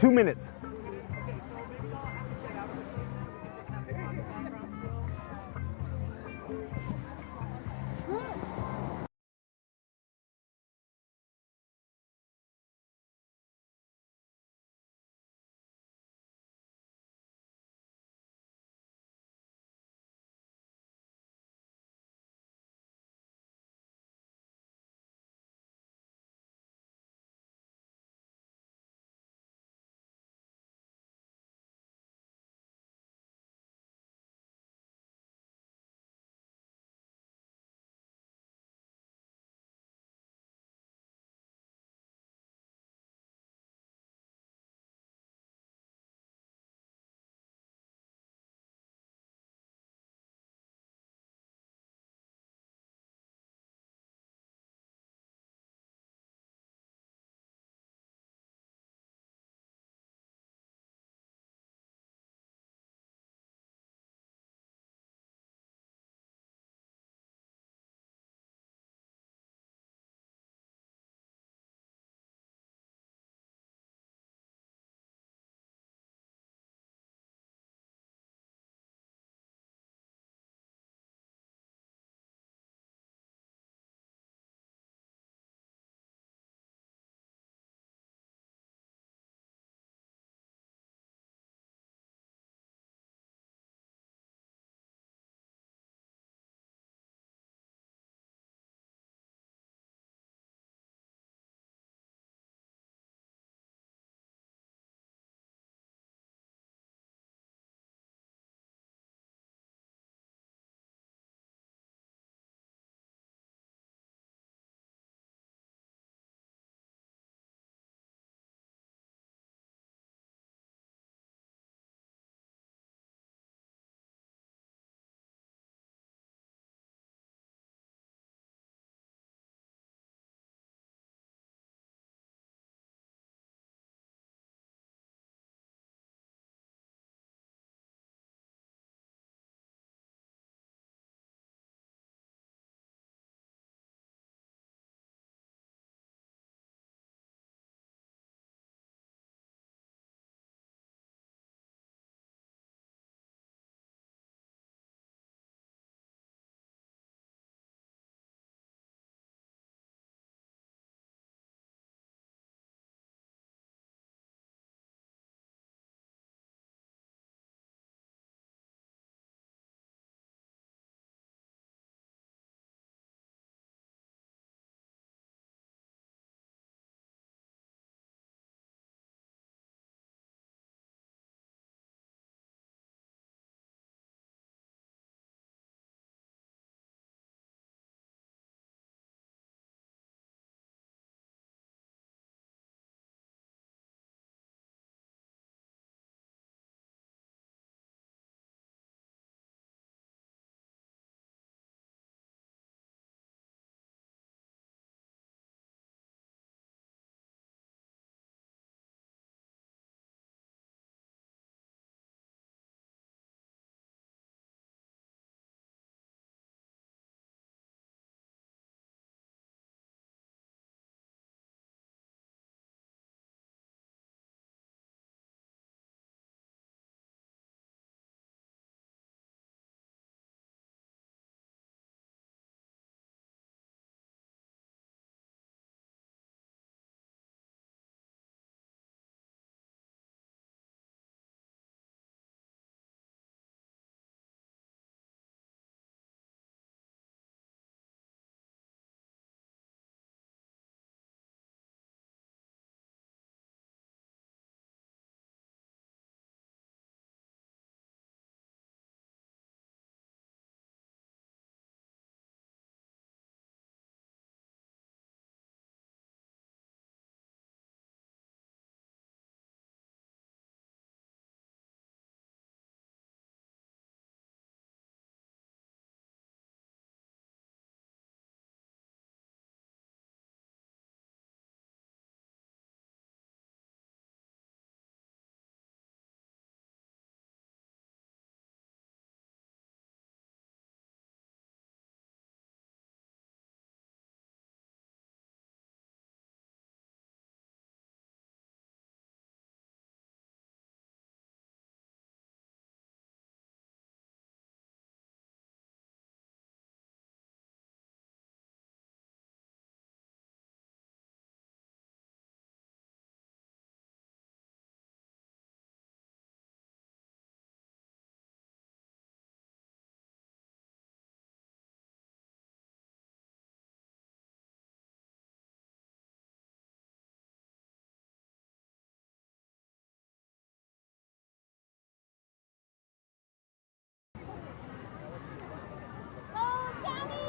2 minutes.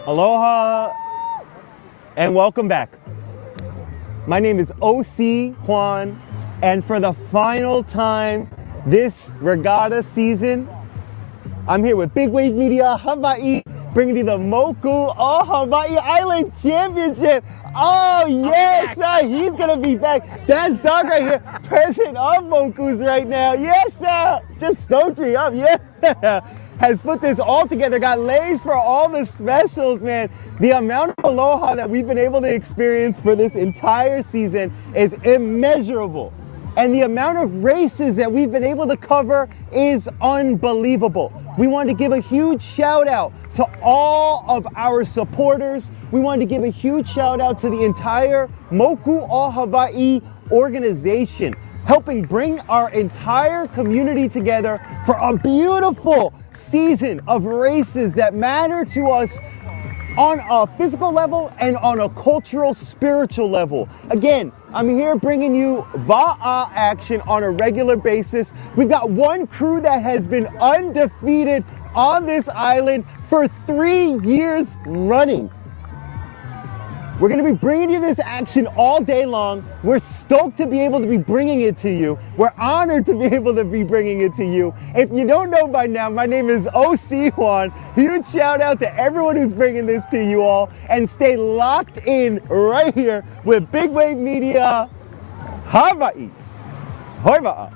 Aloha and welcome back. My name is O.C. Juan, and for the final time this regatta season, I'm here with Big Wave Media Hawaii, bringing you the Moku O Hawai'i Island Championship. Oh yes, sir, he's gonna be back. That's Doug right here, president of Moku's right now. Yes, sir, just stoked me up, yeah. Has put this all together, got lays for all the specials, man. The amount of aloha that we've been able to experience for this entire season is immeasurable. And the amount of races that we've been able to cover is unbelievable. We want to give a huge shout out to all of our supporters. We want to give a huge shout out to the entire Moku O Hawai'i organization, helping bring our entire community together for a beautiful season of races that matter to us on a physical level and on a cultural, spiritual level. Again, I'm here bringing you Va'a action on a regular basis. We've got one crew that has been undefeated on this island for 3 years running. We're gonna be bringing you this action all day long. We're stoked to be able to be bringing it to you. We're honored to be able to be bringing it to you. If you don't know by now, my name is O.C. Juan. Huge shout out to everyone who's bringing this to you all. And stay locked in right here with Big Wave Media Hawaii. Hoi ma'a.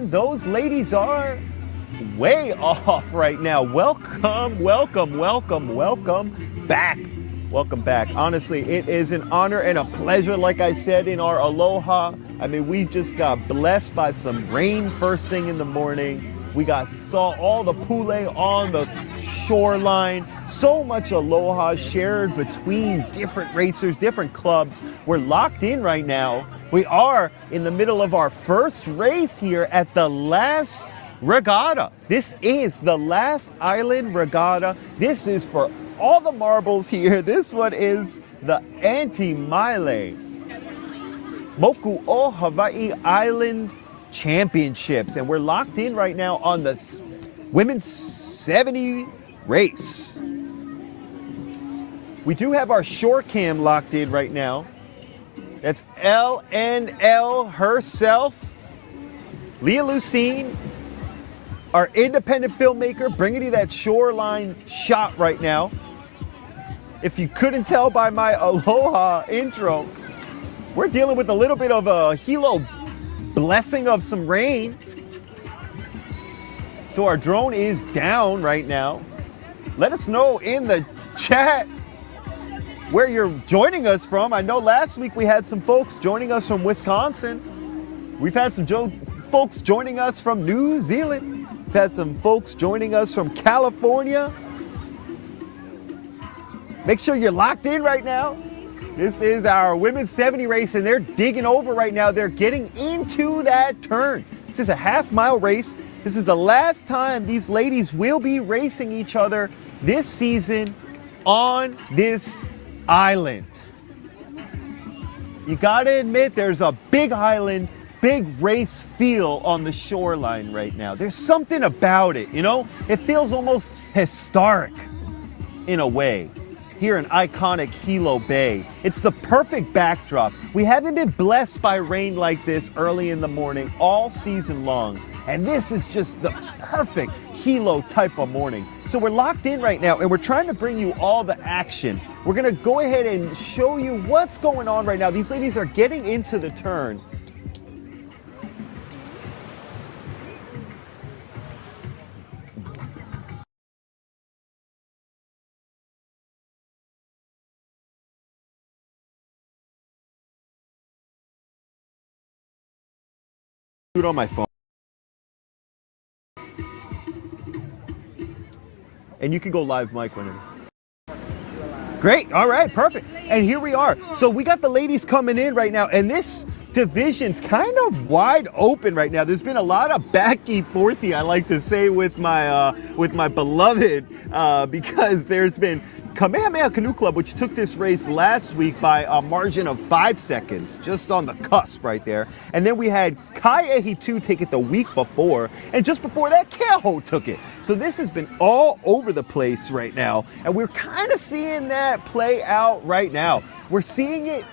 and those ladies are way off right now. Welcome, welcome, welcome, welcome back. Welcome back. Honestly, it is an honor and a pleasure, like I said, in our aloha. I mean, we just got blessed by some rain first thing in the morning. We saw all the pule on the shoreline. So much aloha shared between different racers, different clubs. We're locked in right now. We are in the middle of our first race here at the last regatta. This is the last island regatta. This is for all the marbles here. This one is the AUNTY MAILE Moku O Hawai'i Island Championships, and we're locked in right now on the women's 70 race. We do have our shore cam locked in right now. That's LNL herself, Leah Lucine, our independent filmmaker, bringing you that shoreline shot right now. If you couldn't tell by my aloha intro, we're dealing with a little bit of a hilo blessing of some rain. So our drone is down right now. Let us know in the chat where you're joining us from. I know last week we had some folks joining us from Wisconsin. We've had some folks joining us from New Zealand. We've had some folks joining us from California. Make sure you're locked in right now. This is our women's 70 race, and they're digging over right now. They're getting into that turn. This is a half-mile race. This is the last time these ladies will be racing each other this season on this island. You gotta admit, there's a big island, big race feel on the shoreline right now. There's something about it, you know? It feels almost historic in a way. Here in iconic Hilo Bay. It's the perfect backdrop. We haven't been blessed by rain like this early in the morning all season long. And this is just the perfect Hilo type of morning. So we're locked in right now and we're trying to bring you all the action. We're gonna go ahead and show you what's going on right now. These ladies are getting into the turn. Do it on my phone. And you can go live mic whenever. Great, all right, perfect. And here we are. So we got the ladies coming in right now, and this division's kind of wide open right now. There's been a lot of backy forthy, I like to say, with my beloved, because there's been Kamehameha Canoe Club, which took this race last week by a margin of 5 seconds, just on the cusp right there. And then we had Kaiehi 2 take it the week before, and just before that, Keaho took it. So this has been all over the place right now, and we're kind of seeing that play out right now. We're seeing it.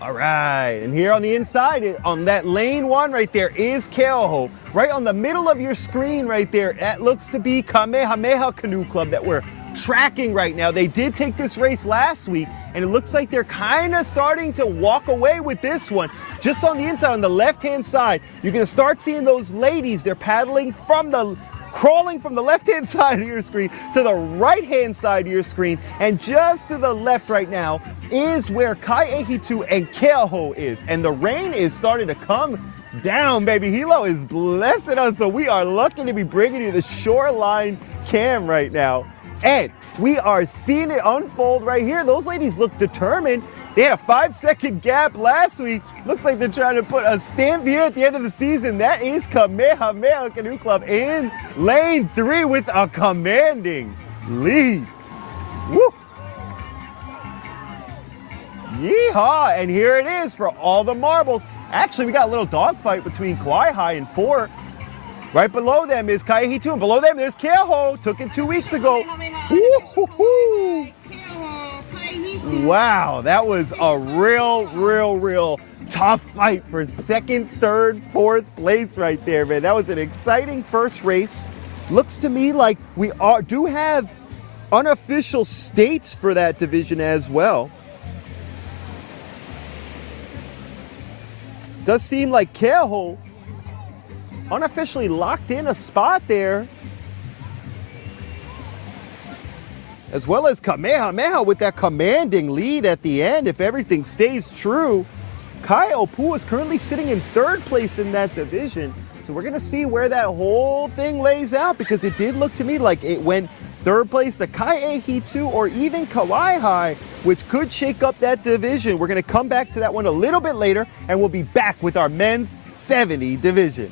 All right, and here on the inside, on that lane 1 right there is Keaho. Right on the middle of your screen right there, that looks to be Kamehameha Canoe Club that we're tracking right now. They did take this race last week, and it looks like they're kind of starting to walk away with this one. Just on the inside, on the left-hand side, you're gonna start seeing those ladies. They're crawling from the left-hand side of your screen to the right-hand side of your screen, and just to the left right now is where Kaiehi 2 and Keaho is, and the rain is starting to come down, baby. Hilo is blessing us, so we are lucky to be bringing you the shoreline cam right now, and we are seeing it unfold right here. Those ladies look determined. They had a 5-second gap last week. Looks like they're trying to put a stamp here at the end of the season. That is Kamehameha Canoe Club in lane 3 with a commanding lead. Woo! Yeehaw! And here it is for all the marbles. Actually, we got a little dogfight between Kauai High and 4. Right below them is Kaiehi 2, and below them there's Keaho. Took it 2 weeks ago. Woo-hoo-hoo. Wow, that was a real tough fight for 2nd, 3rd, 4th place right there, man. That was an exciting first race. Looks to me like we do have unofficial states for that division as well. Does seem like Keho unofficially locked in a spot there. As well as Kamehameha with that commanding lead at the end. If everything stays true, Kai Opu is currently sitting in third place in that division. So we're gonna see where that whole thing lays out, because it did look to me like it went third place to Kai Ehi 2 or even Kauai High, which could shake up that division. We're gonna come back to that one a little bit later, and we'll be back with our men's 70 division.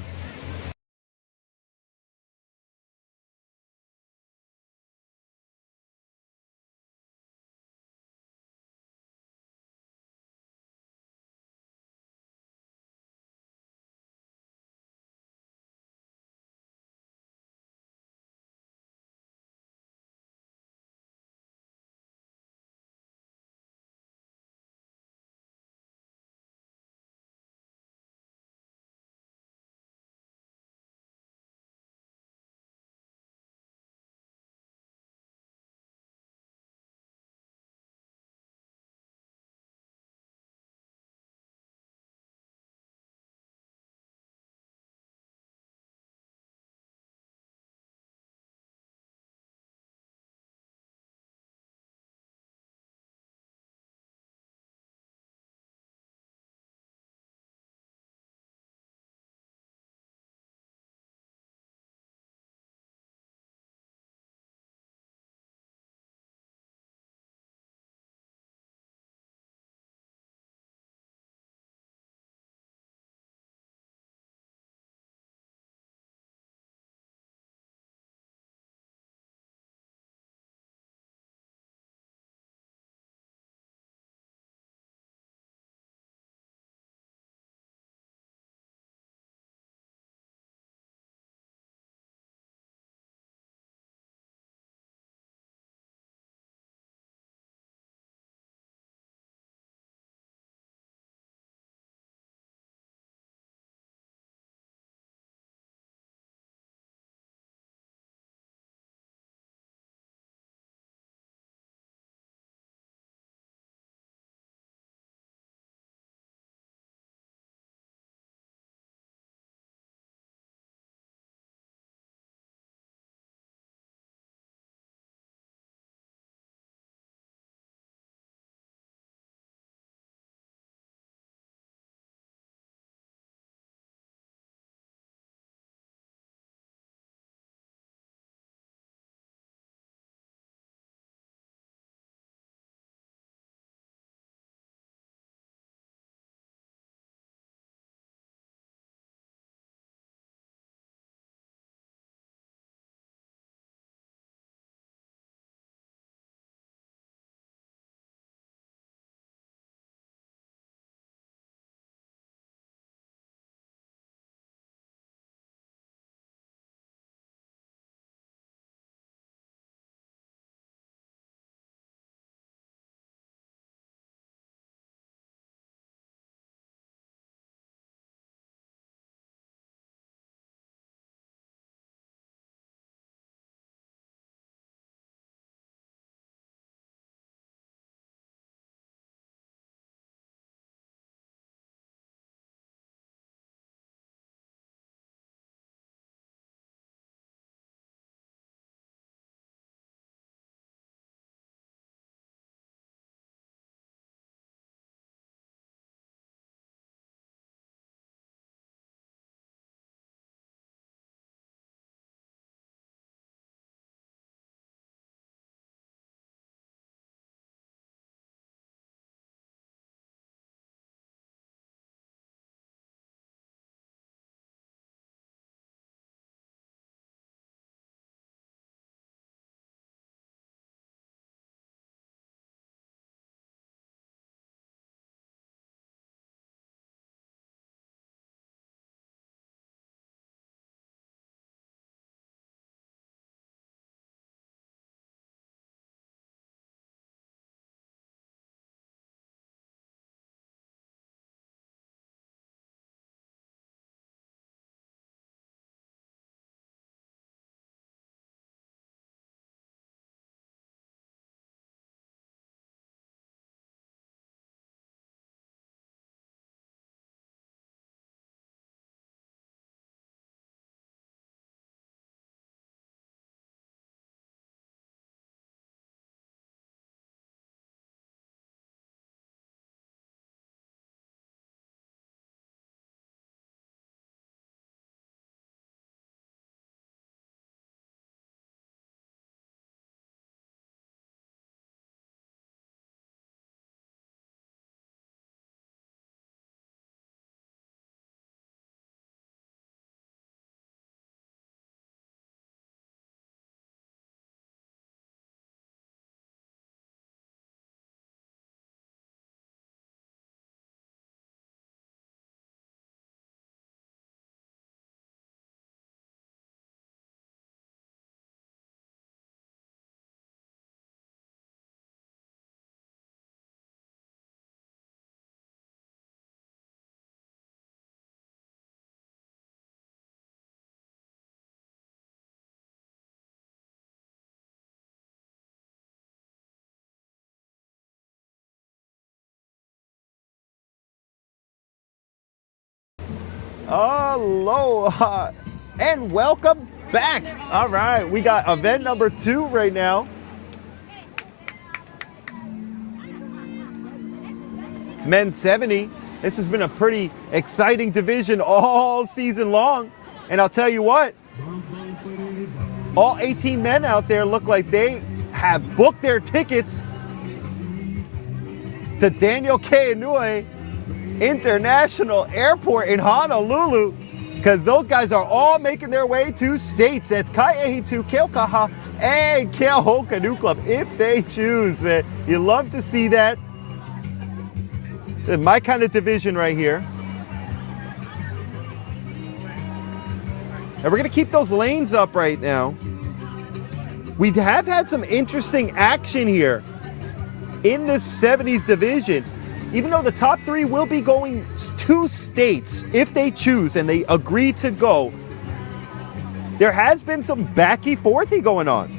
Aloha and welcome back. All right, we got event number 2 right now. It's men's 70. This has been a pretty exciting division all season long. And I'll tell you what, all 18 men out there look like they have booked their tickets to Daniel K. Inouye International Airport in Honolulu, because those guys are all making their way to states. That's Kai'ehi 2, Keaukaha, and Keauhou Canoe Club if they choose, man. You love to see that. My kind of division right here. And we're gonna keep those lanes up right now. We have had some interesting action here in this 70s division. Even though the top 3 will be going to states if they choose and they agree to go, there has been some backy-forthy going on.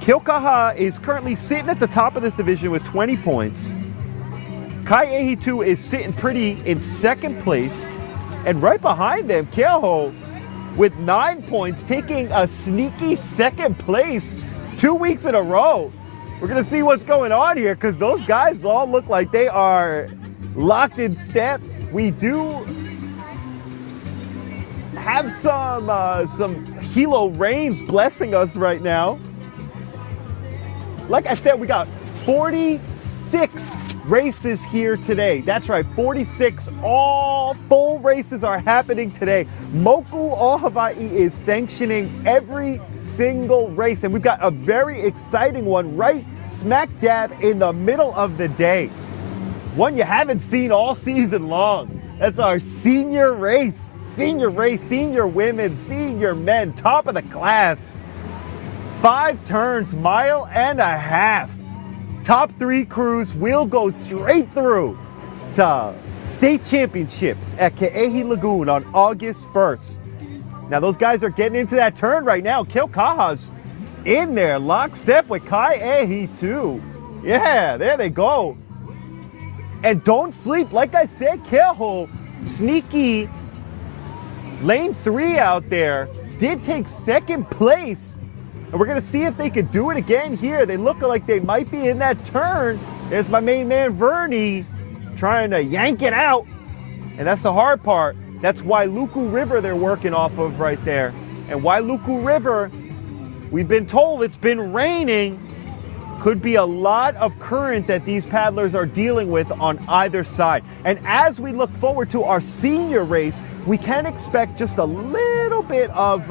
Keaukaha is currently sitting at the top of this division with 20 points. Kai'ehi 2 is sitting pretty in 2nd place. And right behind them, Keauhou with 9 points, taking a sneaky 2nd place 2 weeks in a row. We're gonna see what's going on here, because those guys all look like they are locked in step. We do have some Hilo rains blessing us right now. Like I said, we got 46 races here today. That's right, 46. All full races are happening today. Moku O Hawai'i is sanctioning every single race, and we've got a very exciting one right smack dab in the middle of the day. One you haven't seen all season long. That's our senior race. Senior race, senior women, senior men, top of the class. 5 turns, mile and a half. Top 3 crews will go straight through to state championships at Ke'ehi Lagoon on August 1st. Now those guys are getting into that turn right now. Keaukaha's in there, lockstep with Kai'ehi 2. Yeah, there they go. And don't sleep, like I said, Keauhou, sneaky lane 3 out there, did take 2nd place. And we're gonna see if they could do it again here. They look like they might be in that turn. There's my main man, Vernie, trying to yank it out. And that's the hard part. That's Wailuku River they're working off of right there. And Wailuku River, we've been told it's been raining. Could be a lot of current that these paddlers are dealing with on either side. And as we look forward to our senior race, we can expect just a little bit of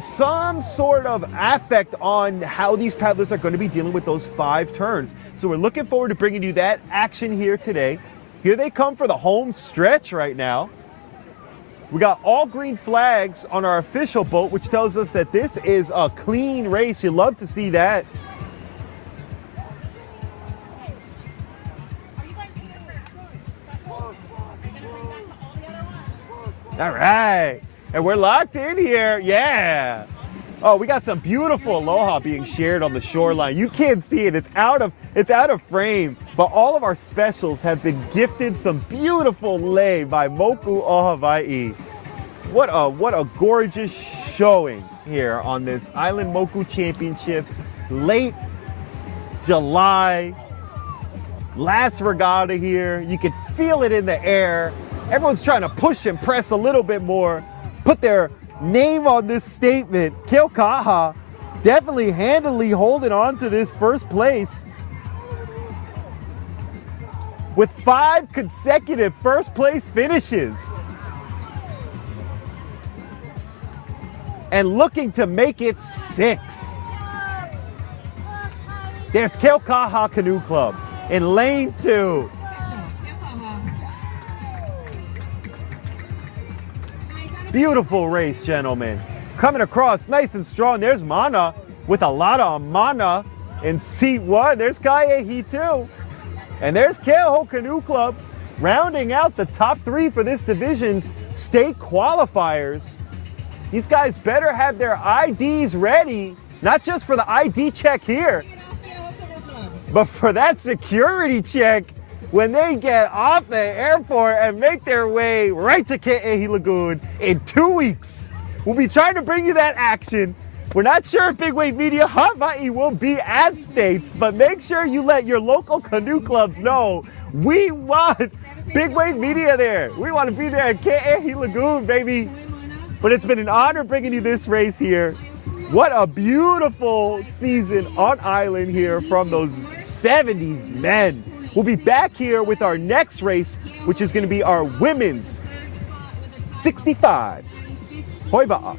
some sort of affect on how these paddlers are going to be dealing with those 5 turns. So we're looking forward to bringing you that action here today. Here they come for the home stretch right now. We got all green flags on our official boat, which tells us that this is a clean race. You love to see that. All right. And we're locked in here, yeah. Oh, we got some beautiful aloha being shared on the shoreline. You can't see it, it's out of frame. But all of our specials have been gifted some beautiful lei by Moku O Hawai'i. What a gorgeous showing here on this Island Moku Championships, late July, last regatta here. You can feel it in the air. Everyone's trying to push and press a little bit more. Put their name on this statement. Keaukaha definitely handily holding on to this 1st place with 5 consecutive 1st place finishes and looking to make it 6. There's Keaukaha Canoe Club in lane 2. Beautiful race, gentlemen. Coming across nice and strong. There's Mana with a lot of mana in seat 1. There's Kai'ehi 2. And there's Keauhou Canoe Club rounding out the top 3 for this division's state qualifiers. These guys better have their IDs ready, not just for the ID check here, but for that security check when they get off the airport and make their way right to Ke'ehi Lagoon in 2 weeks. We'll be trying to bring you that action. We're not sure if Big Wave Media Hawaii will be at States, but make sure you let your local canoe clubs know we want Big Wave Media there. We want to be there at Ke'ehi Lagoon, baby. But it's been an honor bringing you this race here. What a beautiful season on island here from those 70s men. We'll be back here with our next race, which is going to be our women's 65. Hoi ba'a.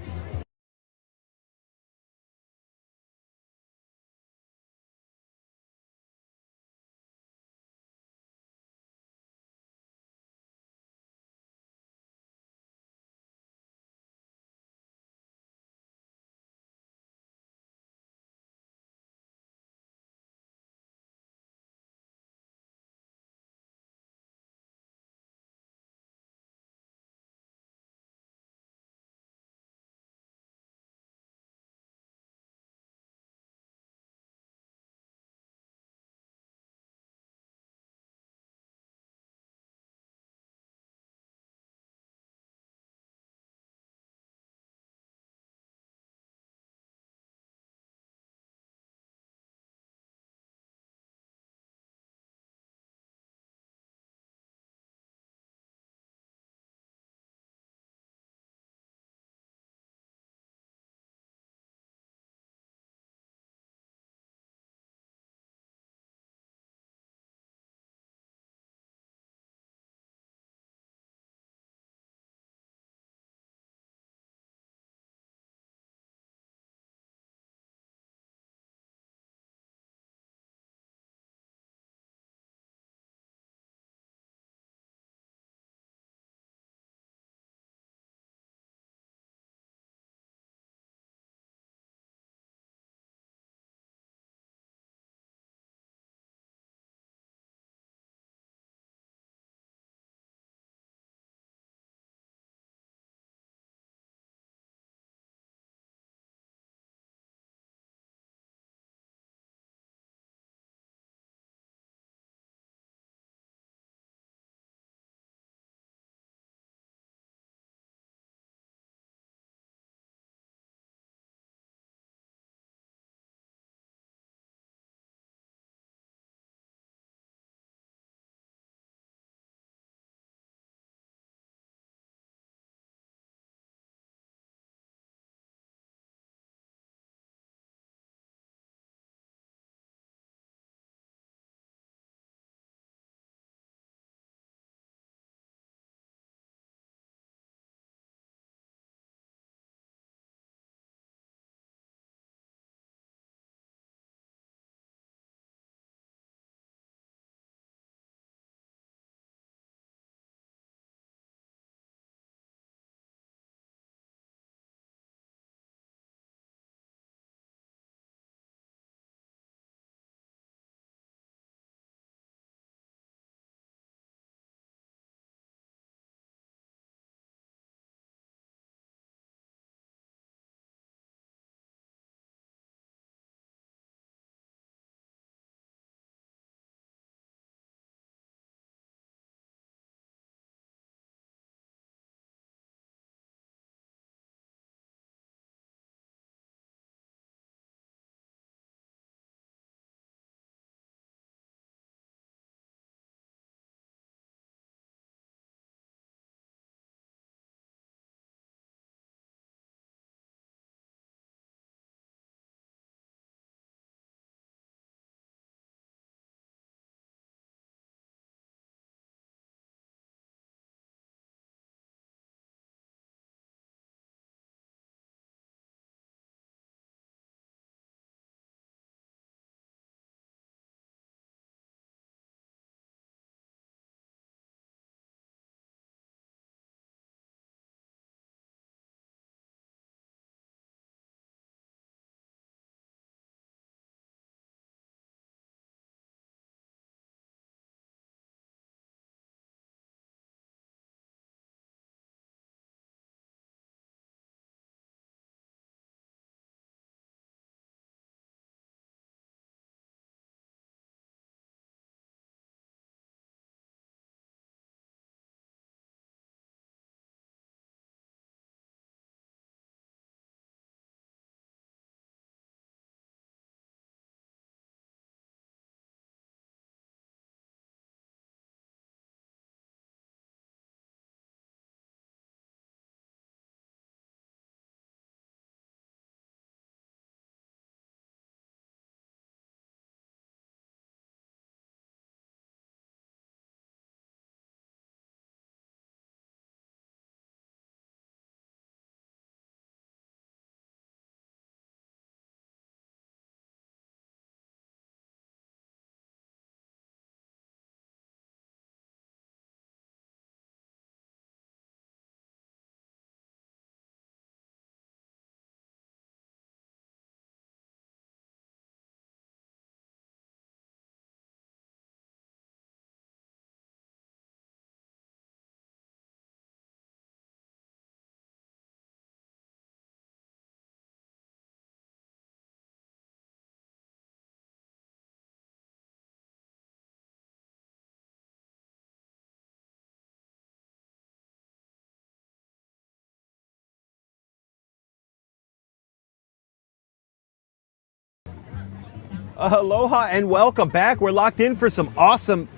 Aloha and welcome back. We're locked in for some awesome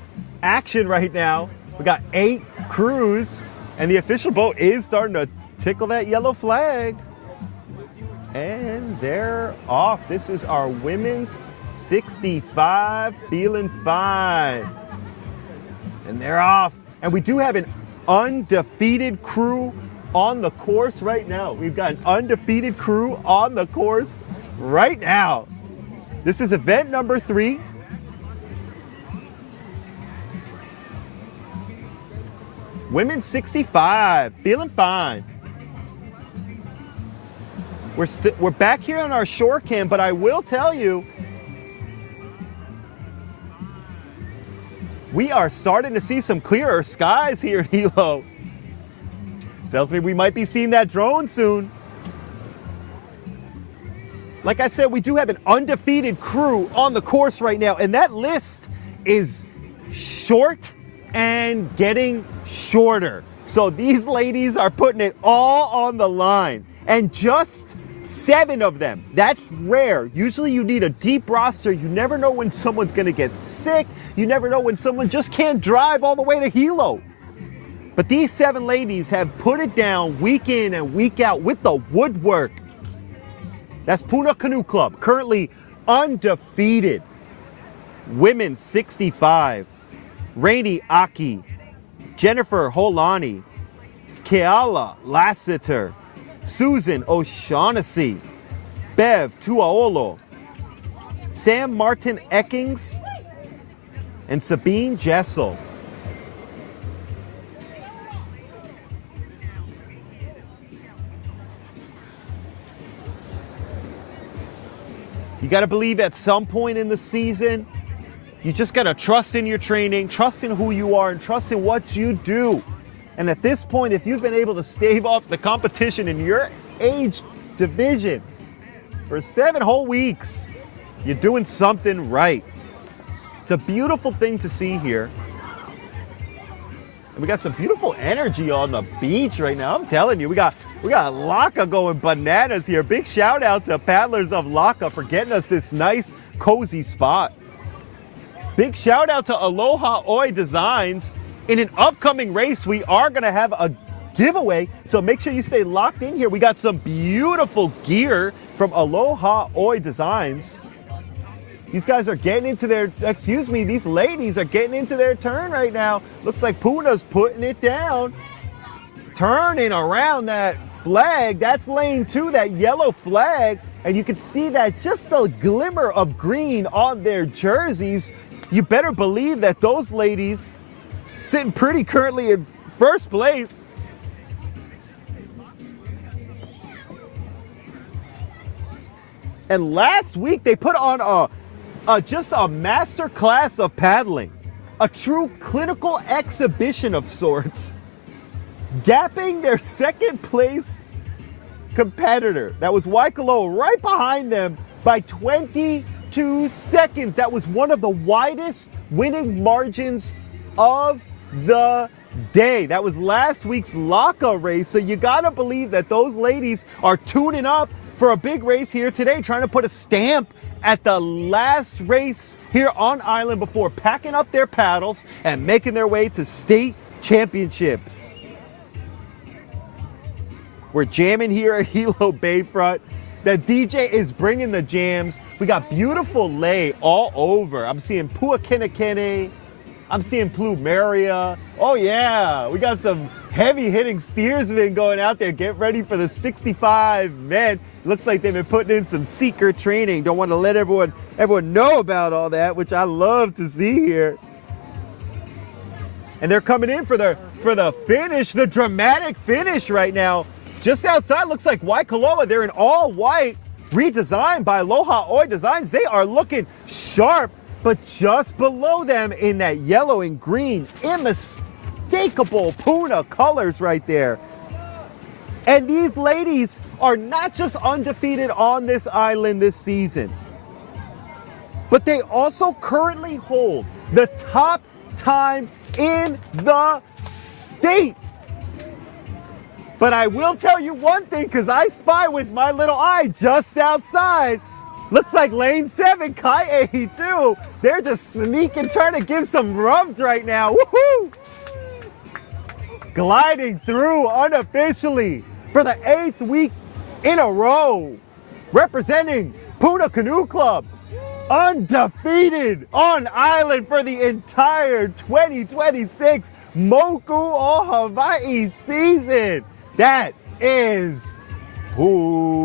action right now. We got 8 crews and the official boat is starting to tickle that yellow flag. And they're off. This is our women's 65, feeling fine. And they're off. And we do have an undefeated crew on the course right now. We've got an undefeated crew on the course right now. This is event number 3. Women's 65, feeling fine. We're back here on our shore cam, but I will tell you, we are starting to see some clearer skies here in Hilo. Tells me we might be seeing that drone soon. Like I said, we do have an undefeated crew on the course right now, and that list is short and getting shorter. So these ladies are putting it all on the line, and just 7 of them. That's rare. Usually you need a deep roster. You never know when someone's gonna get sick. You never know when someone just can't drive all the way to Hilo. But these 7 ladies have put it down week in and week out with the woodwork. That's Puna Canoe Club, currently undefeated. Women's 65. Rainey Aki, Jennifer Holani, Keala Lassiter, Susan O'Shaughnessy, Bev Tuaolo, Sam Martin Eckings, and Sabine Jessel. You got to believe at some point in the season, you just got to trust in your training, trust in who you are, and trust in what you do. And at this point, if you've been able to stave off the competition in your age division for 7 whole weeks, you're doing something right. It's a beautiful thing to see here. And we got some beautiful energy on the beach right now. I'm telling you, we got Laka going bananas here. Big shout out to paddlers of Laka for getting us this nice, cozy spot. Big shout out to Aloha Oe Designs. In an upcoming race, we are going to have a giveaway, so make sure you stay locked in here. We got some beautiful gear from Aloha Oe Designs. These guys are getting into their, these ladies are getting into their turn right now. Looks like Puna's putting it down. Turning around that flag, that's lane 2, that yellow flag, and you can see that just a glimmer of green on their jerseys. You better believe that those ladies sitting pretty currently in first place. And last week they put on just a master class of paddling, a true clinical exhibition of sorts, gapping their second place competitor. That was Waikoloa right behind them by 22 seconds. That was one of the widest winning margins of the day. That was last week's Laka race. So you gotta believe that those ladies are tuning up for a big race here today, trying to put a stamp at the last race here on island before packing up their paddles and making their way to state championships. We're jamming here at Hilo Bayfront. The DJ is bringing the jams. We got beautiful lay all over. I'm seeing Puakenekene. I'm seeing Plumeria. Oh yeah, we got some heavy hitting steersmen going out there. Get ready for the 65 men. Looks like they've been putting in some secret training. Don't want to let everyone know about all that, which I love to see here. And they're coming in for the finish, the dramatic finish right now. Just outside, looks like Waikoloa. They're in all white, redesigned by Aloha Oe Designs. They are looking sharp, but just below them in that yellow and green, unmistakable Puna colors right there. And these ladies are not just undefeated on this island this season, but they also currently hold the top time in the state. But I will tell you one thing, because I spy with my little eye just outside, Looks like lane 7, Kai too. They're just sneaking, trying to give some rubs right now. Woohoo! Gliding through unofficially for the 8th week in a row. Representing Puna Canoe Club. Undefeated on island for the entire 2026 Moku O Hawai'i season. That is Puna.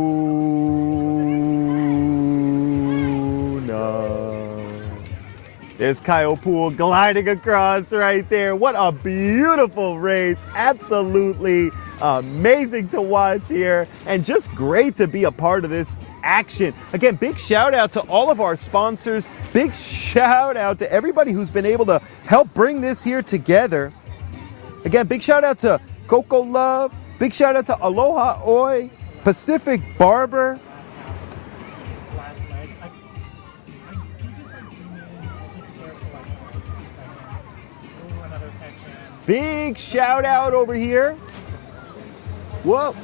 There's Kaiopua gliding across right there. What a beautiful race. Absolutely amazing to watch here, and just great to be a part of this action. Again, big shout out to all of our sponsors. Big shout out to everybody who's been able to help bring this here together. Again, big shout out to CocoLove. Big shout out to Aloha Oe, Pacific Barber. Big shout out over here. Whoa,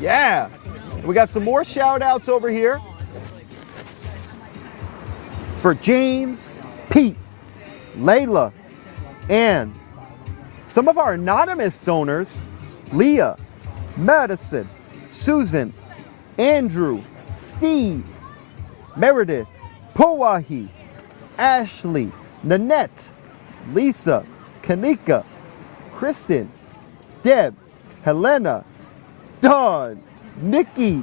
yeah. We got some more shout outs over here for James, Pete, Layla, and some of our anonymous donors, Leah, Madison, Susan, Andrew, Steve, Meredith, Powahi, Ashley, Nanette, Lisa, Kanika, Kristen, Deb, Helena, Dawn, Nikki,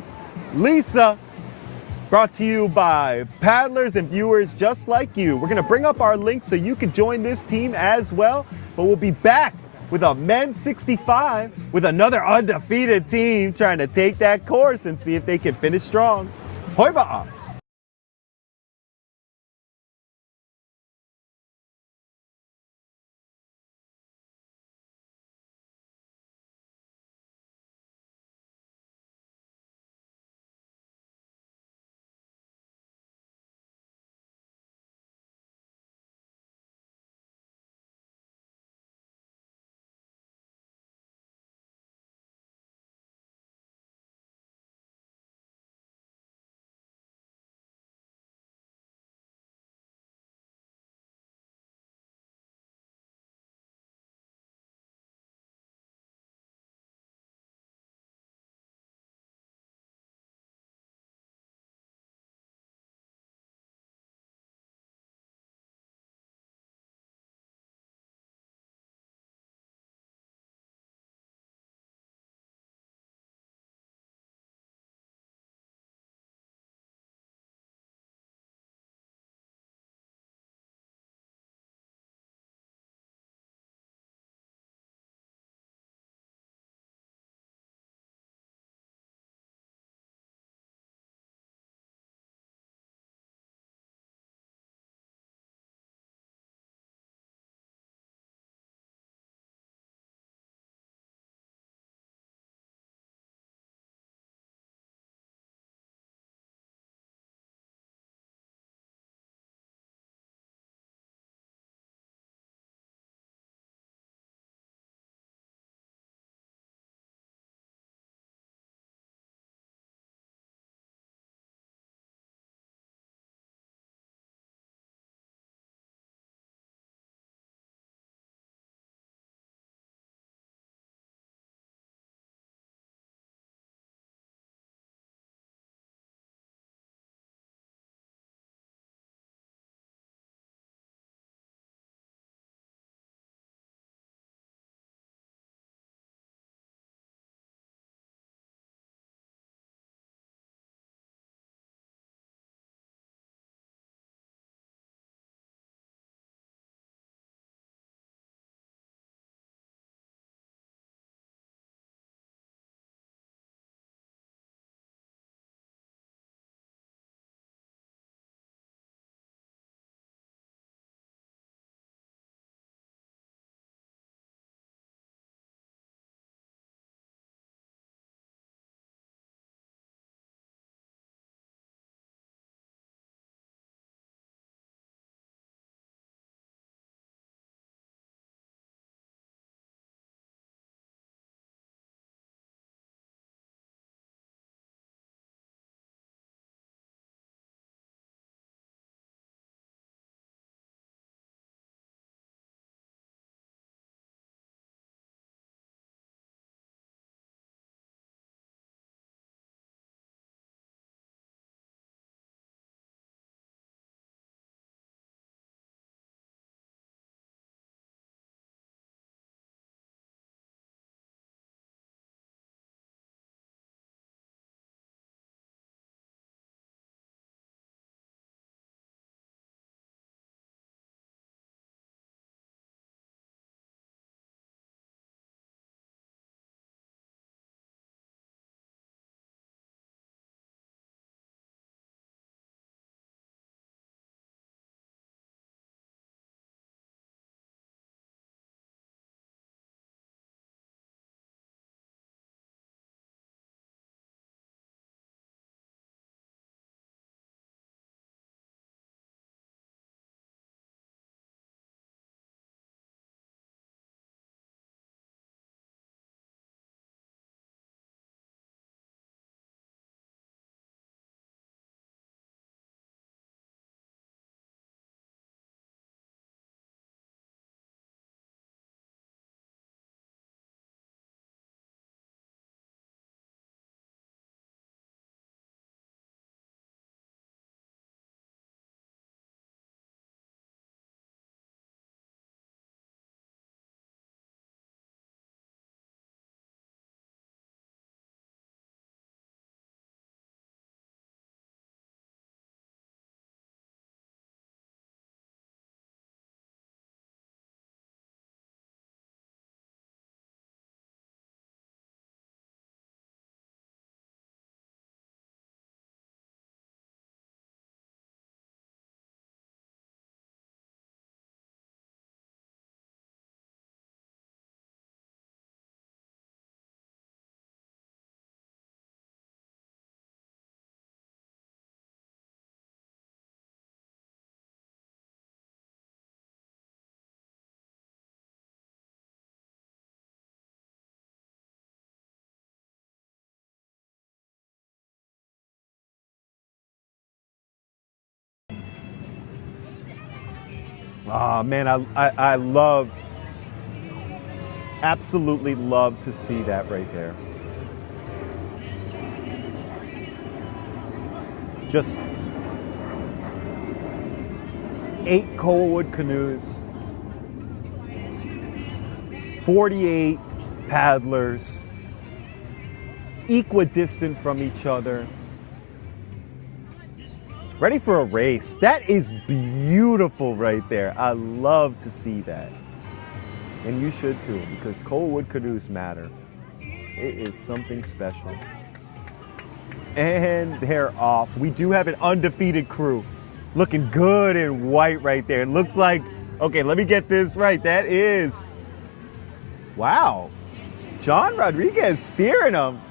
Lisa. Brought to you by paddlers and viewers just like you. We're gonna bring up our link so you can join this team as well, but we'll be back with a men's 65 with another undefeated team trying to take that course and see if they can finish strong. Hoi ba'a. Oh man, I love, absolutely love to see that right there. Just 8 coalwood canoes, 48 paddlers, equidistant from each other, ready for a race. That is beautiful right there. I love to see that. And you should too, because coalwood canoes matter. It is something special. And they're off. We do have an undefeated crew. Looking good in white right there. It looks like, okay, let me get this right. That is, wow. John Rodriguez steering them.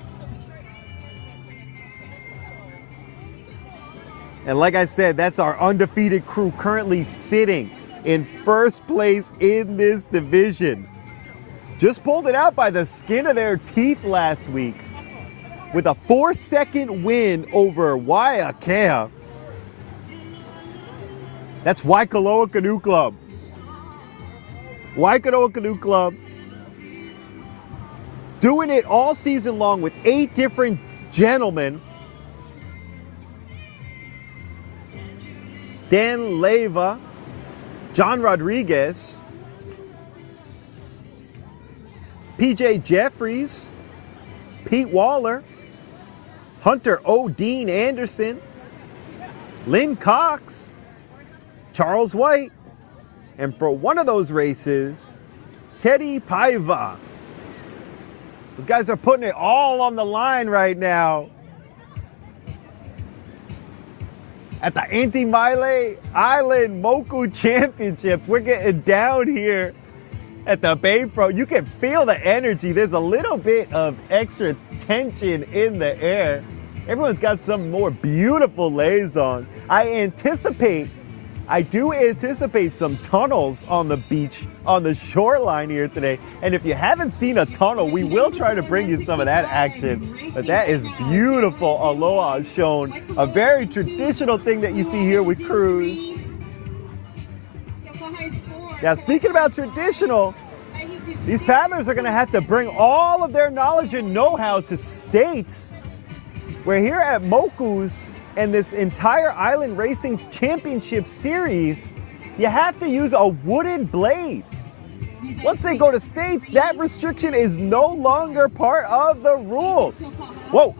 And like I said, that's our undefeated crew currently sitting in first place in this division. Just pulled it out by the skin of their teeth last week with a 4-second win over Waiakea. That's Waikoloa Canoe Club. Waikoloa Canoe Club doing it all season long with 8 different gentlemen. Dan Leyva, John Rodriguez, PJ Jeffries, Pete Waller, Hunter O. Dean Anderson, Lynn Cox, Charles White, and for one of those races, Teddy Paiva. Those guys are putting it all on the line right now. At the AUNTY MAILE Island Moku Championships, we're getting down here at the Bayfront. You can feel the energy. There's a little bit of extra tension in the air. Everyone's got some more beautiful lays on. I do anticipate some tunnels on the beach, on the shoreline here today. And if you haven't seen a tunnel, we will try to bring you some of that action. But that is beautiful. Aloha has shown a very traditional thing that you see here with crews. Now, speaking about traditional, these paddlers are going to have to bring all of their knowledge and know-how to states. We're here at Moku's and this entire Island Racing Championship Series, you have to use a wooden blade. Once they go to states, that restriction is no longer part of the rules. Whoa.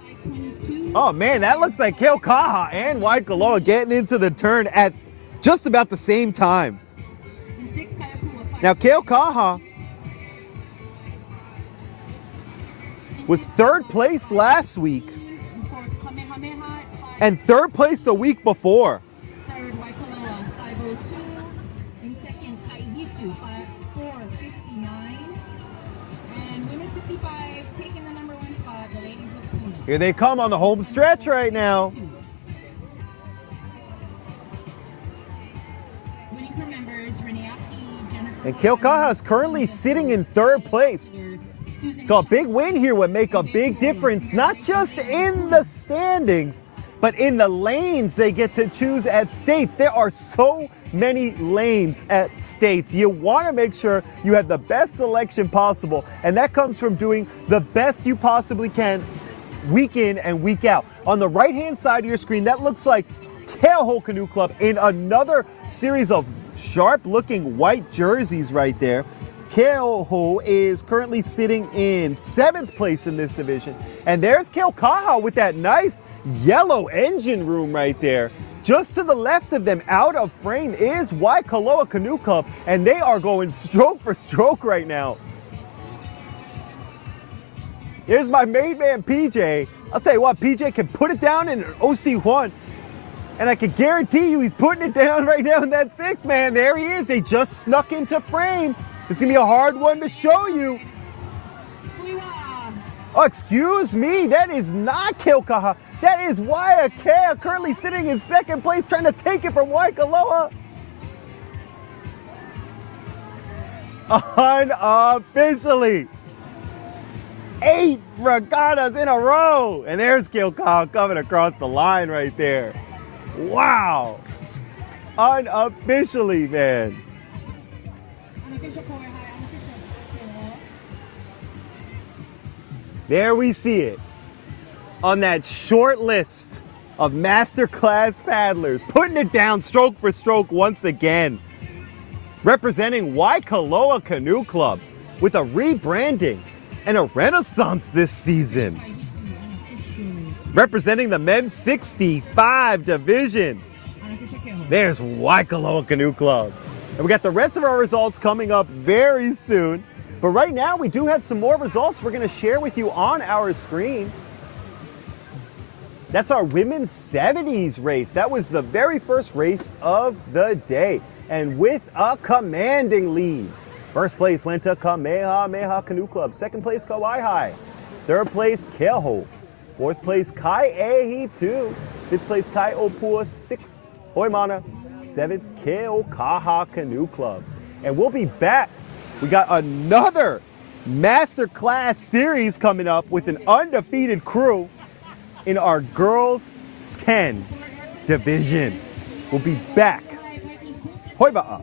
Oh man, that looks like Keaukaha and Waikoloa getting into the turn at just about the same time. Now Keaukaha was 3rd place last week and 3rd place the week before. Third, Waikoloa, 502. In second, Kaihitu, 459. And women 65, taking the number 1 spot, the ladies of Puna. Here they come on the home stretch right now. Winning for members, Reneaki, Jennifer. And Keaukaha is currently sitting in 3rd place. So a big win here would make a big difference, not just in the standings, but in the lanes they get to choose at states. There are so many lanes at states. You want to make sure you have the best selection possible, and that comes from doing the best you possibly can week in and week out. On the right-hand side of your screen, that looks like Keauhou Canoe Club in another series of sharp-looking white jerseys right there. Keauhou is currently sitting in 7th place in this division. And there's Keaukaha with that nice yellow engine room right there. Just to the left of them, out of frame, is Waikoloa Canoe Club, and they are going stroke for stroke right now. Here's my main man, PJ. I'll tell you what, PJ can put it down in an OC1, and I can guarantee you he's putting it down right now in that 6, man. There he is. They just snuck into frame. It's going to be a hard one to show you. Oh, excuse me. That is not Keaukaha. That is Waiakea, currently sitting in 2nd place, trying to take it from Waikoloa. Unofficially. 8 regattas in a row. And there's Keaukaha coming across the line right there. Wow. Unofficially, man. There we see it on that short list of masterclass paddlers, putting it down stroke for stroke once again. Representing Waikoloa Canoe Club with a rebranding and a renaissance this season. Representing the men's 65 division, there's Waikoloa Canoe Club. And we got the rest of our results coming up very soon. But right now, we do have some more results we're going to share with you on our screen. That's our women's 70s race. That was the very first race of the day. And with a commanding lead. First place went to Kamehameha Canoe Club. Second place, Kauai. Third place, Keho. Fourth place, Kai'ehi 2. Fifth place, Kai Opua. Sixth, Hoimana. Seventh, Keokaha Canoe Club. And we'll be back. We got another masterclass series coming up with an undefeated crew in our girls 10 division. We'll be back. Hoi ba'a.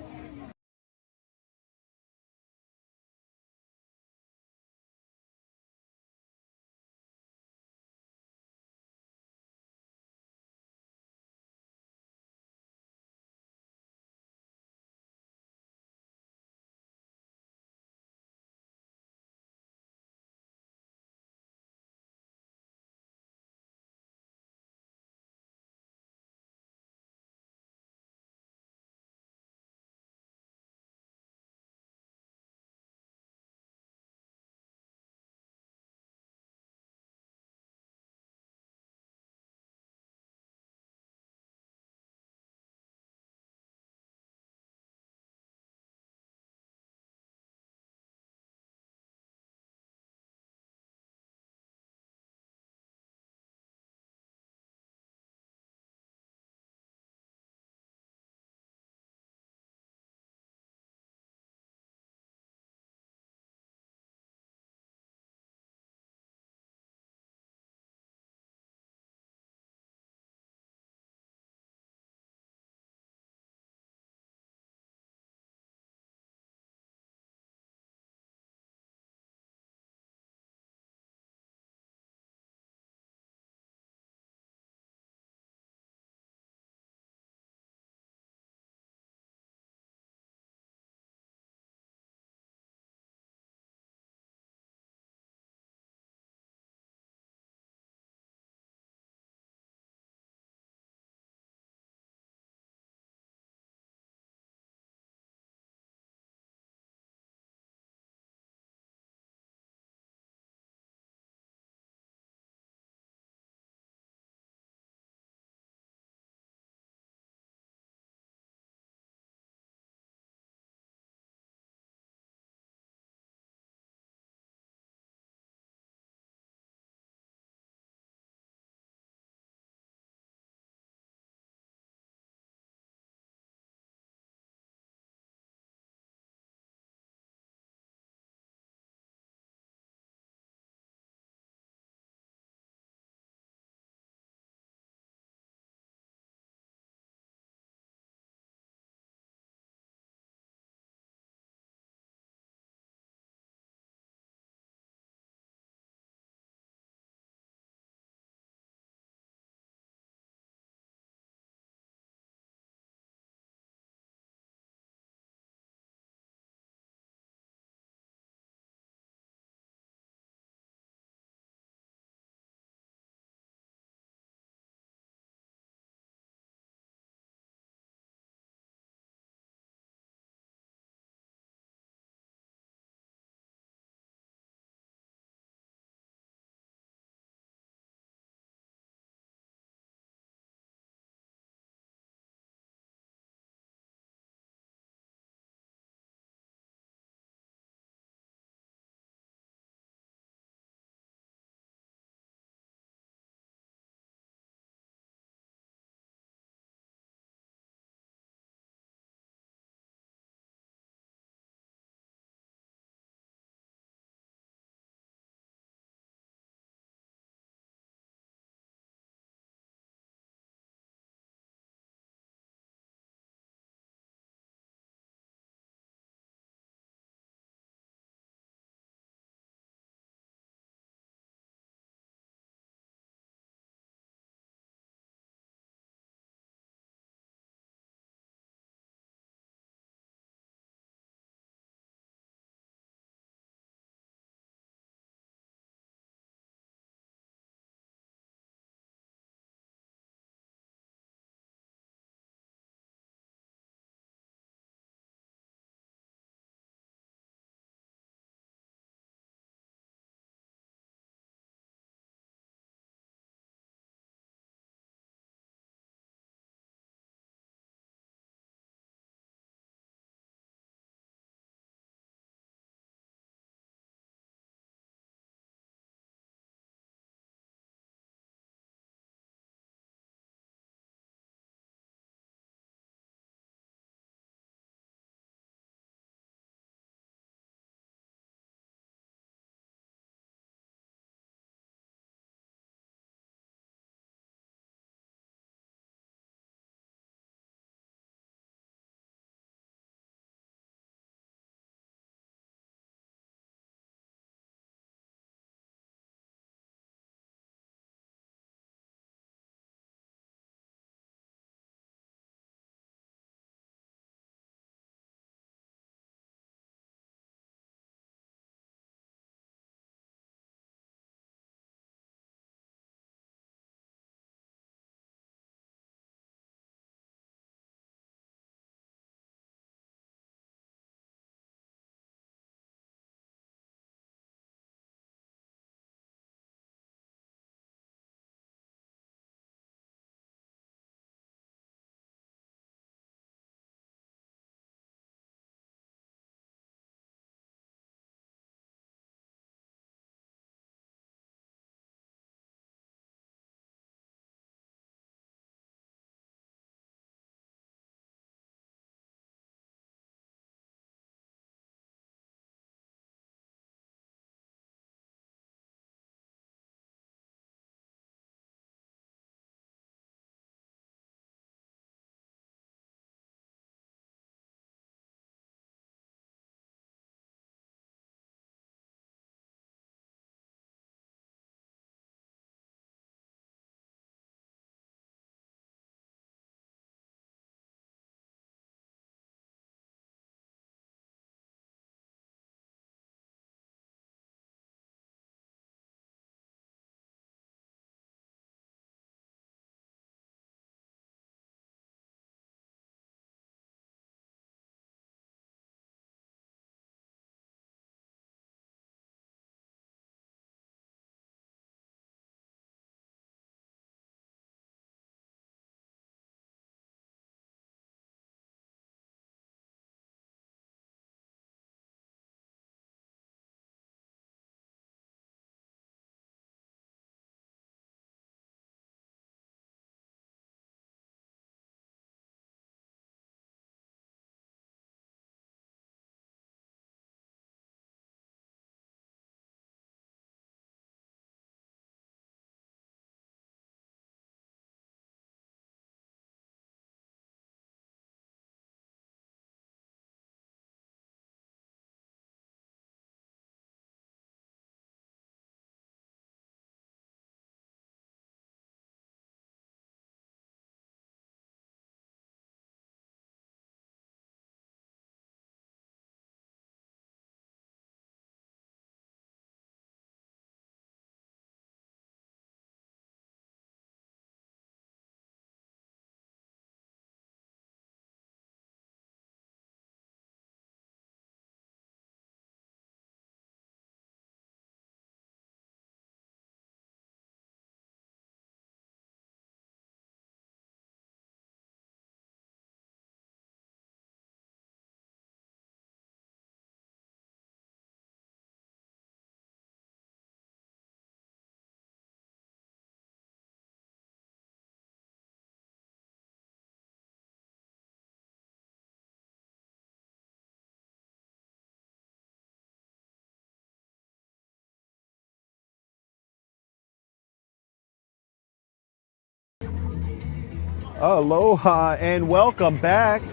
Aloha and welcome back.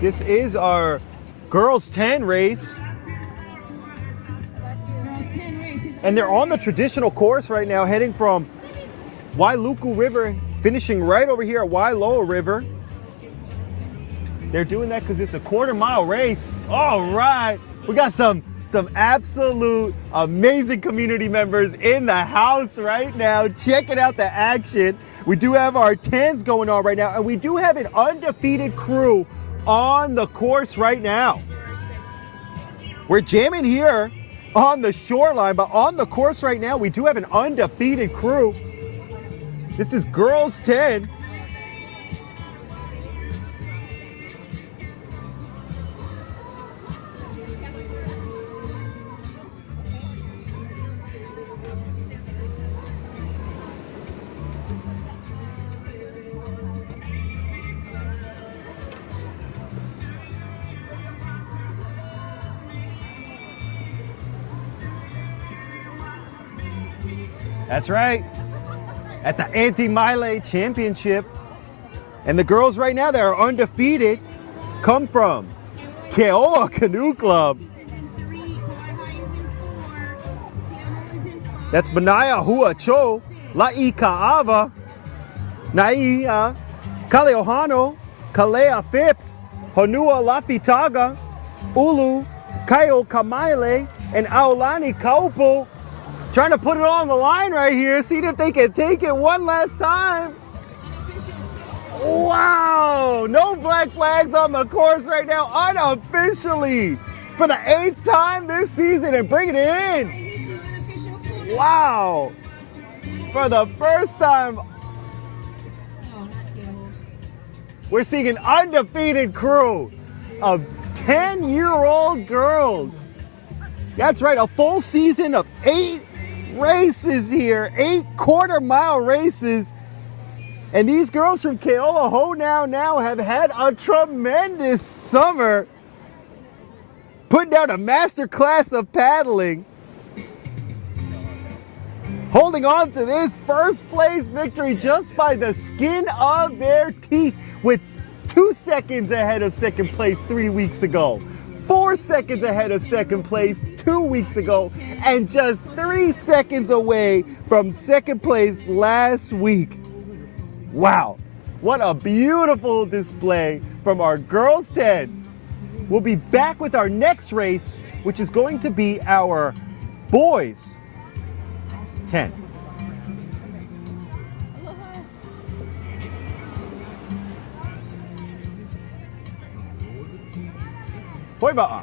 This is our girls 10 race. And they're on the traditional course right now, heading from Wailuku River, finishing right over here at Wailoa River. They're doing that because it's a quarter-mile race. All right, we got some absolute amazing community members in the house right now, checking out the action. We do have our 10s going on right now, and we do have an undefeated crew on the course right now. We're jamming here on the shoreline, but on the course right now, we do have an undefeated crew. This is girls 10. That's right, at the AUNTY MAILE Championship. And the girls right now that are undefeated come from Keoa Canoe Club. That's Manaya Hua Cho, La'i Ka'ava, Naia, Kaleohano, Kalea Phipps, Honua Lafitaga, Ulu, Kaio Kamaile, and Aulani Kaupo. Trying to put it on the line right here, seeing if they can take it one last time. Wow, no black flags on the course right now, unofficially, for the 8th time this season and bringing it in. Wow, for the first time, we're seeing an undefeated crew of 10-year-old girls. That's right, a full season of 8 races here, 8 quarter-mile races. And these girls from Keola now have had a tremendous summer, putting down a master class of paddling, holding on to this first place victory just by the skin of their teeth, with 2 seconds ahead of second place 3 weeks ago. 4 seconds ahead of second place 2 weeks ago, and just 3 seconds away from second place last week. Wow, what a beautiful display from our girls 10. We'll be back with our next race, which is going to be our boys 10. Hoi ba'a.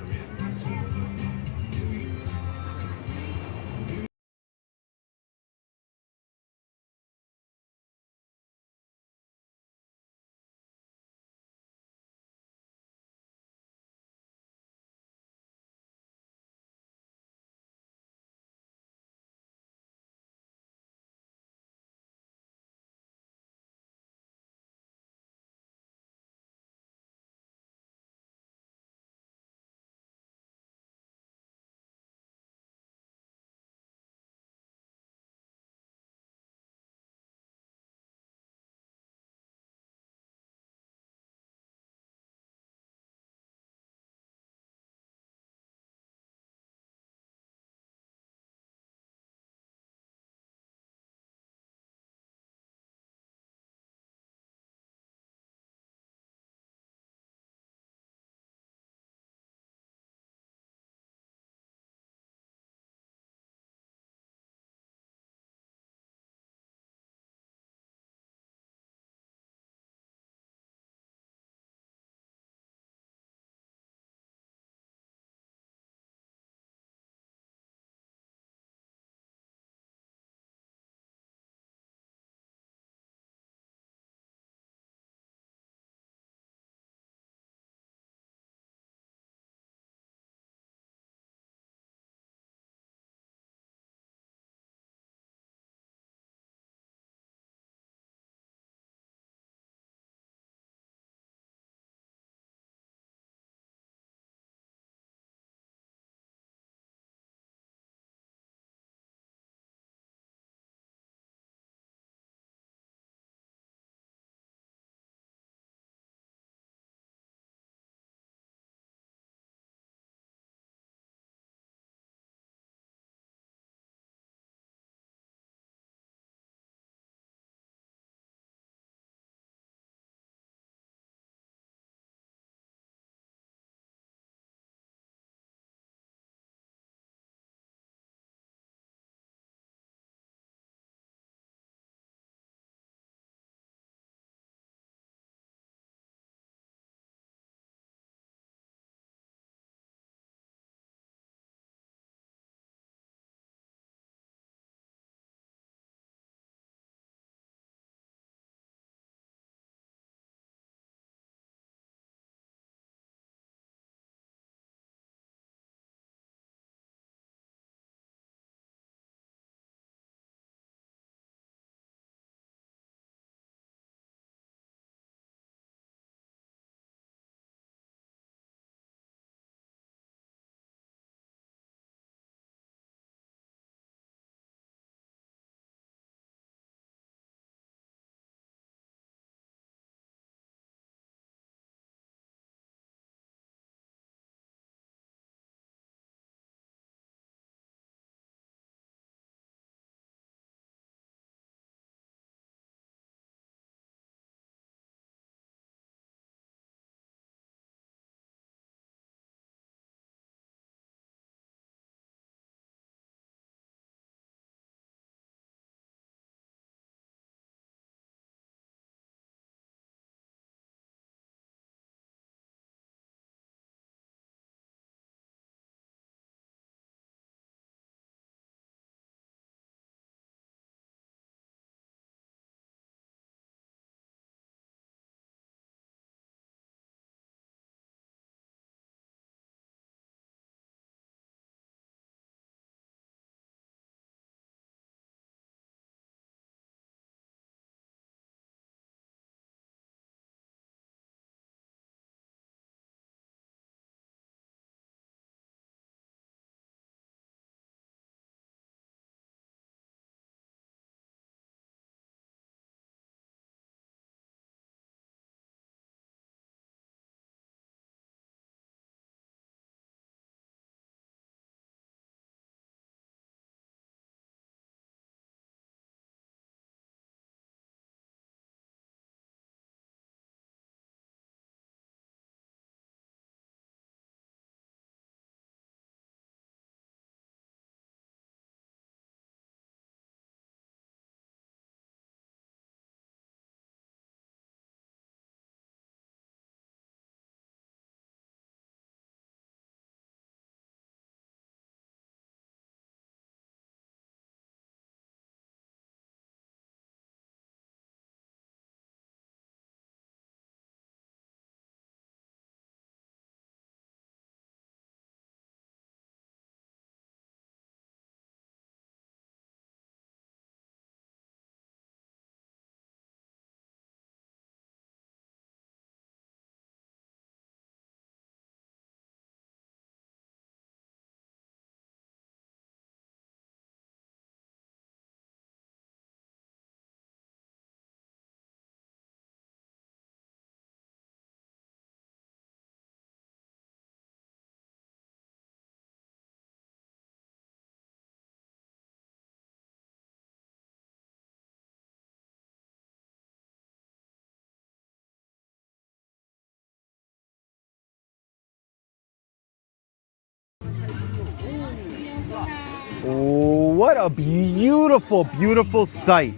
a beautiful, beautiful sight.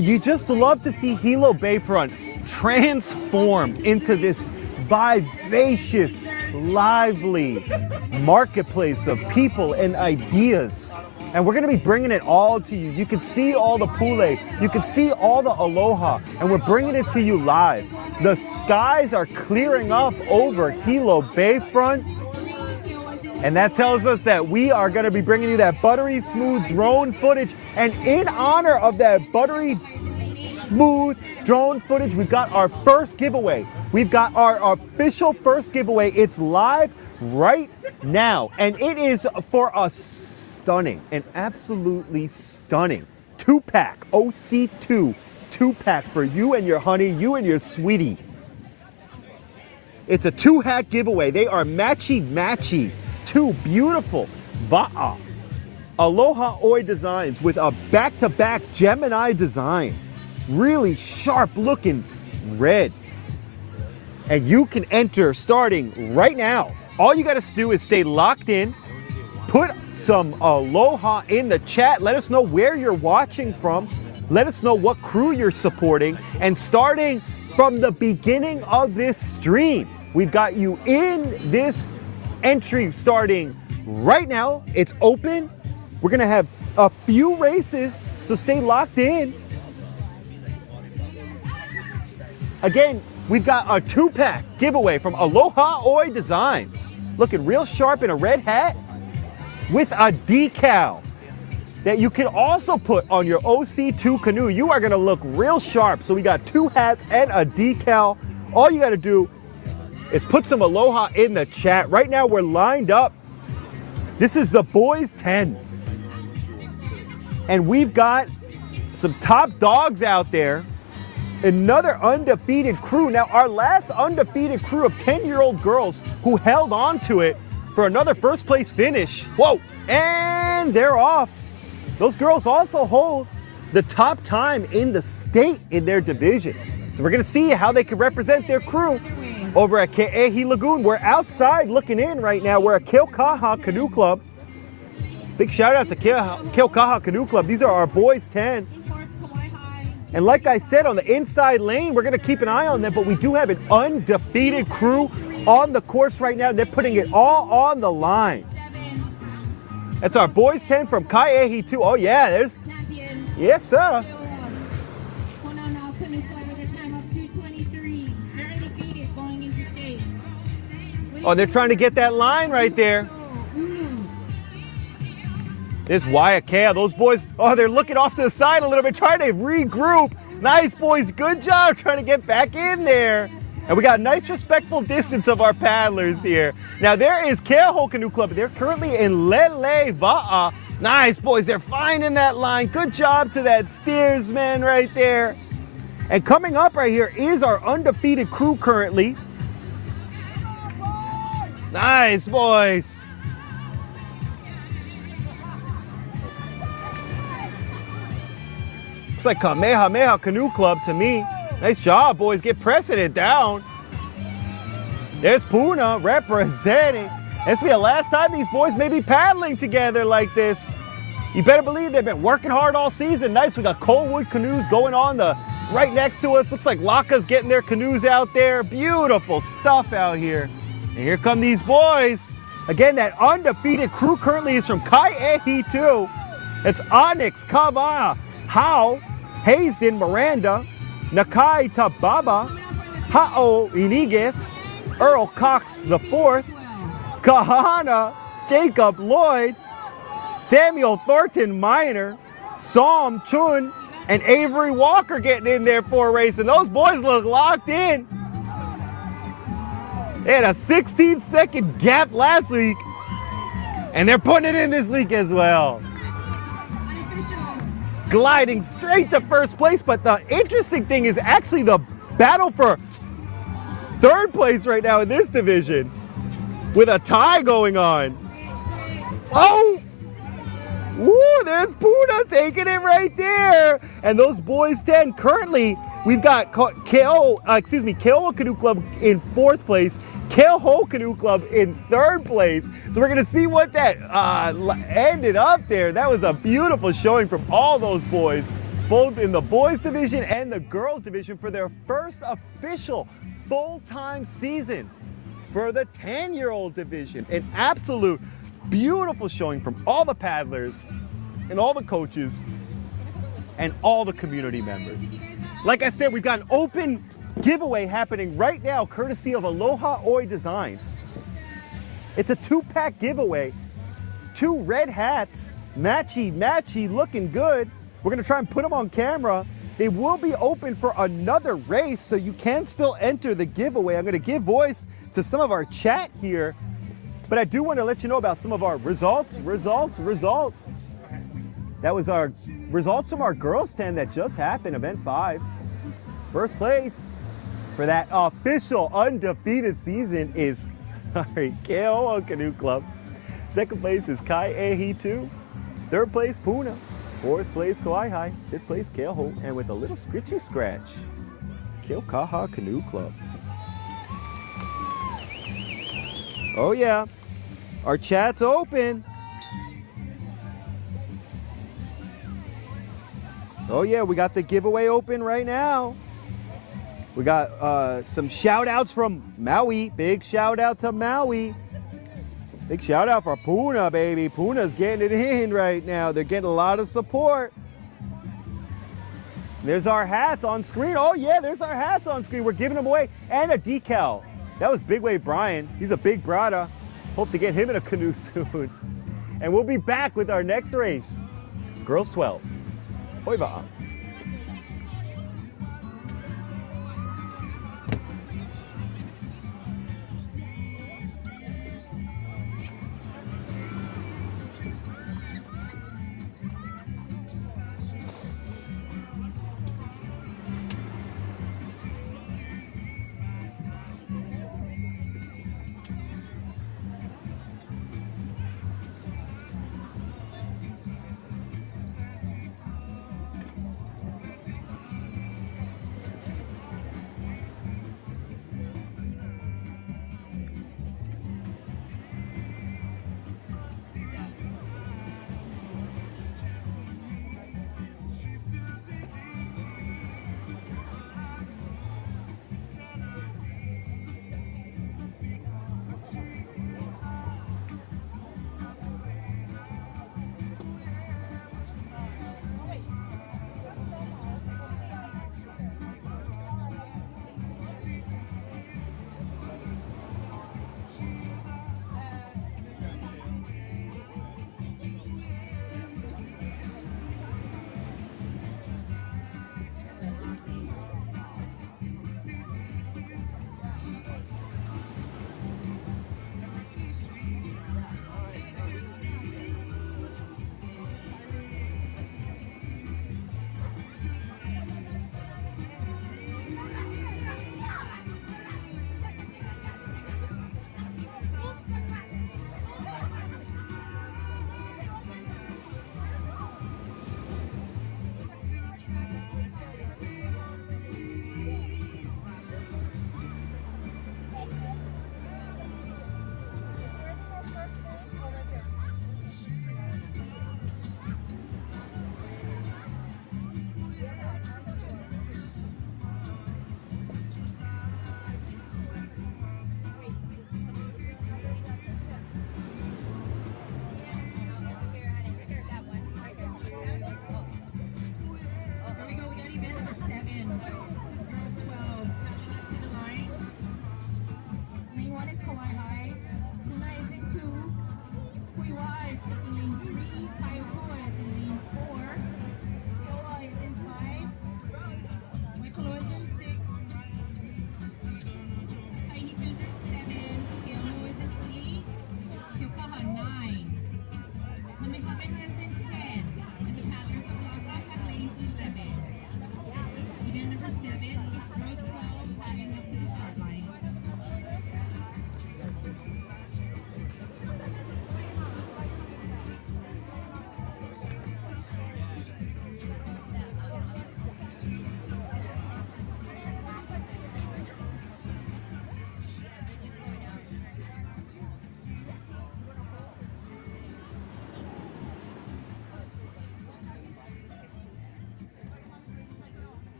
You just love to see Hilo Bayfront transformed into this vivacious, lively marketplace of people and ideas. And we're gonna be bringing it all to you. You can see all the pule, you can see all the aloha, and we're bringing it to you live. The skies are clearing up over Hilo Bayfront, and that tells us that we are gonna be bringing you that buttery smooth drone footage. And in honor of that buttery smooth drone footage, we've got our first giveaway. We've got our official first giveaway. It's live right now, and it is for a stunning, an absolutely stunning 2-pack, OC2 2-pack for you and your honey, you and your sweetie. It's a 2-hat giveaway. They are matchy-matchy, 2 beautiful Va'a Aloha Oe Designs with a back-to-back Gemini design. Really sharp looking red. And you can enter starting right now. All you gotta do is stay locked in, put some aloha in the chat, let us know where you're watching from, let us know what crew you're supporting, and starting from the beginning of this stream, we've got you in this entry starting right now. It's open. We're gonna have a few races, so stay locked in. Again, we've got a 2-pack giveaway from Aloha Oe Designs. Looking real sharp in a red hat with a decal that you can also put on your OC2 canoe. You are gonna look real sharp. So we got 2 hats and a decal. All you gotta do is put some aloha in the chat. Right now we're lined up. This is the boys 10. And we've got some top dogs out there. Another undefeated crew. Now, our last undefeated crew of 10-year-old girls who held on to it for another first place finish. Whoa, and they're off. Those girls also hold the top time in the state in their division. So we're gonna see how they can represent their crew over at Ke'ehi Lagoon. We're outside looking in right now. We're at Keaukaha Canoe Club. Big shout out to Keaukaha Canoe Club. These are our boys 10. And like I said, on the inside lane, we're gonna keep an eye on them, but we do have an undefeated crew on the course right now. They're putting it all on the line. That's our boys 10 from Ke'ehi 2. Oh yeah, there's, yes sir. Oh, they're trying to get that line right there. This Waiakea, those boys, oh, they're looking off to the side a little bit, trying to regroup. Nice, boys, good job trying to get back in there. And we got a nice respectful distance of our paddlers here. Now there is Keauhou Canoe Club. They're currently in Lele Va'a. Nice, boys, they're finding that line. Good job to that steersman right there. And coming up right here is our undefeated crew currently. Nice, boys. Looks like Kamehameha Canoe Club to me. Nice job, boys. Get pressing it down. There's Puna representing. This will be the last time these boys may be paddling together like this. You better believe they've been working hard all season. Nice. We got Coalwood canoes going on the right next to us. Looks like Laka's getting their canoes out there. Beautiful stuff out here. And here come these boys. Again, that undefeated crew currently is from Ke'ehi 2. It's Onyx, Kawa, Hao, Hazen, Miranda, Nakai Tababa, Ha'o Iniges, Earl Cox IV, Kahana, Jacob Lloyd, Samuel Thornton Minor, Psalm Chun, and Avery Walker getting in there for a race. And those boys look locked in. They had a 16-second gap last week, and they're putting it in this week as well. Gliding straight to first place, but the interesting thing is actually the battle for third place right now in this division with a tie going on. Oh! Woo, there's Puna taking it right there. And those boys 10 currently We've got Keoa Canoe Club in 4th place, Keoho Canoe Club in 3rd place. So we're gonna see what that ended up there. That was a beautiful showing from all those boys, both in the boys division and the girls division for their first official full-time season for the 10-year-old division. An absolute beautiful showing from all the paddlers and all the coaches and all the community members. Like I said, we've got an open giveaway happening right now, courtesy of Aloha Oe Designs. It's a 2-pack giveaway, 2 red hats, matchy, looking good. We're gonna try and put them on camera. They will be open for another race, so you can still enter the giveaway. I'm gonna give voice to some of our chat here, but I do wanna let you know about some of our results. That was our results from our girls 10 that just happened, event 5. First place for that official undefeated season is, Keoa Canoe Club. Second place is Kai Ehi 2. Third place, Puna. 4th place, Kauai. 5th place, Keoho. And with a little scritchy scratch, Keokaha Canoe Club. Oh yeah, our chat's open. Oh yeah, we got the giveaway open right now. We got some shout outs from Maui. Big shout out to Maui. Big shout out for Puna, baby. Puna's getting it in right now. They're getting a lot of support. There's our hats on screen. Oh yeah, there's our hats on screen. We're giving them away. And a decal. That was Big Wave Brian. He's a big brother. Hope to get him in a canoe soon. And we'll be back with our next race. Girls 12. Hoi ba.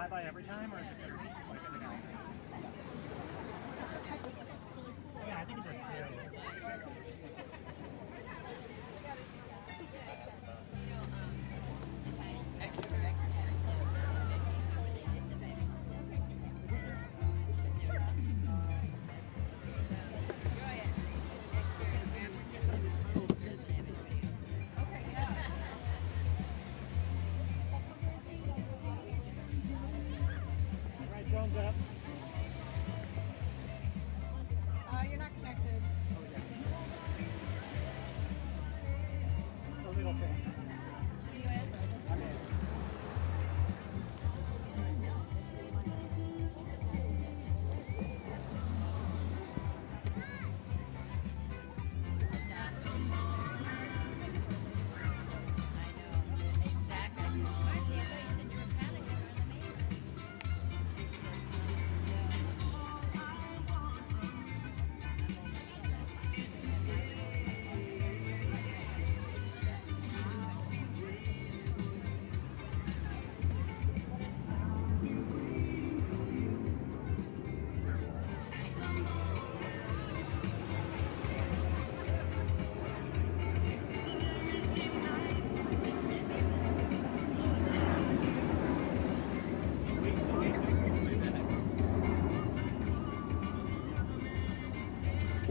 flyby every time, or just every like every now and then? Yeah, I think it does too. Drones up. You're not connected. The little things. You in? I'm in.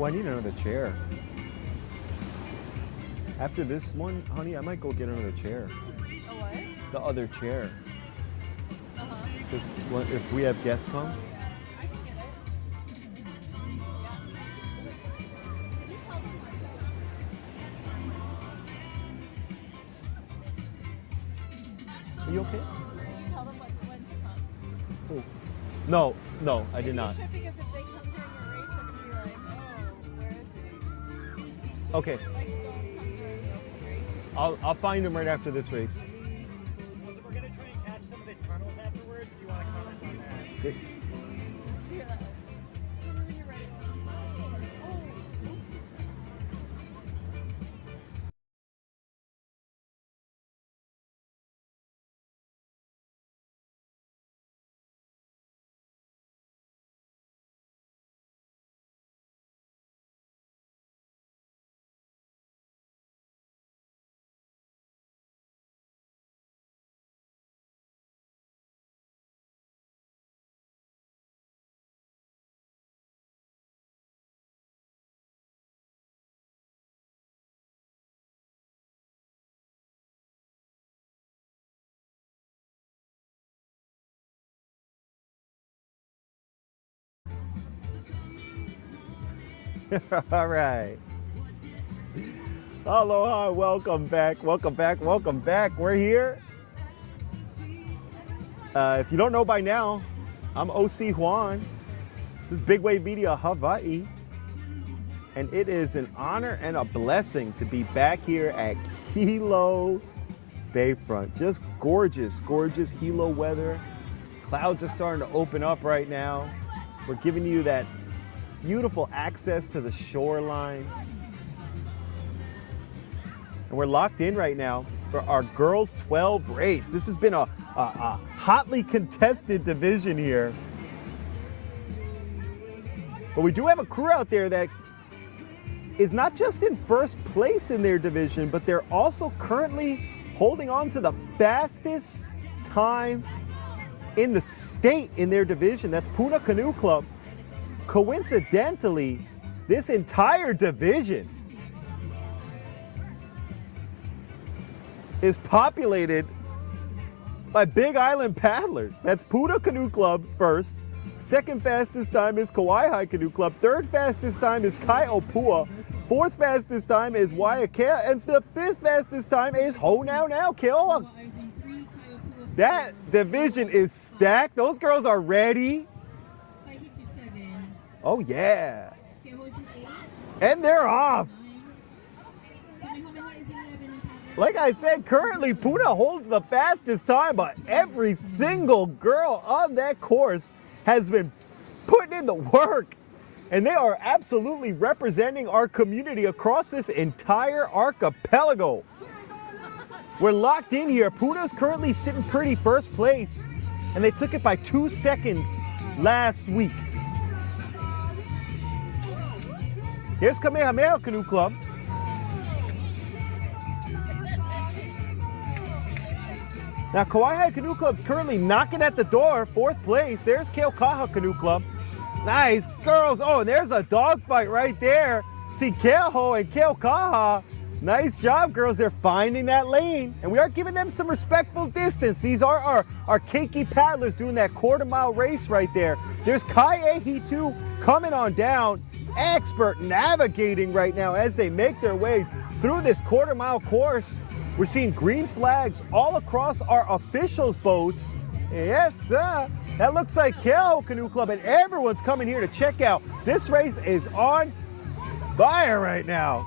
Oh, I need another chair. After this one, honey, I might go get another chair. A what? The other chair. Uh-huh. Because if we have guests come, I can get it. Yeah. Can you tell them are you okay? Can you tell them like when to come? Oh. No, I did not. You should, because if they come during your race, they're gonna be like, oh, where is he? Okay, Like, don't come during the open race. I'll find him right after this race. So we're gonna try and catch some of the tunnels afterwards. If you want to comment on that. Okay. You're like, you're ready. Oh, oops. All right. Aloha, welcome back, welcome back, welcome back. We're here. If you don't know by now, I'm OC Juan. This is Big Wave Media Hawaii. And it is an honor and a blessing to be back here at Hilo Bayfront. Just gorgeous, gorgeous Hilo weather. Clouds are starting to open up right now. We're giving you that beautiful access to the shoreline. And we're locked in right now for our girls 12 race. This has been a hotly contested division here. But we do have a crew out there that is not just in first place in their division, but they're also currently holding on to the fastest time in the state in their division. That's Puna Canoe Club. Coincidentally, this entire division is populated by Big Island paddlers. That's Puna Canoe Club first. Second fastest time is Kauai Canoe Club. Third fastest time is Kaiopua. Fourth fastest time is Waiakea. And the fifth fastest time is Ho Now Now Keoa. That division is stacked. Those girls are ready. Oh yeah. And they're off. Like I said, currently Puna holds the fastest time, but every single girl on that course has been putting in the work. And they are absolutely representing our community across this entire archipelago. We're locked in here. Puna's currently sitting pretty first place. and they took it by 2 seconds last week. Here's Kamehameha Canoe Club. Now, Kauai Canoe Club's currently knocking at the door, 4th place. There's Keaukaha Canoe Club. Nice, girls. Oh, and there's a dogfight right there. See, Keauho and Keaukaha. Nice job, girls. They're finding that lane, and we are giving them some respectful distance. These are our keiki paddlers doing that quarter-mile race right there. There's Kaiehi, too, coming on down. Expert navigating right now as they make their way through this quarter-mile course. We're seeing green flags all across our officials' boats. Yes, sir. That looks like Keauho Canoe Club, and everyone's coming here to check out. This race is on fire right now.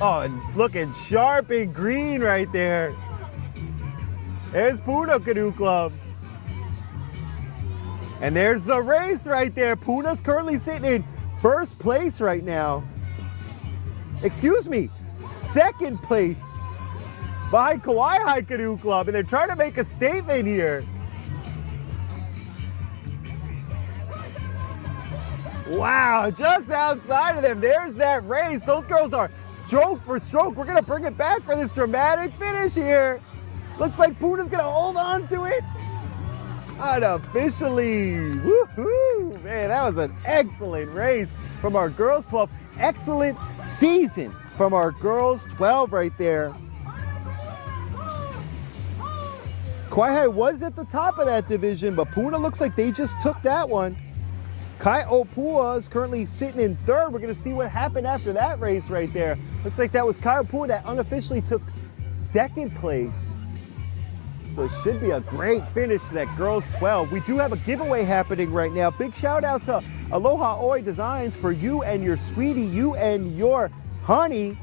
Oh, and looking sharp and green right there. There's Puna Canoe Club. And there's the race right there. Puna's currently sitting in 1st place right now. Excuse me, 2nd place behind Kauai Canoe Club. And they're trying to make a statement here. Wow, just outside of them, there's that race. Those girls are stroke for stroke. We're gonna bring it back for this dramatic finish here. Looks like Puna's gonna hold on to it. Unofficially, woohoo! Man, that was an excellent race from our girls 12. Excellent season from our girls 12 right there. Kauai was at the top of that division, but Puna looks like they just took that one. Kai Opua is currently sitting in 3rd. We're going to see what happened after that race right there. Looks like that was Kai Opua that unofficially took 2nd place. So it should be a great finish to that girls 12. We do have a giveaway happening right now. Big shout out to Aloha Oe Designs for you and your sweetie, you and your honey.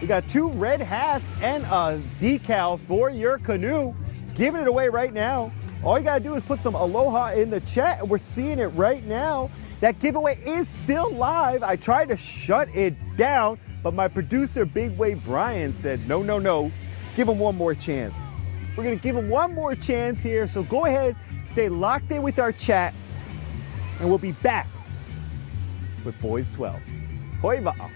We got 2 red hats and a decal for your canoe. Giving it away right now. All you gotta do is put some aloha in the chat, and we're seeing it right now. That giveaway is still live. I tried to shut it down, but my producer, Big Wave Brian, said, no, no, no, give him one more chance. We're gonna give him one more chance here, so go ahead, stay locked in with our chat, and we'll be back with Boys 12. Hoi wa'a.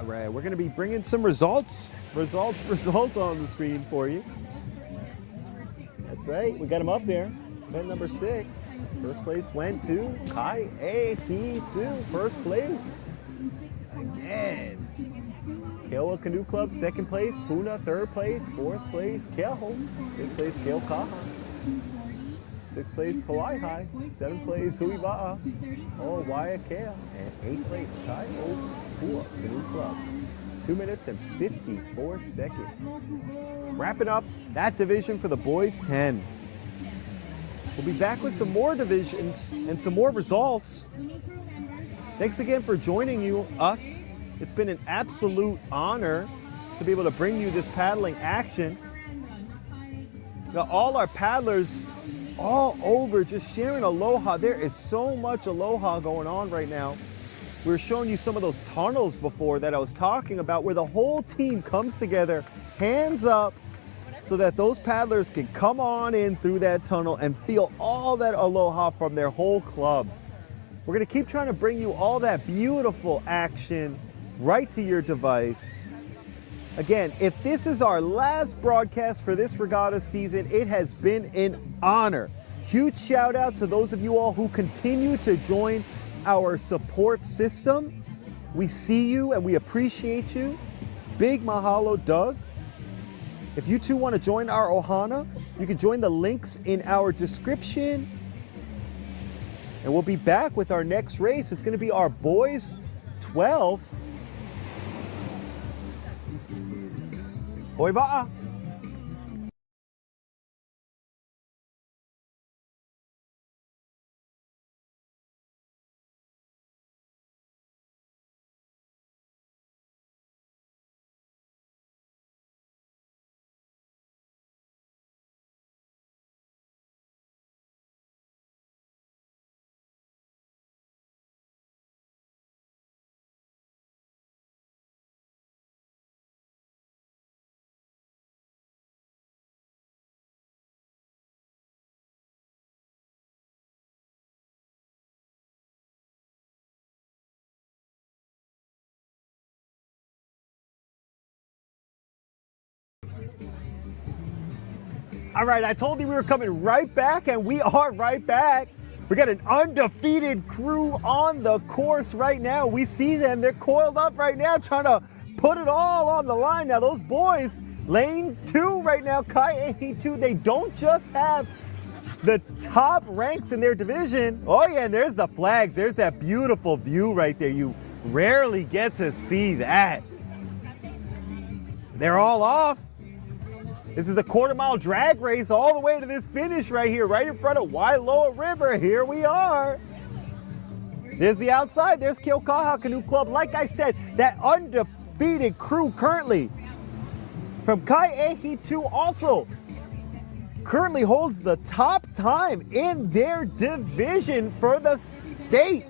All right, we're going to be bringing some results on the screen for you. That's right, we got them up there. Event number 6. First place went to Kai A-He-2, first place. Again. Keoa Canoe Club, second place. Puna, third place. Fourth place, Keaho. Fifth place, Keokaha. Sixth place, Kauai. Seventh place, Huiva'a. Oh, Waiakea. And eighth place, Kai O Pua Canoe Club. 2 minutes and 54 seconds. Wrapping up that division for the boys 10. We'll be back with some more divisions and some more results. Thanks again for joining us. It's been an absolute honor to be able to bring you this paddling action. Now, all our paddlers all over just sharing aloha. There is so much aloha going on right now. We were showing you some of those tunnels before that I was talking about, where the whole team comes together, hands up, so that those paddlers can come on in through that tunnel and feel all that aloha from their whole club. We're gonna keep trying to bring you all that beautiful action right to your device. Again, if this is our last broadcast for this regatta season, it has been an honor. Huge shout out to those of you all who continue to join our support system. We see you and we appreciate you. Big mahalo, Doug. If you too want to join our ohana, you can join the links in our description. And we'll be back with our next race. It's going to be our boys 12. Hoi va'a. All right, I told you we were coming right back, and we are right back. We got an undefeated crew on the course right now. We see them, they're coiled up right now, trying to put it all on the line. Now those boys, lane 2 right now, Kai A2, they don't just have the top ranks in their division. Oh yeah, and there's the flags. There's that beautiful view right there. You rarely get to see that. They're all off. This is a quarter-mile drag race all the way to this finish right here, right in front of Wailoa River. Here we are. There's the outside. There's Keokaha Canoe Club. Like I said, that undefeated crew currently from Kai Ehi 2 also currently holds the top time in their division for the state.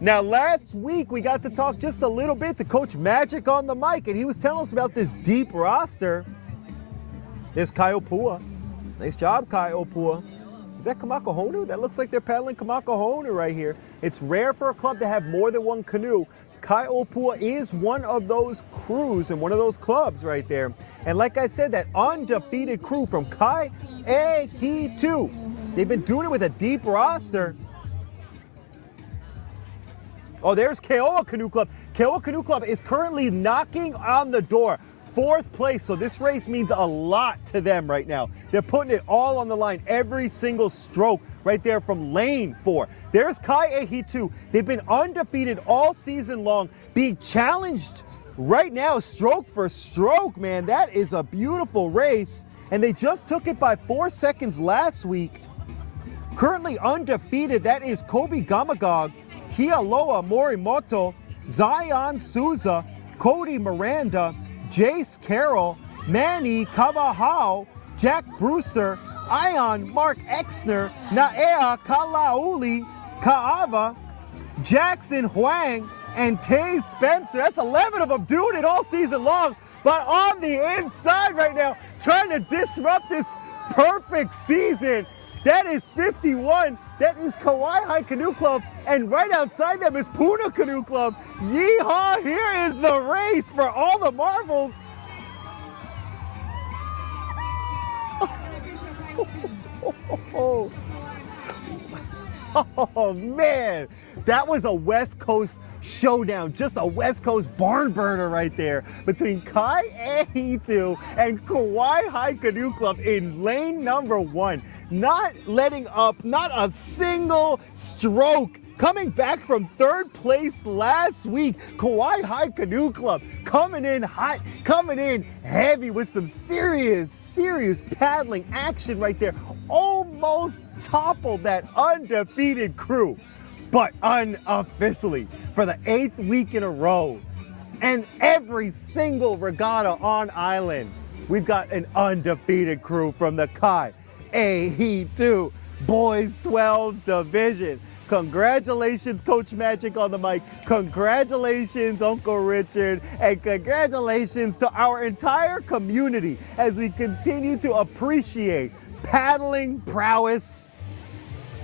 Now, last week we got to talk just a little bit to Coach Magic on the mic, and he was telling us about this deep roster. There's Kai Opua. Nice job, Kai Opua. Is that Kamakahonu? That looks like they're paddling Kamakahonu right here. It's rare for a club to have more than one canoe. Kai Opua is one of those crews and one of those clubs right there. And like I said, that undefeated crew from Kai Ehi 2. They've been doing it with a deep roster. Oh, there's Keoa Canoe Club. Keoa Canoe Club is currently knocking on the door. 4th place, so this race means a lot to them right now. They're putting it all on the line, every single stroke right there from lane 4. There's Kai Ehi 2. They've been undefeated all season long, being challenged right now stroke for stroke, man. That is a beautiful race, and they just took it by 4 seconds last week. Currently undefeated, that is Kobe Gamagog, Hialoa Morimoto, Zion Souza, Cody Miranda, Jace Carroll, Manny Kavahau, Jack Brewster, Ion Mark Exner, Naea Kalauli Kaava, Jackson Huang, and Tay Spencer. That's 11 of them doing it all season long. But on the inside right now, trying to disrupt this perfect season, That is 51. That is Kauai High Canoe Club. And right outside them is Puna Canoe Club. Yeehaw, here is the race for all the marbles. Oh man, that was a West Coast showdown, just a West Coast barn burner right there between Kai Ahitu and Kauai High Canoe Club in lane number 1. Not letting up, not a single stroke. Coming back from third place last week, Kauai High Canoe Club coming in hot, coming in heavy with some serious paddling action right there. Almost toppled that undefeated crew, but unofficially for the 8th week in a row. And every single regatta on island, we've got an undefeated crew from the Kai A2 Boys 12 division. Congratulations, Coach Magic on the mic. Congratulations, Uncle Richard. And congratulations to our entire community as we continue to appreciate paddling prowess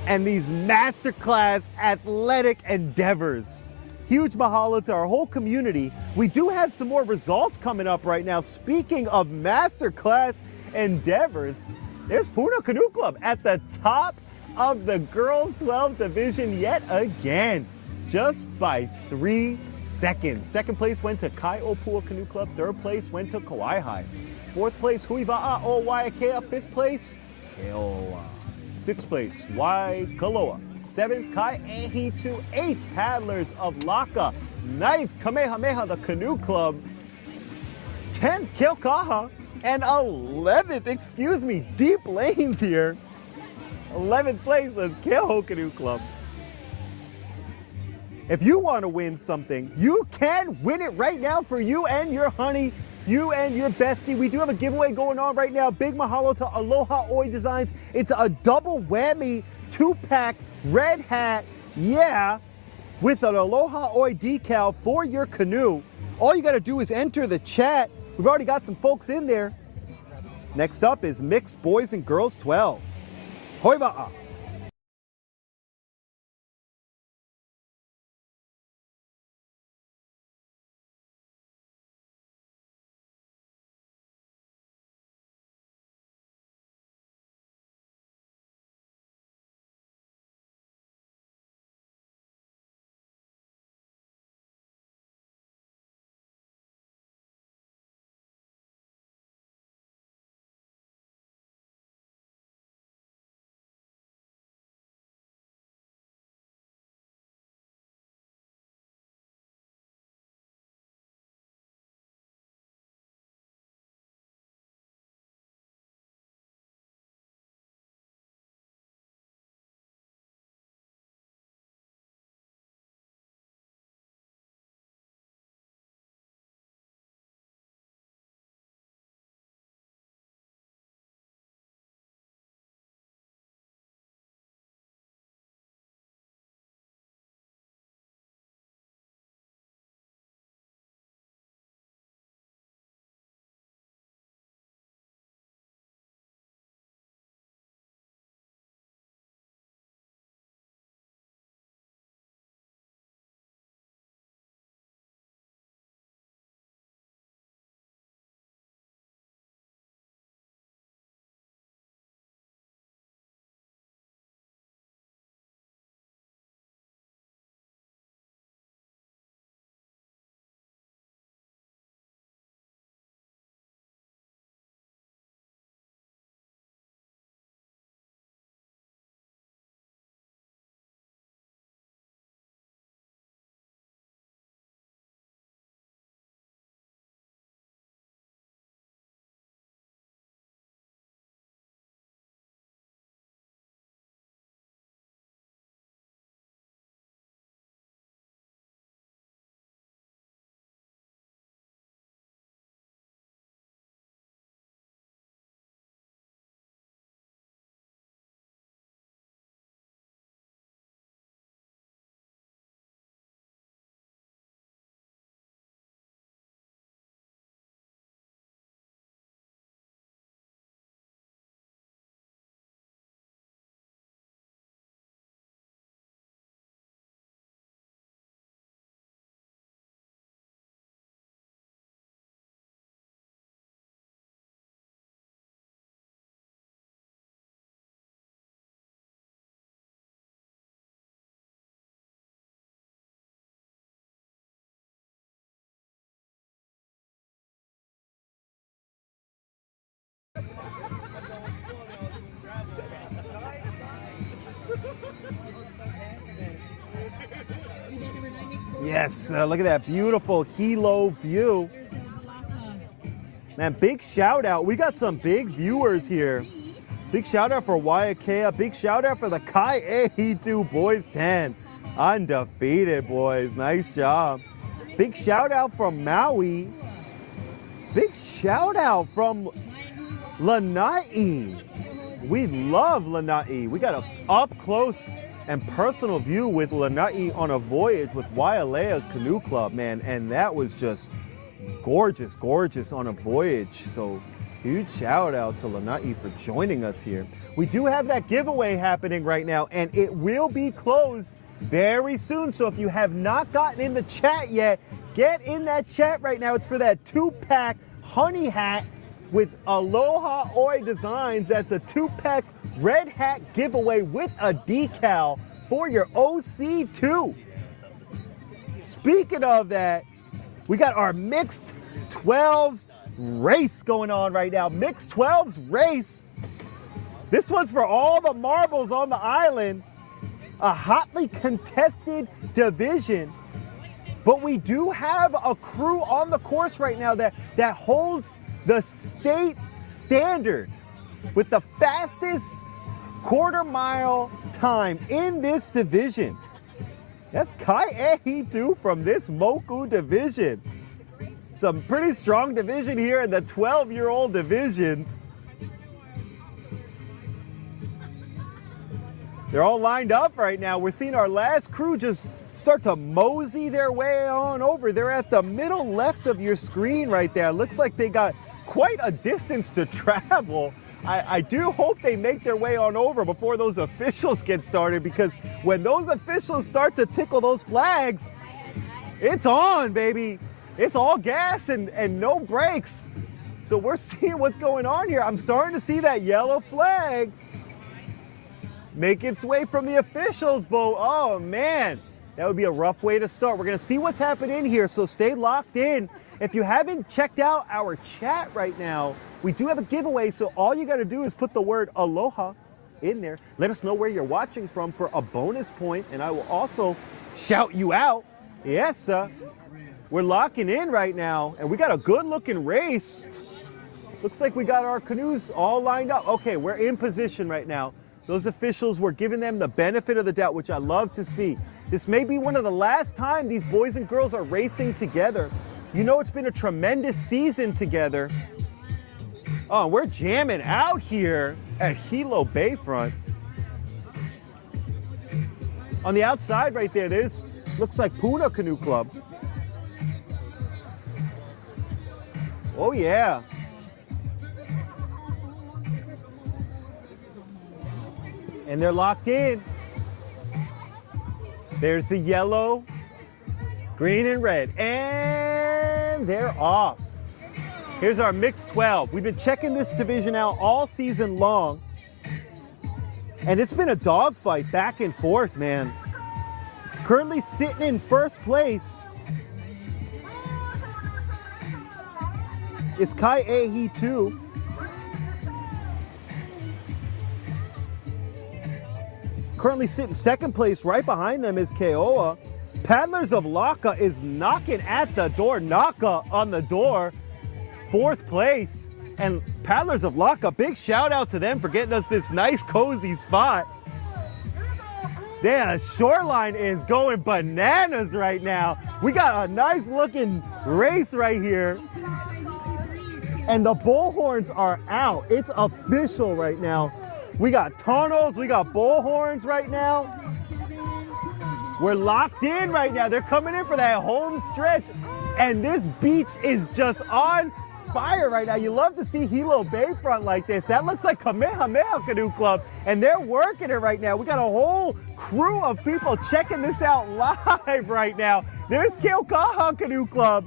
and these masterclass athletic endeavors. Huge mahalo to our whole community. We do have some more results coming up right now. Speaking of masterclass endeavors, there's Puna Canoe Club at the top of the girls 12 division yet again, just by 3 seconds. Second place went to Kai Opua Canoe Club. Third place went to Kauai High. Fourth place, Huiva'a o Waiakea. Fifth place, Keoa. Sixth place, Waikoloa. Seventh, Kai Ahitu. Eighth, Paddlers of Laka. Ninth, Kamehameha, the Canoe Club. 10th, Keokaha. And 11th, excuse me, deep lanes here. 11th place was Keoho Canoe Club. If you want to win something, you can win it right now for you and your honey, you and your bestie. We do have a giveaway going on right now. Big mahalo to Aloha Oe Designs. It's a double whammy 2-pack red hat, yeah, with an Aloha Oe decal for your canoe. All you got to do is enter the chat. We've already got some folks in there. Next up is Mixed Boys and Girls 12. Hoiva'a. Yes, look at that beautiful Hilo view. Man, big shout out. We got some big viewers here. Big shout out for Waiakea. Big shout out for the Kai'ehitu Boys 10. Undefeated, boys. Nice job. Big shout out from Maui. Big shout out from Lanai. We love Lanai. We got an up close and personal view with Lanai on a voyage with Wailea Canoe Club, man. And that was just gorgeous, gorgeous on a voyage. So huge shout out to Lanai for joining us here. We do have that giveaway happening right now, and it will be closed very soon. So if you have not gotten in the chat yet, get in that chat right now. It's for that 2-pack honey hat with Aloha Oe Designs. That's a 2-pack red hat giveaway with a decal for your OC2. Speaking of that, we got our mixed 12s race going on right now. Mixed 12s race. This one's for all the marbles on the island. A hotly contested division. But we do have a crew on the course right now that holds the state standard with the fastest quarter-mile time in this division. That's Kai'ehitu from this Moku division. Some pretty strong division here in the 12-year-old divisions. They're all lined up right now. We're seeing our last crew just start to mosey their way on over. They're at the middle left of your screen right there. Looks like they got quite a distance to travel. I do hope they make their way on over before those officials get started, because when those officials start to tickle those flags, it's on, baby. It's all gas and no brakes. So we're seeing what's going on here. I'm starting to see that yellow flag make its way from the officials' boat. Oh, man. That would be a rough way to start. We're going to see what's happening here, so stay locked in. If you haven't checked out our chat right now, we do have a giveaway, so all you got to do is put the word Aloha in there. Let us know where you're watching from for a bonus point, and I will also shout you out. Yes, sir. We're locking in right now, and we got a good-looking race. Looks like we got our canoes all lined up. Okay, we're in position right now. Those officials, were giving them the benefit of the doubt, which I love to see. This may be one of the last time these boys and girls are racing together. You know, it's been a tremendous season together. Oh, we're jamming out here at Hilo Bayfront. On the outside right there, looks like Puna Canoe Club. Oh, yeah. And they're locked in. There's the yellow, green, and red. And they're off. Here's our mixed 12. We've been checking this division out all season long. And it's been a dogfight back and forth, man. Currently sitting in first place is Kai'ehitu. Currently sitting second place. Right behind them is Keoa. Paddlers of Laka is knocking at the door. Naka on the door. Fourth place. And Paddlers of Laka, big shout out to them for getting us this nice cozy spot. Yeah, shoreline is going bananas right now. We got a nice looking race right here. And the bullhorns are out. It's official right now. We got tunnels, we got bullhorns right now. We're locked in right now. They're coming in for that home stretch. And this beach is just on fire right now. You love to see Hilo Bayfront like this. That looks like Kamehameha Canoe Club, and they're working it right now. We got a whole crew of people checking this out live right now. There's Keaukaha Canoe Club.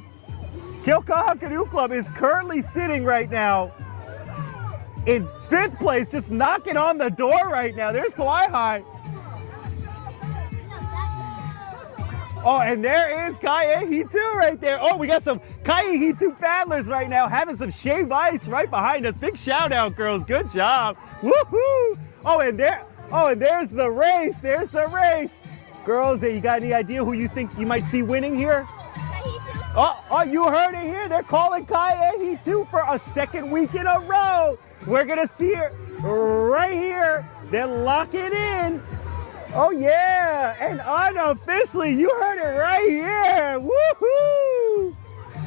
Keaukaha Canoe Club is currently sitting right now in fifth place, just knocking on the door right now. There's Kauai High. Oh, and there is Kai'ehitu right there. Oh, we got some Kai'ehitu paddlers right now having some shave ice right behind us. Big shout out, girls. Good job. Woohoo! Oh, and there's the race. There's the race. Girls, you got any idea who you think you might see winning here? Oh, you heard it here. They're calling Kaiehi 2 for a second week in a row. We're going to see it right here. They're locking in. Oh, yeah. And unofficially, you heard it right here. Woohoo!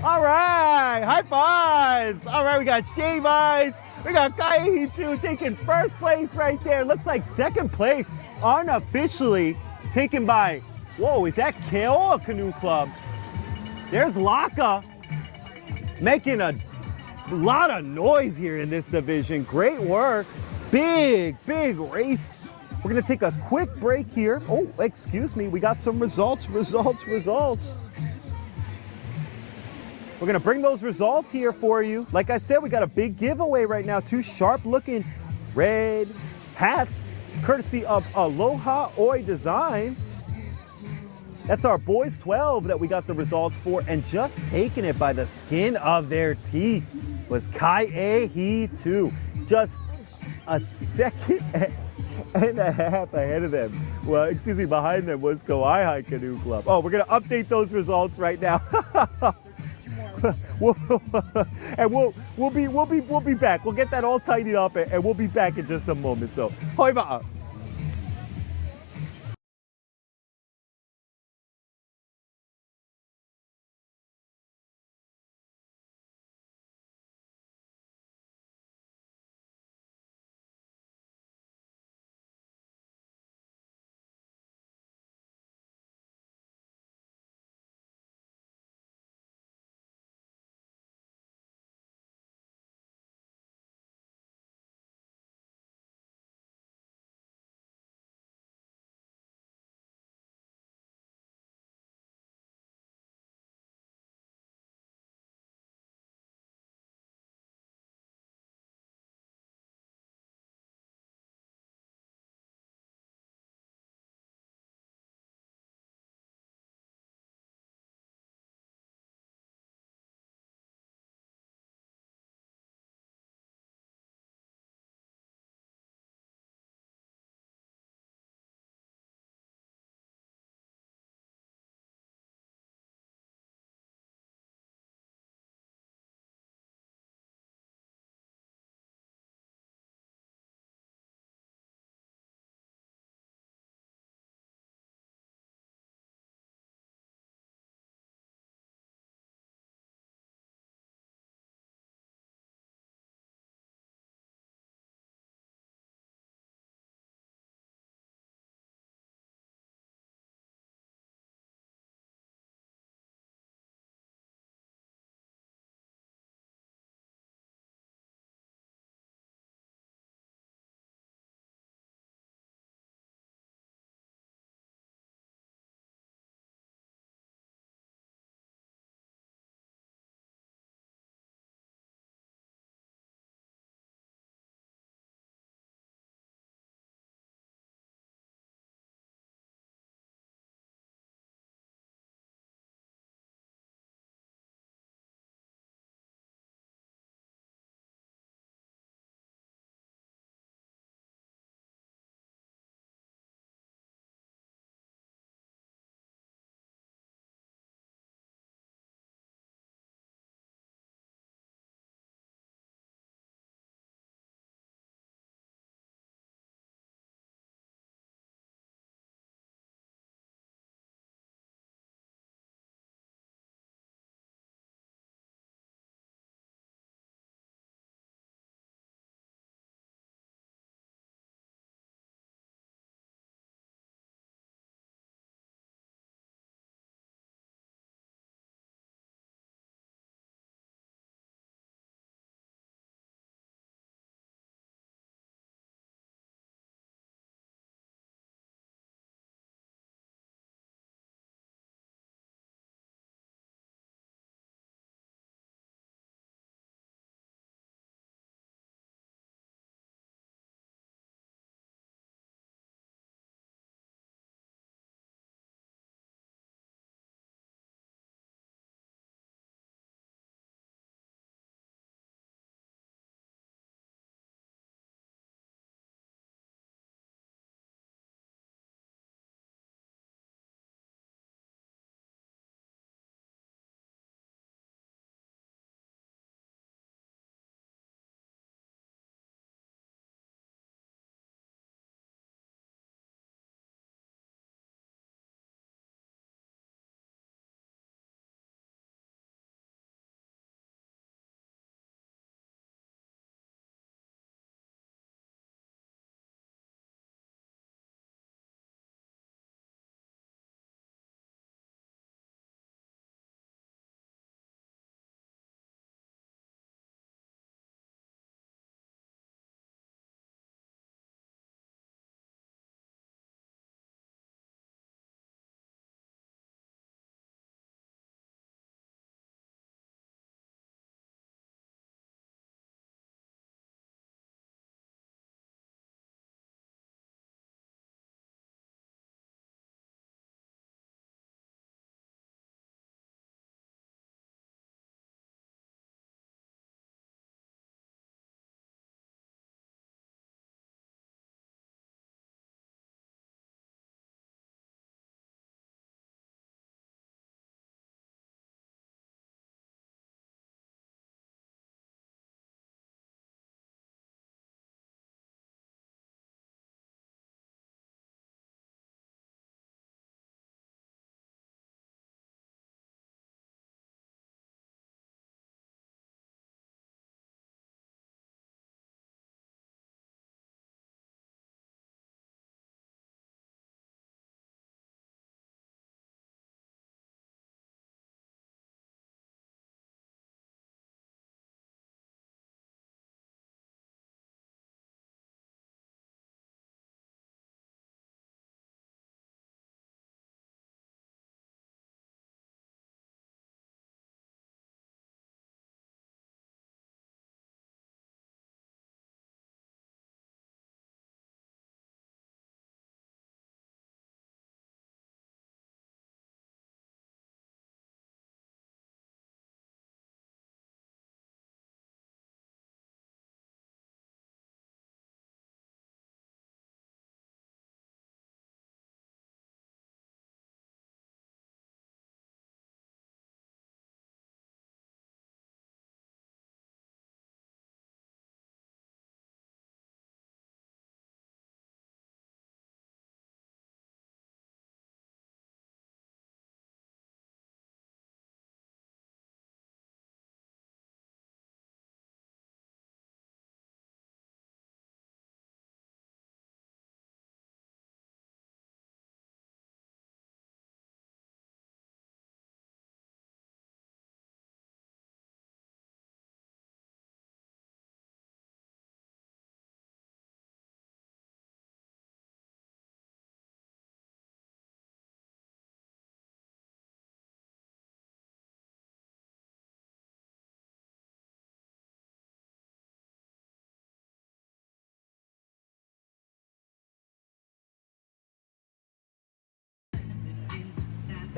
All right. High fives. All right, we got Shave Eyes. We got Kaiehi 2 taking first place right there. Looks like second place unofficially taken by, whoa, is that Keoa Canoe Club? There's Laka making a lot of noise here in this division. Great work. Big race. We're gonna take a quick break here. Oh, excuse me, we got some results. We're gonna bring those results here for you. Like I said, we got a big giveaway right now. 2 sharp looking red hats, courtesy of Aloha Oe Designs. That's our boys 12 that we got the results for, and just taking it by the skin of their teeth was Kaiehi 2. Just a second and a half ahead of them. Well, excuse me, behind them was Kauai Canoe Club. Oh, we're gonna update those results right now. we'll be back. We'll get that all tidied up, and we'll be back in just a moment. So, hoi ma'a.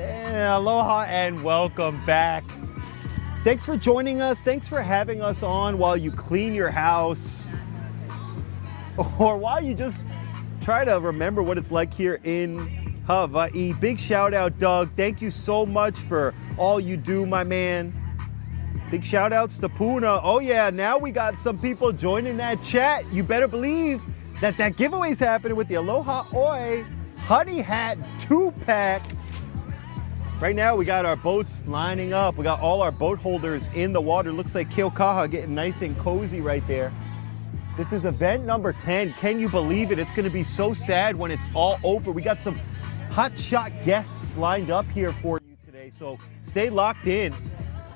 Aloha and welcome back. Thanks for joining us. Thanks for having us on while you clean your house or while you just try to remember what it's like here in Hawaii. Big shout out, Doug. Thank you so much for all you do, my man. Big shout outs to Puna. Oh yeah, now we got some people joining that chat. You better believe that giveaway's happening with the Aloha Oe Honey Hat 2-pack. Right now we got our boats lining up. We got all our boat holders in the water. Looks like Keaukaha getting nice and cozy right there. This is event number 10. Can you believe it? It's gonna be so sad when it's all over. We got some hotshot guests lined up here for you today, so stay locked in.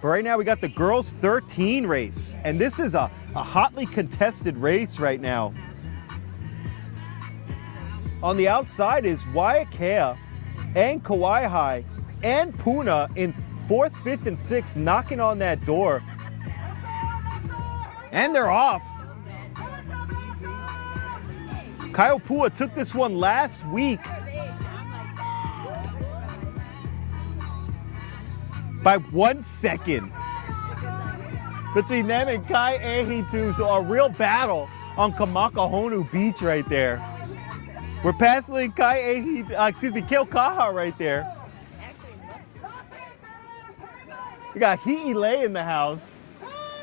But right now we got the girls 13 race, and this is a hotly contested race right now. On the outside is Waiakea and Kauai and Puna in 4th, 5th, and 6th knocking on that door. And they're off. Kaiopua took this one last week by 1 second between them and Kai Ehitu. So a real battle on Kamakahonu Beach right there. We're passing Keaukaha right there. We got Hi'ile in the house.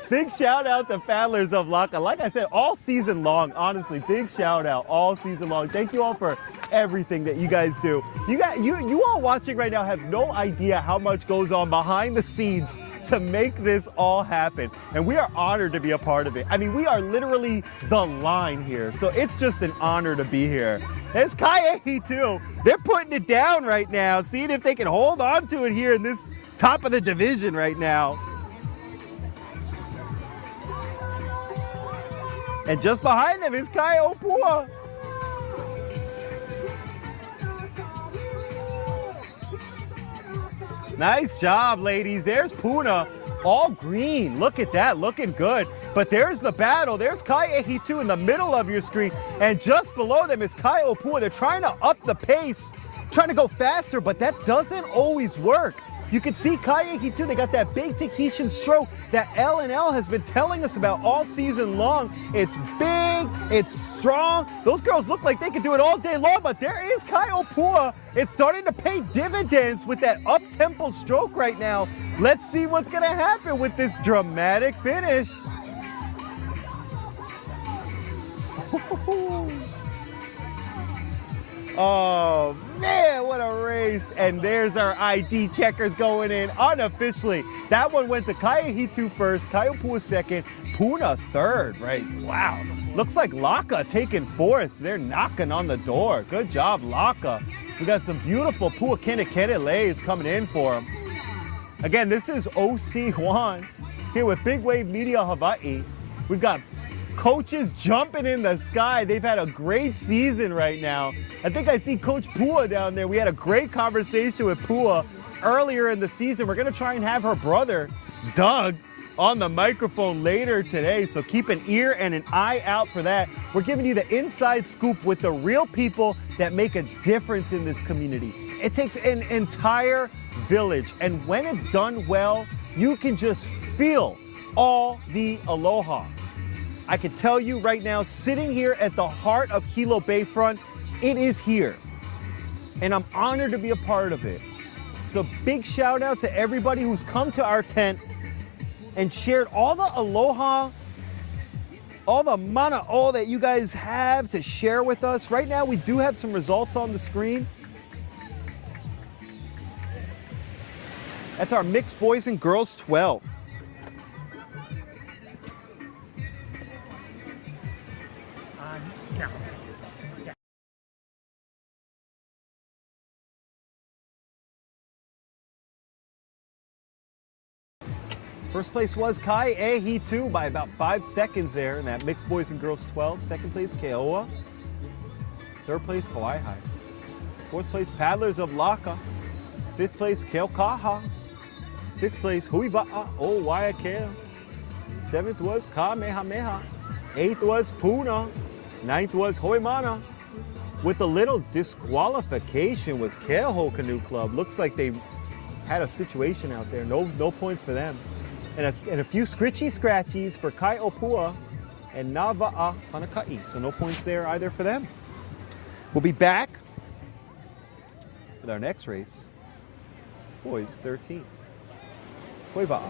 Big shout out to Paddlers of Laka. Like I said, all season long, honestly, big shout out all season long. Thank you all for everything that you guys do. You all watching right now have no idea how much goes on behind the scenes to make this all happen. And we are honored to be a part of it. I mean, we are literally the line here. So it's just an honor to be here. There's Kaiehi too. They're putting it down right now, seeing if they can hold on to it here in this top of the division right now. And just behind them is Kaiopua. Nice job, ladies. There's Puna, all green. Look at that, looking good. But there's the battle. There's Kaiehi in the middle of your screen. And just below them is Kaiopua. They're trying to up the pace, trying to go faster, but that doesn't always work. You can see Kaiehi too, they got that big Tahitian stroke that L&L has been telling us about all season long. It's big, it's strong. Those girls look like they could do it all day long, but there is Kaiopua. It's starting to pay dividends with that up-tempo stroke right now. Let's see what's gonna happen with this dramatic finish. Oh man, what a race. And there's our ID checkers going in unofficially. That one went to Kaiehi first, Kaiopua second, Puna third, right? Wow. Looks like Laka taking fourth. They're knocking on the door. Good job, Laka. We got some beautiful Pua Kenekenele's coming in for them. Again, this is OC Juan here with Big Wave Media Hawaii. We've got coaches jumping in the sky. They've had a great season right now. I think I see Coach Pua down there. We had a great conversation with Pua earlier in the season. We're gonna try and have her brother, Doug, on the microphone later today. So keep an ear and an eye out for that. We're giving you the inside scoop with the real people that make a difference in this community. It takes an entire village. And when it's done well, you can just feel all the aloha. I can tell you right now, sitting here at the heart of Hilo Bayfront, it is here. And I'm honored to be a part of it. So big shout out to everybody who's come to our tent and shared all the aloha, all the mana'o that you guys have to share with us. Right now, we do have some results on the screen. That's our mixed boys and girls 12. First place was Kaiehi 2 by about 5 seconds there in that mixed boys and girls 12. Second place, Keoa. Third place, Kauai. Fourth place, Paddlers of Laka. Fifth place, Keaukaha. Sixth place, Huiva'a O Waiakea. Seventh was Kamehameha. Eighth was Puna. Ninth was Hoimana. With a little disqualification was Keoho Canoe Club. Looks like they had a situation out there. No points for them. And a few scritchy scratchies for Kai Opua and Nava'a Hanakai. So no points there either for them. We'll be back with our next race, boys 13. Koiva'a.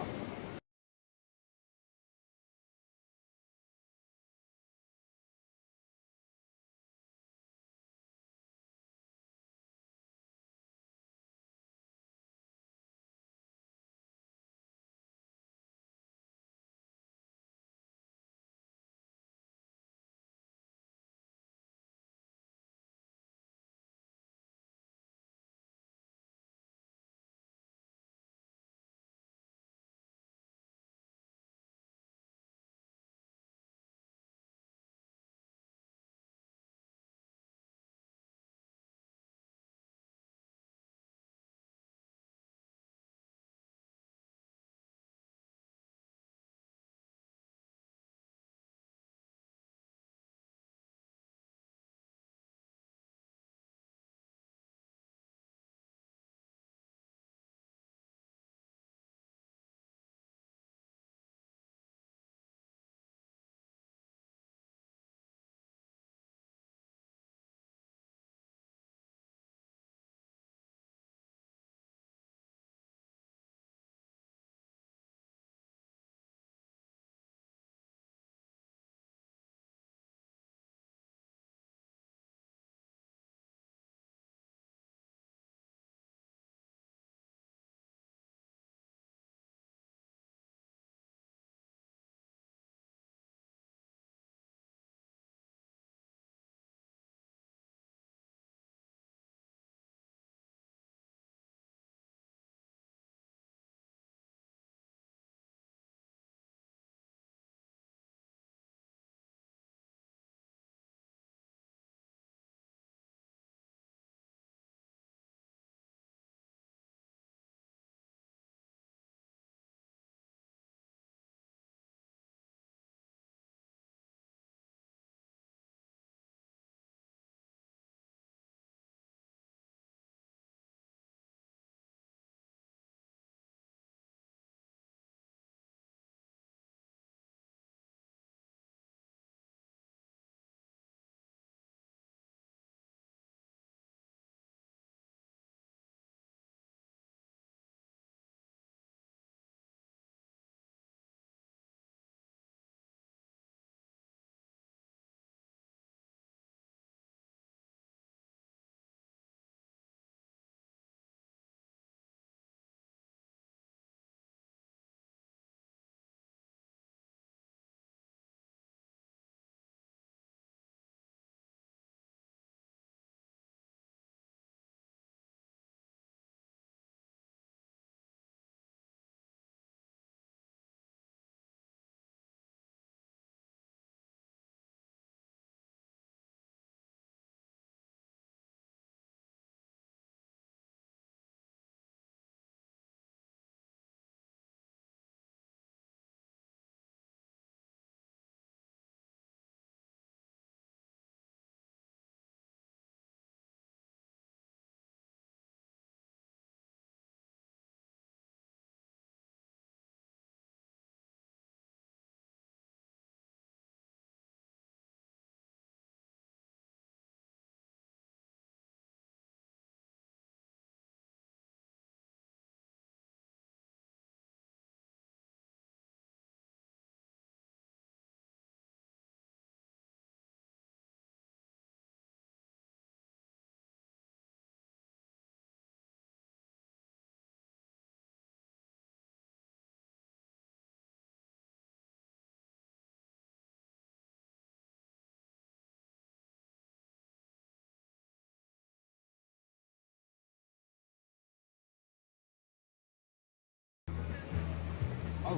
All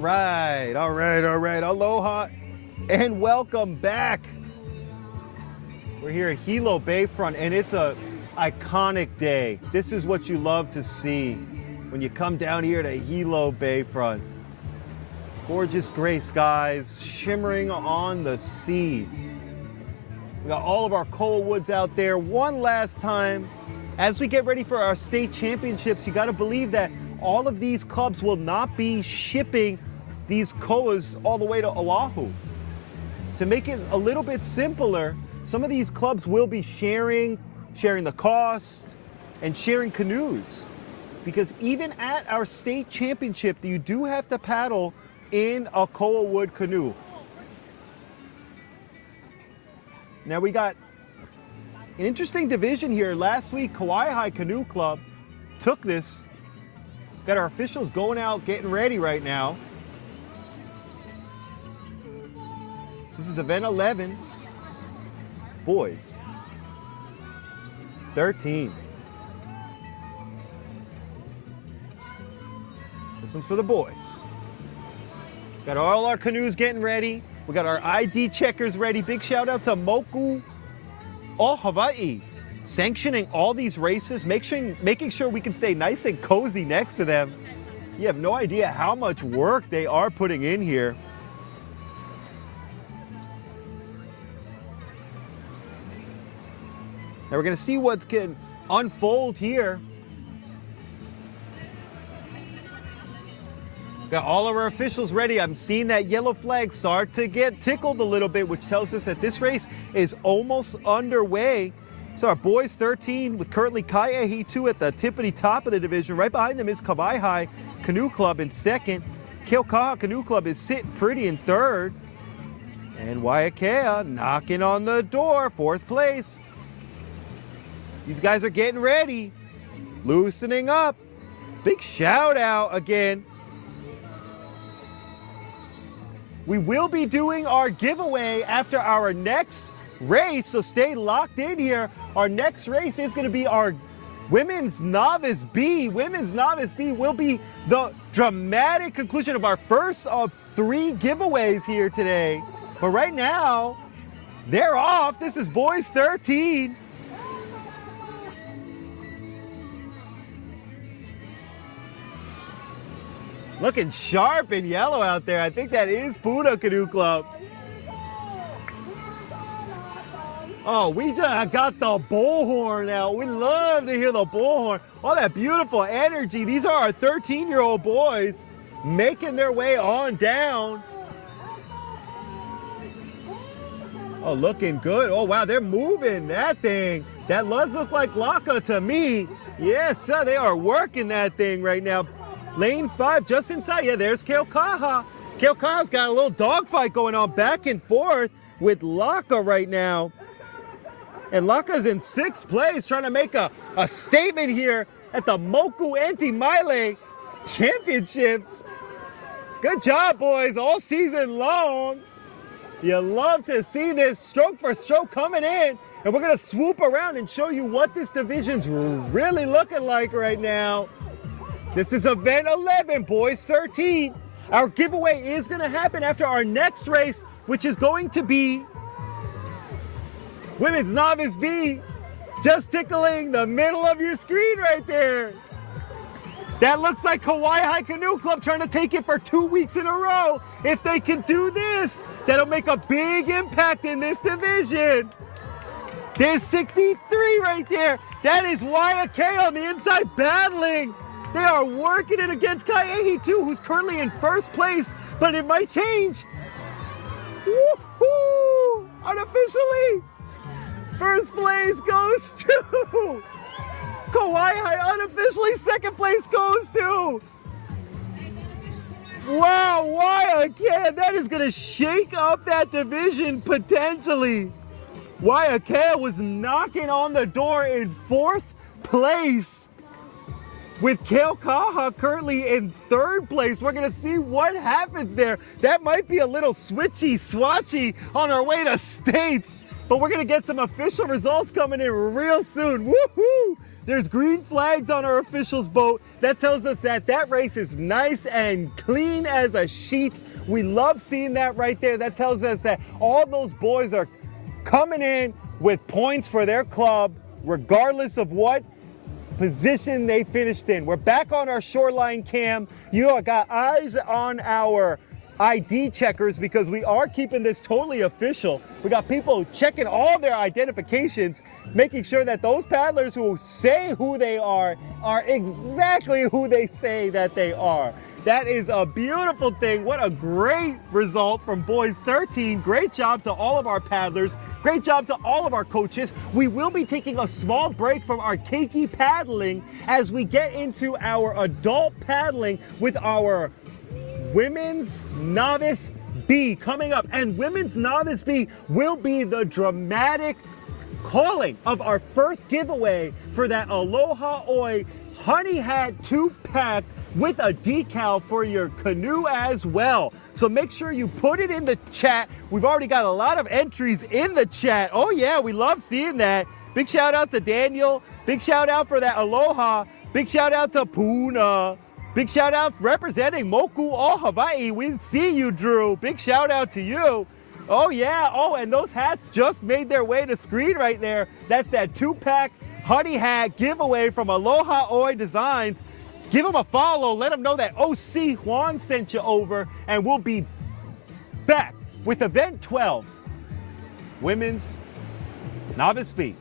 right. Aloha and welcome back. We're here at Hilo Bayfront and it's a iconic day. This is what you love to see when you come down here to Hilo Bayfront. Gorgeous gray skies shimmering on the sea. We got all of our coal woods out there one last time As we get ready for our state championships, you got to believe that all of these clubs will not be shipping these koas all the way to Oahu. To make it a little bit simpler, some of these clubs will be sharing the cost and sharing canoes. Because even at our state championship, you do have to paddle in a koa wood canoe. Now we got an interesting division here. Last week, Kauai High Canoe Club took this. Got our officials going out, getting ready right now. This is event 11. Boys. 13. This one's for the boys. Got all our canoes getting ready. We got our ID checkers ready. Big shout out to Moku O Hawai'i, sanctioning all these races, making sure we can stay nice and cozy next to them. You have no idea how much work they are putting in here. Now we're gonna see what can unfold here. Got all of our officials ready. I'm seeing that yellow flag start to get tickled a little bit, which tells us that this race is almost underway. So our boys 13 with currently Kai'ehi 2 at the tippity top of the division. Right behind them is Kauai High Canoe Club in second. Keaukaha Canoe Club is sitting pretty in third. And Waiakea knocking on the door, fourth place. These guys are getting ready, loosening up. Big shout out again. We will be doing our giveaway after our next race, so stay locked in here. Our next race is going to be our Women's Novice B. Women's Novice B will be the dramatic conclusion of our first of 3 giveaways here today. But right now, they're off. This is boys 13. Looking sharp in yellow out there. I think that is Puna Canoe Club. Oh, we just got the bullhorn out. We love to hear the bullhorn. All that beautiful energy. These are our 13-year-old boys making their way on down. Oh, looking good. Oh, wow, they're moving that thing. That does look like Laka to me. Yes, sir, they are working that thing right now. Lane 5 just inside. Yeah, there's Keaukaha. Keaukaha's got a little dogfight going on back and forth with Laka right now. And Laka's in 6th place trying to make a statement here at the Moku MAILE Championships. Good job, boys, all season long. You love to see this stroke for stroke coming in. And we're going to swoop around and show you what this division's really looking like right now. This is event 11, boys 13. Our giveaway is going to happen after our next race, which is going to be Women's Novice B, just tickling the middle of your screen right there. That looks like Kauai High Canoe Club trying to take it for 2 weeks in a row. If they can do this, that'll make a big impact in this division. There's 63 right there. That is Waiakea on the inside battling. They are working it against Kai'ehi 2, who's currently in 1st place, but it might change. Woohoo! Unofficially, 1st place goes to Kauai High. Unofficially, 2nd place goes to. Wow, Waiakea, that is going to shake up that division potentially. Waiakea was knocking on the door in 4th place. With Keaukaha currently in 3rd place. We're gonna see what happens there. That might be a little swatchy on our way to states, but we're gonna get some official results coming in real soon. Woohoo! There's green flags on our officials' boat. That tells us that that race is nice and clean as a sheet. We love seeing that right there. That tells us that all those boys are coming in with points for their club, regardless of what position they finished in. We're back on our shoreline cam. You got eyes on our ID checkers because we are keeping this totally official. We got people checking all their identifications, making sure that those paddlers who say who they are exactly who they say that they are. That is a beautiful thing. What a great result from boys 13. Great job to all of our paddlers. Great job to all of our coaches. We will be taking a small break from our keiki paddling as we get into our adult paddling with our Women's Novice B coming up. And Women's Novice B will be the dramatic calling of our first giveaway for that Aloha Oe Honey Hat 2-pack with a decal for your canoe as well. So make sure you put it in the chat. We've already got a lot of entries in the chat. Oh yeah, we love seeing that. Big shout out to Daniel. Big shout out for that Aloha. Big shout out to Puna. Big shout out representing Moku O Hawai'i. We see you, Drew. Big shout out to you. Oh yeah, oh, and those hats just made their way to screen right there. That's that 2-pack honey hat giveaway from Aloha Oe Designs. Give them a follow, let them know that OC Juan sent you over, and we'll be back with event 12, Women's Novice B.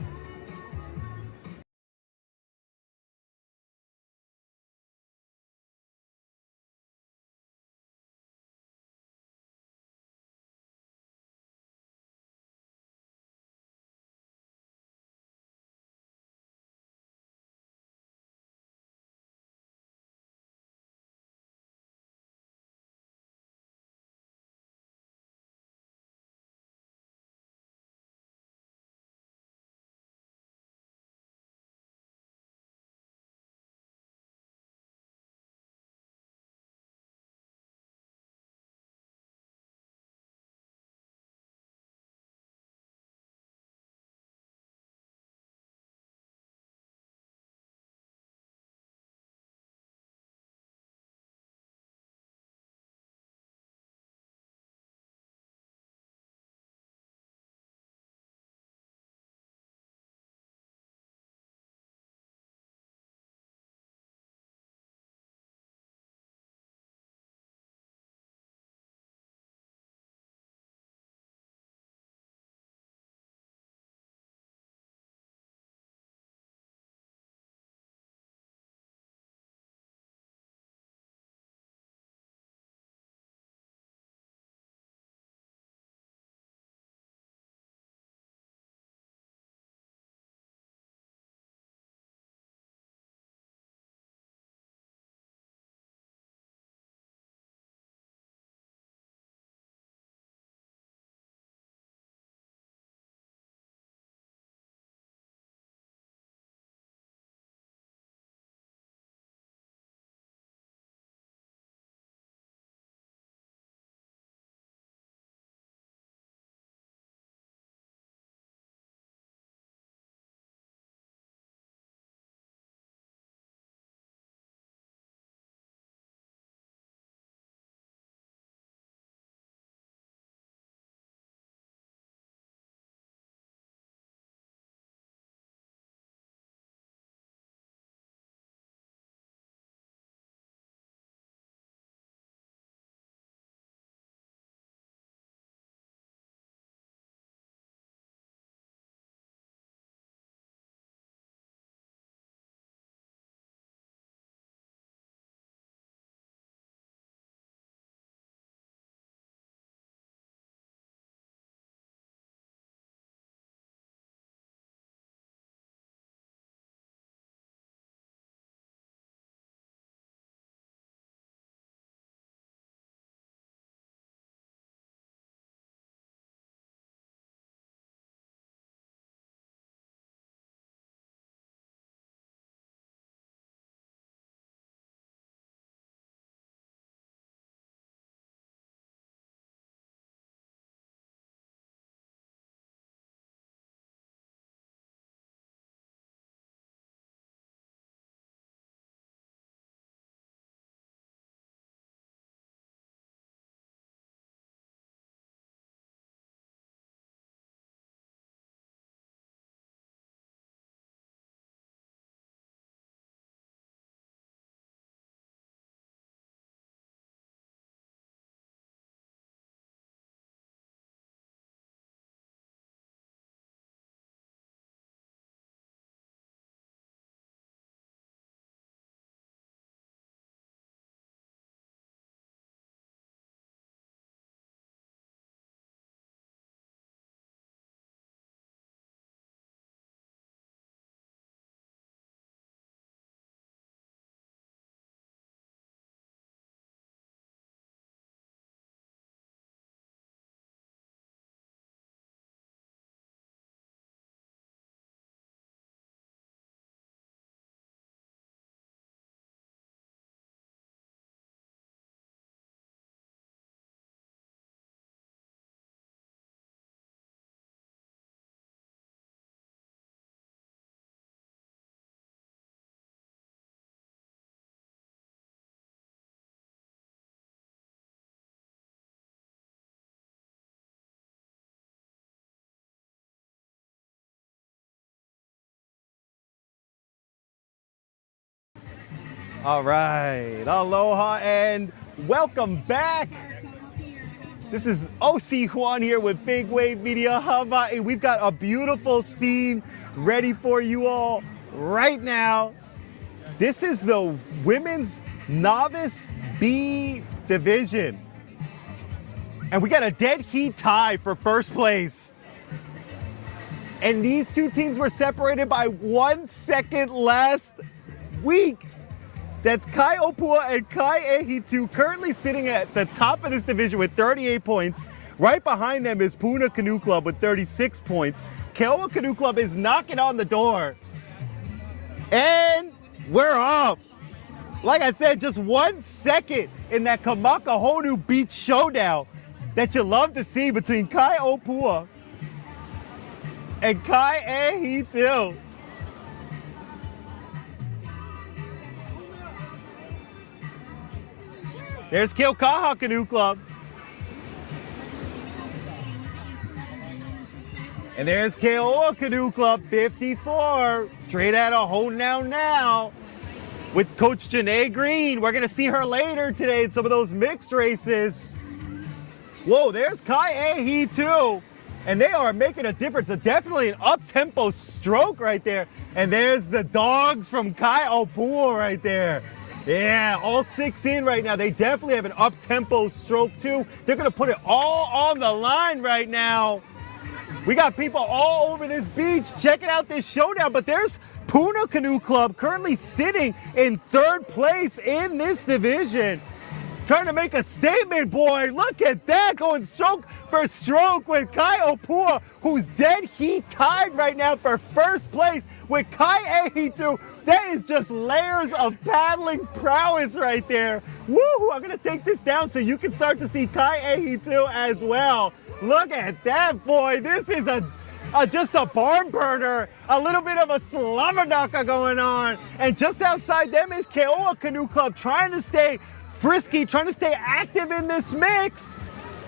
All right, aloha and welcome back. This is OC Juan here with Big Wave Media Hawaii. We've got a beautiful scene ready for you all right now. This is the women's Novice B division. And we got a dead heat tie for first place. And these two teams were separated by 1 second last week. That's Kai Opua and Kai Ehitu currently sitting at the top of this division with 38 points. Right behind them is Puna Canoe Club with 36 points. Keoa Canoe Club is knocking on the door. And we're off. Like I said, just 1 second in that Kamakahonu Beach showdown that you love to see between Kai Opua and Kai Ehitu. There's Keokaha Canoe Club. And there's Keoa Canoe Club, 54, straight out of Honau now with Coach Janae Green. We're gonna see her later today in some of those mixed races. Whoa, there's Kai Ehi too. And they are making a difference. Definitely an up-tempo stroke right there. And there's the dogs from Kai Opua right there. Yeah, all 6 in right now. They definitely have an up-tempo stroke too. They're gonna put it all on the line right now. We got people all over this beach checking out this showdown, but there's Puna Canoe Club currently sitting in 3rd place in this division. Trying to make a statement, boy. Look at that, going stroke for stroke with Kai Opua, who's dead heat tied right now for 1st place with Kai Ehitu. That is just layers of paddling prowess right there. Woohoo, I'm gonna take this down so you can start to see Kai Ehitu as well. Look at that, boy. This is just a barn burner, a little bit of a slamadaka going on. And just outside them is Keoa Canoe Club trying to stay frisky, trying to stay active in this mix.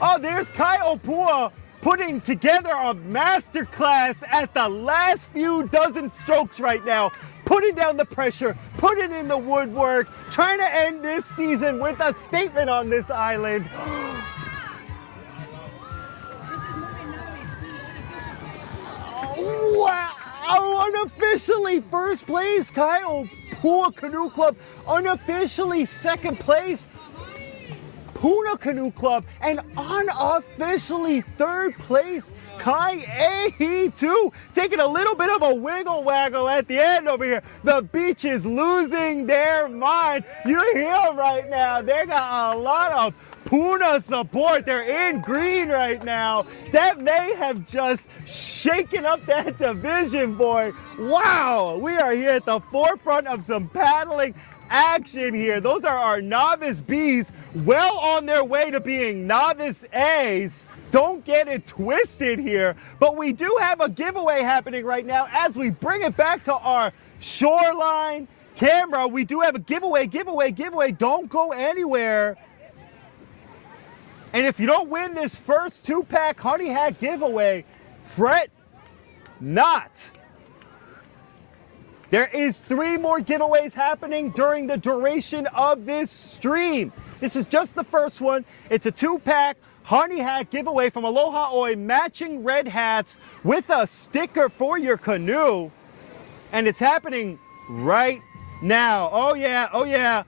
Oh, there's Kai Opua putting together a masterclass at the last few dozen strokes right now, putting down the pressure, putting in the woodwork, trying to end this season with a statement on this island. Wow, unofficially 1st place, Kai Opua Canoe Club, unofficially 2nd place, Puna Canoe Club, and unofficially 3rd place, Kai Ehitu, taking a little bit of a wiggle waggle at the end over here. The beach is losing their minds. You hear them right now. They got a lot of Puna support. They're in green right now. That may have just shaken up that division, boy. Wow, we are here at the forefront of some paddling action here. Those are our Novice Bs, well on their way to being Novice As. Don't get it twisted here, but we do have a giveaway happening right now as we bring it back to our shoreline camera. We do have a giveaway. Don't go anywhere. And if you don't win this first 2-pack honey hat giveaway, fret not. There is 3 more giveaways happening during the duration of this stream. This is just the first one. It's a 2-pack honey hat giveaway from Aloha Oe, matching red hats with a sticker for your canoe. And it's happening right now. Oh yeah.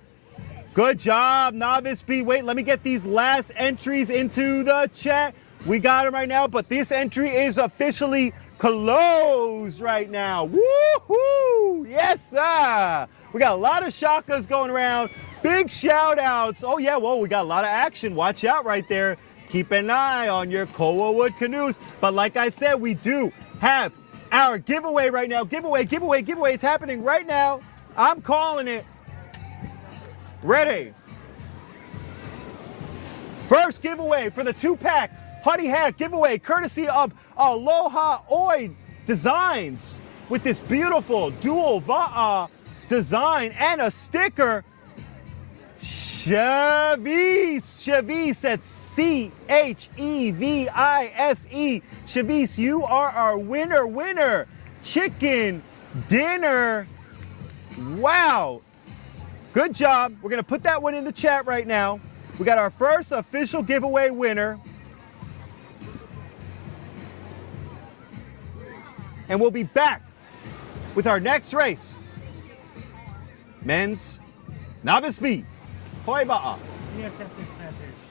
Good job, Novice B. Wait, let me get these last entries into the chat. We got them right now, but this entry is officially closed right now. Woohoo! Yes, sir! We got a lot of shakas going around. Big shout outs. Oh yeah, whoa, we got a lot of action. Watch out right there. Keep an eye on your Koa Wood canoes. But like I said, we do have our giveaway right now. Giveaway is happening right now. I'm calling it. Ready. First giveaway for the 2-pack honey hat giveaway, courtesy of Aloha Oe Designs, with this beautiful dual va'a design and a sticker. Chevis, that's C-H-E-V-I-S-E. Chevis, you are our winner. Chicken dinner. Wow. Good job. We're gonna put that one in the chat right now. We got our first official giveaway winner. And we'll be back with our next race. Men's Novice B. Hoi ba'a. You sent this message.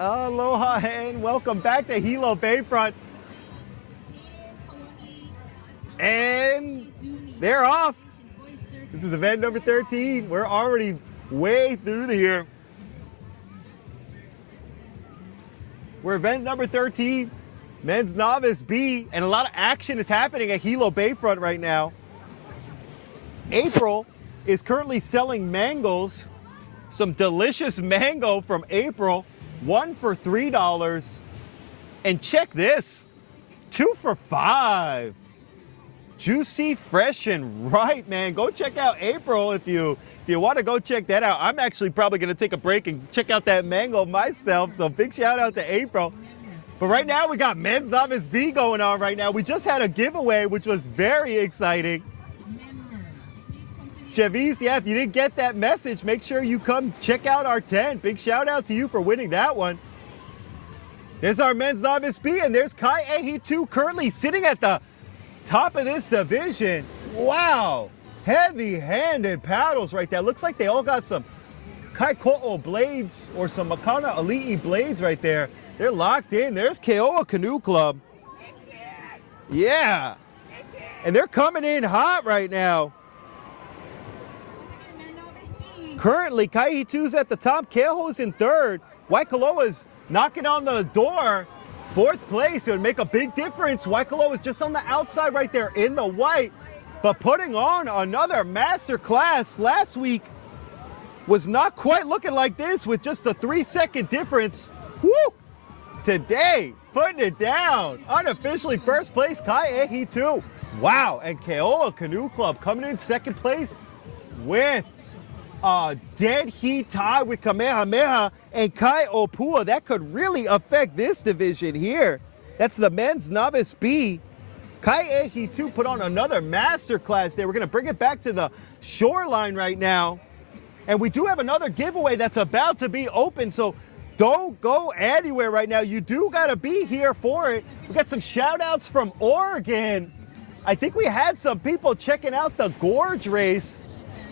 Aloha and welcome back to Hilo Bayfront. And they're off. This is event number 13. We're already way through the year. We're event number 13, men's Novice B, and a lot of action is happening at Hilo Bayfront right now. April is currently selling mangoes, some delicious mango from April, 1 for $3. And check this, 2 for $5. Juicy, fresh, and right, man. Go check out April if you want to go check that out. I'm actually probably going to take a break and check out that mango myself, so big shout out to April. But right now we got men's Novice B going on right now. We just had a giveaway, which was very exciting. Chevis, yeah, if you didn't get that message, make sure you come check out our tent. Big shout out to you for winning that one. There's our men's Novice B, and there's Kai Ehi 2 currently sitting at the top of this division. Wow, heavy-handed paddles right there. Looks like they all got some Kai Ko'o blades or some Makana Ali'i blades right there. They're locked in. There's Keoa Canoe Club. Yeah, and they're coming in hot right now. Currently, Kai 2's at the top, Keho's in third. Waikoloa's knocking on the door. Fourth place, it would make a big difference. Waikoloa is just on the outside right there in the white, but putting on another master class. Last week was not quite looking like this with just a 3-second difference. Woo! Today, putting it down. Unofficially first place, Kai Ehi 2. Wow, and Keoa Canoe Club coming in second place with a dead heat tie with Kamehameha and Kai Opua. That could really affect this division here. That's the men's Novice B. Kai Ehi 2 put on another master class there. We're going to bring it back to the shoreline right now. And we do have another giveaway that's about to be open, so don't go anywhere right now. You do got to be here for it. We got some shout outs from Oregon. I think we had some people checking out the Gorge race.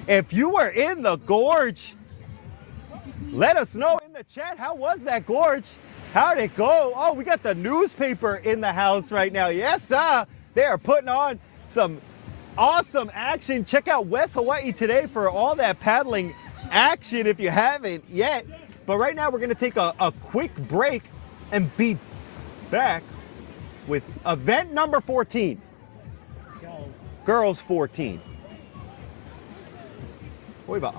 If you were in the Gorge, let us know in the chat. How was that Gorge? How'd it go? Oh, we got the newspaper in the house right now. Yes, sir. They are putting on some awesome action. Check out West Hawaii today for all that paddling action if you haven't yet. But right now we're going to take a quick break and be back with event number 14. Girls 14. Oi ba.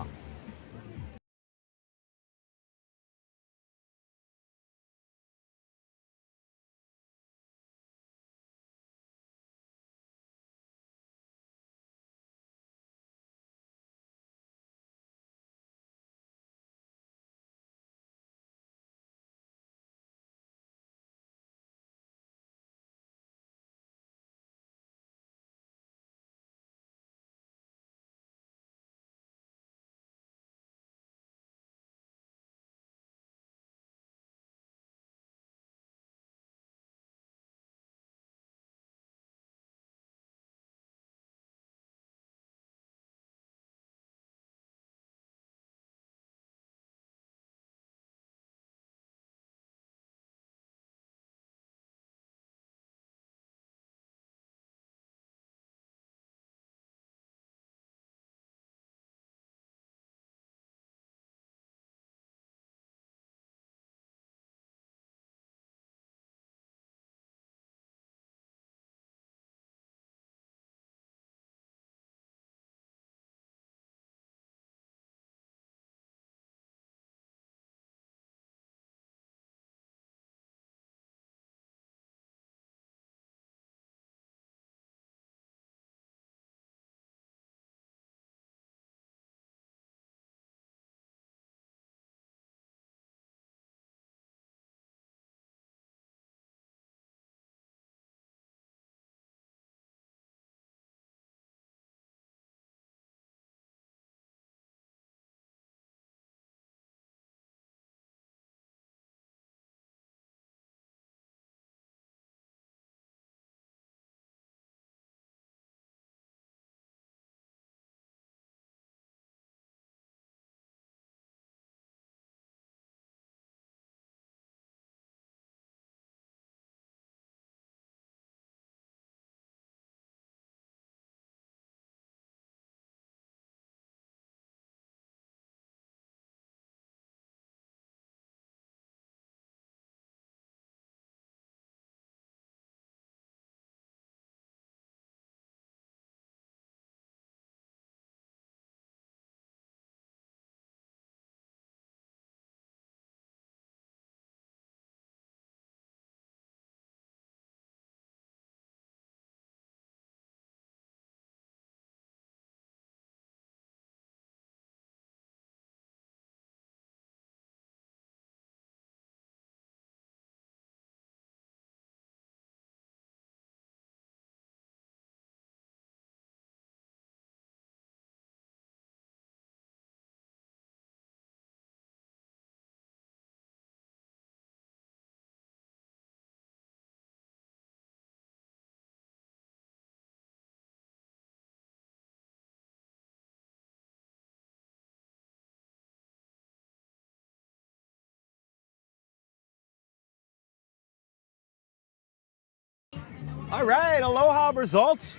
All right, aloha results.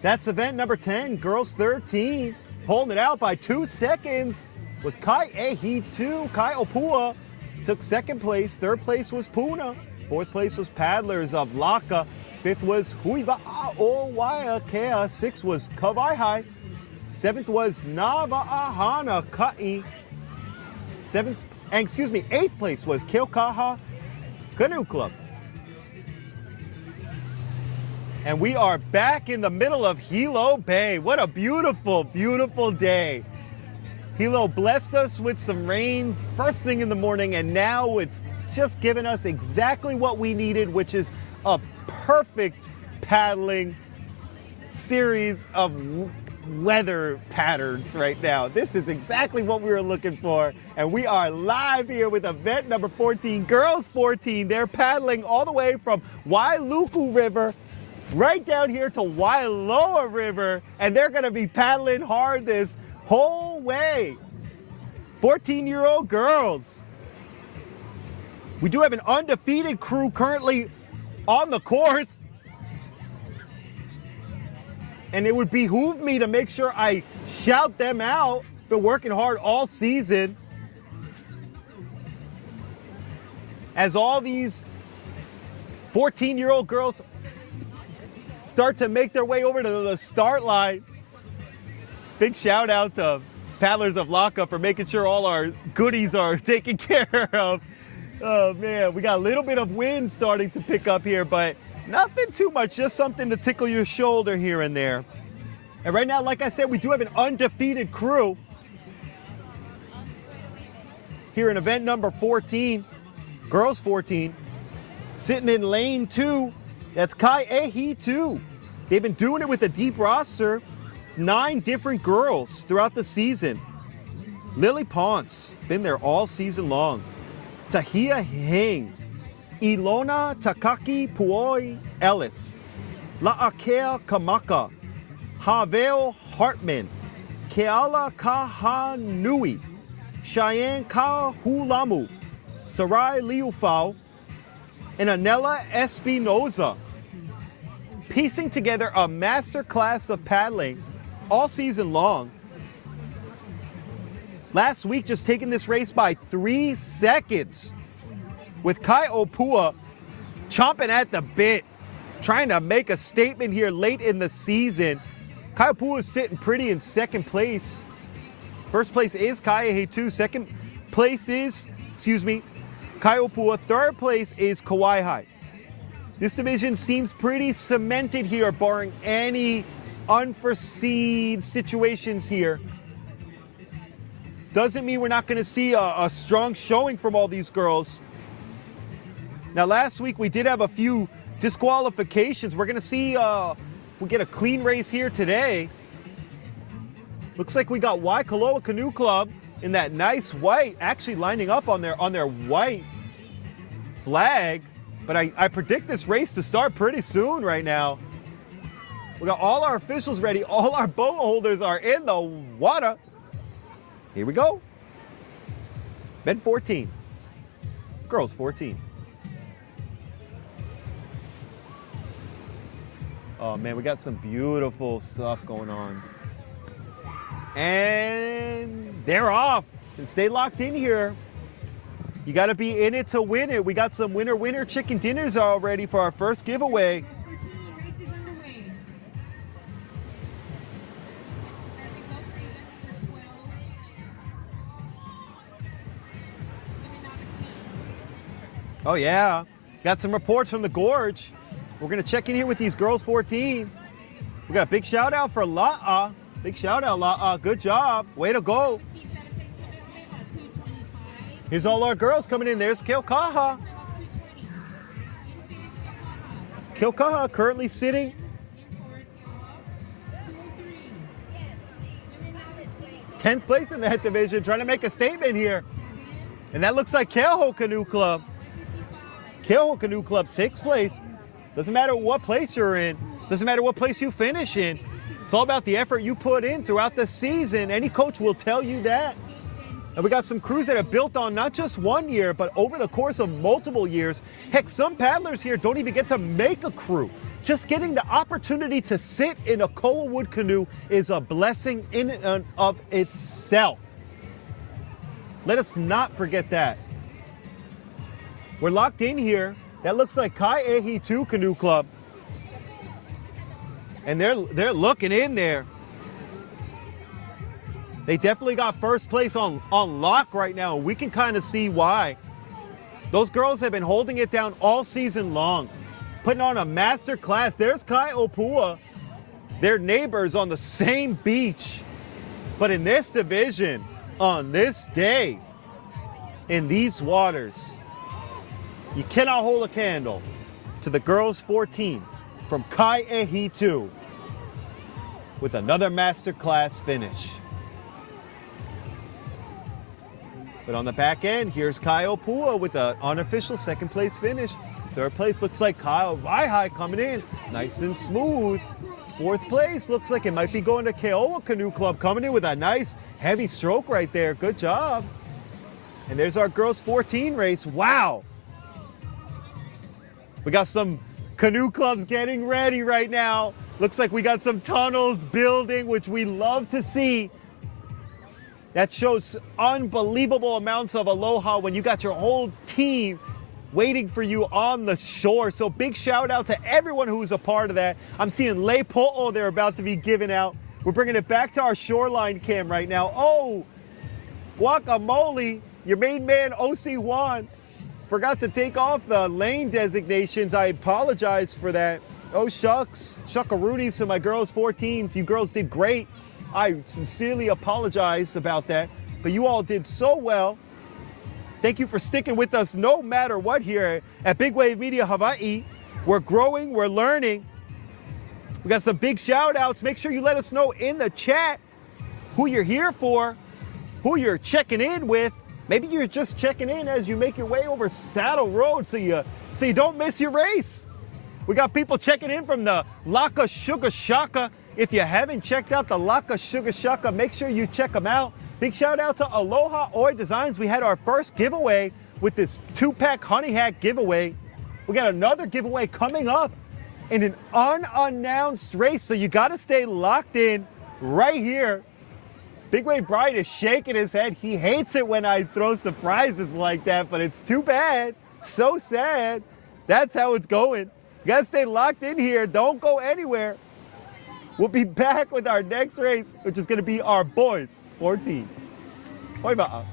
That's event number 10, girls 13. Holding it out by 2 seconds was Kai Ehi 2. Kai Opua took second place. Third place was Puna. Fourth place was Paddlers of Laka. Fifth was Huiva'a O Waiakea. Sixth was Kawaihai. Seventh was Nava'ahana Ka'i. Eighth place was Keokaha Canoe Club. And we are back in the middle of Hilo Bay. What a beautiful, beautiful day. Hilo blessed us with some rain first thing in the morning, and now it's just given us exactly what we needed, which is a perfect paddling series of weather patterns right now. This is exactly what we were looking for, and we are live here with event number 14, girls 14. They're paddling all the way from Wailuku River right down here to Wailoa River, and they're gonna be paddling hard this whole way. 14-year-old girls. We do have an undefeated crew currently on the course, and it would behoove me to make sure I shout them out. Been working hard all season. As all these 14-year-old girls start to make their way over to the start line. Big shout out to Paddlers of Laka for making sure all our goodies are taken care of. Oh man, we got a little bit of wind starting to pick up here, but nothing too much, just something to tickle your shoulder here and there. And right now, like I said, we do have an undefeated crew here in event number 14, girls 14, sitting in lane 2. That's Kai Ehi 2. They've been doing it with a deep roster. It's 9 different girls throughout the season. Lily Ponce, been there all season long. Tahia Hing, Ilona Takaki Puoi Ellis, La'akea Kamaka, Haveo Hartman, Keala Kahanui, Cheyenne Kahulamu, Sarai Liufau, and Anela Espinoza, piecing together a master class of paddling all season long. Last week, just taking this race by 3 seconds, with Kai Opua chomping at the bit, trying to make a statement here late in the season. Kai Opua is sitting pretty in second place. First place is Kai Ehi 2. Second place is, Kai Opua. Third place is Kawaihai. This division seems pretty cemented here, barring any unforeseen situations here. Doesn't mean we're not going to see a strong showing from all these girls. Now, last week we did have a few disqualifications. We're going to see if we get a clean race here today. Looks like we got Waikoloa Canoe Club in that nice white, actually lining up on their white flag. But I predict this race to start pretty soon right now. We got all our officials ready. All our boat holders are in the water. Here we go. Men 14. Girls 14. Oh man, we got some beautiful stuff going on. And they're off. And stay locked in here. You got to be in it to win it. We got some winner chicken dinners already for our first giveaway. Oh yeah, got some reports from the gorge. We're gonna check in here with these girls 14. We got a big shout out for La'a. Big shout out, La'a. Good job. Way to go. Here's all our girls coming in. There's Keokaha. Keokaha currently sitting 10th place in that division, trying to make a statement here. And that looks like Keoho Canoe Club. Keoho Canoe Club, 6th place. Doesn't matter what place you're in. Doesn't matter what place you finish in. It's all about the effort you put in throughout the season. Any coach will tell you that. And we got some crews that are built on not just 1 year, but over the course of multiple years. Heck, some paddlers here don't even get to make a crew. Just getting the opportunity to sit in a koa wood canoe is a blessing in and of itself. Let us not forget that. We're locked in here. That looks like Kai'ehi 2 Canoe Club. And they're looking in there. They definitely got first place on lock right now. We can kind of see why. Those girls have been holding it down all season long, putting on a master class. There's Kai Opua. They're neighbors on the same beach. But in this division, on this day, in these waters, you cannot hold a candle to the girls 14 from Kai'ehi 2 with another master class finish. But on the back end, here's Kai Opua with an unofficial second place finish. Third place looks like Kyle Vaihai coming in, nice and smooth. Fourth place looks like it might be going to Keoa Canoe Club, coming in with a nice heavy stroke right there. Good job. And there's our girls 14 race. Wow. We got some canoe clubs getting ready right now. Looks like we got some tunnels building, which we love to see. That shows unbelievable amounts of aloha when you got your whole team waiting for you on the shore. So big shout out to everyone who was a part of that. I'm seeing lei po'o they're about to be given out. We're bringing it back to our shoreline cam right now. Oh, guacamole, your main man, O.C. Juan, forgot to take off the lane designations. I apologize for that. Oh, shucks. Shuckaroonies to my girls 14s. You girls did great. I sincerely apologize about that, but you all did so well. Thank you for sticking with us no matter what here at Big Wave Media Hawaii. We're growing, we're learning. We got some big shout outs. Make sure you let us know in the chat who you're here for, who you're checking in with. Maybe you're just checking in as you make your way over Saddle Road so you don't miss your race. We got people checking in from the Laka Sugar Shaka. If you haven't checked out the Laka Sugar Shaka, make sure you check them out. Big shout out to Aloha Oe Designs. We had our first giveaway with this 2-pack honey hat giveaway. We got another giveaway coming up in an unannounced race, so you gotta stay locked in right here. Big Wave Brian is shaking his head. He hates it when I throw surprises like that, but it's too bad. So sad. That's how it's going. You gotta stay locked in here. Don't go anywhere. We'll be back with our next race, which is gonna be our boys 14. Hoi ma'a.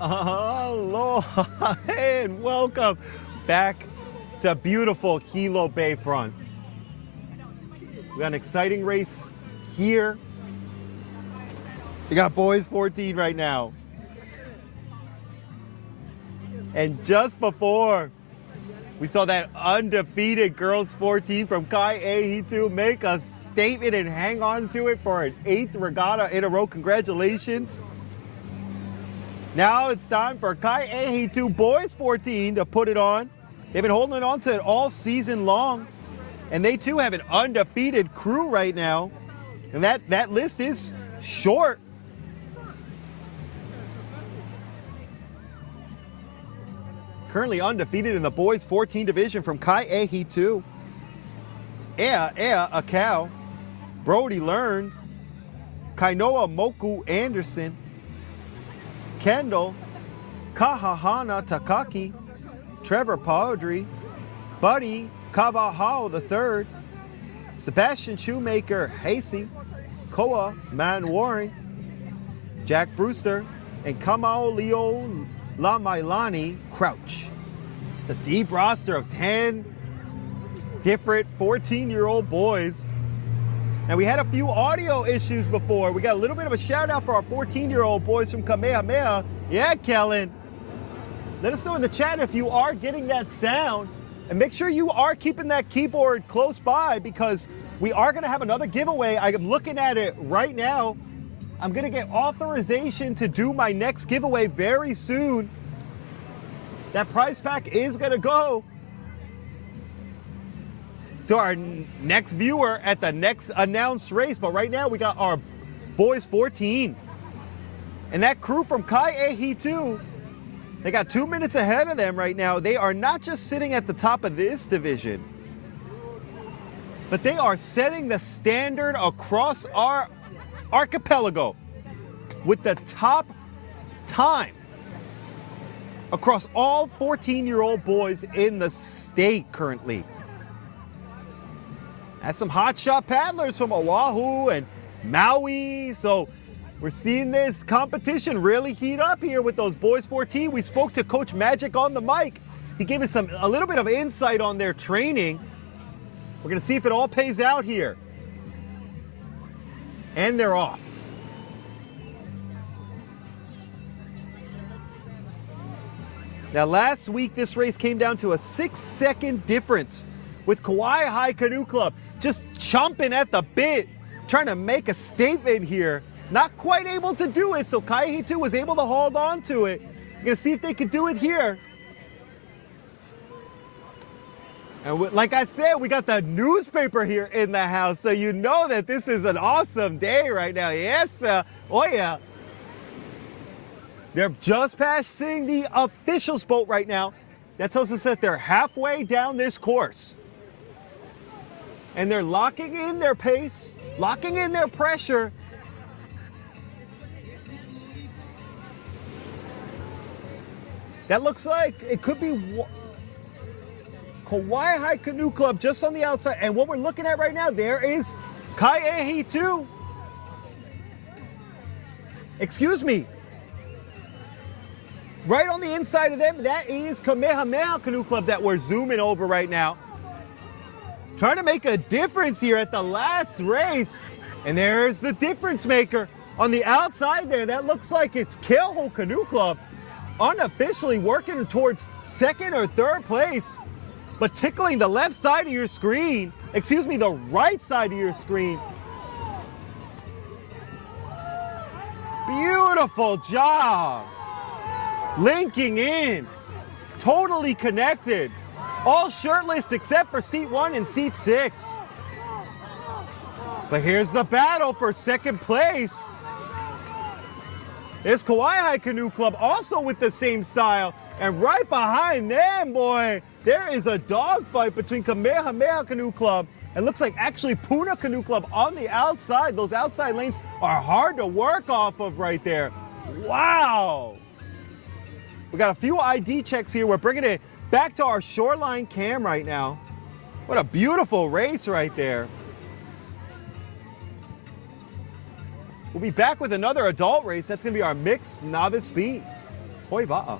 Aloha and welcome back to beautiful Hilo Bayfront. We got an exciting race here. We got boys 14 right now. And just before we saw that undefeated girls 14 from Kai Ehitu make a statement and hang on to it for an 8th regatta in a row. Congratulations. Now it's time for Kai Ehitu boys 14 to put it on. They've been holding on to it all season long. And they too have an undefeated crew right now. And that list is short. Currently undefeated in the boys 14 division from Kai Ehitu. a cow. Brody Learn. Kainoa Moku Anderson. Kendall. Kahahana Takaki. Trevor Paudry. Buddy Kavahao III. Sebastian Shoemaker Hasey. Koa Man Waring. Jack Brewster. And Kamau Leo Lamailani Crouch. The deep roster of 10 different 14-year-old boys. Now we had a few audio issues before. We got a little bit of a shout out for our 14-year-old boys from Kamehameha. Yeah, Kellen. Let us know in the chat if you are getting that sound. And make sure you are keeping that keyboard close by because we are gonna have another giveaway. I am looking at it right now. I'm gonna get authorization to do my next giveaway very soon. That prize pack is gonna go to our next viewer at the next announced race. But right now we got our boys 14. And that crew from Kai Ehitu, they got 2 minutes ahead of them right now. They are not just sitting at the top of this division, but they are setting the standard across our archipelago with the top time across all 14-year-old boys in the state currently. That's some hotshot paddlers from Oahu and Maui. So we're seeing this competition really heat up here with those boys 14. We spoke to Coach Magic on the mic. He gave us a little bit of insight on their training. We're gonna see if it all pays out here. And they're off. Now last week this race came down to a 6-second difference with Kauai High Canoe Club just chomping at the bit, trying to make a statement here. Not quite able to do it, so Kai Ehitu was able to hold on to it. We're gonna see if they could do it here. And like I said, we got the newspaper here in the house, so you know that this is an awesome day right now. Yes, oh yeah. They're just passing the officials boat right now. That tells us that they're halfway down this course. And they're locking in their pace, locking in their pressure. That looks like it could be Kauai High Canoe Club just on the outside. And what we're looking at right now, there is Kai Ehitu. Excuse me. Right on the inside of them, that is Kamehameha Canoe Club that we're zooming over right now. Trying to make a difference here at the last race. And there's the difference maker. On the outside there, that looks like it's Keoho Canoe Club. Unofficially working towards second or third place, but tickling the left side of your screen, excuse me, the right side of your screen. Beautiful job. Linking in, totally connected. All shirtless except for seat 1 and seat 6. But here's the battle for second place. There's Kauai High Canoe Club also with the same style. And right behind them, boy, there is a dogfight between Kamehameha Canoe Club and looks like actually Puna Canoe Club on the outside. Those outside lanes are hard to work off of right there. Wow. We got a few ID checks here. We're bringing it back to our shoreline cam right now. What a beautiful race right there. We'll be back with another adult race. That's gonna be our mixed Novice B. Hoi wa'a.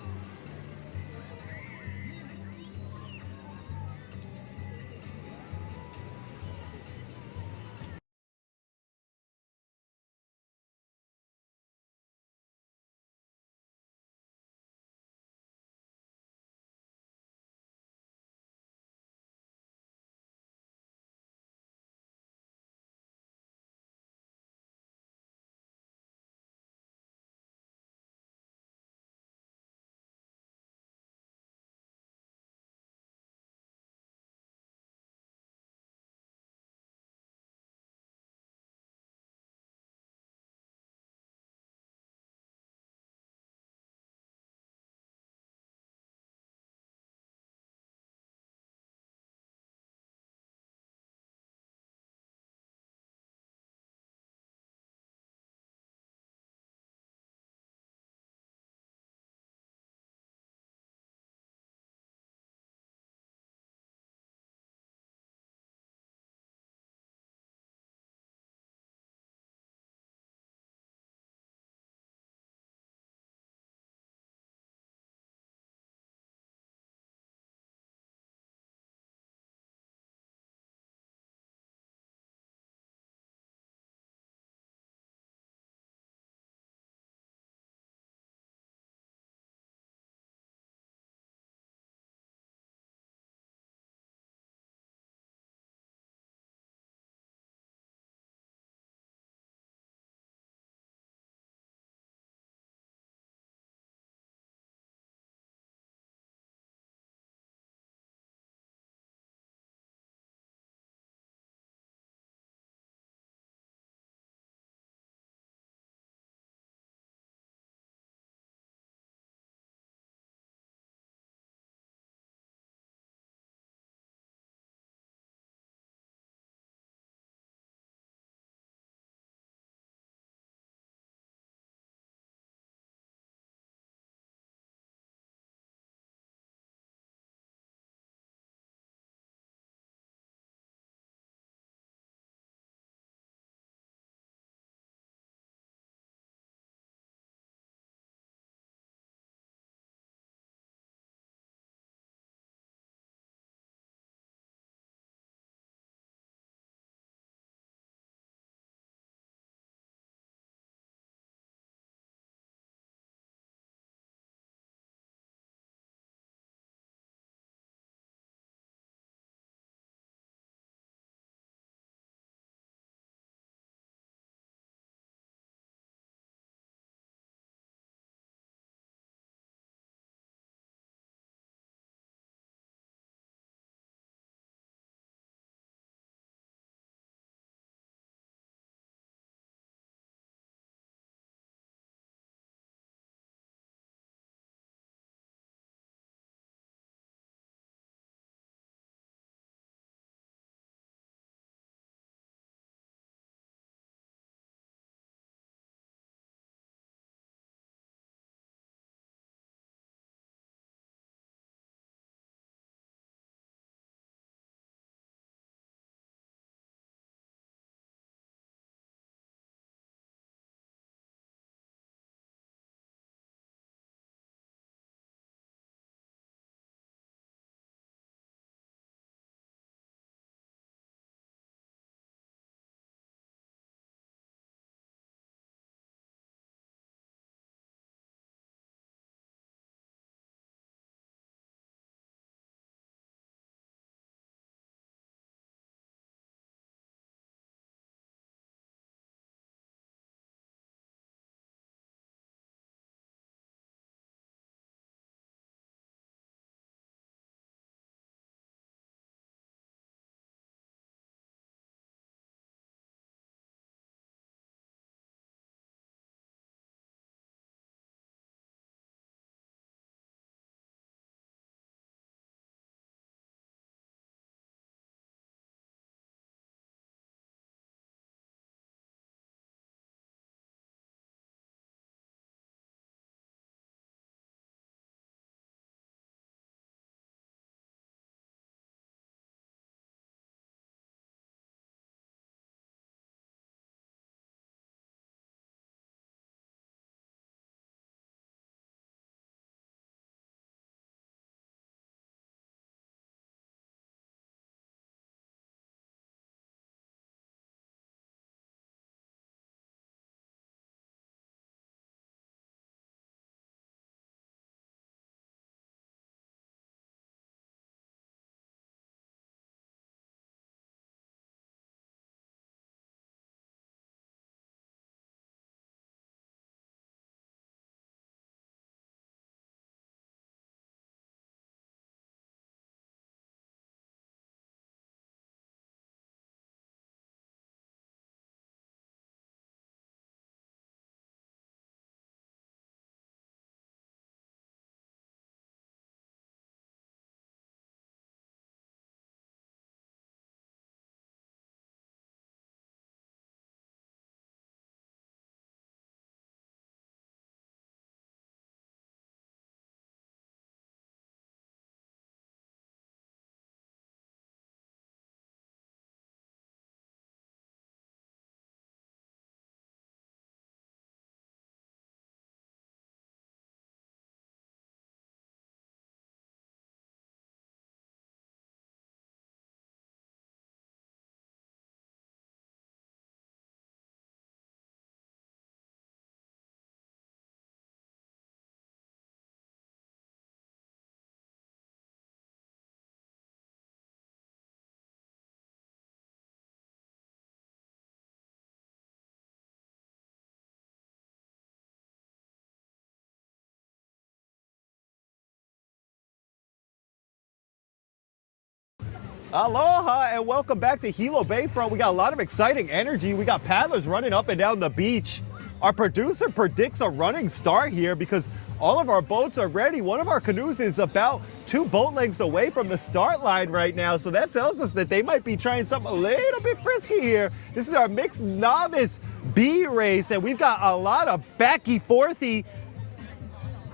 Aloha and welcome back to Hilo Bayfront. We got a lot of exciting energy. We got paddlers running up and down the beach. Our producer predicts a running start here because all of our boats are ready. One of our canoes is about 2 boat lengths away from the start line right now. So that tells us that they might be trying something a little bit frisky here. This is our mixed Novice B race, and we've got a lot of backy-forthy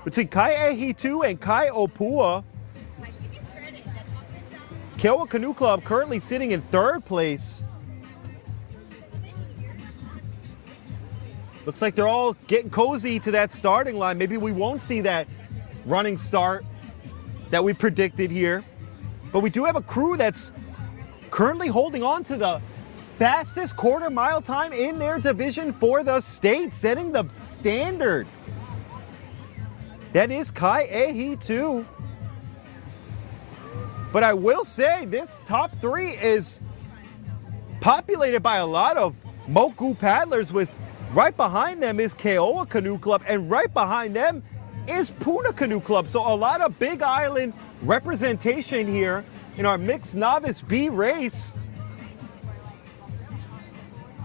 between Kai'ehi 2 and Kai Opua. Keoa Canoe Club currently sitting in 3rd place. Looks like they're all getting cozy to that starting line. Maybe we won't see that running start that we predicted here. But we do have a crew that's currently holding on to the fastest quarter-mile time in their division for the state, setting the standard. That is Kai'ehi 2. But I will say this top 3 is populated by a lot of Moku paddlers. With right behind them is Keoa Canoe Club, and right behind them is Puna Canoe Club. So a lot of Big Island representation here in our mixed Novice B race.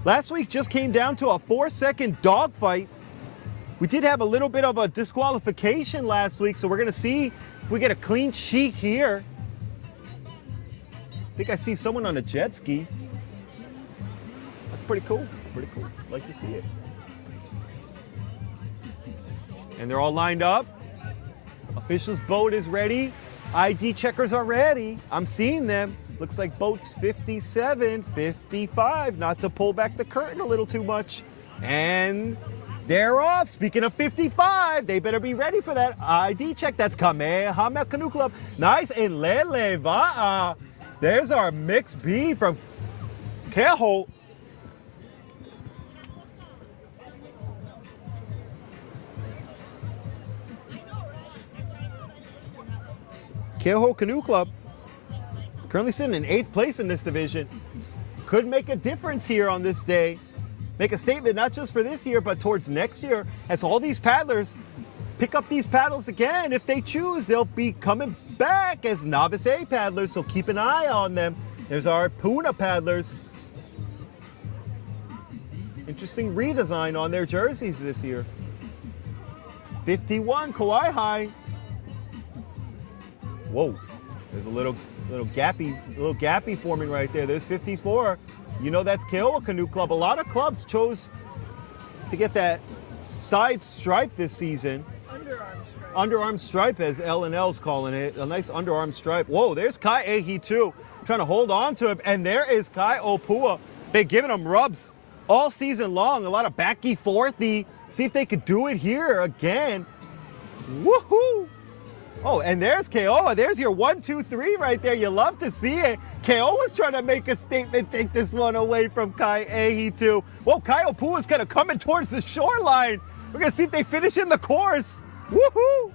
Last week just came down to a 4-second dogfight. We did have a little bit of a disqualification last week, so we're gonna see if we get a clean sheet here. I think I see someone on a jet ski. That's pretty cool, pretty cool. Like to see it. And they're all lined up. Officials' boat is ready. ID checkers are ready. I'm seeing them. Looks like boats 57, 55, not to pull back the curtain a little too much. And they're off. Speaking of 55, they better be ready for that ID check. That's Kamehameha Canoe Club. Nice. And Lele Va'a. There's our mixed B from Keho. Keho Canoe Club currently sitting in 8th place in this division. Could make a difference here on this day. Make a statement not just for this year, but towards next year, as all these paddlers pick up these paddles again. If they choose, they'll be coming back as Novice A paddlers, so keep an eye on them. There's our Puna paddlers. Interesting redesign on their jerseys this year. 51, Kauai High. Whoa, there's a little gappy forming right there. There's 54. You know that's Keoa Canoe Club. A lot of clubs chose to get that side stripe this season. Underarm stripe, as L&L's calling it. A nice underarm stripe. Whoa, there's Kai'ehi 2 trying to hold on to him. And there is Kai Opua. Been giving him rubs all season long. A lot of backy-forthy. See if they could do it here again. Woohoo! Oh, and there's Keoa. There's your 1, 2, 3 right there. You love to see it. Keoa's trying to make a statement, take this one away from Kai'ehi 2. Whoa, Kai Opua's kind of coming towards the shoreline. We're going to see if they finish in the course. Woohoo!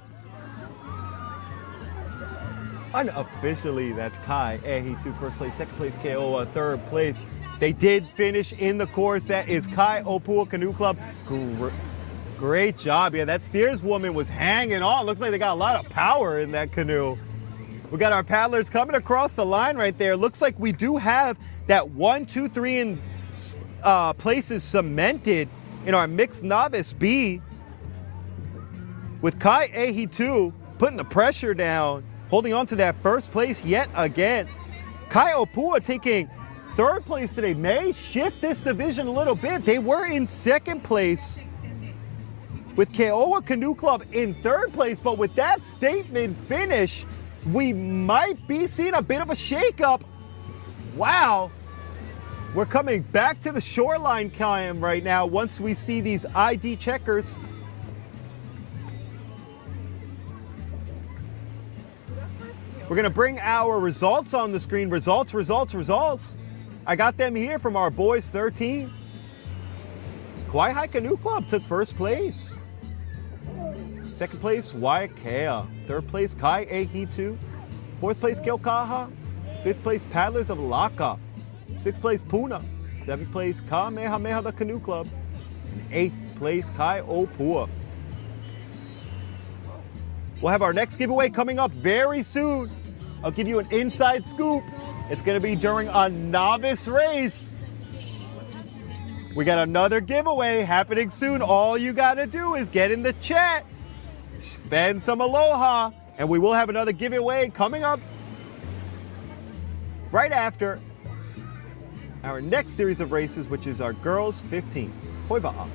Unofficially, that's Kai'ehi 2, 1st place, 2nd place, Keoa, 3rd place. They did finish in the course. That is Kai Opua Canoe Club. Great job. Yeah, that steerswoman was hanging on. Looks like they got a lot of power in that canoe. We got our paddlers coming across the line right there. Looks like we do have that 1, 2, 3 in places cemented in our mixed Novice B. With Kai'ehi 2 putting the pressure down, holding on to that 1st place yet again. Kai Opua taking 3rd place today. May shift this division a little bit. They were in 2nd place with Keoa Canoe Club in 3rd place, but with that statement finish, we might be seeing a bit of a shakeup. Wow. We're coming back to the shoreline cam right now once we see these ID checkers. We're gonna bring our results on the screen. Results. I got them here from our boys 13. Kauai High Canoe Club took 1st place. 2nd place, Waikea. 3rd place, Kai'ehi 2. 4th place, Keaukaha. 5th place, Paddlers of Laka. 6th place, Puna. 7th place, Kamehameha the Canoe Club. And 8th place, Kai Opua. We'll have our next giveaway coming up very soon. I'll give you an inside scoop. It's gonna be during a novice race. We got another giveaway happening soon. All you gotta do is get in the chat, spend some aloha, and we will have another giveaway coming up right after our next series of races, which is our girls 15. Hoi wa'a.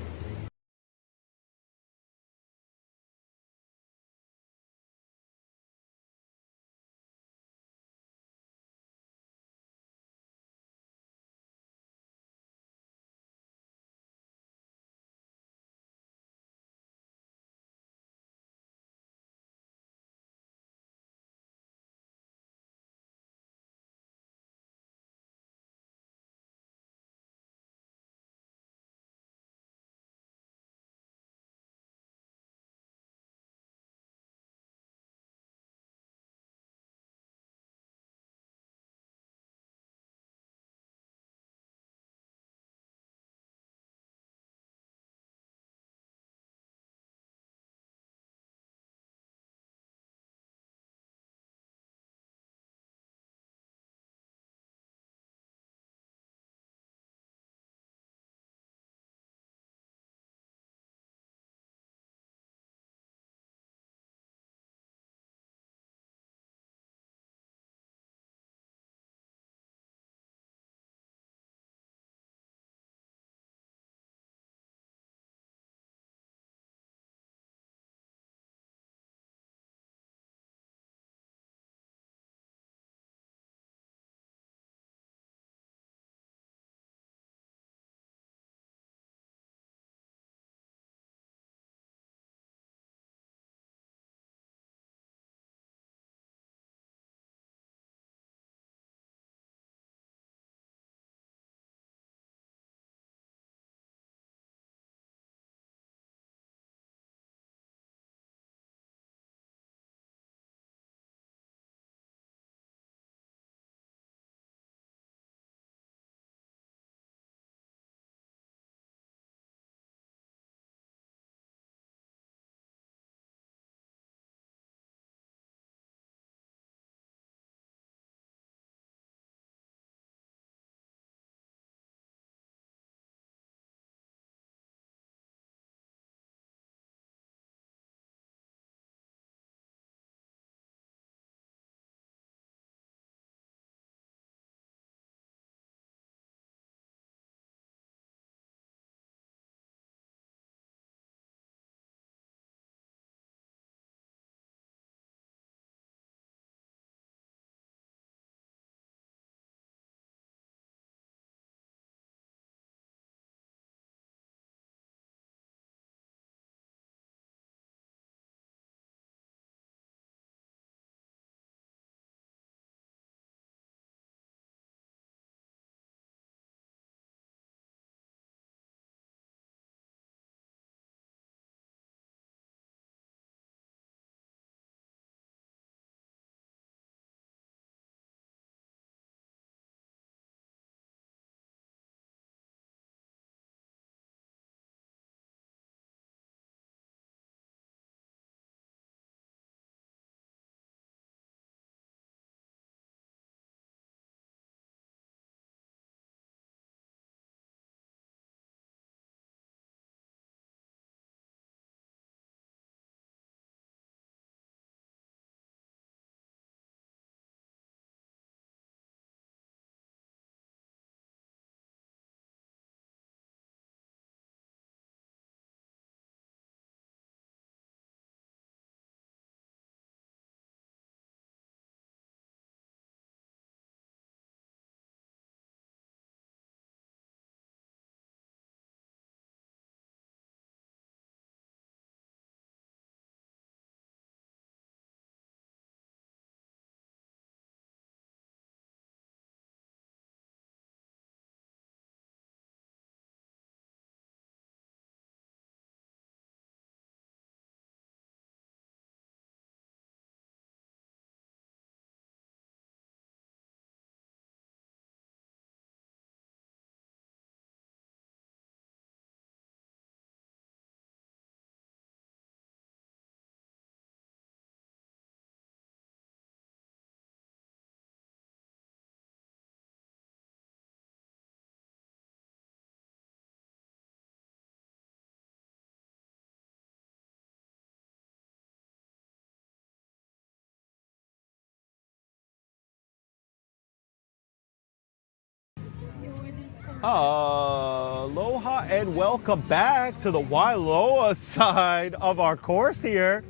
Aloha and welcome back to the Wailoa side of our course here.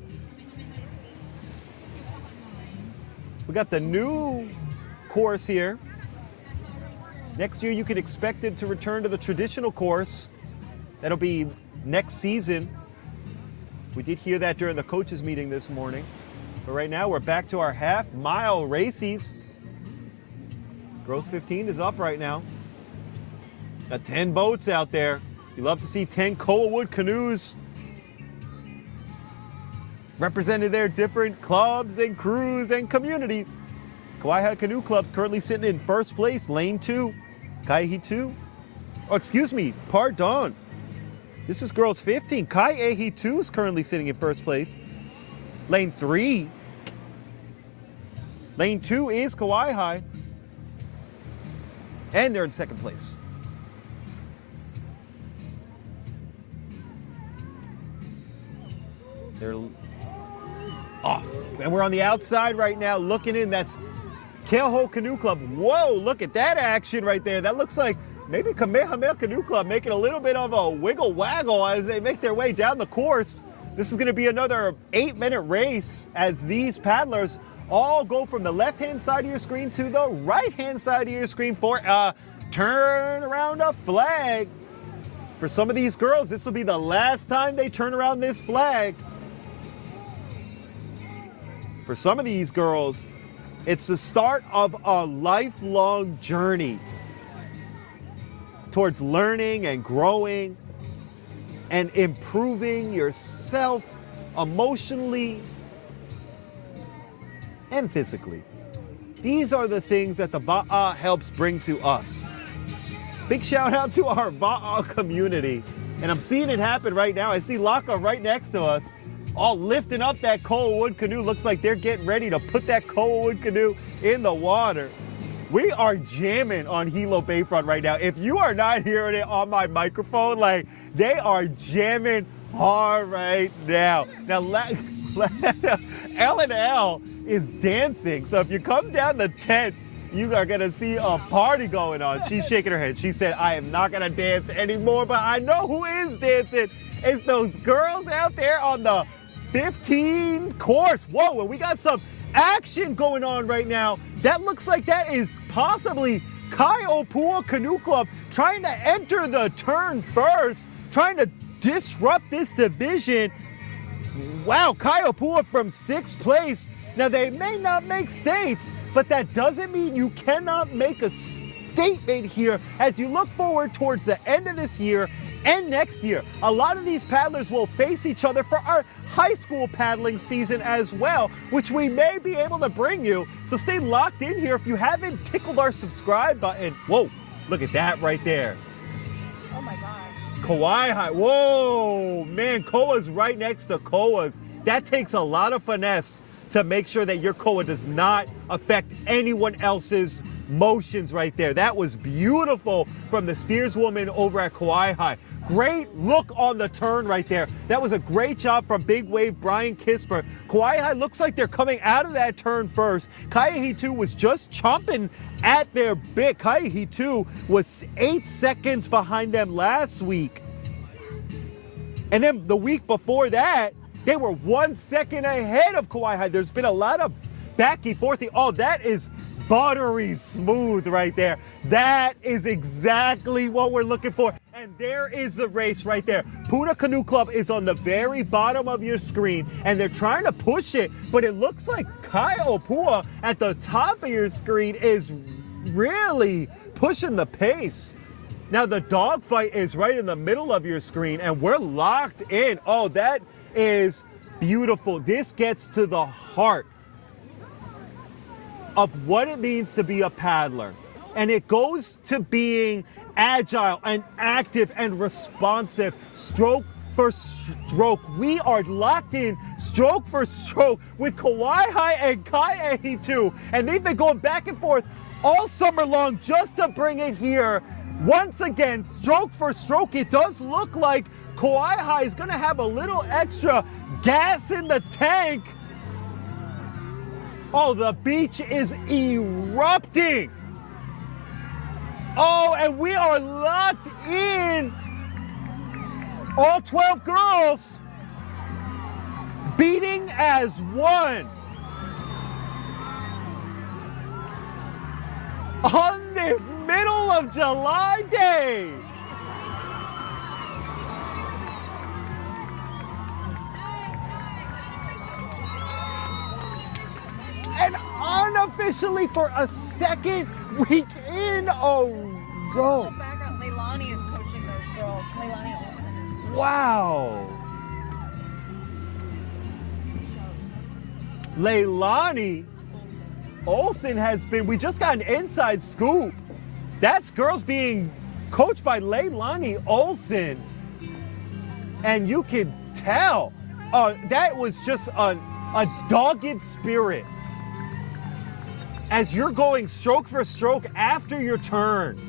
We got the new course here. Next year you can expect it to return to the traditional course. That'll be next season. We did hear that during the coaches meeting this morning. But right now we're back to our half-mile races. Girls 15 is up right now. Got 10 boats out there. You love to see 10 koa wood canoes representing their different clubs and crews and communities. Kauai Canoe Club's currently sitting in first place, lane 2. Kaiahi 2. Oh, excuse me, pardon. This is girls 15. Kaiahi 2 is currently sitting in first place. Lane 3. Lane 2 is Kauai. And they're in second place. They're off. And we're on the outside right now looking in. That's Keauhou Canoe Club. Whoa, look at that action right there. That looks like maybe Kamehameha Canoe Club making a little bit of a wiggle waggle as they make their way down the course. This is going to be another 8-minute race as these paddlers all go from the left-hand side of your screen to the right-hand side of your screen for a turn around a flag. For some of these girls, this will be the last time they turn around this flag. For some of these girls, it's the start of a lifelong journey towards learning and growing and improving yourself emotionally and physically. These are the things that the Va'a helps bring to us. Big shout out to our Va'a community. And I'm seeing it happen right now. I see Laka right next to us, all lifting up that koa wood canoe. Looks like they're getting ready to put that koa wood canoe in the water. We are jamming on Hilo Bayfront right now. If you are not hearing it on my microphone, like, they are jamming hard right now. Now, L&L is dancing. So if you come down the tent, you are gonna see a party going on. She's shaking her head. She said, I am not gonna dance anymore, but I know who is dancing. It's those girls out there on the 15 course. Whoa, and we got some action going on right now. That looks like that is possibly Kaiopua Canoe Club trying to enter the turn first, trying to disrupt this division. Wow, Kaiopua from 6th place. Now, they may not make states, but that doesn't mean you cannot make a statement here as you look forward towards the end of this year and next year. A lot of these paddlers will face each other for our high school paddling season as well, which we may be able to bring you. So stay locked in here if you haven't tickled our subscribe button. Whoa, look at that right there. Oh my God. Kauai. Whoa, man, Koa's right next to Koa's. That takes a lot of finesse to make sure that your koa does not affect anyone else's motions right there. That was beautiful from the steerswoman over at Kauai. Great look on the turn right there. That was a great job from Big Wave Brian Kisper. Kauai looks like they're coming out of that turn first. Kaiahi 2 was just chomping at their bit. Kaiahi 2 was 8 seconds behind them last week. And then the week before that, they were 1 second ahead of Kauai. There's been a lot of backy forthy. Oh, that is buttery smooth right there. That is exactly what we're looking for. And there is the race right there. Puna Canoe Club is on the very bottom of your screen, and they're trying to push it, but it looks like Kaiopua at the top of your screen is really pushing the pace. Now, the dogfight is right in the middle of your screen, and we're locked in. Oh, that is beautiful. This gets to the heart of what it means to be a paddler. And it goes to being agile and active and responsive, stroke for stroke. We are locked in stroke for stroke with Kauai and Kaiahi 2. And they've been going back and forth all summer long just to bring it here. Once again, stroke for stroke. It does look like Kauai is gonna have a little extra gas in the tank. Oh, the beach is erupting. Oh, and we are locked in. All 12 girls beating as one. On this middle of July day. And unofficially for a second week in a row. Background, Leilani is coaching those girls. Leilani Olsen is. Wow. Leilani Olsen has been, we just got an inside scoop. That's girls being coached by Leilani Olsen. And you can tell that was just a dogged spirit. As you're going stroke for stroke after your turn.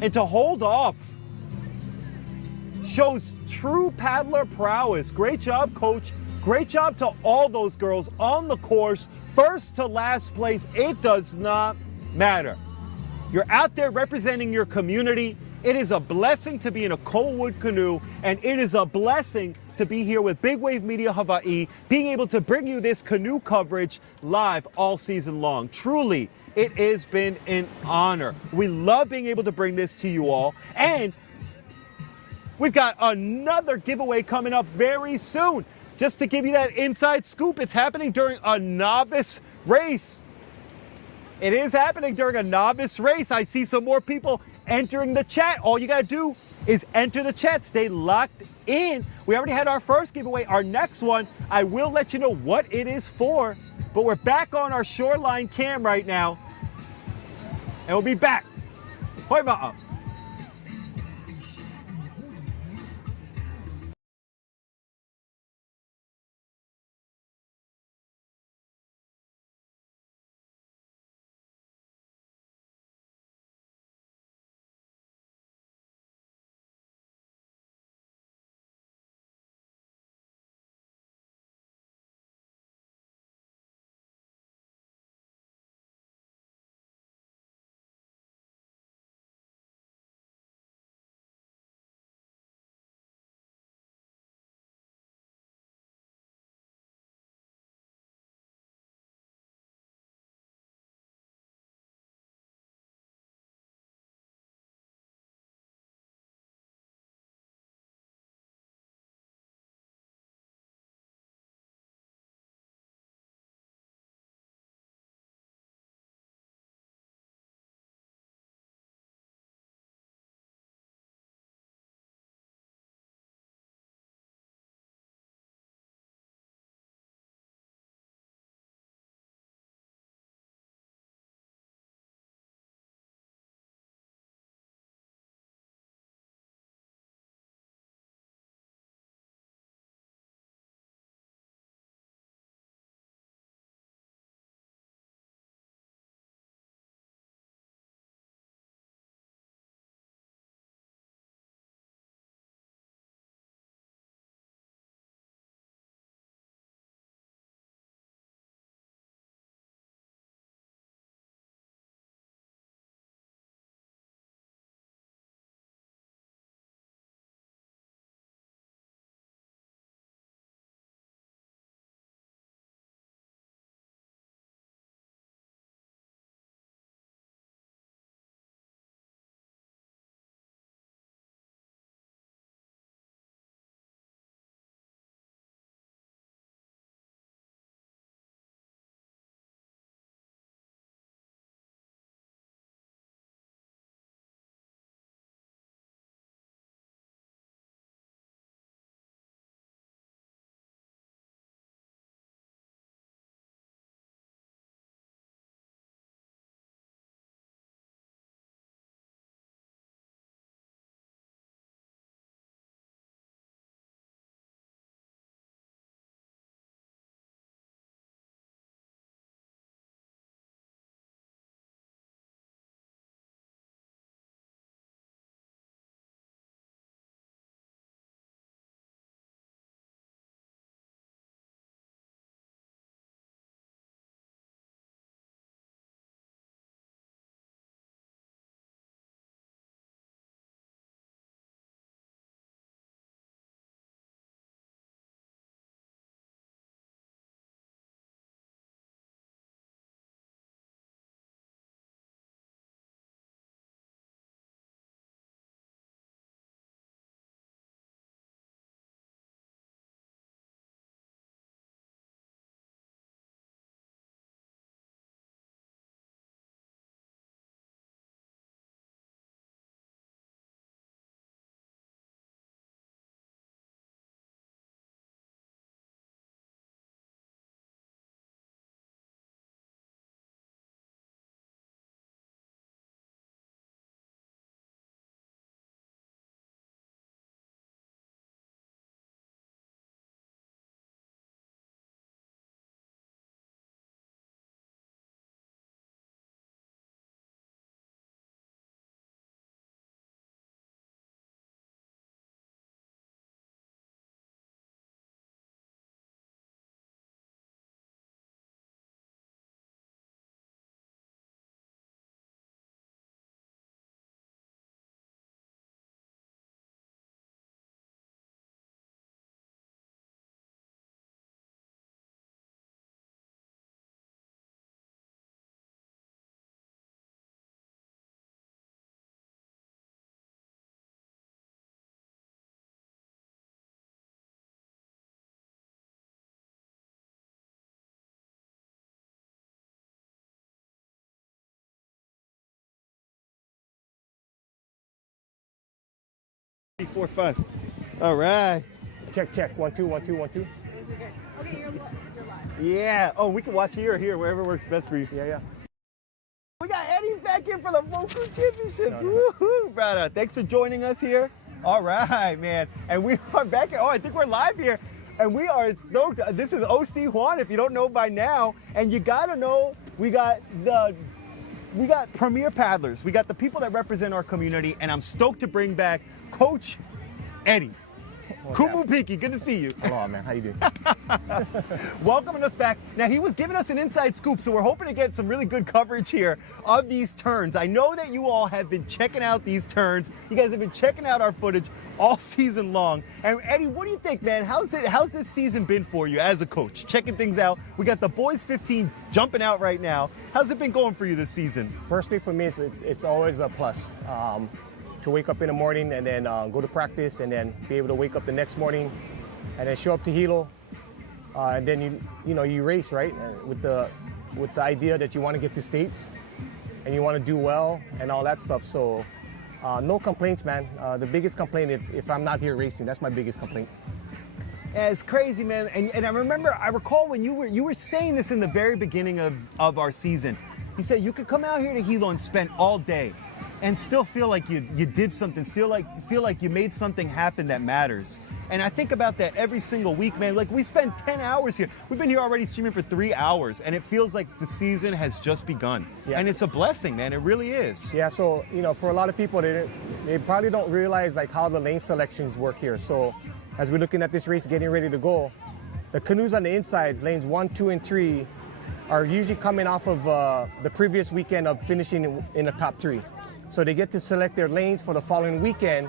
And to hold off shows true paddler prowess. Great job, coach. Great job to all those girls on the course. First to last place, it does not matter. You're out there representing your community. It is a blessing to be in a Coalwood canoe, and it is a blessing to be here with Big Wave Media Hawaii, being able to bring you this canoe coverage live all season long. Truly, it has been an honor. We love being able to bring this to you all, and we've got another giveaway coming up very soon. Just to give you that inside scoop, it's happening during a novice race. It is happening during a novice race. I see some more people entering the chat. All you gotta do is enter the chat, stay locked in. We already had our first giveaway. Our next one, I will let you know what it is for, but we're back on our shoreline cam right now, and we'll be back. Hoi ma'a. 4, 5. All right. Check, check. 1, 2, 1, 2, 1, 2. Okay, you're live. Yeah. Oh, we can watch here or here, wherever works best for you. Yeah, yeah. We got Eddie back here for the Moku Championships. Woohoo, brother. Thanks for joining us here. All right, man. And we are back here. Oh, I think we're live here. And we are stoked. This is OC Juan, if you don't know by now. And you got to know, we got premier paddlers. We got the people that represent our community. And I'm stoked to bring back Coach Eddie. Kumu Piki, good to see you. Aloha, man. How you doing? Welcoming us back. Now, he was giving us an inside scoop, so we're hoping to get some really good coverage here of these turns. I know that you all have been checking out these turns. You guys have been checking out our footage all season long. And Eddie, what do you think, man? How's this season been for you as a coach? Checking things out. We got the boys 15 jumping out right now. How's it been going for you this season? Personally, for me, it's always a plus. To wake up in the morning and then go to practice and then be able to wake up the next morning and then show up to Hilo and then you race, right? With the idea that you want to get to states and you want to do well and all that stuff. So no complaints, man. The biggest complaint if I'm not here racing, that's my biggest complaint. Yeah, it's crazy, man. And I recall when you were saying this in the very beginning of our season. You said you could come out here to Hilo and spend all day and still feel like you did something, feel like you made something happen that matters. And I think about that every single week, man. Like, we spend 10 hours here. We've been here already streaming for 3 hours, and it feels like the season has just begun. Yeah. And it's a blessing, man. It really is. Yeah, so, for a lot of people, they probably don't realize, like, how the lane selections work here. So, as we're looking at this race, getting ready to go, the canoes on the insides, lanes 1, 2, and 3, are usually coming off of the previous weekend of finishing in the top 3. So they get to select their lanes for the following weekend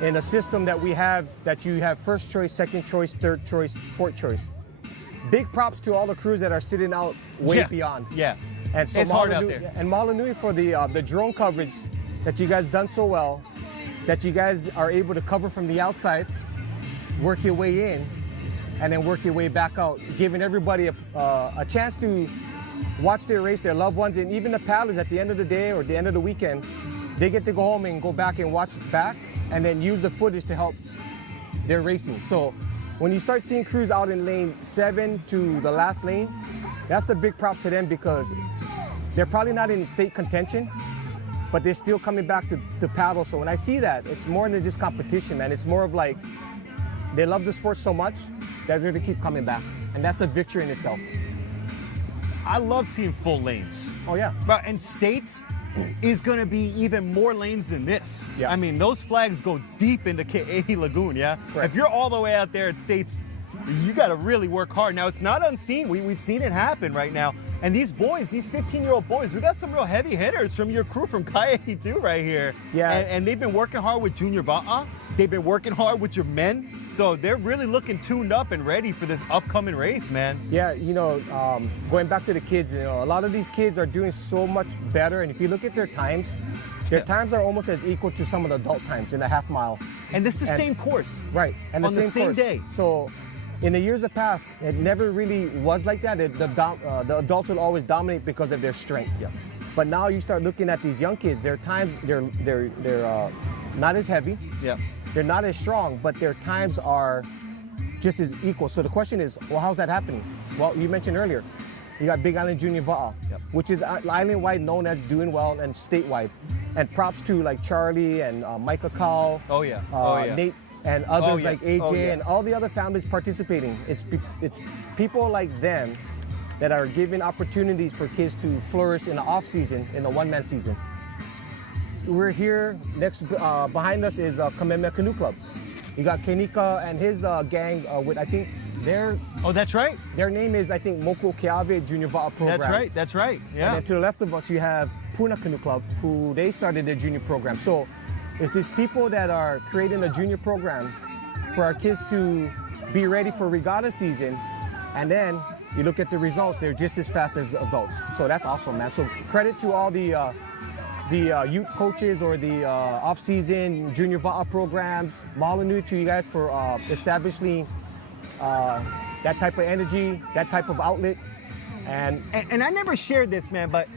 in a system that we have, that you have first choice, second choice, third choice, fourth choice. Big props to all the crews that are sitting out way beyond. Yeah, and so it's hard out there. And mahalo nui for the drone coverage that you guys done so well, that you guys are able to cover from the outside, work your way in, and then work your way back out, giving everybody a chance to watch their race, their loved ones, and even the paddlers at the end of the day or the end of the weekend, they get to go home and go back and watch back and then use the footage to help their racing. So when you start seeing crews out in lane 7 to the last lane, that's the big props to them, because they're probably not in state contention, but they're still coming back to paddle. So when I see that, it's more than just competition, man. It's more of like, they love the sport so much that they're gonna keep coming back. And that's a victory in itself. I love seeing full lanes. Oh, yeah. But and states is going to be even more lanes than this. Yeah. I mean, those flags go deep into Ke'ehi Lagoon, yeah? Correct. If you're all the way out there at states, you got to really work hard. Now, it's not unseen. We've seen it happen right now. And these boys, these 15-year-old boys, we got some real heavy hitters from your crew from Ke'ehi too right here. Yeah. And they've been working hard with Junior Va'a. They've been working hard with your men. So they're really looking tuned up and ready for this upcoming race, man. Yeah, going back to the kids, a lot of these kids are doing so much better. And if you look at their times are almost as equal to some of the adult times in the half mile. And this is the same course. Right. And on the same course. day. So in the years of past, it never really was like that. The adults will always dominate because of their strength. Yeah. But now you start looking at these young kids, their times, they're not as heavy. Yeah. They're not as strong, but their times are just as equal. So the question is, well, how's that happening? Well, you mentioned earlier, you got Big Island Junior Va'a, which is island-wide known as doing well and statewide. And props to like Charlie and Micah Cowell, Nate and others like AJ and all the other families participating. It's people like them that are giving opportunities for kids to flourish in the off-season, in the one-man season. We're here, next behind us is Kamehameha Canoe Club. You got Kenika and his gang with, I think, Oh, that's right. Their name is, I think, Moku O Hawai'i Junior Va'a program. That's right, yeah. And then to the left of us, you have Puna Canoe Club, who they started their junior program. So it's these people that are creating a junior program for our kids to be ready for regatta season. And then you look at the results, they're just as fast as adults. So that's awesome, man. So credit to all the youth coaches or the off-season junior Va'a programs. Mahalo nui to you guys for establishing that type of energy, that type of outlet. And I never shared this, man, but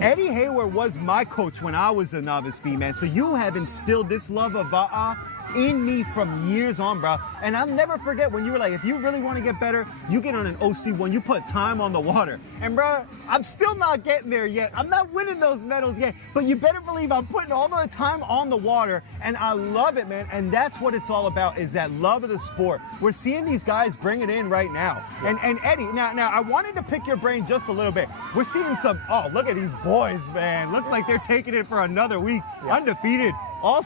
Eddie Hayward was my coach when I was a Novice B, man. So you have instilled this love of Va'a in me from years on, bro. And I'll never forget when you were like, if you really want to get better, you get on an OC one, you put time on the water. And bro, I'm still not getting there yet. I'm not winning those medals yet, but you better believe I'm putting all the time on the water, and I love it, man. And that's what it's all about, is that love of the sport. We're seeing these guys bring it in right now. And Eddie, now I wanted to pick your brain just a little bit. We're seeing some, oh, look at these boys, man. Looks like they're taking it for another week, undefeated, all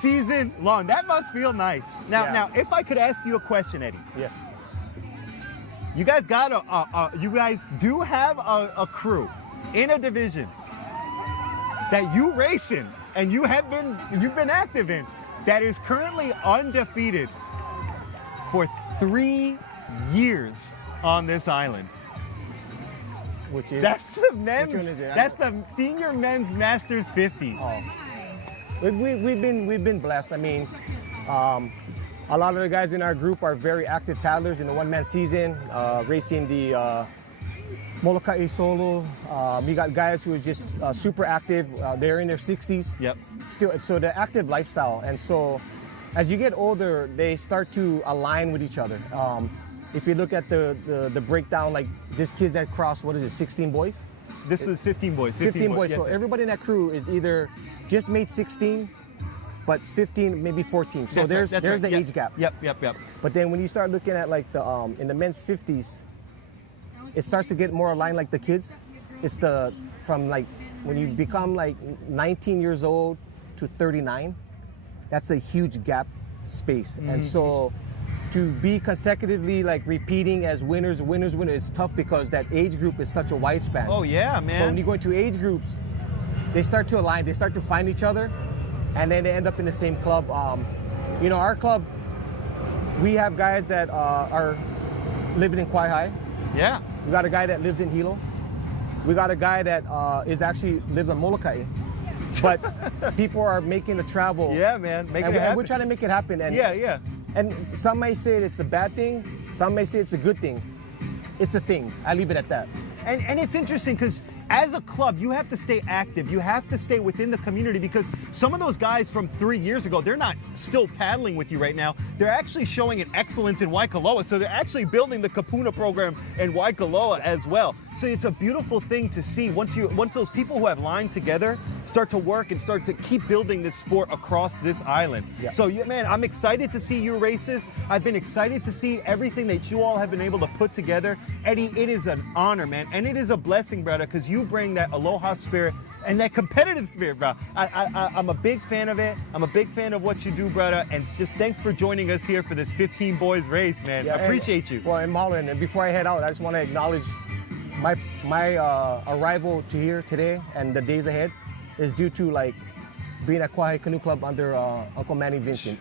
season long. That must feel nice. Now, if I could ask you a question, Eddie. Yes. You guys got you guys do have a crew in a division that you race in and you've been active in that is currently undefeated for 3 years on this island. Which is? That's the men's. Which one is it? That's the senior men's Masters 50. Oh. We've been blessed. I mean, a lot of the guys in our group are very active paddlers in the one-man season, racing the Molokai solo. We got guys who are just super active. They're in their 60s. Yep. Still, so the active lifestyle, and so as you get older, they start to align with each other. If you look at the breakdown, like this kid's that crossed, what is it, 16 boys? This was 15 boys. 15 boys. Yes, So sir. everybody in that crew is either just made 16, but 15, maybe 14. So there's the Yep. age gap. Yep. But then when you start looking at like the in the men's 50s, it starts to get more aligned like the kids. It's from like when you become like 19 years old to 39, that's a huge gap space. And so to be consecutively like repeating as winners, it's tough because that age group is such a wide span. Oh yeah, man. But when you go into age groups, they start to align, they start to find each other, and then they end up in the same club. You know, our club, we have guys that are living in Kauai. Yeah. We got a guy that lives in Hilo. We got a guy that lives on Molokai. But people are making the travel. Yeah, man. Make it And happen. we're trying to make it happen. And Yeah. And some may say it's a bad thing. Some may say it's a good thing. It's a thing. I leave it at that. And it's interesting because as a club, you have to stay active. You have to stay within the community because some of those guys from 3 years ago, they're not still paddling with you right now. They're actually showing an excellence in Waikoloa. So they're actually building the Kapuna program in Waikoloa as well. So it's a beautiful thing to see once those people who have lined together start to work and start to keep building this sport across this island. Yeah. So yeah, man, I'm excited to see your races. I've been excited to see everything that you all have been able to put together. Eddie, it is an honor, man. And it is a blessing, brother, because you bring that aloha spirit and that competitive spirit, bro. I'm a big fan of it. I'm a big fan of what you do, brother. And just thanks for joining us here for this 15 boys race, man. Yeah, I appreciate you. Well, and Marlon, and before I head out, I just want to acknowledge my arrival to here today and the days ahead is due to like being at Kauai Canoe Club under Uncle Manny Vincent.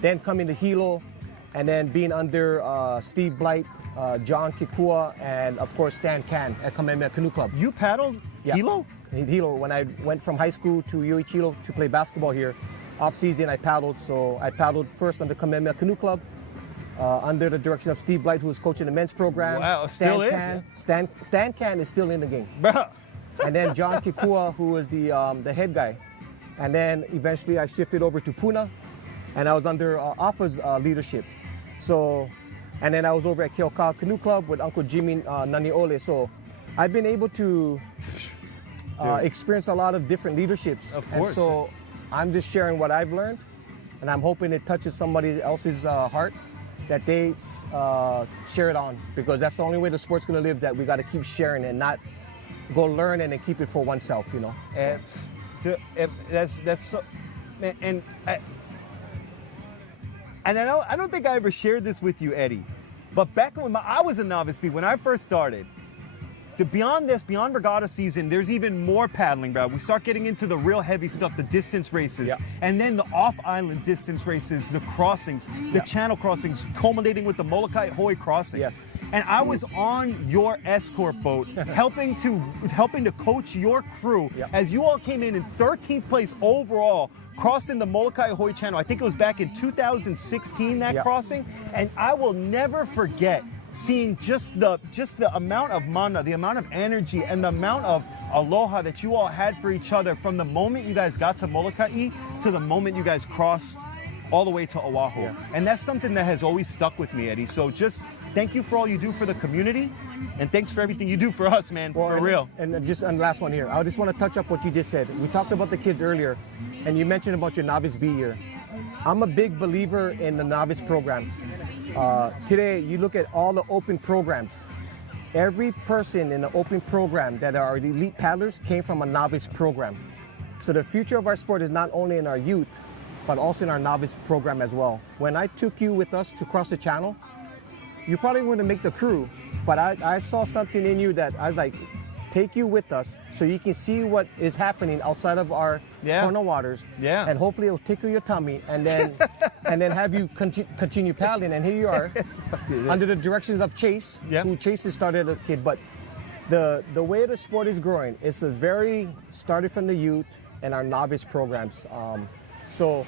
Then coming to Hilo, and then being under Steve Blight, John Kikua, and of course Stan Can at Kamehameha Canoe Club. You paddled Hilo? In Hilo, when I went from high school to UH Hilo to play basketball here, off season I paddled. So I paddled first under Kamehameha Canoe Club, under the direction of Steve Blight, who was coaching the men's program. Wow, still is. Stan Can is still in the game. Bro. And then John Kikua, who was the head guy. And then eventually I shifted over to Puna, and I was under Afa's leadership. So, and then I was over at Keoka Canoe Club with Uncle Jimmy Naniole. So I've been able to experience a lot of different leaderships. Of course. And so I'm just sharing what I've learned, and I'm hoping it touches somebody else's heart, that they share it on, because that's the only way the sport's gonna live, that we gotta keep sharing and not go learn and then keep it for oneself, you know? That's so, and I don't think I ever shared this with you, Eddie, but back when I was a Novice B, when I first started, beyond regatta season, there's even more paddling, bro. We start getting into the real heavy stuff, the distance races, and then the off-island distance races, the crossings, the channel crossings, culminating with the Molokai Hoi crossing. Yes. And I was on your escort boat, helping to coach your crew as you all came in 13th place overall, crossing the Molokai Hoi Channel. I think it was back in 2016, that crossing. And I will never forget seeing just the amount of mana, the amount of energy, and the amount of aloha that you all had for each other from the moment you guys got to Molokai to the moment you guys crossed all the way to Oahu. Yeah. And that's something that has always stuck with me, Eddie. So just thank you for all you do for the community, and thanks for everything you do for us, man, for real. And just and last one here. I just want to touch up what you just said. We talked about the kids earlier, and you mentioned about your Novice B year. I'm a big believer in the Novice program. Today, you look at all the open programs. Every person in the open program that are the elite paddlers came from a Novice program. So the future of our sport is not only in our youth, but also in our Novice program as well. When I took you with us to cross the channel, you probably wouldn't make the crew, but I saw something in you that I was like, take you with us so you can see what is happening outside of our corner waters. Yeah. And hopefully it'll tickle your tummy and then and then have you continue paddling. And here you are under the directions of Chase, who Chase has started as a kid. But the way the sport is growing, it's a very started from the youth and our novice programs. So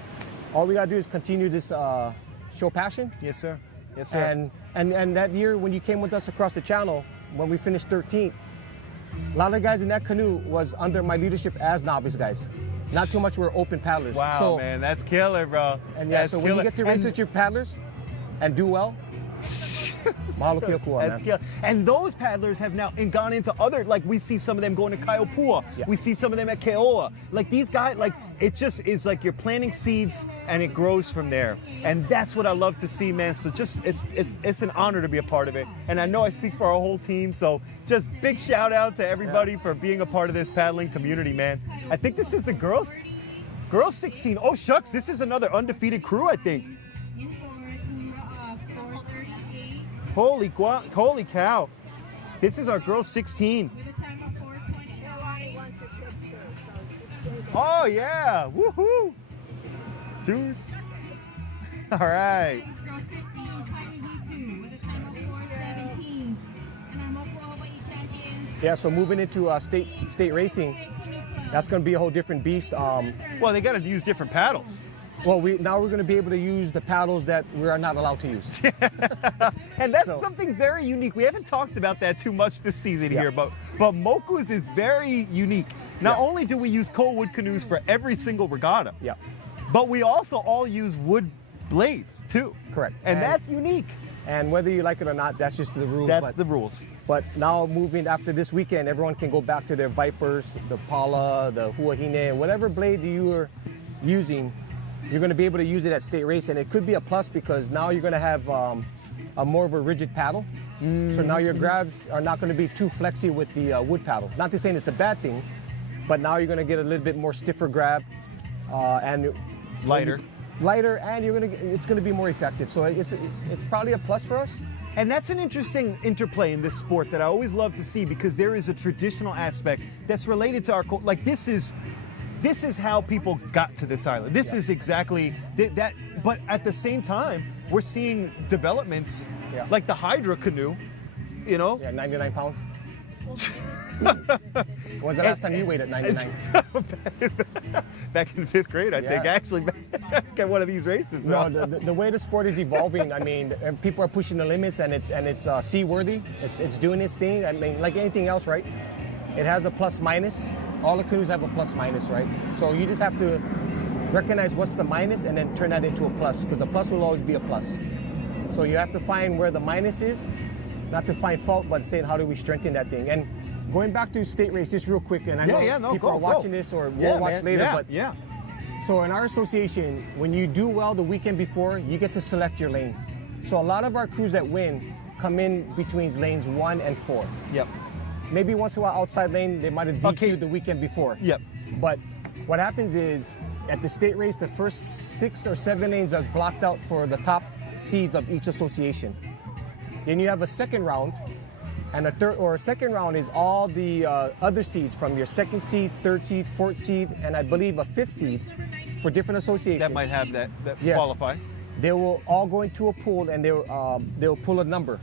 all we gotta do is continue this show passion. Yes, sir. Yes, sir. And that year when you came with us across the channel, when we finished 13th, a lot of the guys in that canoe was under my leadership as novice guys. Not too much were open paddlers. Wow, so, man, that's killer, bro. And yeah, that's so when you get to race with your paddlers and do well, mahalo kia kua, man. Killer. And those paddlers have now gone into other, like we see some of them going to Kaiopua. Yeah. We see some of them at Keoa. Like these guys, like it just is like you're planting seeds and it grows from there. And that's what I love to see, man. So just, it's an honor to be a part of it. And I know I speak for our whole team. So just big shout out to everybody for being a part of this paddling community, man. I think this is the girls 16. Oh shucks, this is another undefeated crew, I think. Holy cow. This is our girls 16. Oh yeah, woohoo. Shoes. All right. Girls 15, Kylie V2 with a time of 4:17. And our Moku O Hawai'i champion. Yeah, so moving into state racing, that's going to be a whole different beast. Well, they got to use different paddles. Well, now we're going to be able to use the paddles that we are not allowed to use. And that's something very unique. We haven't talked about that too much this season here, but Moku's is very unique. Not only do we use coal wood canoes for every single regatta, but we also all use wood blades too. Correct. And that's unique. And whether you like it or not, that's just the rules. That's the rules. But now moving after this weekend, everyone can go back to their Vipers, the Pala, the Huahine, whatever blade you are using, you're going to be able to use it at state race. And it could be a plus because now you're going to have a more of a rigid paddle. So now your grabs are not going to be too flexy with the wood paddle. Not to say it's a bad thing, but now you're going to get a little bit more stiffer grab and lighter, and it's going to be more effective. So it's probably a plus for us. And that's an interesting interplay in this sport that I always love to see because there is a traditional aspect that's related to our like this is how people got to this island. This is exactly that. But at the same time, we're seeing developments like the Hydra canoe, you know? Yeah, 99 pounds. When was the last time you weighed at 99? Back in 5th grade, I think. Actually, back at one of these races. No, the way the sport is evolving, I mean, and people are pushing the limits, and it's seaworthy. It's doing its thing. I mean, like anything else, right? It has a plus minus. All the canoes have a plus minus, right? So you just have to recognize what's the minus and then turn that into a plus, because the plus will always be a plus. So you have to find where the minus is, not to find fault, but saying how do we strengthen that thing. And going back to state race, just real quick, and I know people are watching this or will watch later, but so in our association, when you do well the weekend before, you get to select your lane. So a lot of our crews that win come in between lanes 1 and 4. Yep. Maybe once in a while outside lane, they might have DQ'd the weekend before. Yep. But what happens is, at the state race, the first 6 or 7 lanes are blocked out for the top seeds of each association. Then you have a second round, and a second round is all the other seeds from your 2nd seed, 3rd seed, 4th seed, and I believe a 5th seed for different associations. That might have that qualify. They will all go into a pool and they'll pull a number,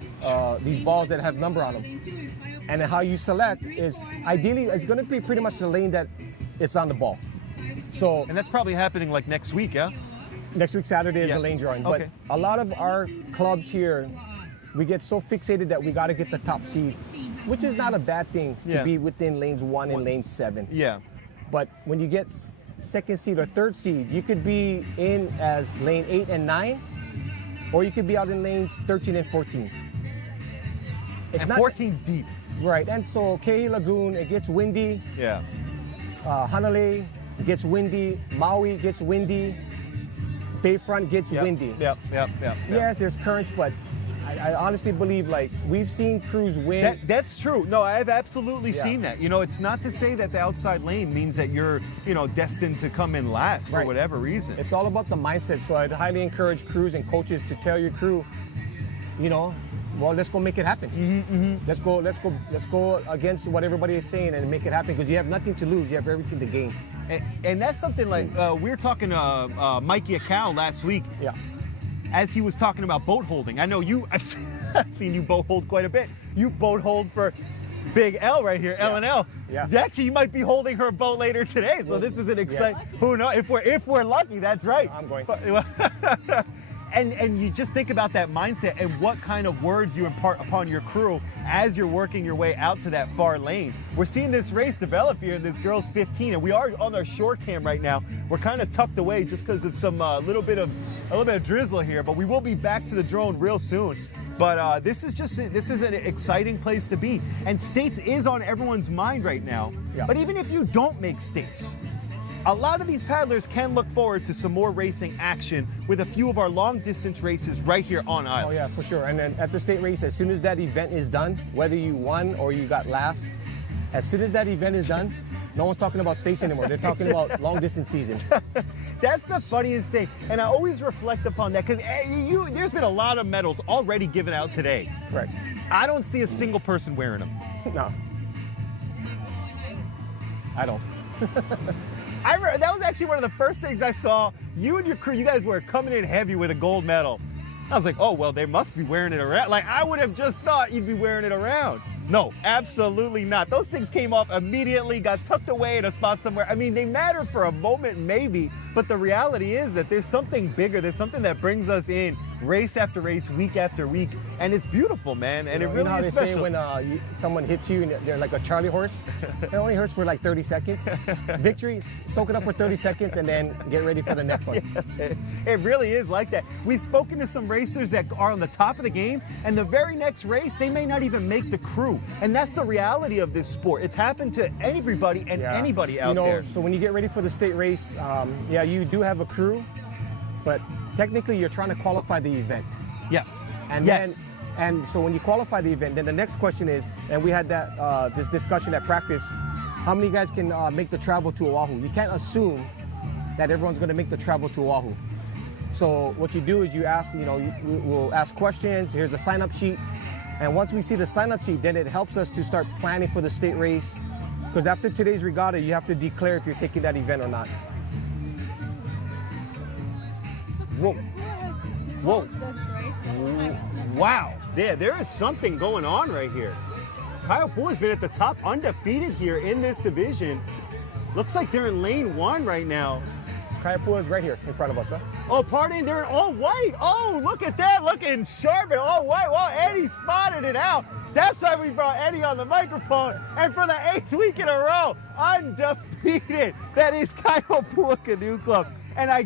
these balls that have number on them. And how you select is ideally it's going to be pretty much the lane that it's on the ball. So and that's probably happening like next week, yeah? Next week Saturday is the lane drawing. But a lot of our clubs here we get so fixated that we got to get the top seed, which is not a bad thing to Yeah. be within lanes 1 and lane 7. Yeah. But when you get second seed or third seed, you could be in as lane 8 and 9, or you could be out in lanes 13 and 14. It's And not 14's deep. right. And so Ke'i Lagoon, it gets windy. Yeah. Hanalei gets windy. Maui gets windy. Bayfront gets Yep. windy. Yep. Yes, there's currents, but I honestly believe, like, we've seen crews win. That's true. No, I've absolutely Yeah. seen that. You know, it's not to say that the outside lane means that you're, you know, destined to come in last for Right. whatever reason. It's all about the mindset. So I'd highly encourage crews and coaches to tell your crew, you know, well, let's go make it happen. Let's go against what everybody is saying and make it happen, because you have nothing to lose. You have everything to gain. And that's something like we were talking to Mikey Akau last week Yeah. as he was talking about boat holding. I know I've seen you boat hold quite a bit. You boat hold for Big L right here, L&L. Yeah. Actually, you might be holding her boat later today. So this is an exciting. Who knows? If we're lucky, that's right. I'm going. And you just think about that mindset and what kind of words you impart upon your crew as you're working your way out to that far lane. We're seeing this race develop here. This girl's 15, and we are on our short cam right now. We're kind of tucked away just because of some little bit of drizzle here, but we will be back to the drone real soon. But this is an exciting place to be. And States is on everyone's mind right now. Yeah. But even if you don't make States, a lot of these paddlers can look forward to some more racing action with a few of our long distance races right here on Oh Island. yeah, for sure. And then at the state race, as soon as that event is done, whether you won or you got last, as soon as that event is done, no one's talking about states anymore. They're talking about long distance season. That's the funniest thing. And I always reflect upon that because there's been a lot of medals already given out today. Right. I don't see a single person wearing them. No. I don't. That was actually one of the first things I saw. You and your crew, you guys were coming in heavy with a gold medal. I was like, oh, well, they must be wearing it around. Like, I would have just thought you'd be wearing it around. No, absolutely not. Those things came off immediately, got tucked away in a spot somewhere. I mean, they matter for a moment, maybe, but the reality is that there's something bigger. There's something that brings us in race after race, week after week, and it's beautiful, man, and it really how is they special. say when someone hits you and they're like a Charlie horse? It only hurts for like 30 seconds. Victory, soak it up for 30 seconds and then get ready for the next one. It really is like that. We've spoken to some racers that are on the top of the game, and the very next race, they may not even make the crew. And that's the reality of this sport. It's happened to everybody and anybody out there. So when you get ready for the state race, yeah, you do have a crew, but technically you're trying to qualify the event. Yeah. And yes. And so when you qualify the event, then the next question is, and we had that this discussion at practice, how many guys can make the travel to Oahu? You can't assume that everyone's going to make the travel to Oahu. So what you do is you ask, we'll ask questions. Here's a sign-up sheet. And once we see the sign-up sheet, then it helps us to start planning for the state race. Because after today's regatta, you have to declare if you're taking that event or not. Whoa. Whoa. This race the whole time. Wow. Yeah, there is something going on right here. Kyle Poole has been at the top undefeated here in this division. Looks like they're in lane 1 right now. Kayapua is right here in front of us, huh? Oh, pardon, they're in all white. Oh, look at that, looking sharp and all white. Well, Eddie spotted it out. That's why we brought Eddie on the microphone. And for the 8th week in a row, undefeated. That is Kayapua Canoe Club. And I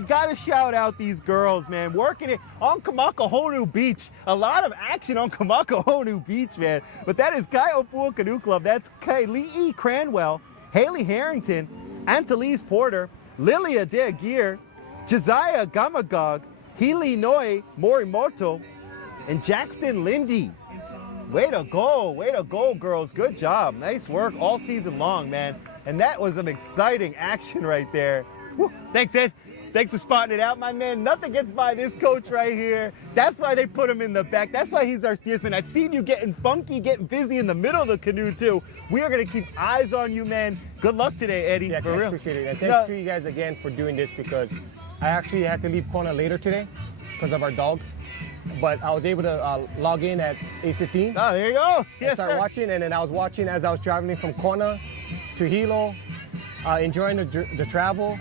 gotta shout out these girls, man, working it on Kamakahonu Beach. A lot of action on Kamakahonu Beach, man. But that is Kayapua Canoe Club. That's Kaili'i Cranwell, Haley Harrington, Antalise Porter, Lilia De Aguirre, Josiah Gamagog, Healy Noi Morimoto, and Jackson Lindy. Way to go, girls. Good job. Nice work all season long, man. And that was some exciting action right there. Woo. Thanks, Ed. Thanks for spotting it out, my man. Nothing gets by this coach right here. That's why they put him in the back. That's why he's our steersman. I've seen you getting funky, getting busy in the middle of the canoe, too. We are going to keep eyes on you, man. Good luck today, Eddie. Yeah, for thanks, real. appreciate it. And thanks to you guys again for doing this, because I actually had to leave Kona later today because of our dog. But I was able to log in at 8:15. Oh, there you go. Yes, Start sir. watching, and then I was watching as I was traveling from Kona to Hilo, enjoying the travel.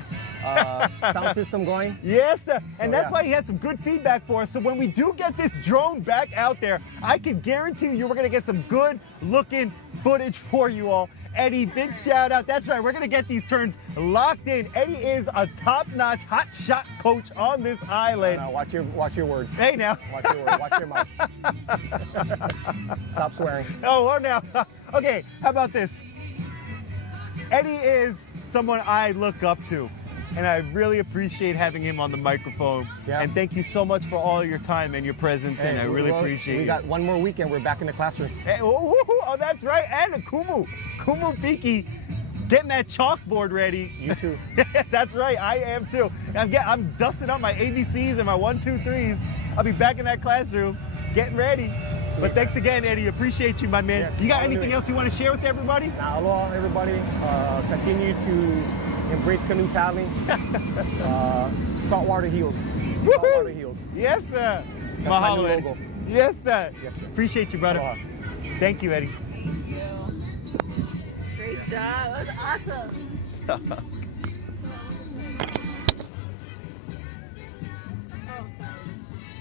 sound system going. Yes, sir. And that's yeah. why he had some good feedback for us. So when we do get this drone back out there, I can guarantee you we're going to get some good looking footage for you all. Eddie, big shout out. That's right. We're going to get these turns locked in. Eddie is a top-notch hot shot coach on this island. Now watch your words. Hey, now. Watch your words. Watch your mouth. Stop swearing. Oh, well, now. Okay, how about this? Eddie is someone I look up to, and I really appreciate having him on the microphone. Yeah. And thank you so much for all your time and your presence, and I really appreciate it. We got one more weekend. We're back in the classroom. Hey, oh, that's right. And a Kumu Piki getting that chalkboard ready. You too. That's right. I am too. I'm dusting up my ABCs and my 1, 2, 3s. I'll be back in that classroom getting ready. But thanks again, Eddie. Appreciate you, my man. Yes, You got I'll do anything it. else you want to share with everybody? Now, aloha, everybody. Continue to embrace canoe paddling. Saltwater heels. Saltwater heels. Yes, sir. That's my Mahalo, new Eddie. logo. Yes, sir. Yes, sir. Appreciate you, brother. Aloha. Thank you, Eddie. Thank you. Great job. That was awesome. Oh, sorry.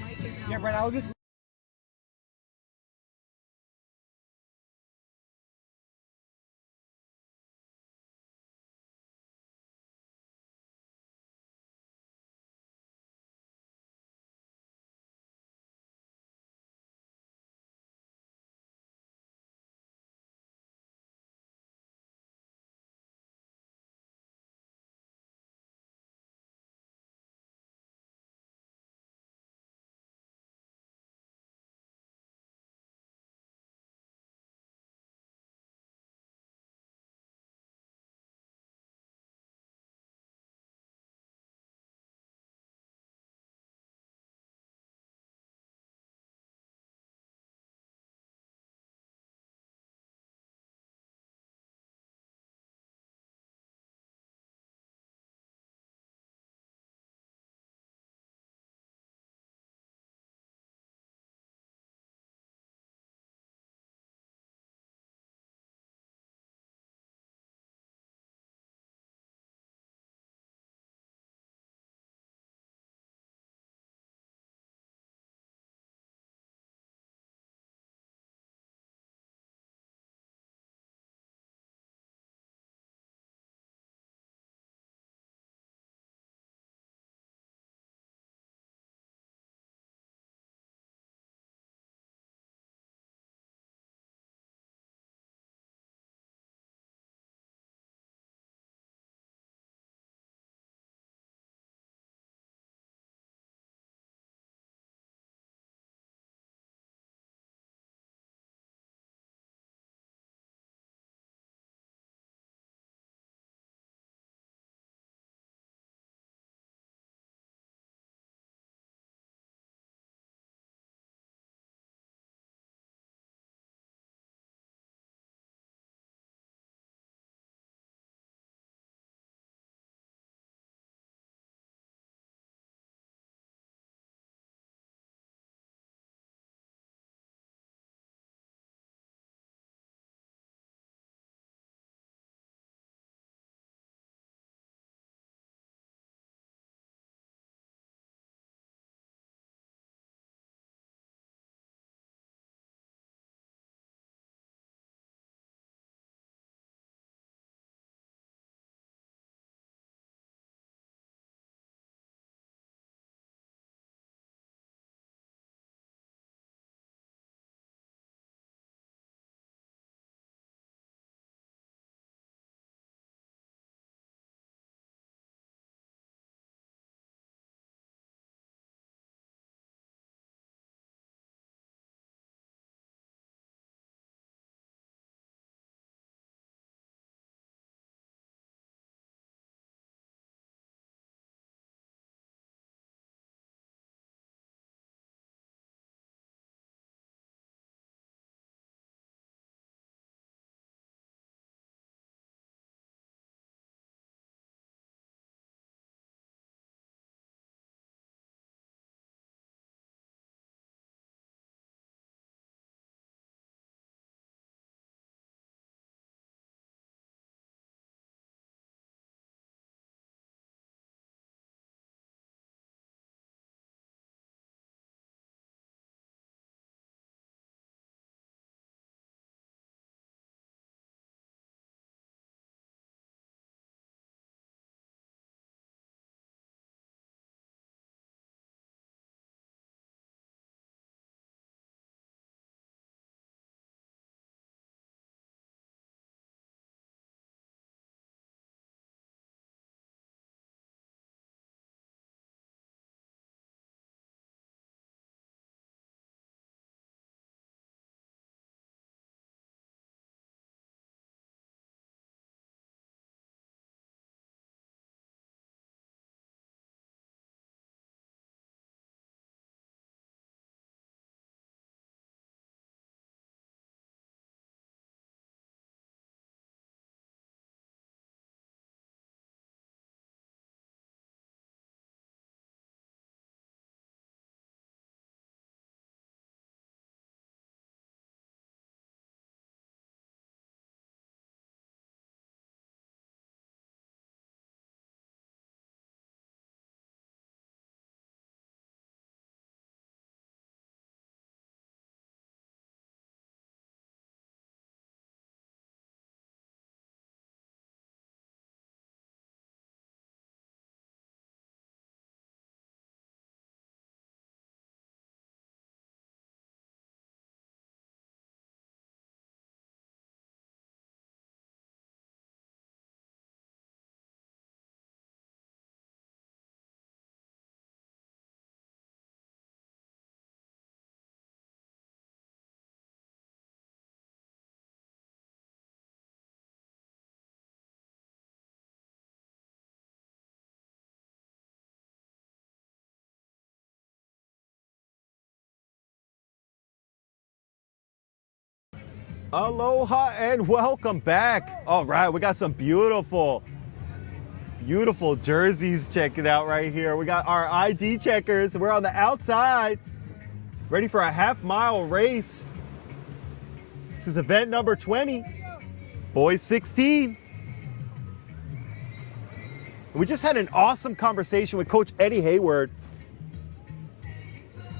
Mike is now Yeah, Brent, I was just Aloha and welcome back. All right, we got some beautiful jerseys. Check it out right here. We got our ID checkers. We're on the outside, ready for a half-mile race. This is event number 20, boys 16. We just had an awesome conversation with Coach Eddie Hayward.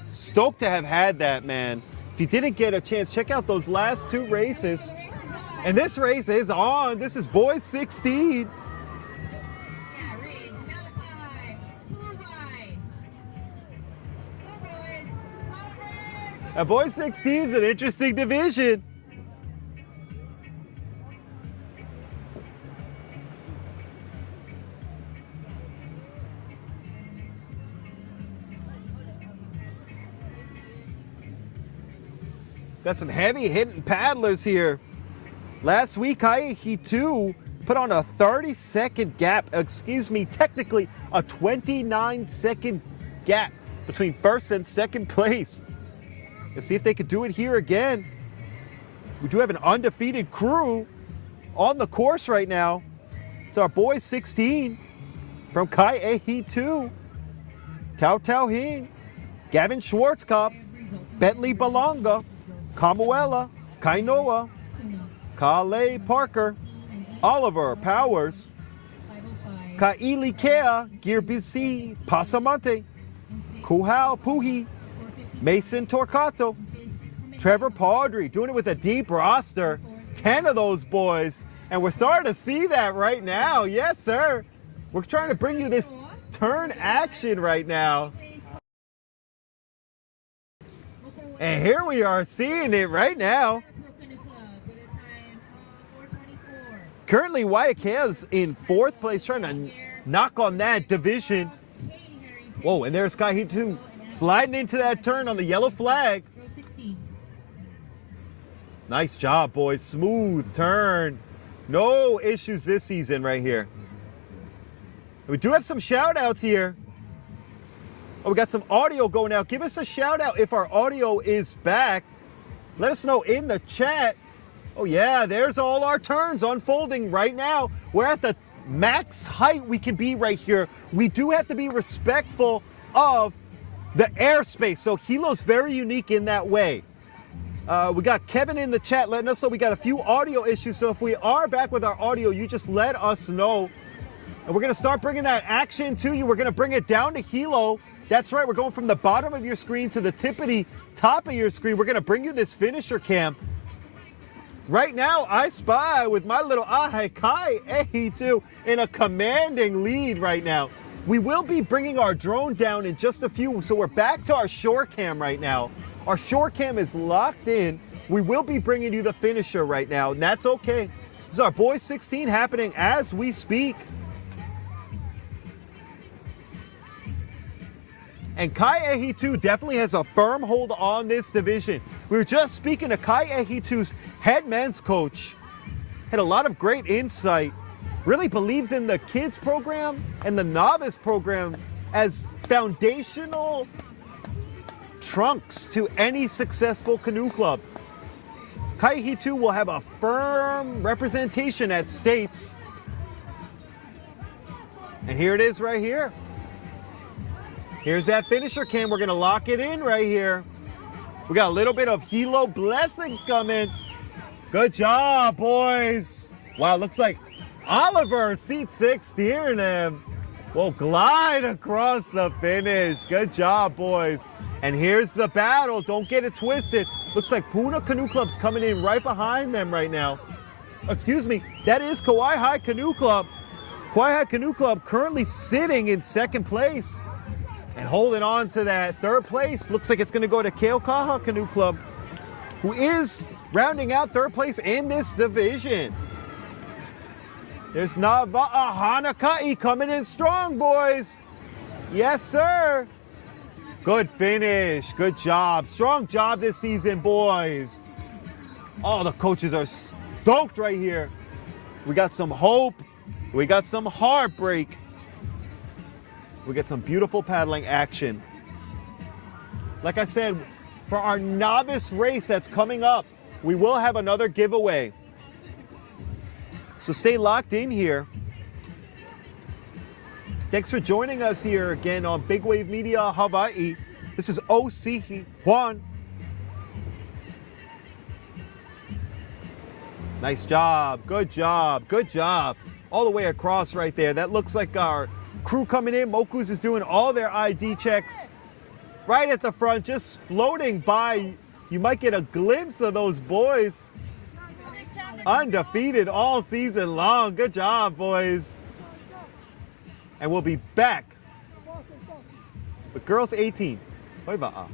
Stoked to have had that, man. If you didn't get a chance, check out those last two races. And this race is on. This is boys 16. Now, boys 16 is an interesting division. Got some heavy hitting paddlers here. Last week, Hawaii 2 put on a 30-second gap, technically a 29-second gap between first and second place. Let's see if they could do it here again. We do have an undefeated crew on the course right now. It's our boys 16 from Kai'ehi 2, Tau Tau Hing, Gavin Schwarzkopf, Bentley Balanga, Kamuela, Kainoa, Kale Parker, Oliver Powers, Kaili Kea, Girbisi Pasamante, Kuhao Puhi, Mason Torquato, Trevor Paudry, doing it with a deep roster, 10 of those boys, and we're starting to see that right now. Yes, sir. We're trying to bring you this turn action right now. And here we are seeing it right now. Currently, Waiakea's in 4th place, trying to knock on that division. Whoa, and there's Kai'ehi 2 sliding into that turn on the yellow flag. Nice job, boys. Smooth turn. No issues this season right here. We do have some shout outs here. Oh, we got some audio going out. Give us a shout out if our audio is back. Let us know in the chat. Oh yeah, there's all our turns unfolding right now. We're at the max height we can be right here. We do have to be respectful of the airspace. So Hilo's very unique in that way. We got Kevin in the chat letting us know we got a few audio issues. So if we are back with our audio, you just let us know. And we're gonna start bringing that action to you. We're gonna bring it down to Hilo. That's right, we're going from the bottom of your screen to the tippity top of your screen. We're gonna bring you this finisher cam. Right now, I spy with my little Kai'ehi 2 in a commanding lead right now. We will be bringing our drone down in just a few, so we're back to our shore cam right now. Our shore cam is locked in. We will be bringing you the finisher right now, and that's okay. This is our boys 16 happening as we speak. And Kai'ehi 2 definitely has a firm hold on this division. We were just speaking to Kai'ehi 2's head men's coach. Had a lot of great insight. Really believes in the kids program and the novice program as foundational trunks to any successful canoe club. Kai'ehi 2 will have a firm representation at states. And here it is right here. Here's that finisher cam. We're gonna lock it in right here. We got a little bit of Hilo blessings coming. Good job, boys. Wow, looks like Oliver, seat 6, steering him. Will glide across the finish. Good job, boys. And here's the battle. Don't get it twisted. Looks like Puna Canoe Club's coming in right behind them right now. Excuse me, that is Kauai High Canoe Club. Kauai High Canoe Club currently sitting in 2nd place. And holding on to that 3rd place, looks like it's going to go to Keaukaha Canoe Club, who is rounding out 3rd place in this division. There's Nava'a Hanaka'i coming in strong, boys. Yes, sir. Good finish. Good job. Strong job this season, boys. All the coaches are stoked right here. We got some hope. We got some heartbreak. We get some beautiful paddling action. Like I said, for our novice race that's coming up, we will have another giveaway. So stay locked in here. Thanks for joining us here again on Big Wave Media Hawaii. This is O.C. Juan. Nice job, good job, good job. All the way across right there. That looks like our crew coming in. Moku's is doing all their ID checks right at the front, just floating by. You might get a glimpse of those boys. Undefeated all season long. Good job, boys. And we'll be back with girls 18. Hoi ba'a.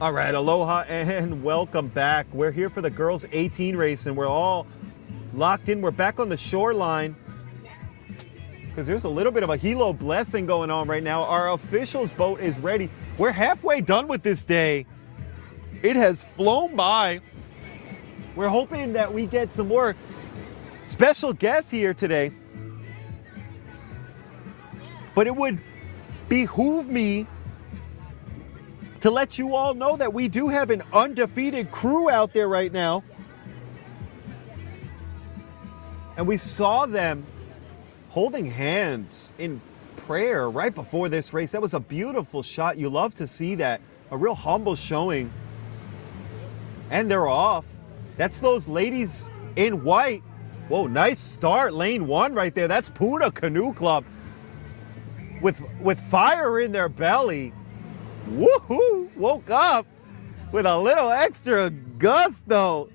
All right, aloha and welcome back. We're here for the girls 18 race and we're all locked in. We're back on the shoreline because there's a little bit of a hilo blessing going on right now. Our officials boat is ready. We're halfway done with this day. It has flown by. We're hoping that we get some more special guests here today. But it would behoove me to let you all know that we do have an undefeated crew out there right now. And we saw them holding hands in prayer right before this race. That was a beautiful shot. You love to see that. A real humble showing. And they're off. That's those ladies in white. Whoa, nice start. Lane 1 right there. That's Puna Canoe Club with fire in their belly. Woohoo! Woke up with a little extra gusto.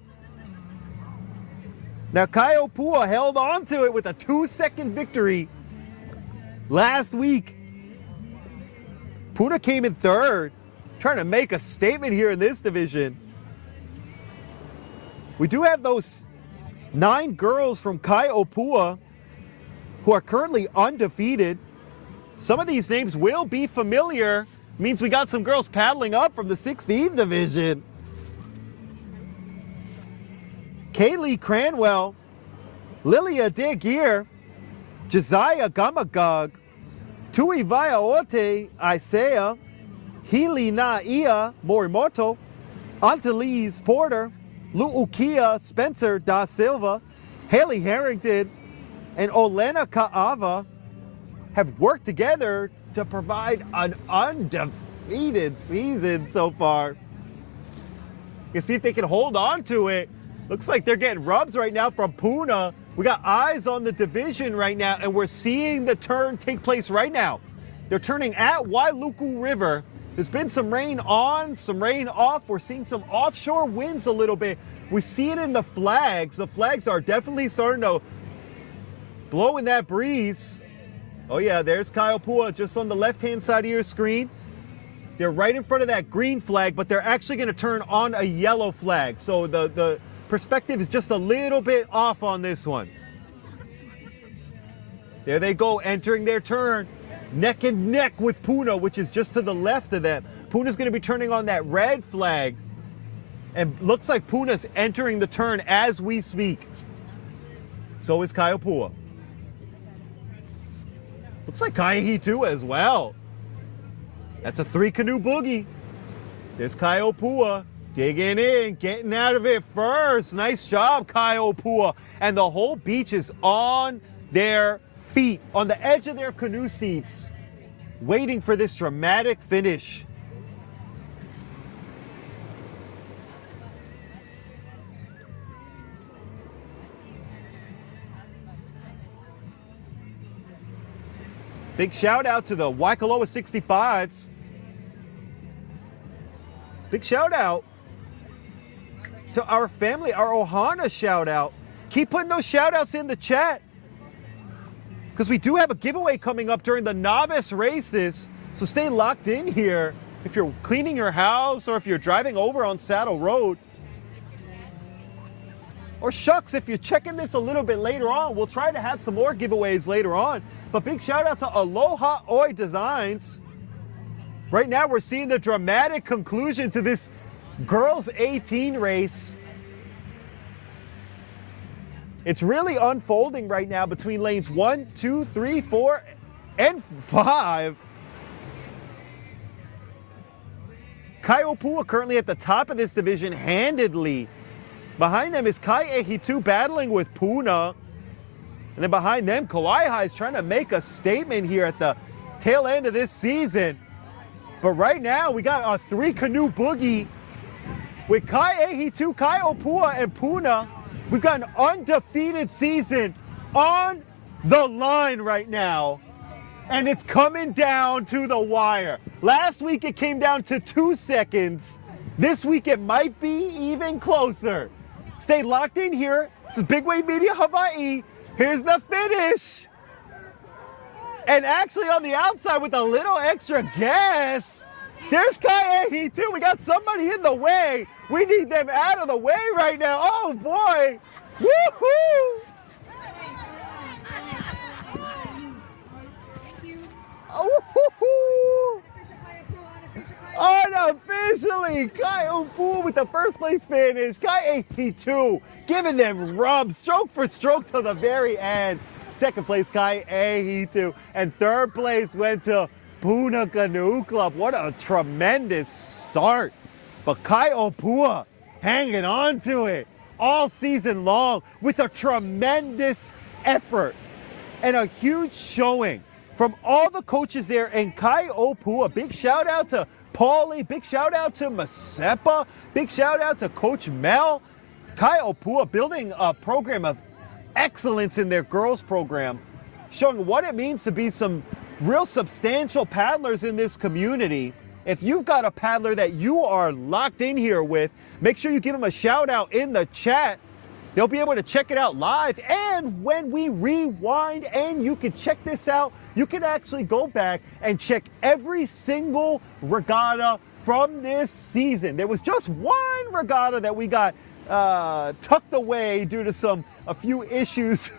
Now Kaiopua held on to it with a 2-second victory last week. Puna came in third, trying to make a statement here in this division. We do have those 9 girls from Kaiopua who are currently undefeated. Some of these names will be familiar. Means we got some girls paddling up from the 16th division. Kaylee Cranwell, Lilia De Gear, Josiah Gamagog, Tui Vaiaote Isaiah, Hili Na Ia Morimoto, Antalise Porter, Luukia Spencer Da Silva, Haley Harrington, and Olena Kaava have worked together to provide an undefeated season so far. You see if they can hold on to it. Looks like they're getting rubs right now from Puna. We got eyes on the division right now, and we're seeing the turn take place right now. They're turning at Wailuku River. There's been some rain on, some rain off. We're seeing some offshore winds a little bit. We see it in the flags. The flags are definitely starting to blow in that breeze. Oh yeah, there's Kaiopua just on the left-hand side of your screen. They're right in front of that green flag, but they're actually gonna turn on a yellow flag. So the perspective is just a little bit off on this one. There they go, entering their turn. Neck and neck with Puna, which is just to the left of them. Puna's gonna be turning on that red flag. And looks like Puna's entering the turn as we speak. So is Kaiopua. Looks like Kaihi too as well. That's a 3-canoe boogie. There's Kaiopua digging in, getting out of it first. Nice job, Kaiopua. And the whole beach is on their feet, on the edge of their canoe seats, waiting for this dramatic finish. Big shout out to the Waikoloa 65s. Big shout out to our family, our Ohana shout out. Keep putting those shout outs in the chat because we do have a giveaway coming up during the novice races. So stay locked in here if you're cleaning your house or if you're driving over on Saddle Road. Or shucks, if you're checking this a little bit later on, we'll try to have some more giveaways later on. But big shout out to Aloha Oe Designs. Right now we're seeing the dramatic conclusion to this girls 18 race. It's really unfolding right now between lanes 1, 2, 3, 4, and 5. Kaiopua currently at the top of this division handedly. Behind them is Kai Ehitu battling with Puna. And then behind them, Kauai is trying to make a statement here at the tail end of this season. But right now, we got a 3-canoe boogie with Kai Ehitu, Kaiopua, and Puna. We've got an undefeated season on the line right now. And it's coming down to the wire. Last week, it came down to 2 seconds. This week, it might be even closer. Stay locked in here. This is Big Wave Media Hawaii. Here's the finish. And actually on the outside with a little extra gas, There's Kai too. We got somebody in the way. We need them out of the way right now. Oh boy. Woohoo! Oh, unofficially, Kai Umpu with the first place finish. Kai 82 giving them rubs, stroke for stroke to the very end. Second place, Kai 82. And third place went to Puna Canoe Club. What a tremendous start. But Kai Opua hanging on to it all season long with a tremendous effort and a huge showing from all the coaches there. And Kai Opua, big shout out to Paulie, big shout out to Masepa, big shout out to Coach Mel. Kai Opua building a program of excellence in their girls program, showing what it means to be some real substantial paddlers in this community. If you've got a paddler that you are locked in here with, make sure you give them a shout out in the chat. They'll be able to check it out live. And when we rewind and you can check this out, you can actually go back and check every single regatta from this season. There was just one regatta that we got tucked away due to a few issues,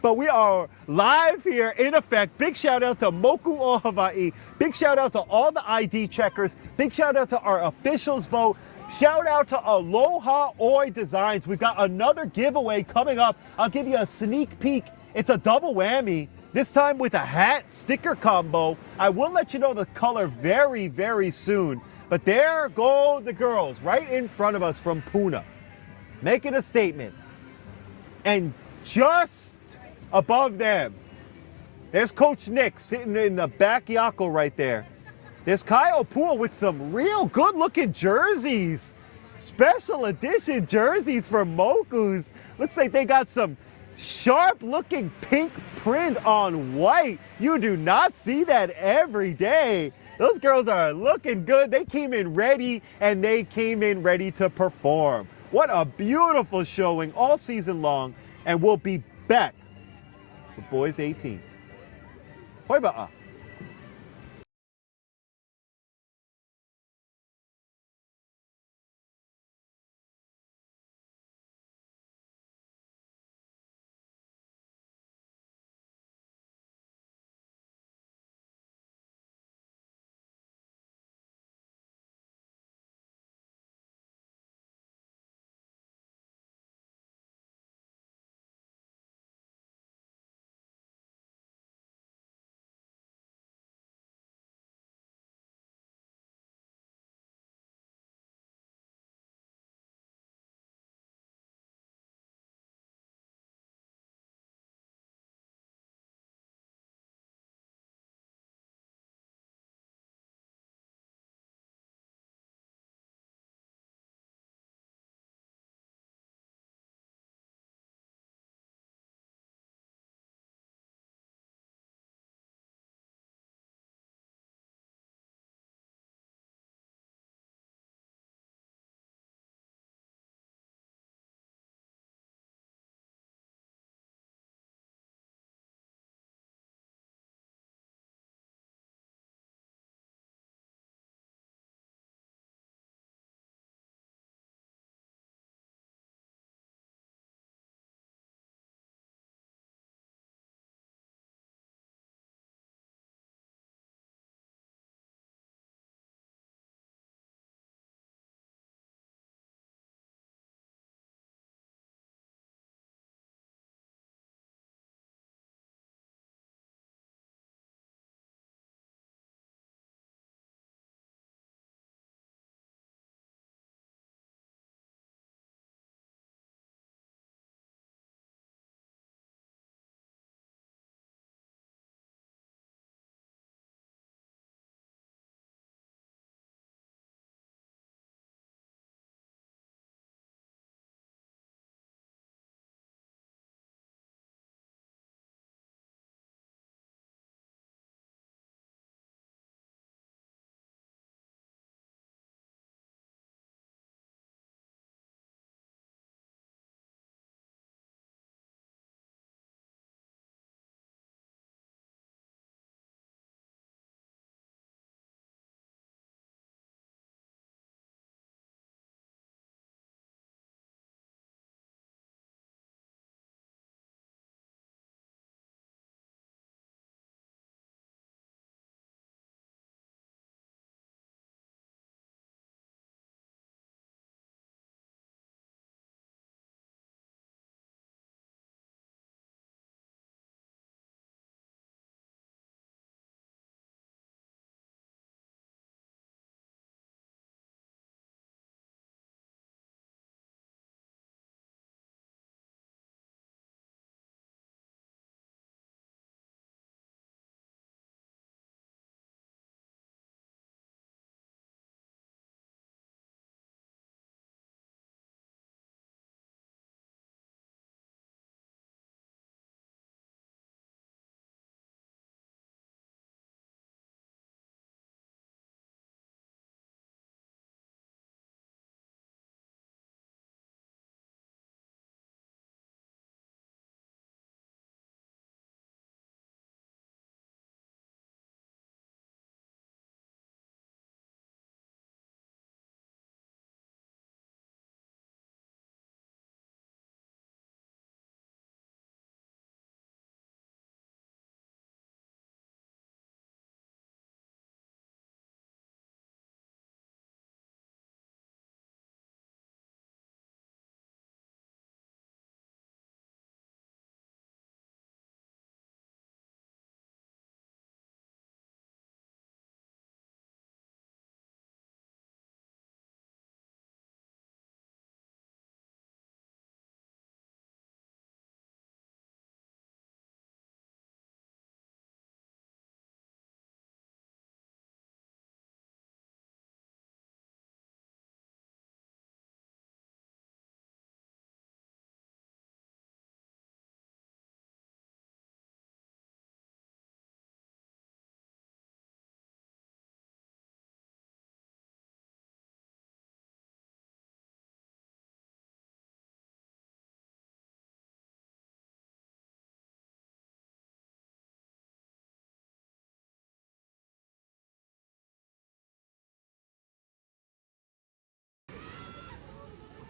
but we are live here in effect. Big shout out to Moku O Hawai'i. Big shout out to all the ID checkers. Big shout out to our officials boat. Shout out to Aloha Oe Designs. We've got another giveaway coming up. I'll give you a sneak peek. It's a double whammy, this time with a hat sticker combo. I will let you know the color very, very soon. But there go the girls right in front of us from Puna, making a statement. And just above them, there's Coach Nick sitting in the back yako right there. There's Kai Opua with some real good looking jerseys. Special edition jerseys for Moku's. Looks like they got some sharp looking pink print on white. You do not see that every day. Those girls are looking good. They came in ready and they came in ready to perform. What a beautiful showing all season long. And we'll be back with Boys 18. Hoi ba'a.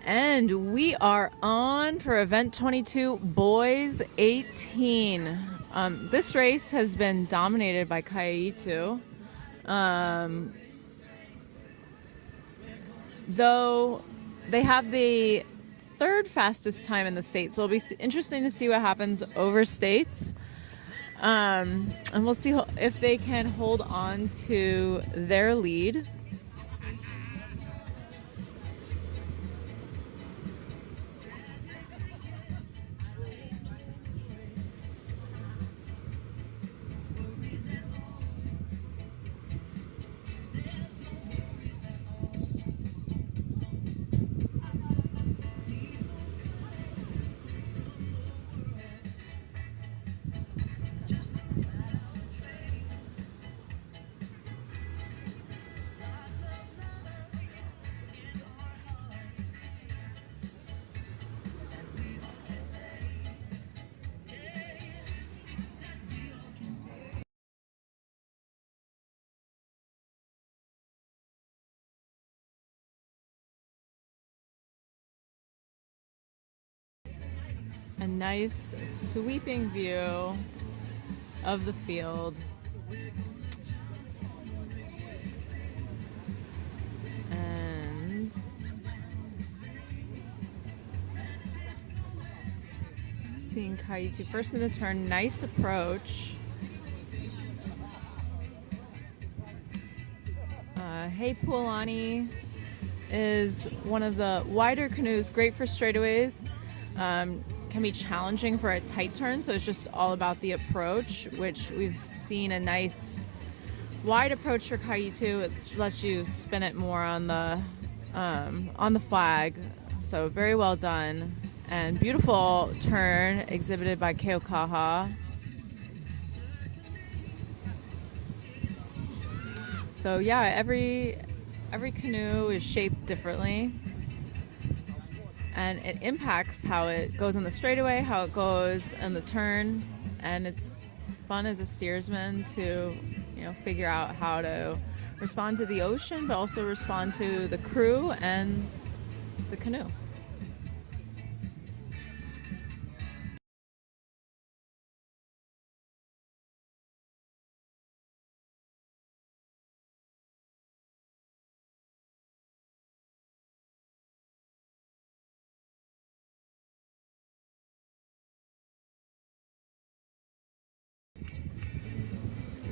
And we are on for event 22, boys 18. This race has been dominated by Kaiitu. Though they have the third fastest time in the state, so it'll be interesting to see what happens over states. And we'll see if they can hold on to their lead. A nice sweeping view of the field. And seeing Kaiitu first in the turn, nice approach. Hey Pualani is one of the wider canoes, great for straightaways. Can be challenging for a tight turn, so it's just all about the approach, which we've seen a nice wide approach for Kaiitu. It lets you spin it more on the flag, so very well done. And beautiful turn exhibited by Keokaha. So yeah, every canoe is shaped differently, and it impacts how it goes in the straightaway, how it goes in the turn, and it's fun as a steersman to, figure out how to respond to the ocean, but also respond to the crew and the canoe.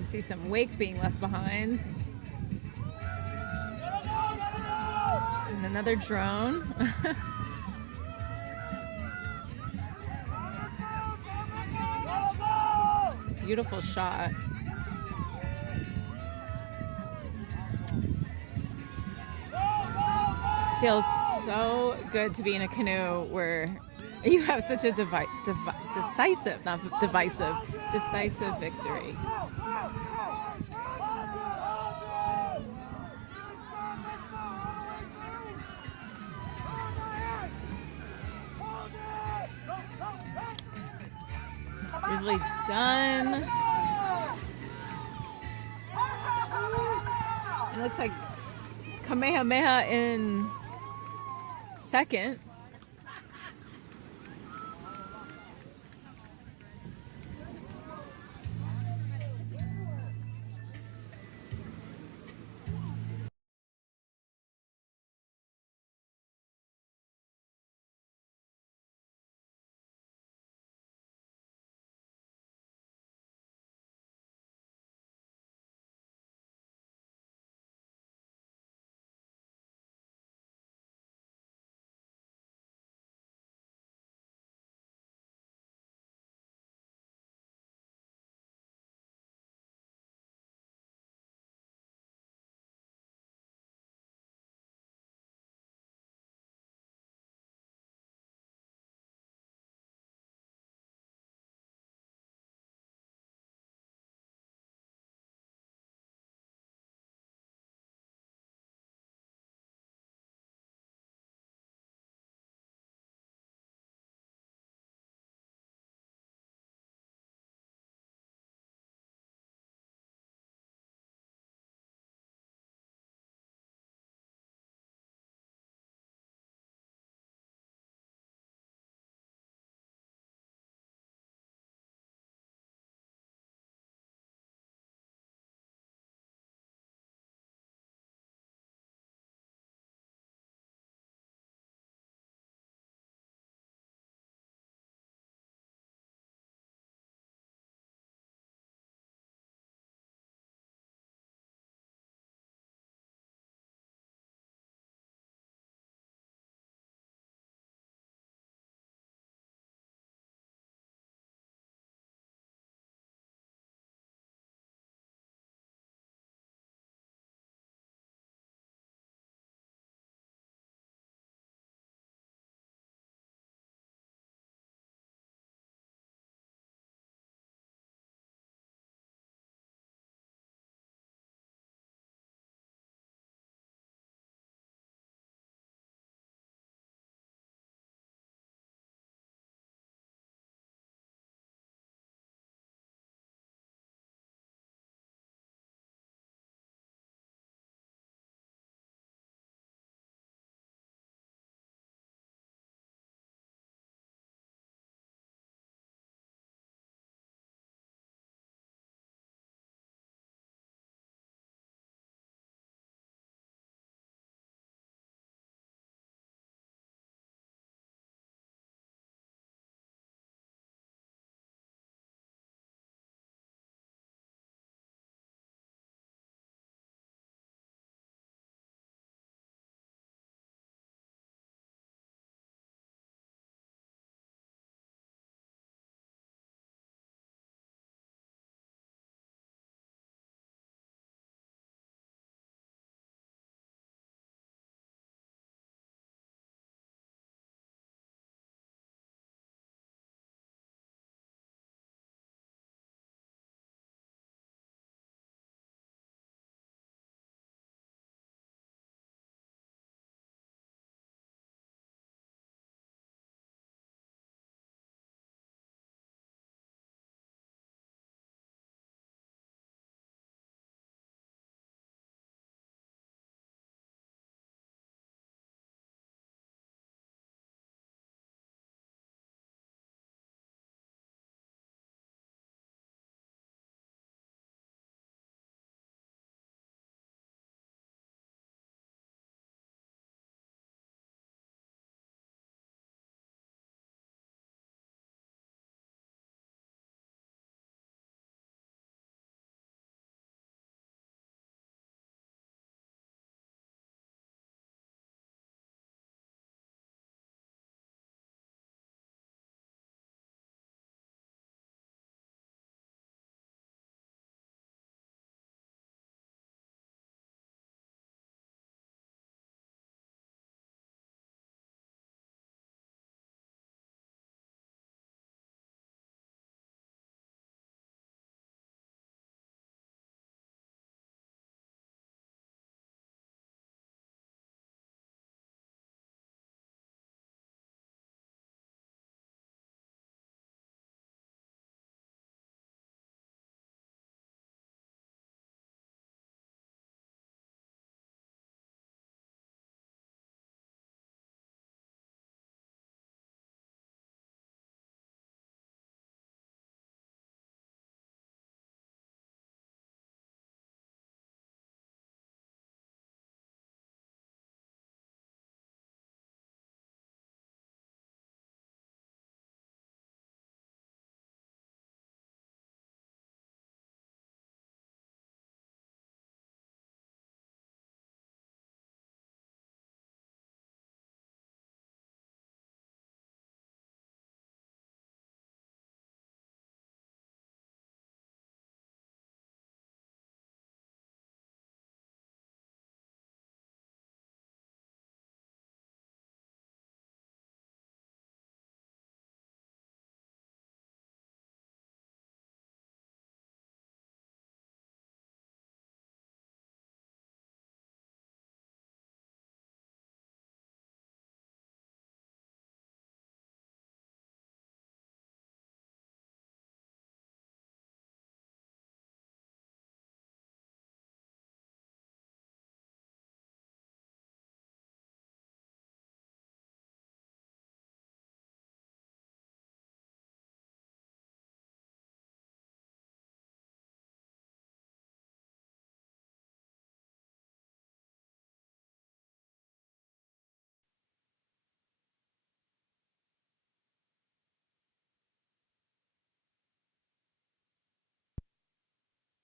See some wake being left behind. And another drone. Beautiful shot. Feels so good to be in a canoe where you have such a decisive victory. Really done. It looks like Kamehameha in second.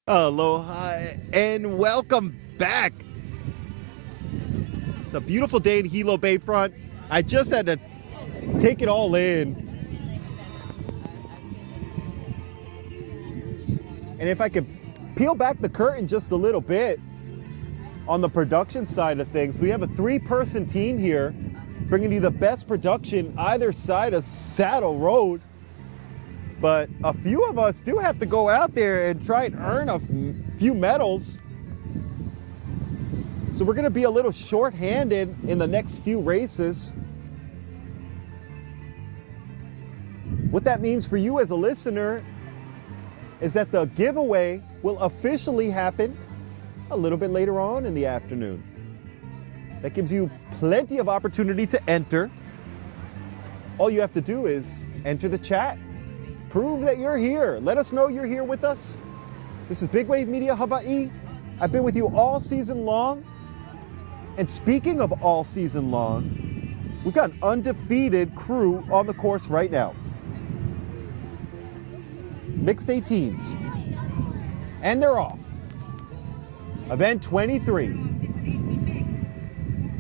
Aloha and welcome back. It's a beautiful day in Hilo Bayfront. I just had to take it all in. And if I could peel back the curtain just a little bit on the production side of things, we have a 3-person team here bringing you the best production either side of Saddle Road. But a few of us do have to go out there and try and earn a few medals. So we're gonna be a little short-handed in the next few races. What that means for you as a listener is that the giveaway will officially happen a little bit later on in the afternoon. That gives you plenty of opportunity to enter. All you have to do is enter the chat. Prove that you're here. Let us know you're here with us. This is Big Wave Media Hawaii. I've been with you all season long. And speaking of all season long, we've got an undefeated crew on the course right now. Mixed 18s. And they're off. Event 23.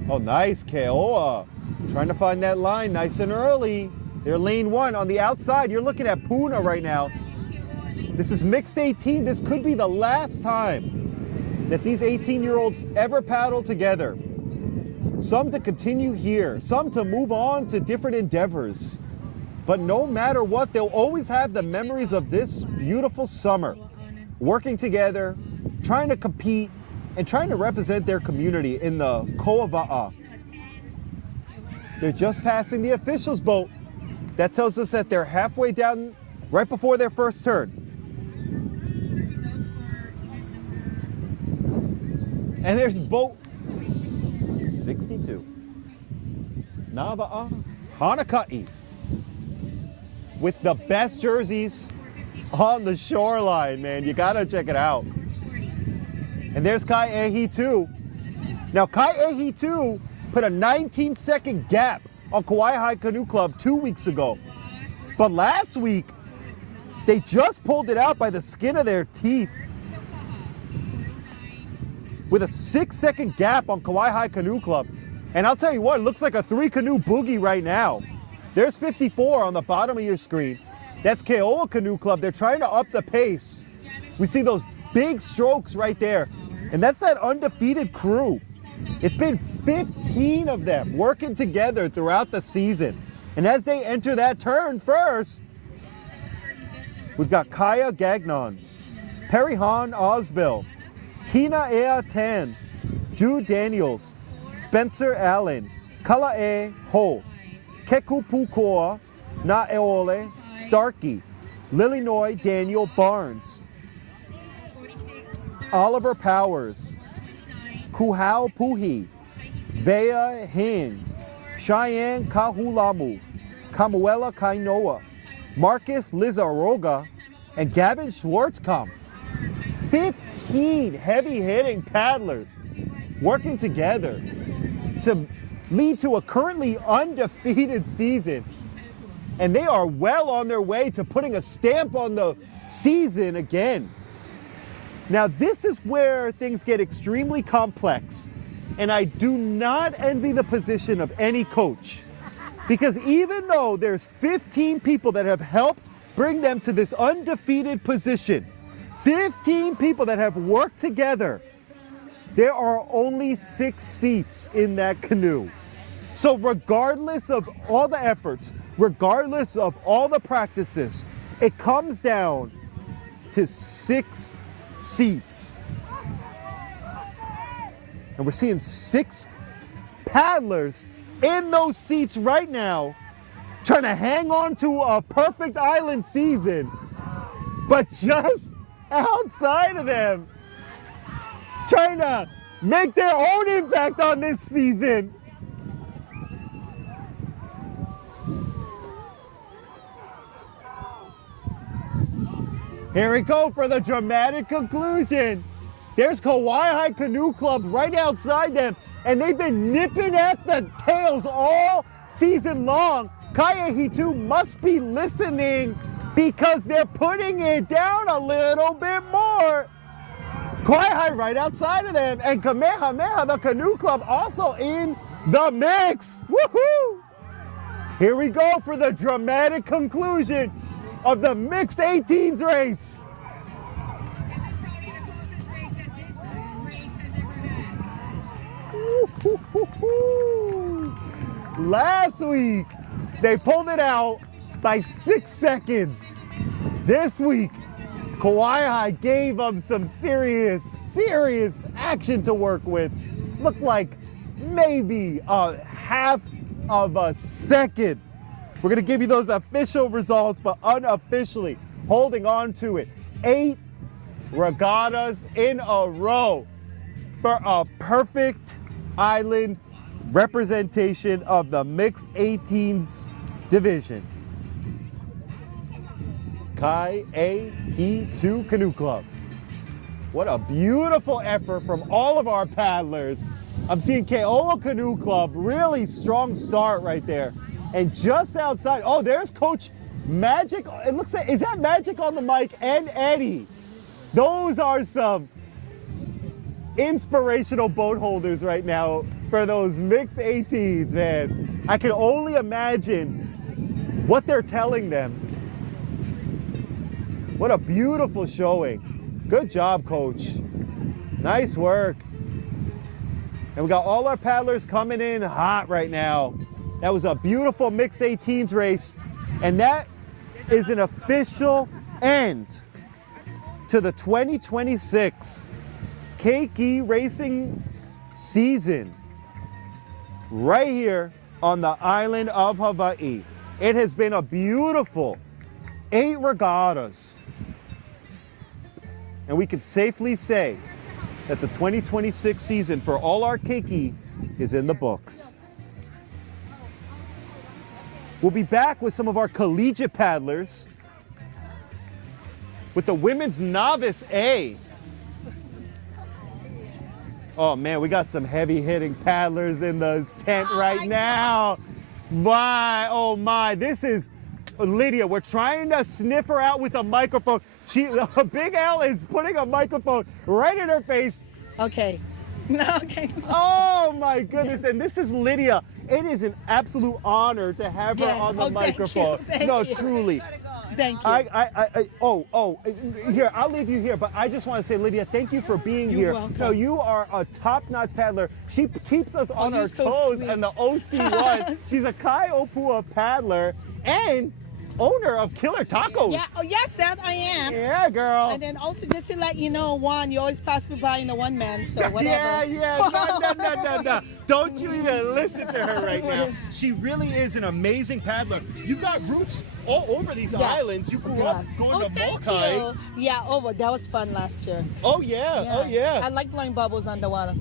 Oh, nice, Keoa. Trying to find that line nice and early. They're lane 1 on the outside. You're looking at Puna right now. This is mixed 18. This could be the last time that these 18-year-olds ever paddle together. Some to continue here, some to move on to different endeavors. But no matter what, they'll always have the memories of this beautiful summer, working together, trying to compete, and trying to represent their community in the Koawa'a. They're just passing the officials' boat. That tells us that they're halfway down right before their first turn. And there's boat 62. Nava'a Hanaka'i with the best jerseys on the shoreline, man. You gotta check it out. And there's Kai Ehi 2. Now Kai Ehi 2 put a 19-second gap on Kauai High Canoe Club 2 weeks ago. But last week, they just pulled it out by the skin of their teeth with a 6-second gap on Kauai High Canoe Club. And I'll tell you what, it looks like a 3-canoe boogie right now. There's 54 on the bottom of your screen. That's Keoa Canoe Club. They're trying to up the pace. We see those big strokes right there. And that's that undefeated crew. It's been 15 of them working together throughout the season. And as they enter that turn first, we've got Kaya Gagnon, Perihan Osbill, Hina Ea Tan, Jude Daniels, Spencer Allen, Kala'e Ho, Keku Pukoa, Na'eole, Starkey, Lilinoy Daniel Barnes, Oliver Powers, Kuhau Puhi, Vea Hing, Cheyenne Kahulamu, Kamuela Kainoa, Marcus Lizaroga, and Gavin Schwartzkamp. 15 heavy-hitting paddlers working together to lead to a currently undefeated season. And they are well on their way to putting a stamp on the season again. Now, this is where things get extremely complex, and I do not envy the position of any coach, because even though there's 15 people that have helped bring them to this undefeated position, 15 people that have worked together, there are only 6 seats in that canoe. So regardless of all the efforts, regardless of all the practices, it comes down to 6 seats. And we're seeing 6 paddlers in those seats right now, trying to hang on to a perfect island season, but just outside of them, trying to make their own impact on this season. Here we go for the dramatic conclusion. There's Kauai High Canoe Club right outside them, and they've been nipping at the tails all season long. Kaiehi 2 must be listening because they're putting it down a little bit more. Kauai right outside of them, and Kamehameha, the canoe club, also in the mix. Woohoo! Here we go for the dramatic conclusion of the mixed 18s race. Last week, they pulled it out by 6 seconds. This week, Kauai gave them some serious action to work with. Looked like maybe a half of a second. We're gonna give you those official results, but unofficially, holding on to it. 8 regattas in a row for a perfect island representation of the mixed 18s division. Kai A He 2 Canoe Club. What a beautiful effort from all of our paddlers. I'm seeing Keoa Canoe Club, really strong start right there. And just outside, oh, there's Coach Magic. It looks like, is that Magic on the mic and Eddie? Those are some inspirational boat holders right now for those mixed 18s, man. I can only imagine what they're telling them. What a beautiful showing. Good job, Coach. Nice work. And we got all our paddlers coming in hot right now. That was a beautiful mixed 18s race. And that is an official end to the 2026 Keiki racing season right here on the island of Hawaii. It has been a beautiful 8 regattas. And we can safely say that the 2026 season for all our keiki is in the books. We'll be back with some of our collegiate paddlers with the women's Novice A. Oh man, we got some heavy hitting paddlers in the tent right now. My, oh my, this is Lydia. We're trying to sniff her out with a microphone. Big L is putting a microphone right in her face. Okay. Okay. Oh my goodness, and this is Lydia. It is an absolute honor to have her on the microphone. Thank you. Truly. Thank you. Here, I'll leave you here, but I just want to say, Lydia, thank you for being here. Welcome. No, you are a top-notch paddler. She keeps us on our you're so toes, sweet. and the OC1. She's a Kai Opua paddler and owner of Killer Tacos. Yeah. Oh, yes, that I am. Yeah, girl. And then also just to let you know, Juan, you always pass me by in the one man, so whatever. Yeah. No. Don't you even listen to her right now. She really is an amazing paddler. You've got roots all over these islands. You grew up going to thank Molokai. you. Yeah, but that was fun last year. Oh yeah. I like blowing bubbles underwater.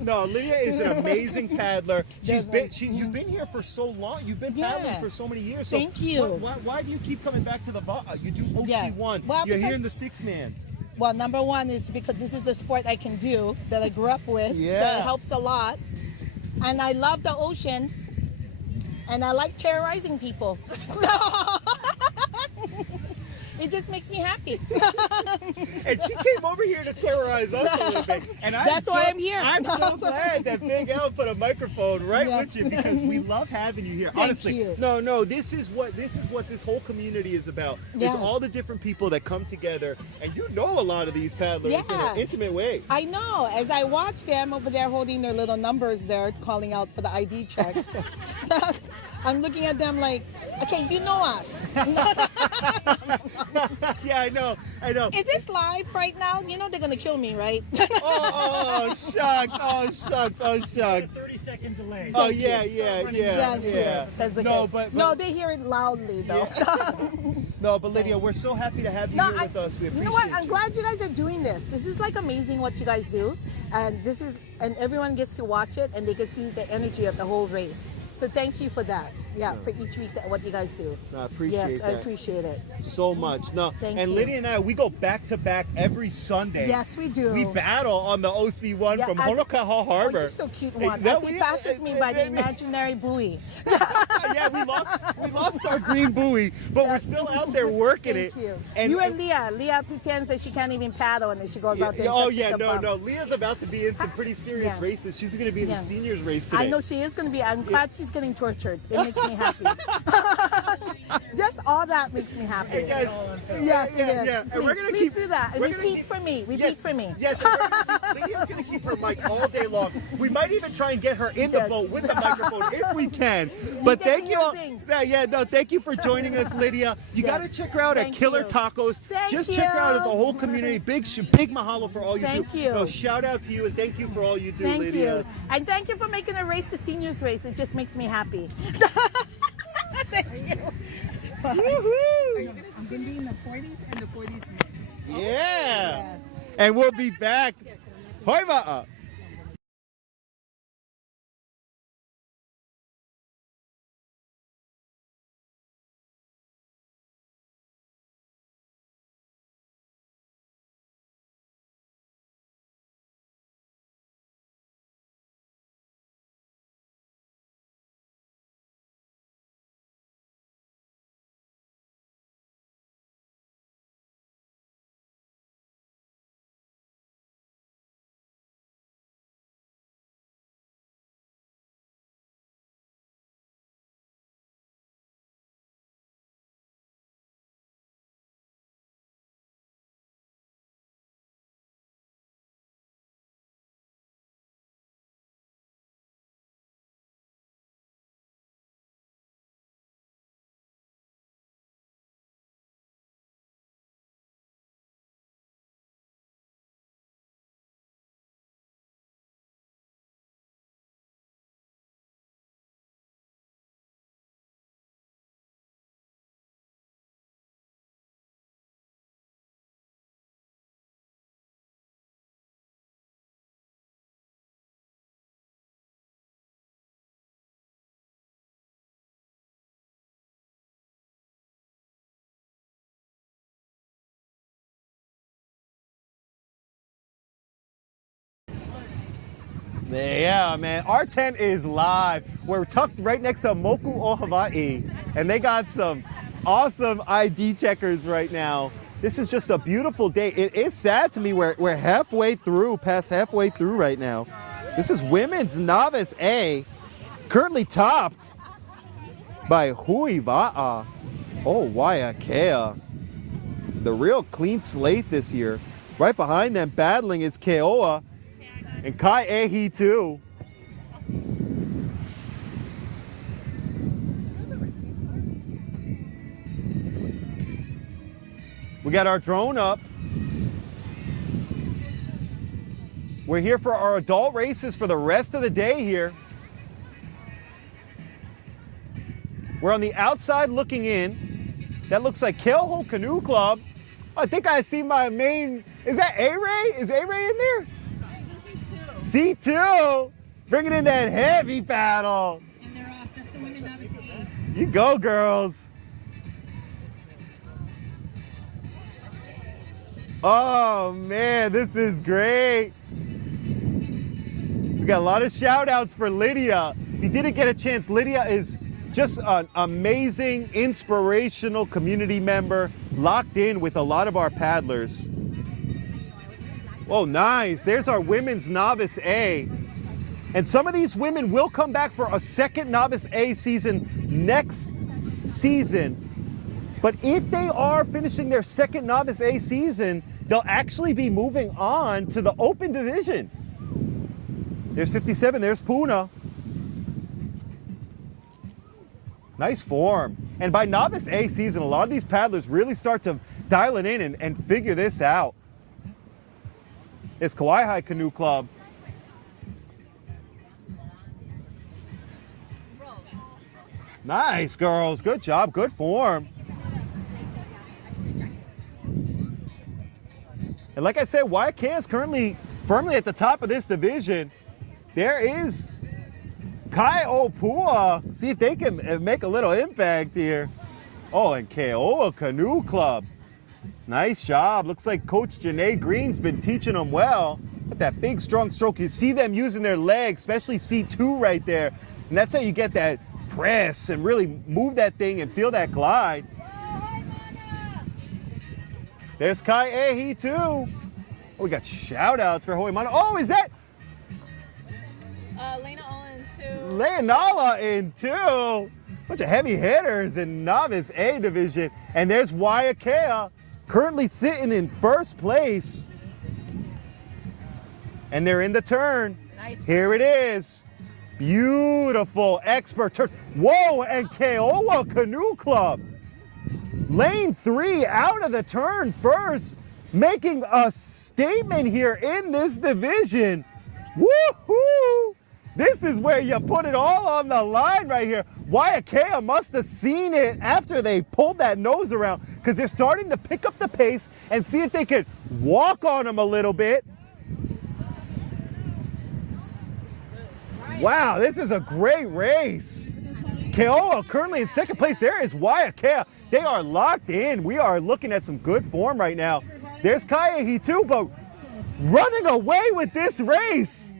No, Lydia is an amazing paddler. You've been here for so long. You've been paddling for so many years. So thank you. Why do you keep coming back to the you do OC1? Well, you're here in the 6-man. Well, number one is because this is the sport I can do that I grew up with. Yeah. So it helps a lot. And I love the ocean. And I like terrorizing people. It just makes me happy. And she came over here to terrorize us a little bit. And that's why I'm here. I'm so glad that Big L put a microphone right with you, because we love having you here. Honestly, you. No, this is what this whole community is about. Yes. It's all the different people that come together, and you know a lot of these paddlers in an intimate way. I know. As I watch them over there holding their little numbers there, calling out for the ID checks. I'm looking at them like, okay, you know us. Yeah, I know. Is this live right now? You know they're going to kill me, right? Oh, shucks. 30-second delay. Oh, yeah. That's okay. No, but no, they hear it loudly, though. No, but Lydia, we're so happy to have you here with us. We appreciate you know what? I'm glad you guys are doing this. This is like amazing what you guys do. And everyone gets to watch it and they can see the energy of the whole race. So thank you for that. Yeah, for each week what you guys do. I appreciate yes, that. I appreciate it. So much. No, Thank and you. Lydia and I, we go back to back every Sunday. Yes, we do. We battle on the OC1 Yeah, from as- Honokaha Oh, Harbor. you're so cute, Juan. That As he passes me by the imaginary buoy. Yeah, we lost our green buoy, but we're still out there working Thank it. you. And You and Leah. Leah pretends that she can't even paddle, and then she goes out there. And oh touches yeah, the no. bumps. Leah's about to be in some pretty serious Yeah. races. She's going to be in Yeah. the seniors race today. I know she is going to be. I'm glad she's getting tortured. It makes me happy. Just all that makes me happy. Hey, guys, Yes, it is. yeah. And Please, we're gonna please keep do that. And we're repeat gonna keep- for me. Repeat Yes, for me. Yes, Lydia's going to keep her mic all day long. We might even try and get her in the Yes. boat with the microphone if we can. But can thank you hear all. things. No, thank you for joining us, Lydia. You got to Yes. check her out at Thank Killer you. Tacos. Thank Just check her out at the you. whole community. Big mahalo for all you Thank do. you. No, shout out to you and thank you for all you do, Thank Lydia. you. And thank you for making a race to seniors race. It just makes me happy. Thank you. I'm going to be in the 40s and the 40s next. Yeah. And we'll be back. Hoiva'a. Yeah, man. Our tent is live. We're tucked right next to Moku O Hawai'i, and they got some awesome ID checkers right now. This is just a beautiful day. It is sad to me we're halfway through, past halfway through right now. This is Women's Novice A, currently topped by Huiva'a O Waiakea. The real clean slate this year. Right behind them battling is Keoa and Kai Ehi too. We got our drone up. We're here for our adult races for the rest of the day here. We're on the outside looking in. That looks like Keoho Canoe Club. I think I see my main, is that A-Ray? Is A-Ray in there? C2, bringing in that heavy paddle. And they're off. That's the Women Novice A. You go, girls. Oh man, this is great. We got a lot of shout outs for Lydia. If you didn't get a chance, Lydia is just an amazing, inspirational community member, locked in with a lot of our paddlers. Oh, nice. There's our Women's Novice A. And some of these women will come back for a second Novice A season next season. But if they are finishing their second Novice A season, they'll actually be moving on to the open division. There's 57, there's Puna. Nice form. And by Novice A season, a lot of these paddlers really start to dial it in and figure this out. It's Kauai Canoe Club. Nice, girls. Good job. Good form. And like I said, Waiakea is currently firmly at the top of this division. There is Kai Opua, see if they can make a little impact here. Oh, and Keoa Canoe Club. Nice job. Looks like Coach Janae Green's been teaching them well. With that big, strong stroke, you see them using their legs, especially C2 right there. And that's how you get that press and really move that thing and feel that glide. There's Kai Ehi too. Oh, we got shout outs for Hawaii Mana. Oh, is that Lena Allen too. Leonala in two? Bunch of heavy hitters in Novice A division. And there's Waiakea currently sitting in first place. And they're in the turn. Nice. Here it is. Beautiful expert turn. Whoa, and Keoa Canoe Club. Lane 3 out of the turn first, making a statement here in this division. Woohoo! This is where you put it all on the line right here. Waiakea must have seen it after they pulled that nose around, because they're starting to pick up the pace and see if they could walk on them a little bit. Wow, this is a great race. Keoa currently in second place. There is Waiakea. They are locked in. We are looking at some good form right now. There's Kaiehi too, but running away with this race.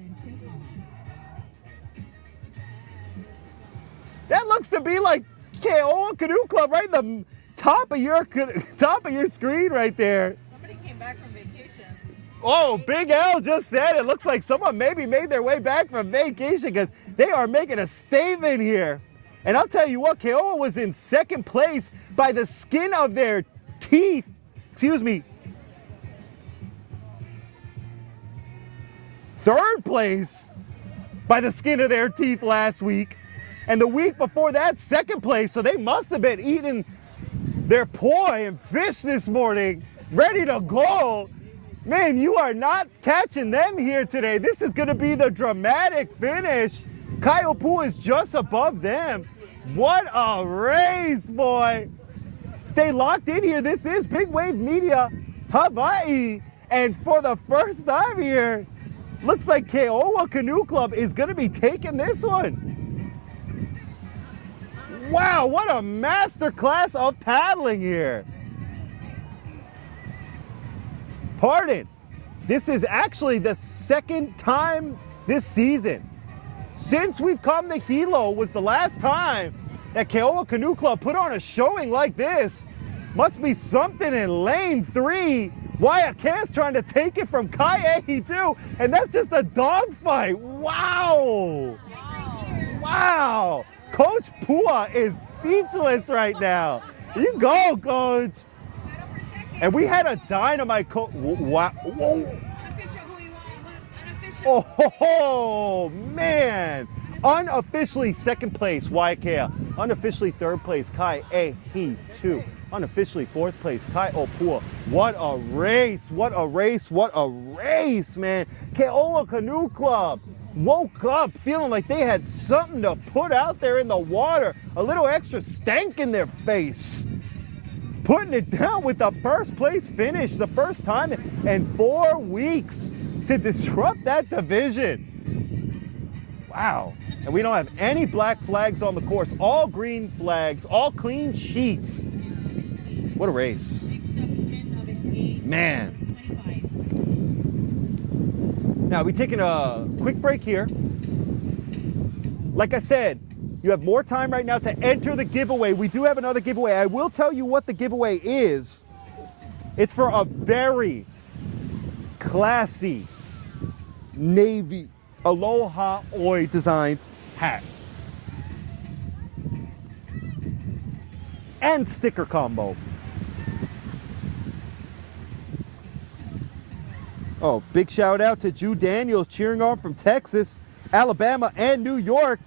That looks to be like Keoa Canoe Club right in the top of your screen right there. Somebody came back from vacation. Oh, Big L just said it looks like someone maybe made their way back from vacation, because they are making a statement here. And I'll tell you what, Keoa was in second place by the skin of their teeth. Excuse me. Third place by the skin of their teeth last week. And the week before that, second place. So they must have been eating their poi and fish this morning, ready to go. Man, you are not catching them here today. This is going to be the dramatic finish. Kaiopua is just above them. What a race, boy. Stay locked in here. This is Big Wave Media Hawaii. And for the first time here, looks like Keoa Canoe Club is going to be taking this one. Wow, what a master class of paddling here. Pardon, this is actually the second time this season. Since we've come to Hilo was the last time that Keoa Canoe Club put on a showing like this. Must be something in lane 3. Waiakea's trying to take it from Kaiehi too, and that's just a dogfight. Wow. Wow. Coach Pua is speechless right now. You go, Coach. And we had a dynamite coach. Wow. Whoa. Oh, man. Unofficially second place, Waiakea. Unofficially third place, Kaiehi 2. Unofficially fourth place, Kai Opua. What a race, what a race, what a race, man. Keoa Canoe Club woke up feeling like they had something to put out there in the water. A little extra stank in their face. Putting it down with the first place finish, the first time in 4 weeks to disrupt that division. Wow. And we don't have any black flags on the course, all green flags, all clean sheets. What a race. Man. Now, we're taking a quick break here. Like I said, you have more time right now to enter the giveaway. We do have another giveaway. I will tell you what the giveaway is. It's for a very classy Navy Aloha Oe Designs hat and sticker combo. Oh, big shout out to Drew Daniels cheering on from Texas, Alabama, and New York.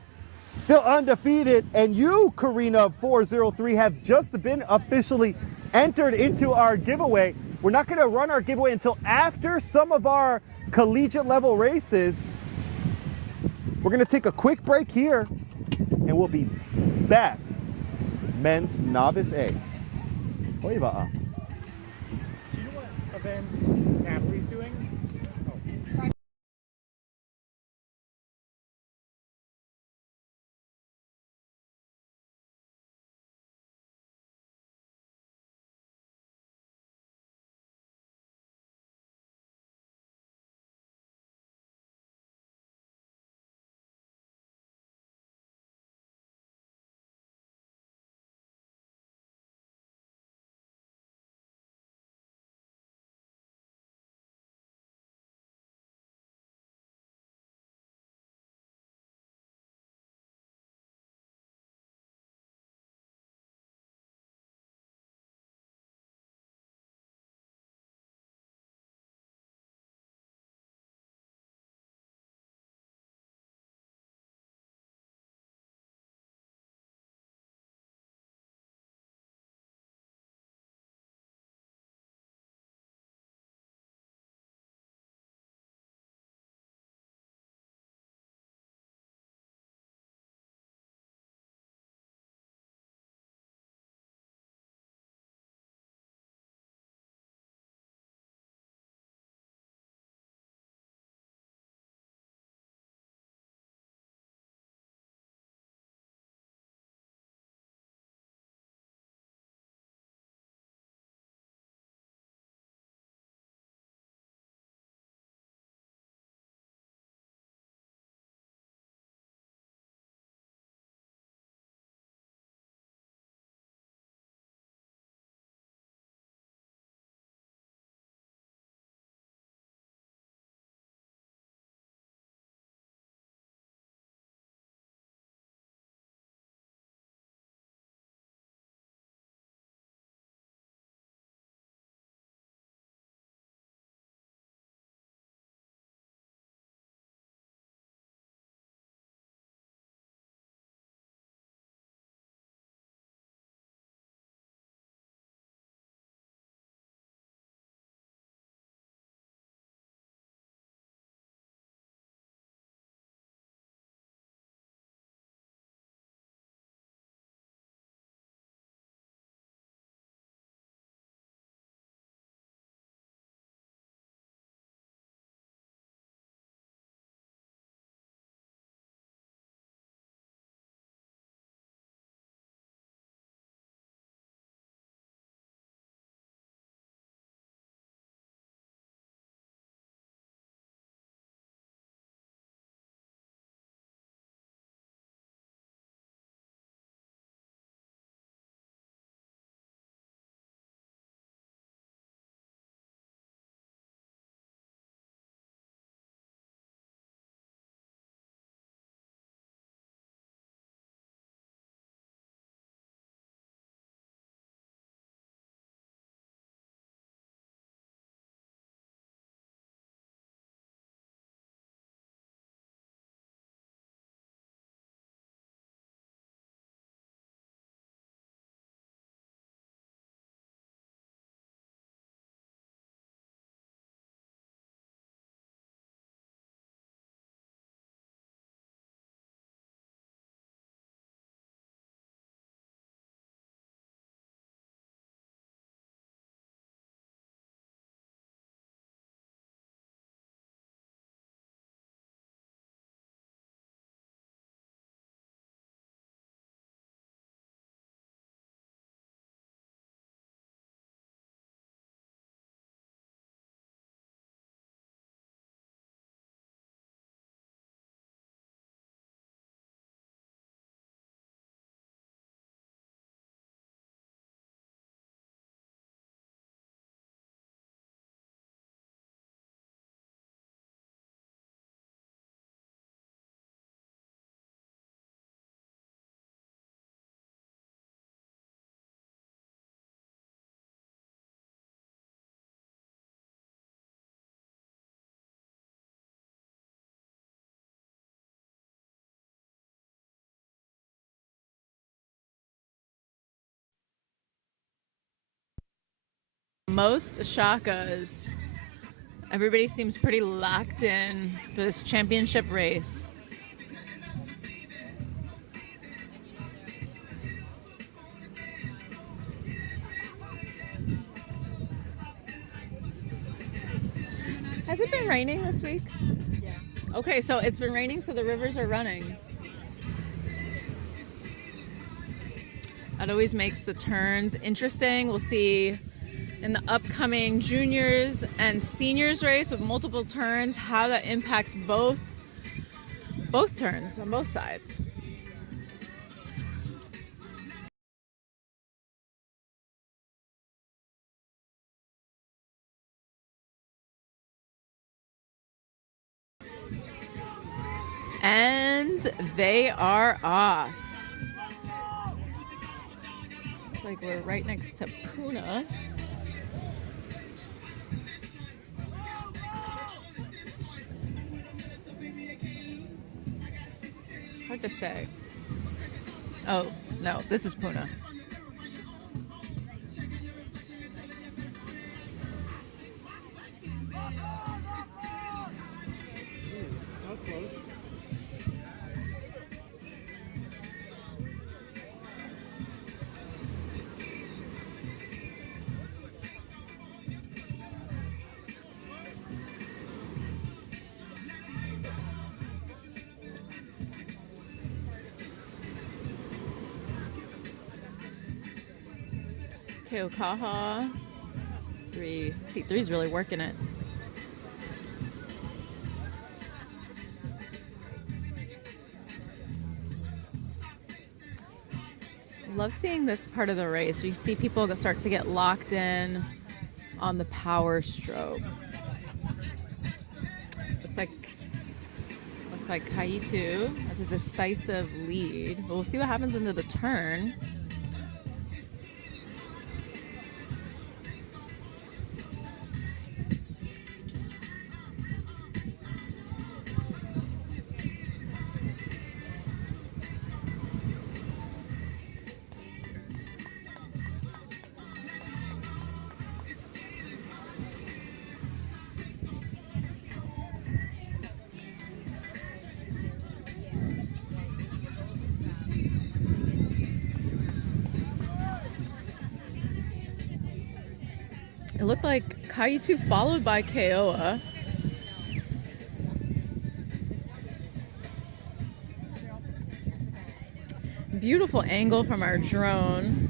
Still undefeated. And you, Karina403, have just been officially entered into our giveaway. We're not going to run our giveaway until after some of our collegiate level races. We're going to take a quick break here, and we'll be back. Men's Novice A. Hoiva'a. Do you know what events Natalie's doing? most shakas. Everybody seems pretty locked in for this championship race. Has it been raining this week? Yeah. Okay, so it's been raining, so the rivers are running. That always makes the turns interesting. We'll see in the upcoming juniors and seniors race with multiple turns how that impacts both turns on both sides. And they are off. It's like we're right next to Puna. It's hard to say. Oh, no, this is Puna. Keokaha. Three's really working it. Love seeing this part of the race. You see people start to get locked in on the power stroke. Looks like Kaitu has a decisive lead, but we'll see what happens into the turn. It looked like Kaitu followed by Keoa. Beautiful angle from our drone.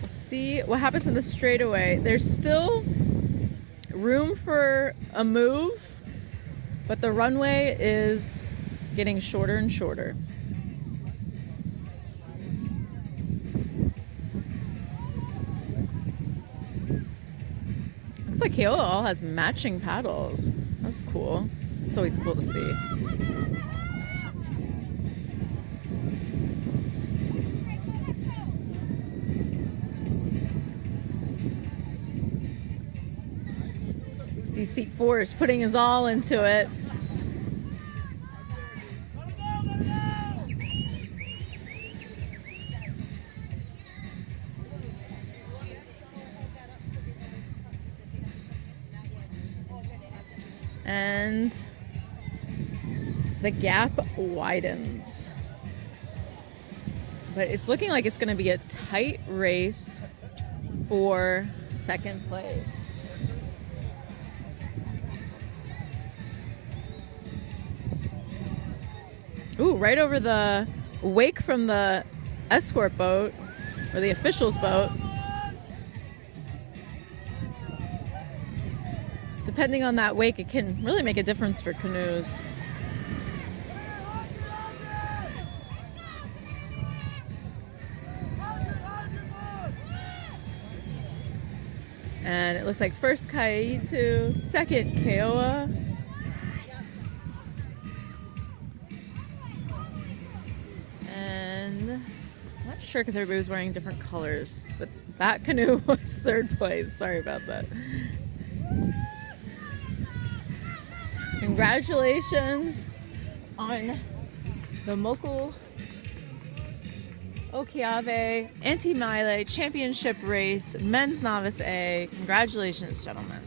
We'll see what happens in the straightaway. There's still room for a move, but the runway is getting shorter and shorter. Looks like Keoa all has matching paddles. That's cool. It's always cool to see. See seat 4 is putting his all into it. And the gap widens. But it's looking like it's going to be a tight race for second place. Ooh, right over the wake from the escort boat, or the officials' boat. Depending on that wake, it can really make a difference for canoes. And it looks like first Kaitu, second Keoa. And I'm not sure because everybody was wearing different colors, but that canoe was third place. Sorry about that. Congratulations on the Moku O Hawai'i AUNTY championship race, men's Novice A. Congratulations, gentlemen.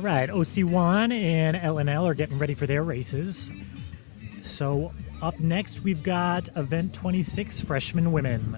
All right, OC1 and LNL are getting ready for their races. So up next, we've got Event 26, Freshmen Women.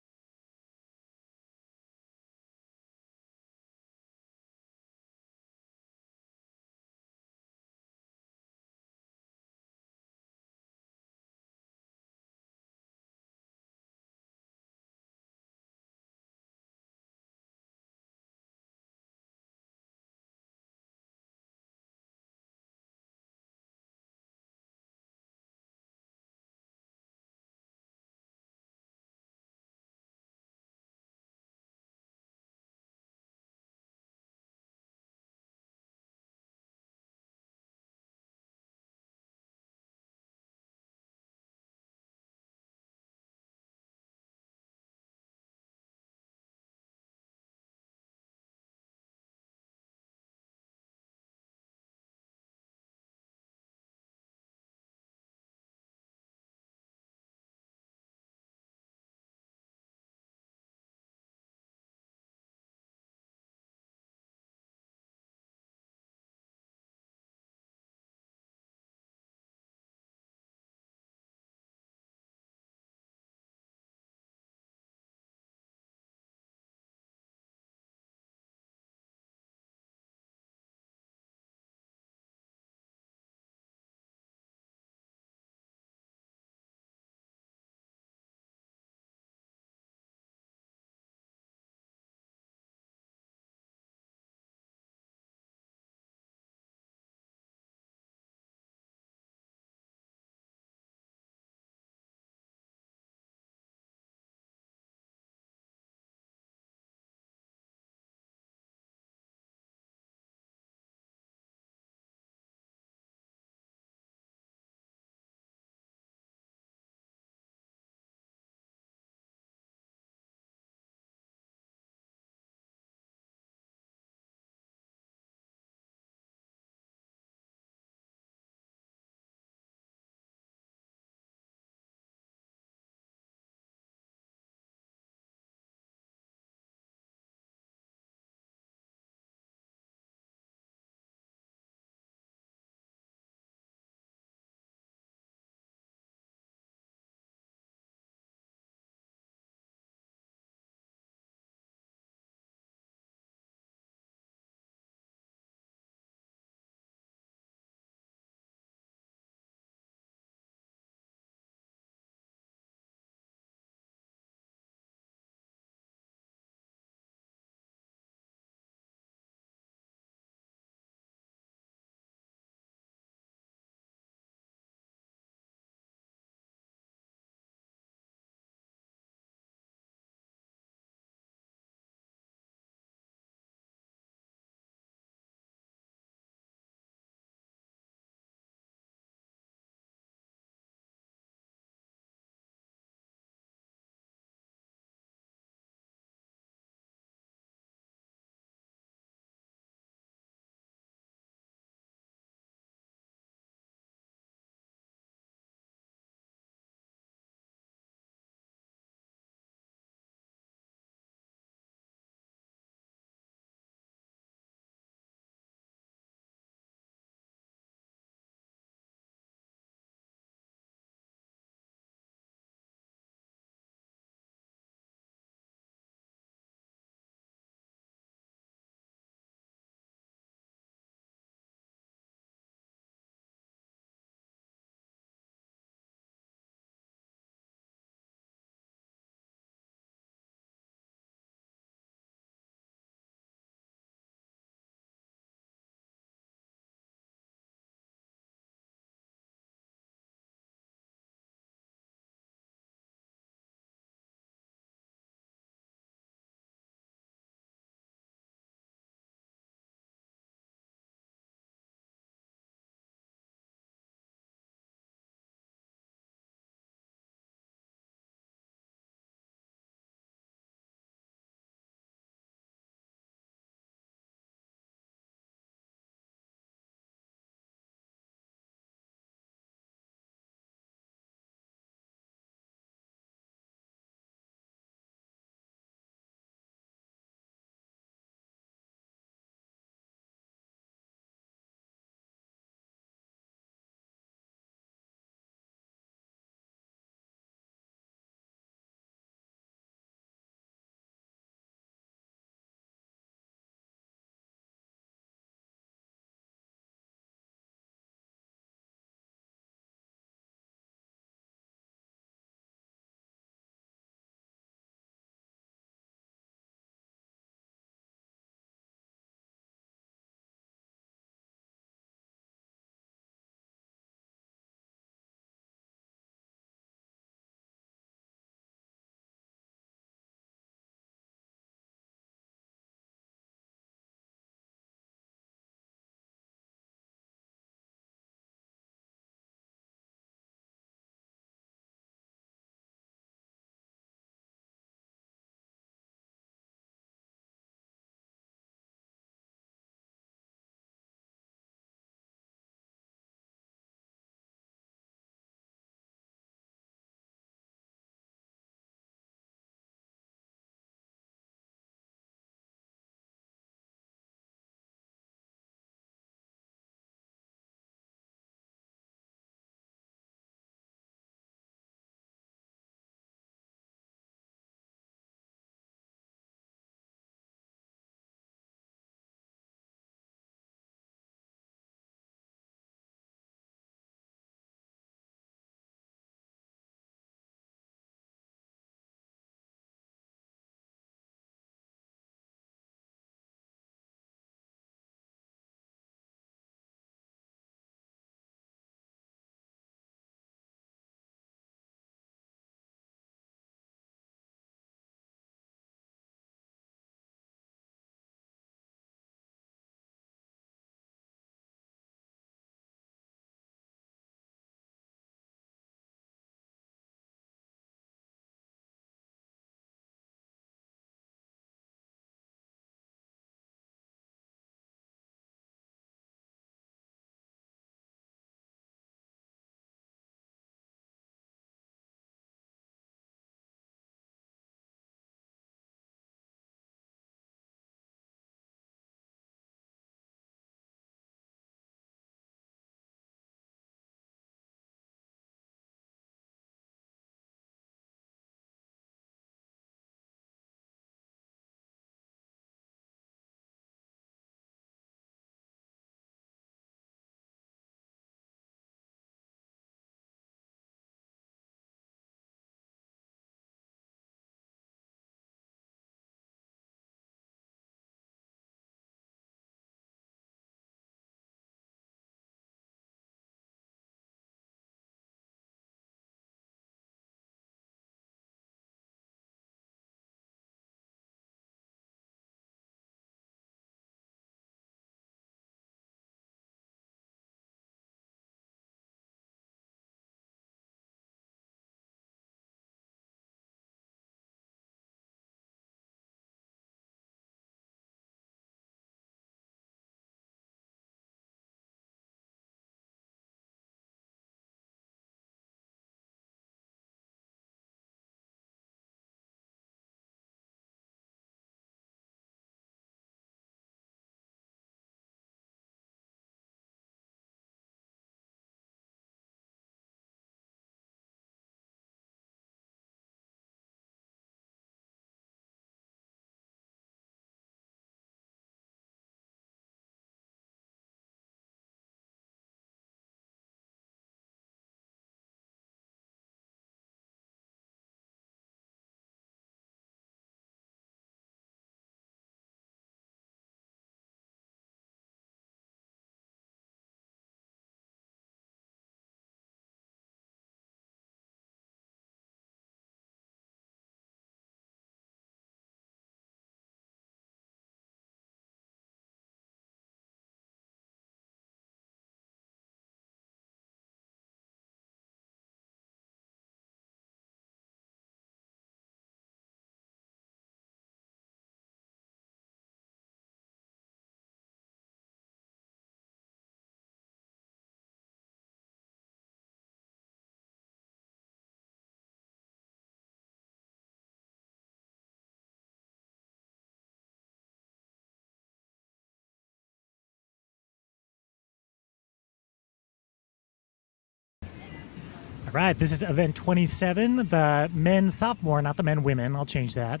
right, this is event 27, the men sophomore, not the men women, I'll change that.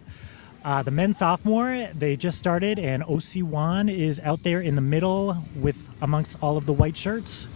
The men sophomore, they just started, and OC Juan is out there in the middle with amongst all of the white shirts.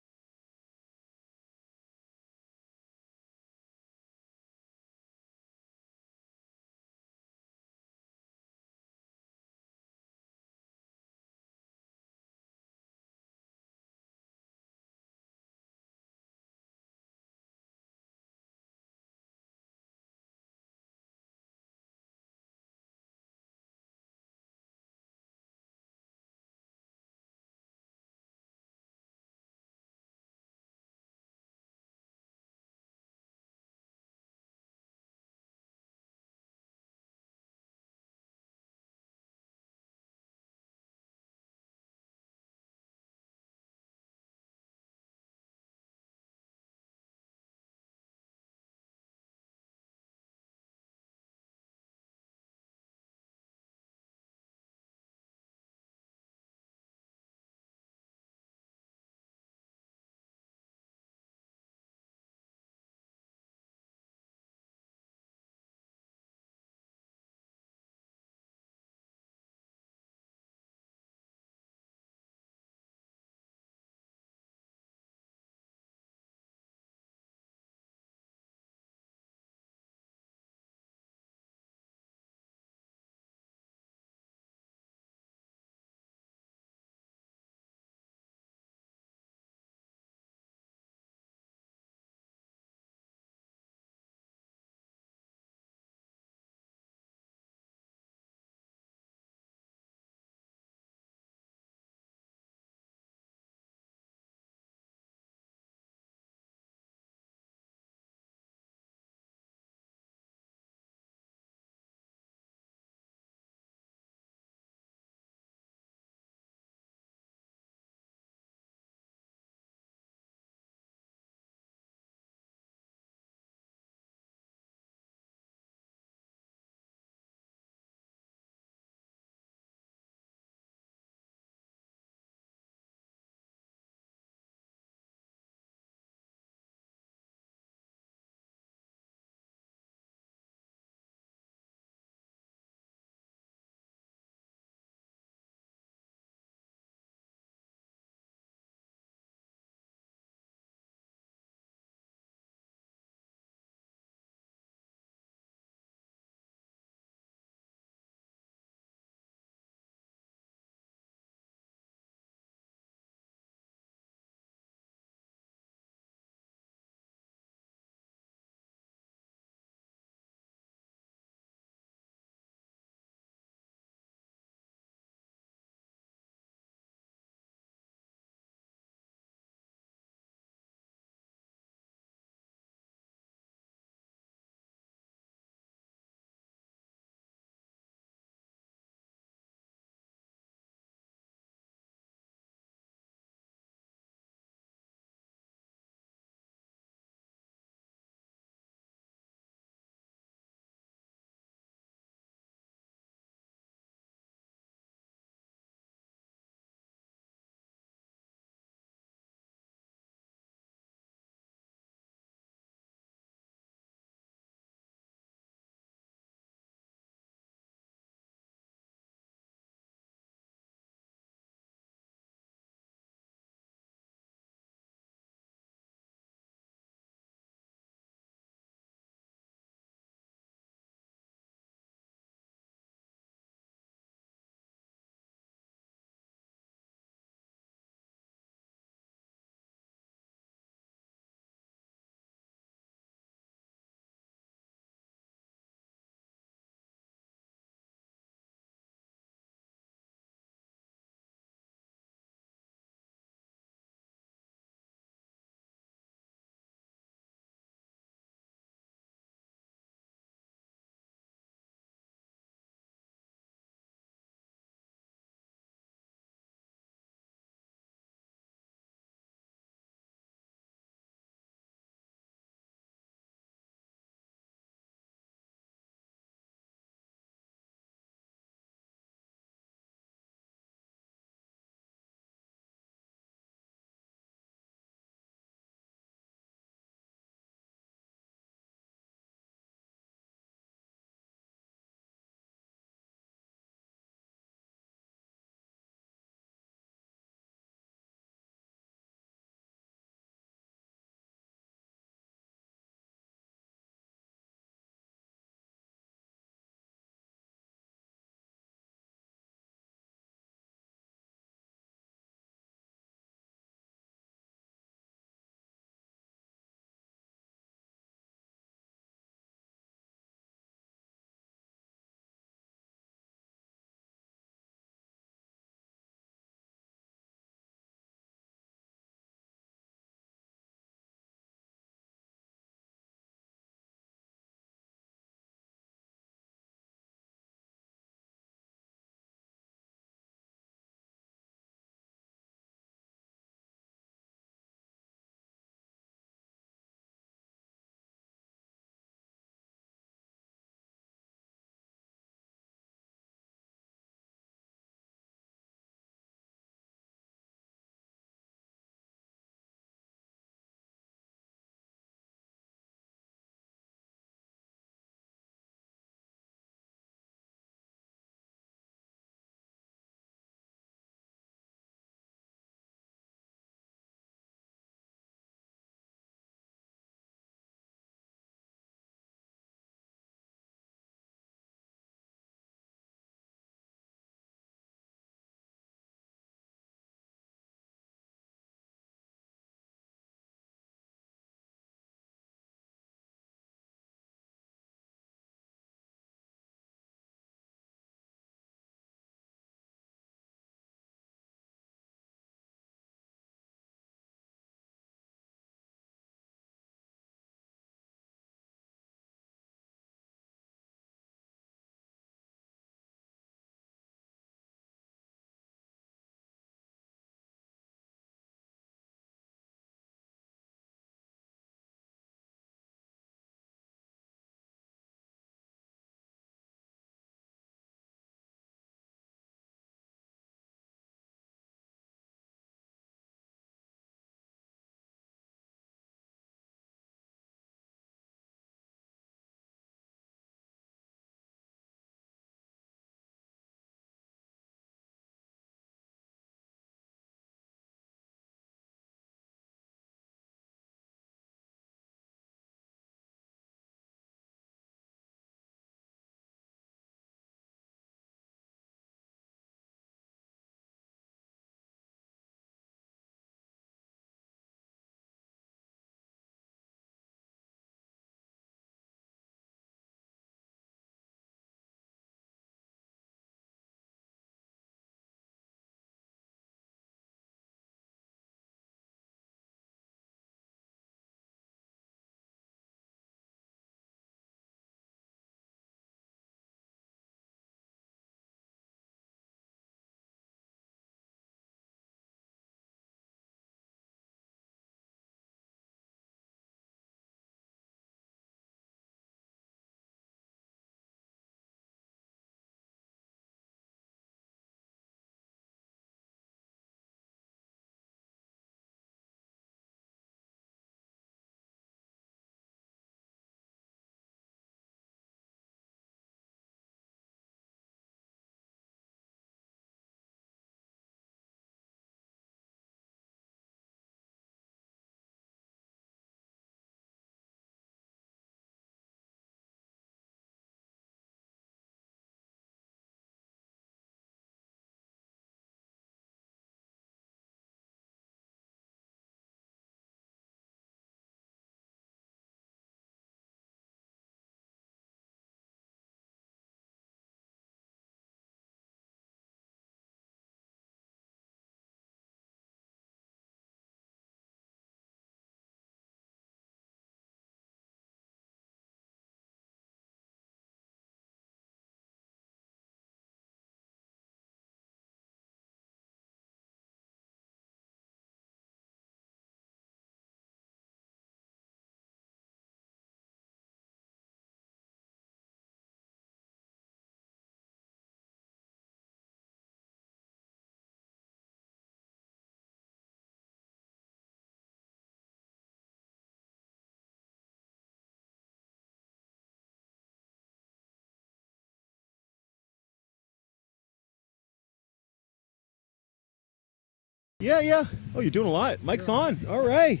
Yeah, yeah. Oh, you're doing a lot. Mic's on. All right.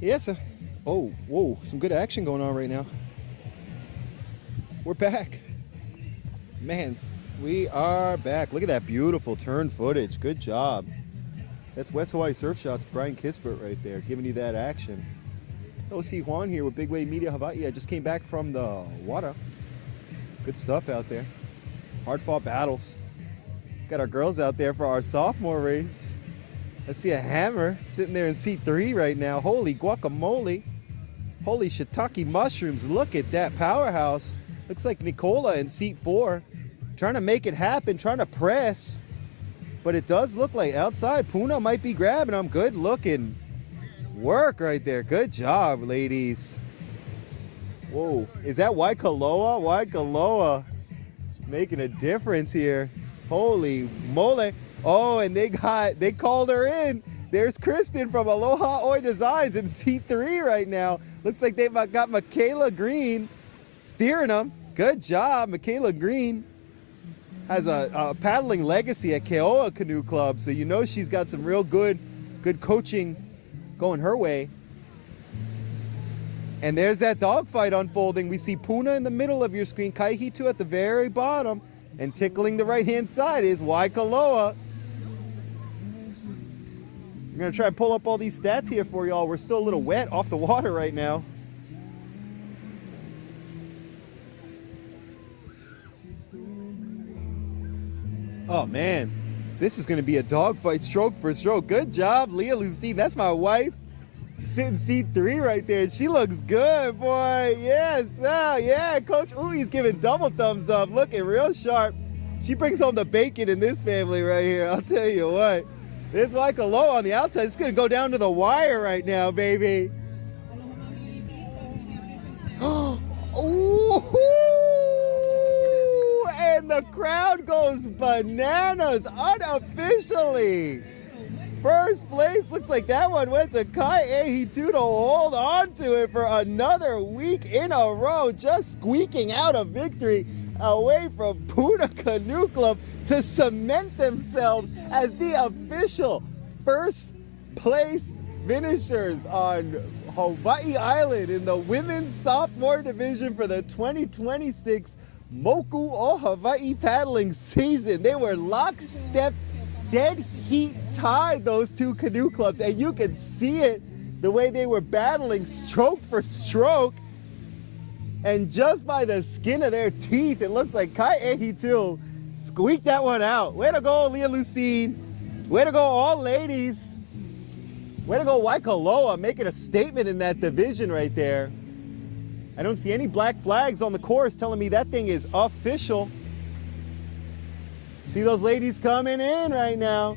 Yes. Oh, whoa. Some good action going on right now. We're back. Man, we are back. Look at that beautiful turn footage. Good job. That's West Hawaii Surf Shots, Brian Kispert right there, giving you that action. OC Juan here with Big Wave Media Hawaii. I just came back from the water. Good stuff out there. Hard fought battles. Got our girls out there for our sophomore race. I see a hammer sitting there in seat 3 right now. Holy guacamole. Holy shiitake mushrooms. Look at that powerhouse. Looks like Nicola in seat 4. Trying to make it happen, trying to press. But it does look like outside Puna might be grabbing them. Good looking work right there. Good job, ladies. Whoa, is that Waikoloa? Waikoloa making a difference here. Holy moly. Oh, and they called her in. There's Kristen from Aloha Oe Designs in seat 3 right now. Looks like they've got Michaela Green steering them. Good job, Michaela Green. Has a paddling legacy at Keoa Canoe Club, so you know she's got some real good coaching going her way. And there's that dogfight unfolding. We see Puna in the middle of your screen, Kaihitu at the very bottom, and tickling the right-hand side is Waikoloa. I'm gonna try and pull up all these stats here for y'all. We're still a little wet off the water right now. Oh man, this is gonna be a dogfight stroke for stroke. Good job, Leah Lucine. That's my wife. Sitting seat 3 right there. She looks good, boy. Yes, yeah. Coach Ui's giving double thumbs up. Looking real sharp. She brings home the bacon in this family right here. I'll tell you what. There's Waikoloa on the outside. It's gonna go down to the wire right now, baby. Ooh, and the crowd goes bananas unofficially. First place, looks like that one went to Kai Ehitu to hold on to it for another week in a row, just squeaking out a victory away from Puna Canoe Club to cement themselves as the official first place finishers on Hawaii Island in the women's sophomore division for the 2026 Moku O Hawai'i paddling season. They were lockstep, dead heat tied, those two canoe clubs, and you could see it the way they were battling stroke for stroke. And just by the skin of their teeth, it looks like Kai Ehitu squeaked that one out. Way to go, Leah Lucine. Way to go, all ladies. Way to go, Waikoloa, making a statement in that division right there. I don't see any black flags on the course telling me that thing is official. See those ladies coming in right now.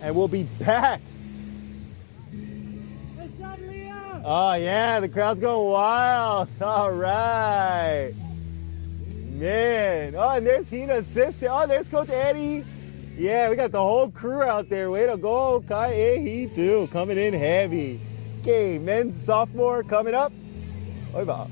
And we'll be back. Oh yeah, the crowd's going wild. All right. Man. Oh, and there's Hina's sister. Oh, there's Coach Eddie. Yeah, we got the whole crew out there. Way to go, Kai Ehitu coming in heavy. Okay, men's sophomore coming up. Oi ba.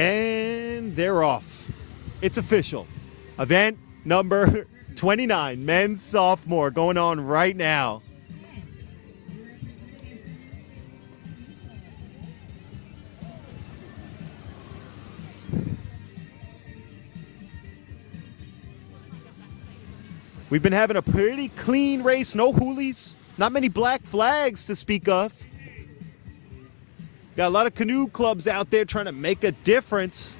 And they're off. It's official. Event number 29, men's sophomore, going on right now. We've been having a pretty clean race, no hoolies, not many black flags to speak of. Got a lot of canoe clubs out there trying to make a difference.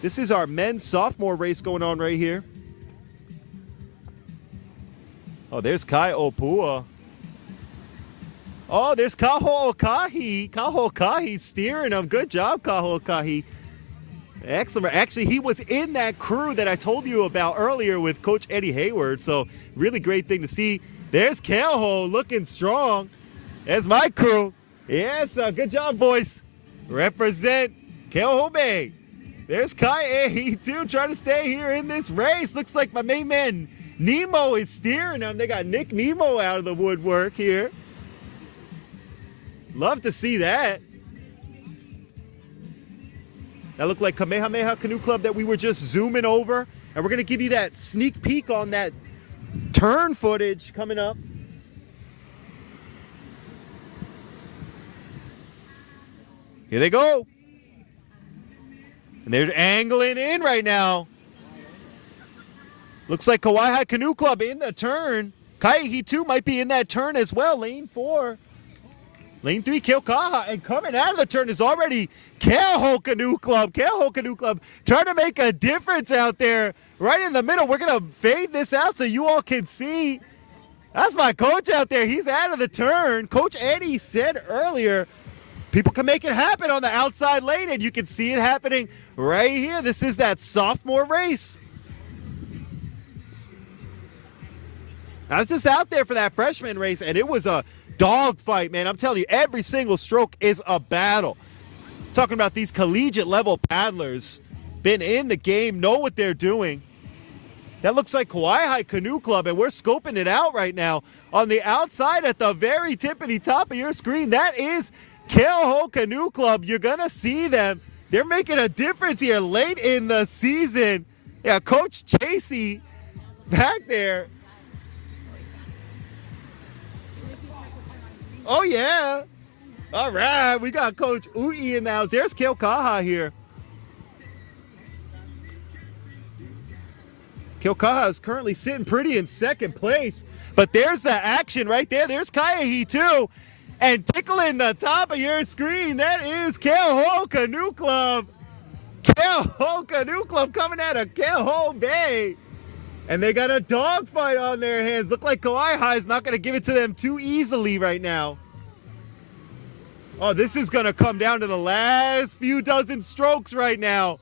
This is our men's sophomore race going on right here. Oh, there's Kai Opua. Oh, there's Kaho Okahi. Kaho Okahi steering him. Good job, Kaho Okahi. Excellent. Actually, he was in that crew that I told you about earlier with Coach Eddie Hayward. So really great thing to see. There's Keoho looking strong. There's my crew. Yes, good job, boys. Represent Keoho Bay. There's Kai Ahi too, trying to stay here in this race. Looks like my main man Nemo is steering them. They got Nick Nemo out of the woodwork here. Love to see that. That looked like Kamehameha Canoe Club that we were just zooming over. And we're going to give you that sneak peek on that turn footage coming up. Here they go. And they're angling in right now. Looks like Kauai Canoe Club in the turn. Kaihi too might be in that turn as well. Lane 4. Lane 3, Keokaha, and coming out of the turn is already Keoho Canoe Club. Keoho Canoe Club trying to make a difference out there right in the middle. We're going to fade this out so you all can see. That's my coach out there. He's out of the turn. Coach Eddie said earlier, people can make it happen on the outside lane, and you can see it happening right here. This is that sophomore race. I was just out there for that freshman race, and it was a dogfight, man. I'm telling you, every single stroke is a battle. Talking about these collegiate level paddlers, been in the game, know what they're doing. That looks like Kauai Canoe Club, and we're scoping it out right now. On the outside at the very tippity top of your screen, that is Keoho Canoe Club. You're gonna see them. They're making a difference here late in the season. Yeah, Coach Chasey back there. Oh, yeah. All right. We got Coach Ui in the house. There's Keokaha here. Keokaha is currently sitting pretty in second place. But there's the action right there. There's Kaiahi, too. And tickling the top of your screen, that is Keoho Canoe Club. Keoho Canoe Club coming out of Keoho Bay. And they got a dogfight on their hands. Look like Kauai is not going to give it to them too easily right now. Oh, this is going to come down to the last few dozen strokes right now.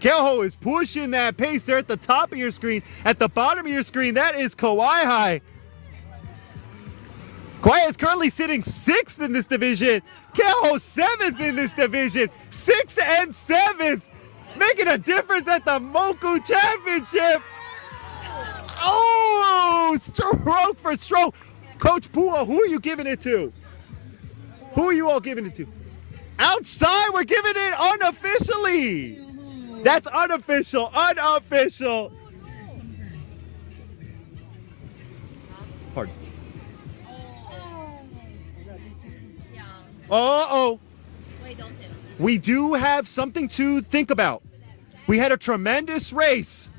Keoho is pushing that pace there at the top of your screen. At the bottom of your screen, that is Kauai. Kauai is currently sitting 6th in this division. Keoho 7th in this division. 6th and 7th. Making a difference at the Moku Championship. Oh, stroke for stroke. Coach Pua, who are you giving it to? Who are you all giving it to? Outside, we're giving it unofficially. That's unofficial, unofficial. Pardon. Uh-oh. We do have something to think about. We had a tremendous race.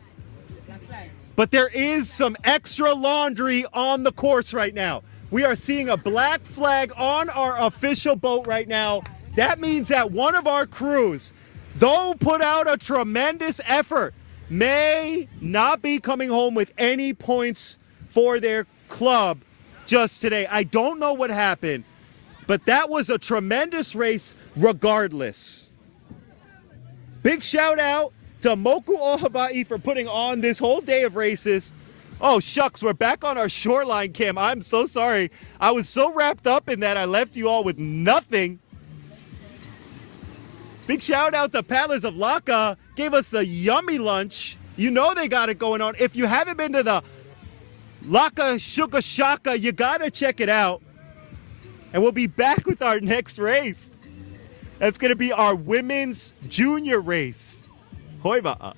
But there is some extra laundry on the course right now. We are seeing a black flag on our official boat right now. That means that one of our crews, though put out a tremendous effort, may not be coming home with any points for their club just today. I don't know what happened, but that was a tremendous race regardless. Big shout out to Moku O Hawai'i for putting on this whole day of races. Oh, shucks, we're back on our shoreline cam. I'm so sorry. I was so wrapped up in that I left you all with nothing. Big shout out to Paddlers of Laka. Gave us a yummy lunch. You know they got it going on. If you haven't been to the Laka Shuka Shaka, you got to check it out. And we'll be back with our next race. That's going to be our women's junior race. Hoi wa'a.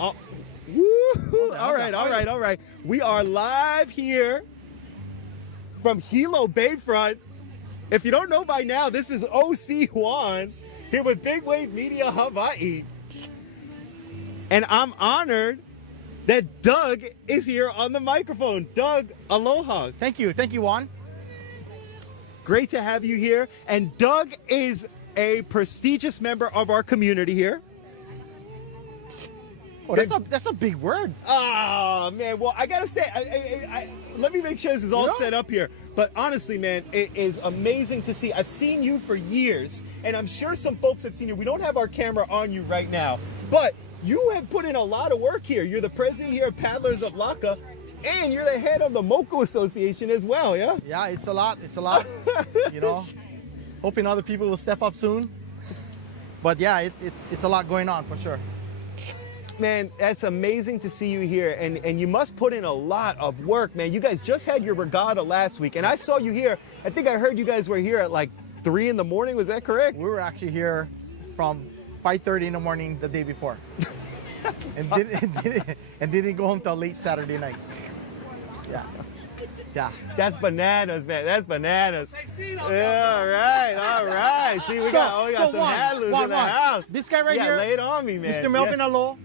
Oh, woo! All right. We are live here from Hilo Bayfront. If you don't know by now, this is OC Juan here with Big Wave Media Hawaii. And I'm honored that Doug is here on the microphone. Doug, aloha. Thank you, Juan. Great to have you here. And Doug is a prestigious member of our community here. Oh, that's a big word. Oh, man. Well, I got to say, let me make sure this is all set up here. But honestly, man, it is amazing to see. I've seen you for years, and I'm sure some folks have seen you. We don't have our camera on you right now, but you have put in a lot of work here. You're the president here of Paddlers of Laka, and you're the head of the Moku Association as well, yeah? Yeah, it's a lot. You know, hoping other people will step up soon. But yeah, it's a lot going on for sure. Man, that's amazing to see you here, and you must put in a lot of work, man. You guys just had your regatta last week, and I saw you here. I think I heard you guys were here at like 3 in the morning. Was that correct? We were actually here from 5:30 in the morning the day before, and didn't go home till late Saturday night. Yeah. That's bananas, man. That's bananas. Yeah, all right. See, we got some Halus in the house. This guy right here. here. Lay it on me, man. Mr. Melvin Alo,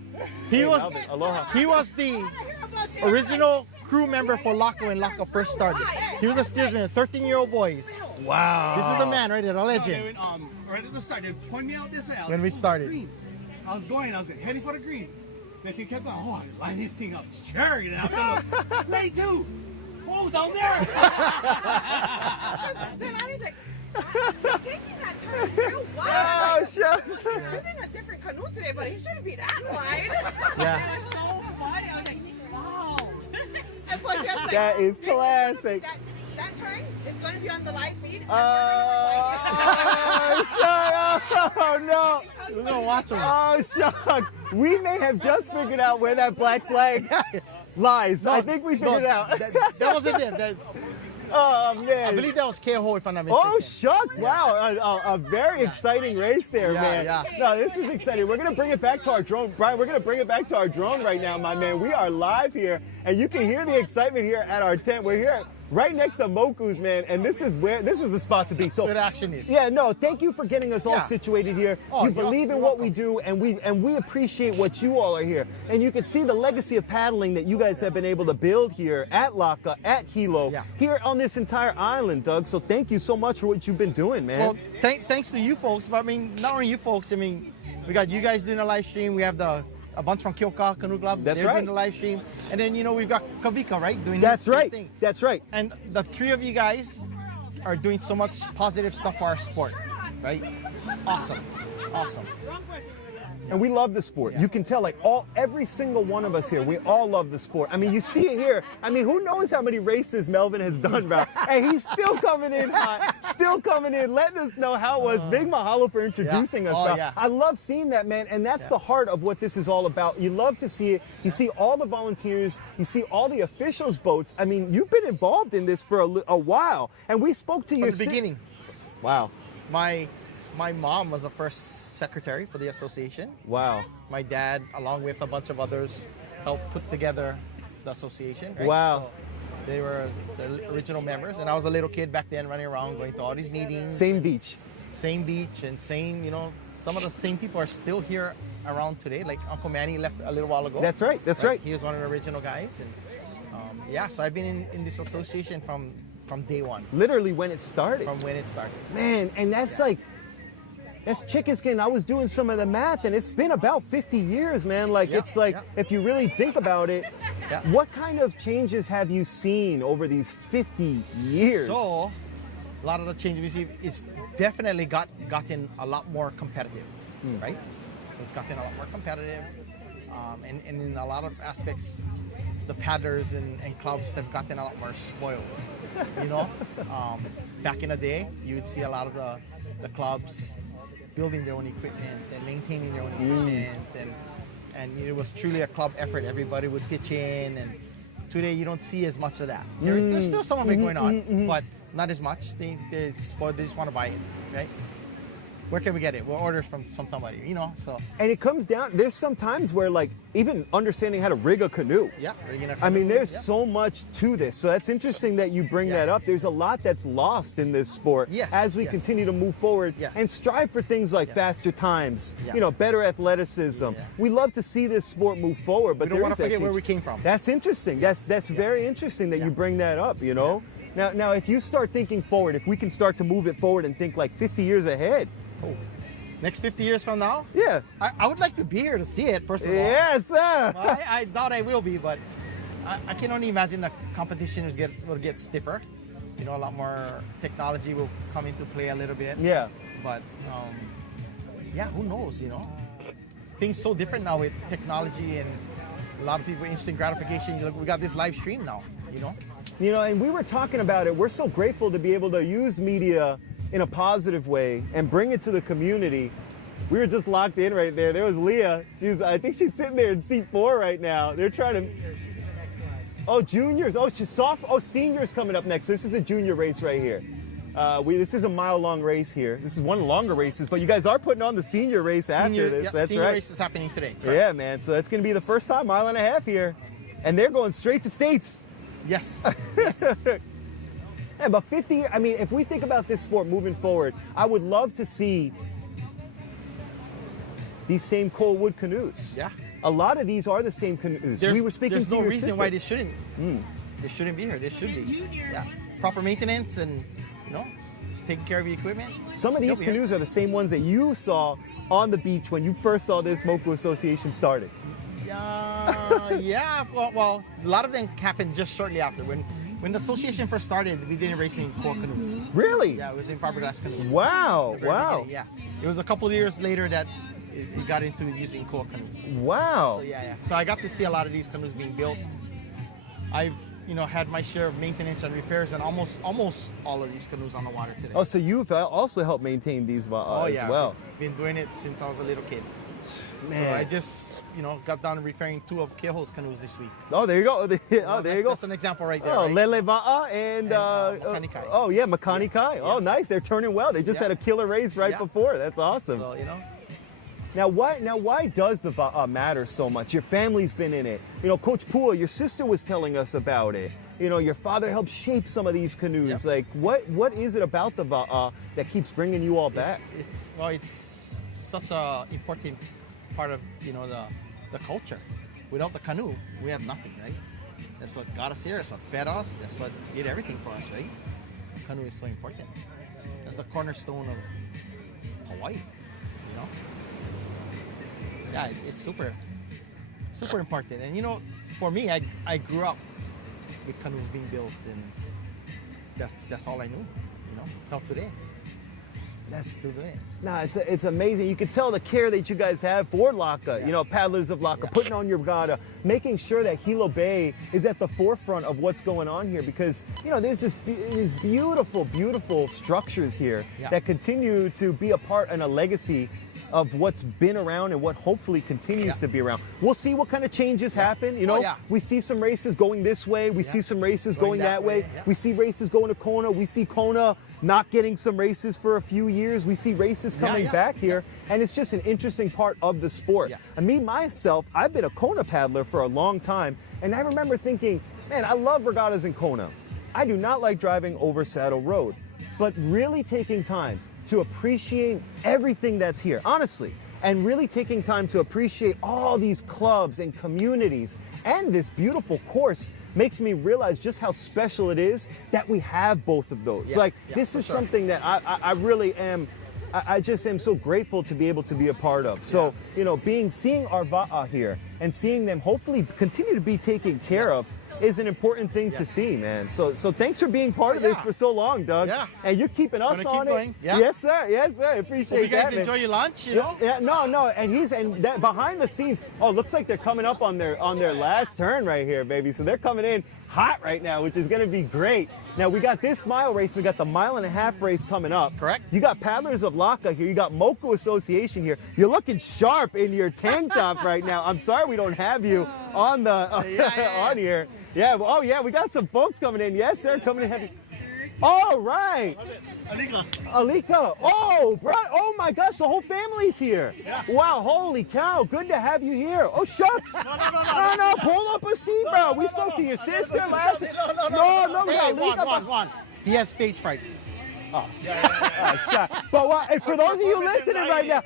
He was Melvin, aloha. he was the original crew member for Laka when Laka first started. He was a steersman, 13-year-old boys. Wow. This is the man right there, the legend. Right at the start, they pointed me out this way. When we started. Green. I was heading for the green. The thing kept going, oh, I line this thing up, cherry. And I look, lane 2. Oh, down there. Then I was like, he's taking that turn real wide. Oh, shucks. He's in a different canoe today, but he shouldn't be that wide. Yeah. It was so funny. I was like, wow. And plus, he was like, That is this classic. That turn is going to be on the live feed. Oh, shut up. Oh, no. We're gonna watch him. Oh, shucks. We may have just figured out where that black flag lies. I think we figured it out. That wasn't him. Oh, man. I believe that was Keho, if I'm not mistaken. Oh, shucks. Wow. A very exciting race there, Yeah, man. yeah. No, this is exciting. We're going to bring it back to our drone. Brian, we're going to bring it back to our drone right now, my man. We are live here, and you can hear the excitement here at our tent. We're here right next to Moku's, man, and this is the spot to be. So where the action is. Yeah, no, thank you for getting us all Yeah. situated here. Oh, you believe in you're what welcome. we do, and we appreciate what you all are here. And you can see the legacy of paddling that you guys have been able to build here at Laka, at Hilo, Yeah. here on this entire island, Doug. So thank you so much for what you've been doing, man. Well, thanks to you folks, but I mean, not only you folks, I mean, we got you guys doing a live stream. We have a bunch from Kyoka Canoe Club. That's They're right. doing the live stream. And then, we've got Kavika, right? Doing That's his right. thing. That's right. And the three of you guys are doing so much positive stuff for our sport, right? Awesome. Awesome. And we love the sport. Yeah. You can tell, like every single one of us here, we all love the sport. I mean, you see it here. I mean, who knows how many races Melvin has done, bro? And he's still coming in hot, still coming in, letting us know how it was. Big mahalo for introducing us, Oh, bro. yeah. I love seeing that, man. And that's the heart of what this is all about. You love to see it. You see all the volunteers. You see all the officials' boats. I mean, you've been involved in this for a while. And we spoke to you From the beginning. Wow. My mom was the first secretary for the association. Wow. My dad, along with a bunch of others, helped put together the association. Right? Wow. So they were the original members, and I was a little kid back then running around going to all these meetings. Same beach. Same beach and same, some of the same people are still here around today. Like Uncle Manny left a little while ago. That's right. That's right. He was one of the original guys. And so I've been in this association from day one. Literally when it started. From when it started. Man, and that's that's chicken skin. I was doing some of the math, and it's been about 50 years, man. Yeah, it's like, yeah. if you really think about it, Yeah. what kind of changes have you seen over these 50 years? So, a lot of the change we see is definitely gotten a lot more competitive, right? So it's gotten a lot more competitive, and in a lot of aspects, the paddlers and clubs have gotten a lot more spoiled. Back in the day, you would see a lot of the clubs building their own equipment and maintaining their own equipment, and it was truly a club effort. Everybody would pitch in, and today you don't see as much of that. There's still some of it going on, but not as much. They spoiled. They just want to buy it, right? Where can we get it? We'll order from somebody, so. And it comes down, there's some times where, like, even understanding how to rig a canoe. Yeah, rigging a I mean, canoe, there's yeah. so much to this. So that's interesting that you bring Yeah. that up. There's a lot that's lost in this sport Yes, as we yes. continue to move forward Yes. and strive for things like Yeah. faster times, Yeah. better athleticism. Yeah. We love to see this sport move forward, but We don't there wanna is that forget where change. we came from. That's interesting. That's very interesting that Yeah. you bring that up, Now, if you start thinking forward, if we can start to move it forward and think like 50 years ahead. Next 50 years from now, Yeah. I would like to be here to see it, first of all. Yes, sir. I doubt I will be, but I can only imagine the competition will get stiffer. A lot more technology will come into play a little bit. Yeah. But who knows? Things so different now with technology and a lot of people instant gratification. Look, we got this live stream now. And we were talking about it. We're so grateful to be able to use media in a positive way and bring it to the community. We were just locked in right there. There was Leah. I think she's sitting there in seat 4 right now. They're trying to. Oh, juniors. Oh, seniors coming up next. This is a junior race right here. This is a mile-long race here. This is one of the longer races, but you guys are putting on the senior race after this. That's senior right. race is happening today. Yeah, man. So it's going to be the first time, 1.5 miles here. And they're going straight to states. Yes. Yeah, but 50, I mean, if we think about this sport moving forward, I would love to see these same cold wood canoes. Yeah. a lot of these are the same canoes. We were speaking there's to no your reason sister. why they shouldn't. They shouldn't be here. They should be. Yeah. Proper maintenance and, just taking care of the equipment. Some of these They'll be here. canoes are the same ones that you saw on the beach when you first saw this Moku Association started. Yeah. Well, a lot of them happened just shortly after. When the association first started, we didn't race in core canoes. Really? Yeah, it was in fiberglass canoes. Wow, At the very wow. beginning, Yeah. It was a couple of years later that it got into using core canoes. Wow. So yeah. So I got to see a lot of these canoes being built. I've had my share of maintenance and repairs, and almost all of these canoes on the water today. Oh, so you've also helped maintain these as well. Been doing it since I was a little kid. Man. So I just got down repairing 2 of Keho's canoes this week. Oh, there you go. There you go. That's an example right there. Oh, right? Lele Va'a and Makani Kai. oh yeah, Makani Kai. Oh, nice. They're turning well. They just had a killer race right before. That's awesome. So Now why does the Va'a matter so much? Your family's been in it. Coach Pua, your sister was telling us about it. Your father helped shape some of these canoes. Yep. Like, what is it about the Va'a that keeps bringing you all back? It's such a important part of the culture. Without the canoe, we have nothing, right? That's what got us here. That's what fed us. That's what did everything for us, right? The canoe is so important. That's the cornerstone of Hawaii. Yeah, it's super important. And for me, I grew up with canoes being built, and that's all I knew. Till today. That's still doing it. Nah, it's amazing. You can tell the care that you guys have for Laka, paddlers of Laka, putting on your regatta, making sure that Hilo Bay is at the forefront of what's going on here, because, there's these beautiful, beautiful structures here that continue to be a part and a legacy of what's been around and what hopefully continues to be around. We'll see what kind of changes happen. We see some races going this way. We see some races going that way. We see races going to Kona. We see Kona not getting some races for a few years. We see races coming back here. And it's just an interesting part of the sport. And me, myself, I've been a Kona paddler for a long time. And I remember thinking, man, I love regattas in Kona. I do not like driving over Saddle Road. But really taking time to appreciate everything that's here, honestly, and really taking time to appreciate all these clubs and communities and this beautiful course makes me realize just how special it is that we have both of those. This is something that I really am, I just am so grateful to be able to be a part of. So, seeing our Va'a here and seeing them hopefully continue to be taken care of is an important thing to see, man. So thanks for being part of this for so long, Doug. Yeah. And you're keeping us on it. Going. Yeah. Yes, sir. Yes, sir. Appreciate Hope you guys that, man. enjoy your lunch, Yeah, no. And that behind the scenes, looks like they're coming up on their last turn right here, baby. So they're coming in hot right now, which is going to be great. Now we got this mile race, we got the 1.5 mile race coming up. Correct. You got Paddlers of Laka here, you got Moku Association here. You're looking sharp in your tank top right now. I'm sorry we don't have you on the on here. Yeah. We got some folks coming in. Yes, sir, coming in heavy. All right. Alika. Oh, bro. Oh my gosh, the whole family's here. Yeah. Wow, holy cow. Good to have you here. Oh, shucks. No, pull up a seat, bro. We spoke to your sister last. No. Hey, Juan. He has stage fright. Oh. But for those of you listening right now,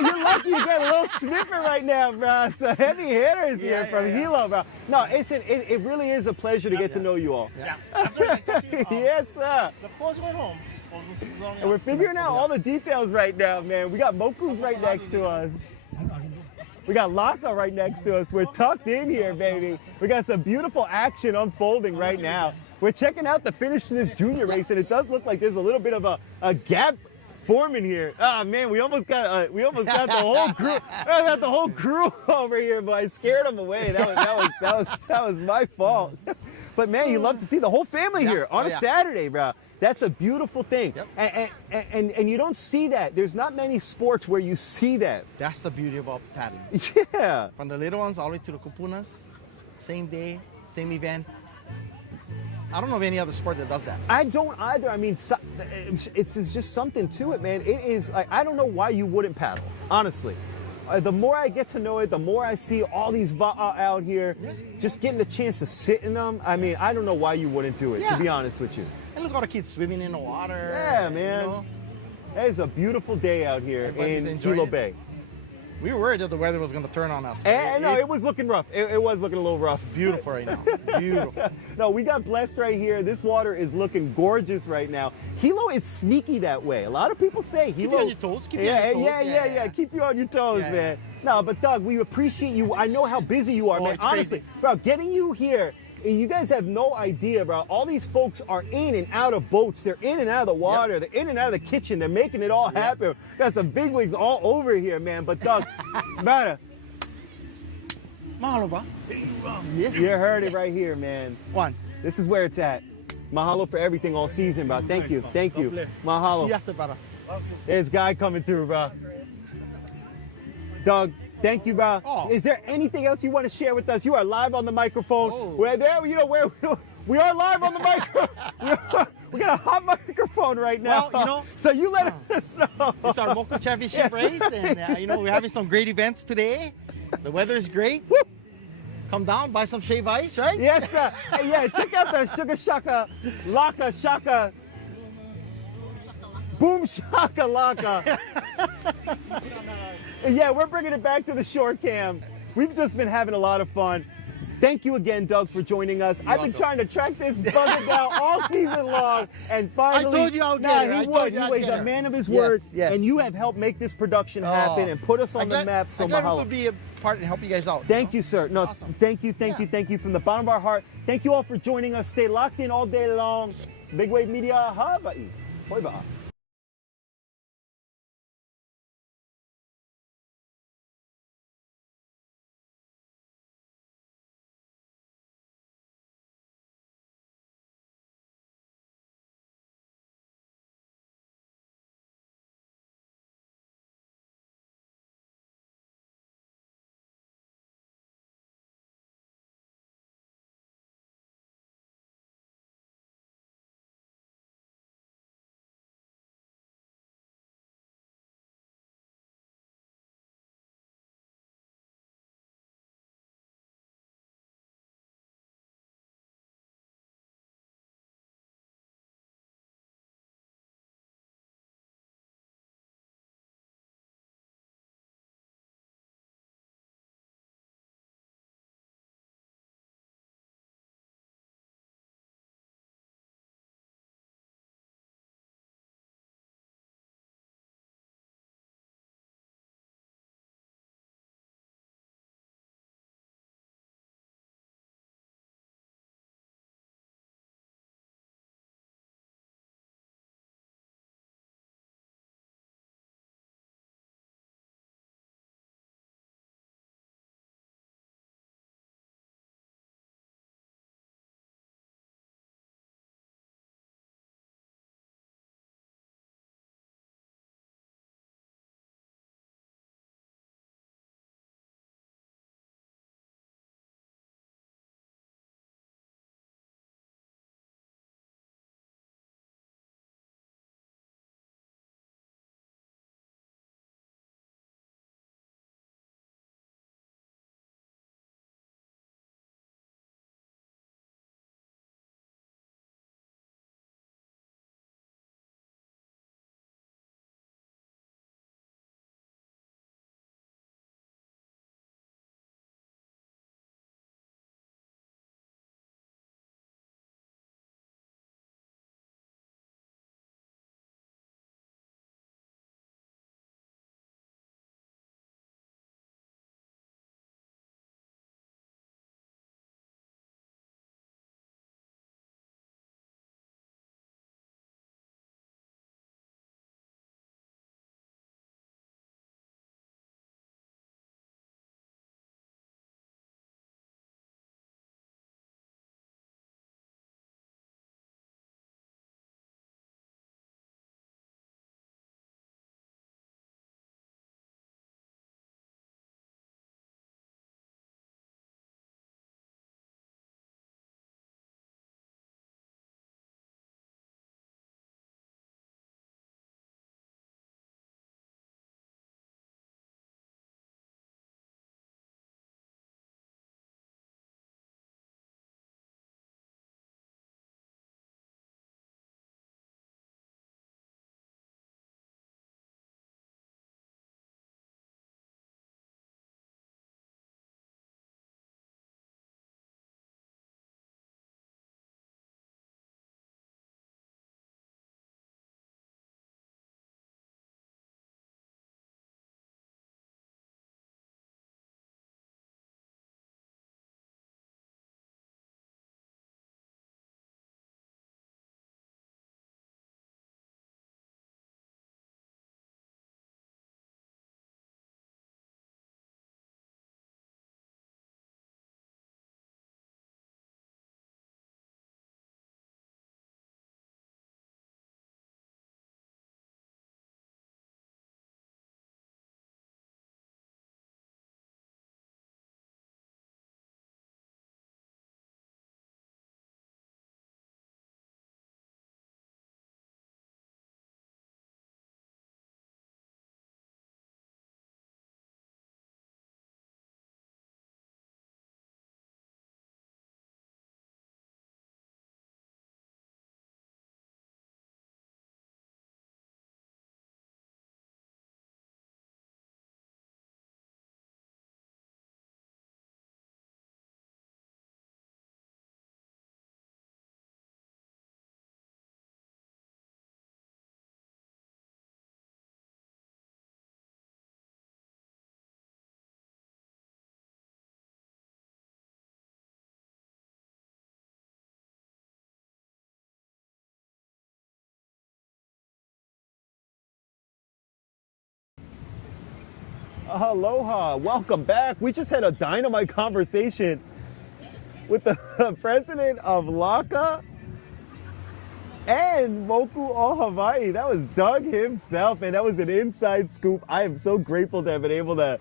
you're lucky you get a little snippet right now, bro. So heavy hitters here from Hilo, bro. No, it really is a pleasure to get to know you all. Yeah. Yes, sir. The clothes went home. And we're figuring out all the details right now, man. We got Moku's right next to us. We got Laka right next to us. We're tucked in here, baby. We got some beautiful action unfolding right now. We're checking out the finish to this junior race, and it does look like there's a little bit of a gap forming here. Oh man, we almost got the whole crew. I got the whole crew over here, but I scared them away. That was my fault. But man, you love to see the whole family here on a Saturday, bro. That's a beautiful thing. Yep. And you don't see that. There's not many sports where you see that. That's the beauty about paddling. Yeah. From the little ones all the way to the kupunas, same day, same event. I don't know of any other sport that does that. I don't either. I mean, it's just something to it, man. It is like, I don't know why you wouldn't paddle, honestly. The more I get to know it, the more I see all these Va'a out here, just getting a chance to sit in them. I mean, I don't know why you wouldn't do it, to be honest with you. And look at all the kids swimming in the water. Yeah, man. It is a beautiful day out here in Hilo Bay. We were worried that the weather was going to turn on us. And no, it was looking rough. It was looking a little rough. Beautiful right now. Beautiful. No, we got blessed right here. This water is looking gorgeous right now. Hilo is sneaky that way. A lot of people say Hilo. Keep you on your toes. Keep you on your toes. Yeah. Keep you on your toes, Yeah, man. No, but Doug, we appreciate you. I know how busy you are, man. It's Honestly, crazy. bro, getting you here. You guys have no idea, bro. All these folks are in and out of boats. They're in and out of the water. They're in and out of the kitchen. They're making it all happen. Got some big wigs all over here, man. But Doug, brother, Mahalo, bro. you heard it right here, man. One. This is where it's at. Mahalo for everything all season, bro. Thank you. Mahalo. See you after, brother. There's Guy coming through, bro. Doug, thank you, bro. Oh. Is there anything else you want to share with us? You are live on the microphone. Oh. We're there, we are live on the microphone. We got a hot microphone right now. Well, so you let us know. It's our Moku Championship race, and we're having some great events today. The weather is great. Woo. Come down, buy some shave ice, right? Yes, sir. Hey, yeah, check out the Sugar Shaka, Laka Shaka. Boom Shaka Laka. Yeah, we're bringing it back to the shore cam. We've just been having a lot of fun. Thank you again, Doug, for joining us. I've been trying to track this bugger down all season long, and finally, I told you I'll get her. he I would. told you He I'd was get a her. man of his Yes, word, yes. and you have helped make this production happen and put us on the map. So I'm glad we mahalo. could be a part and help you guys out. Thank you, sir. No, Awesome. thank you from the bottom of our heart. Thank you all for joining us. Stay locked in all day long. Big Wave Media, Hawai'i. Hoi ba'a. Aloha, welcome back. We just had a dynamite conversation with the president of LACA and Moku O Hawai'i. That was Doug himself, and that was an inside scoop. I am so grateful to have been able to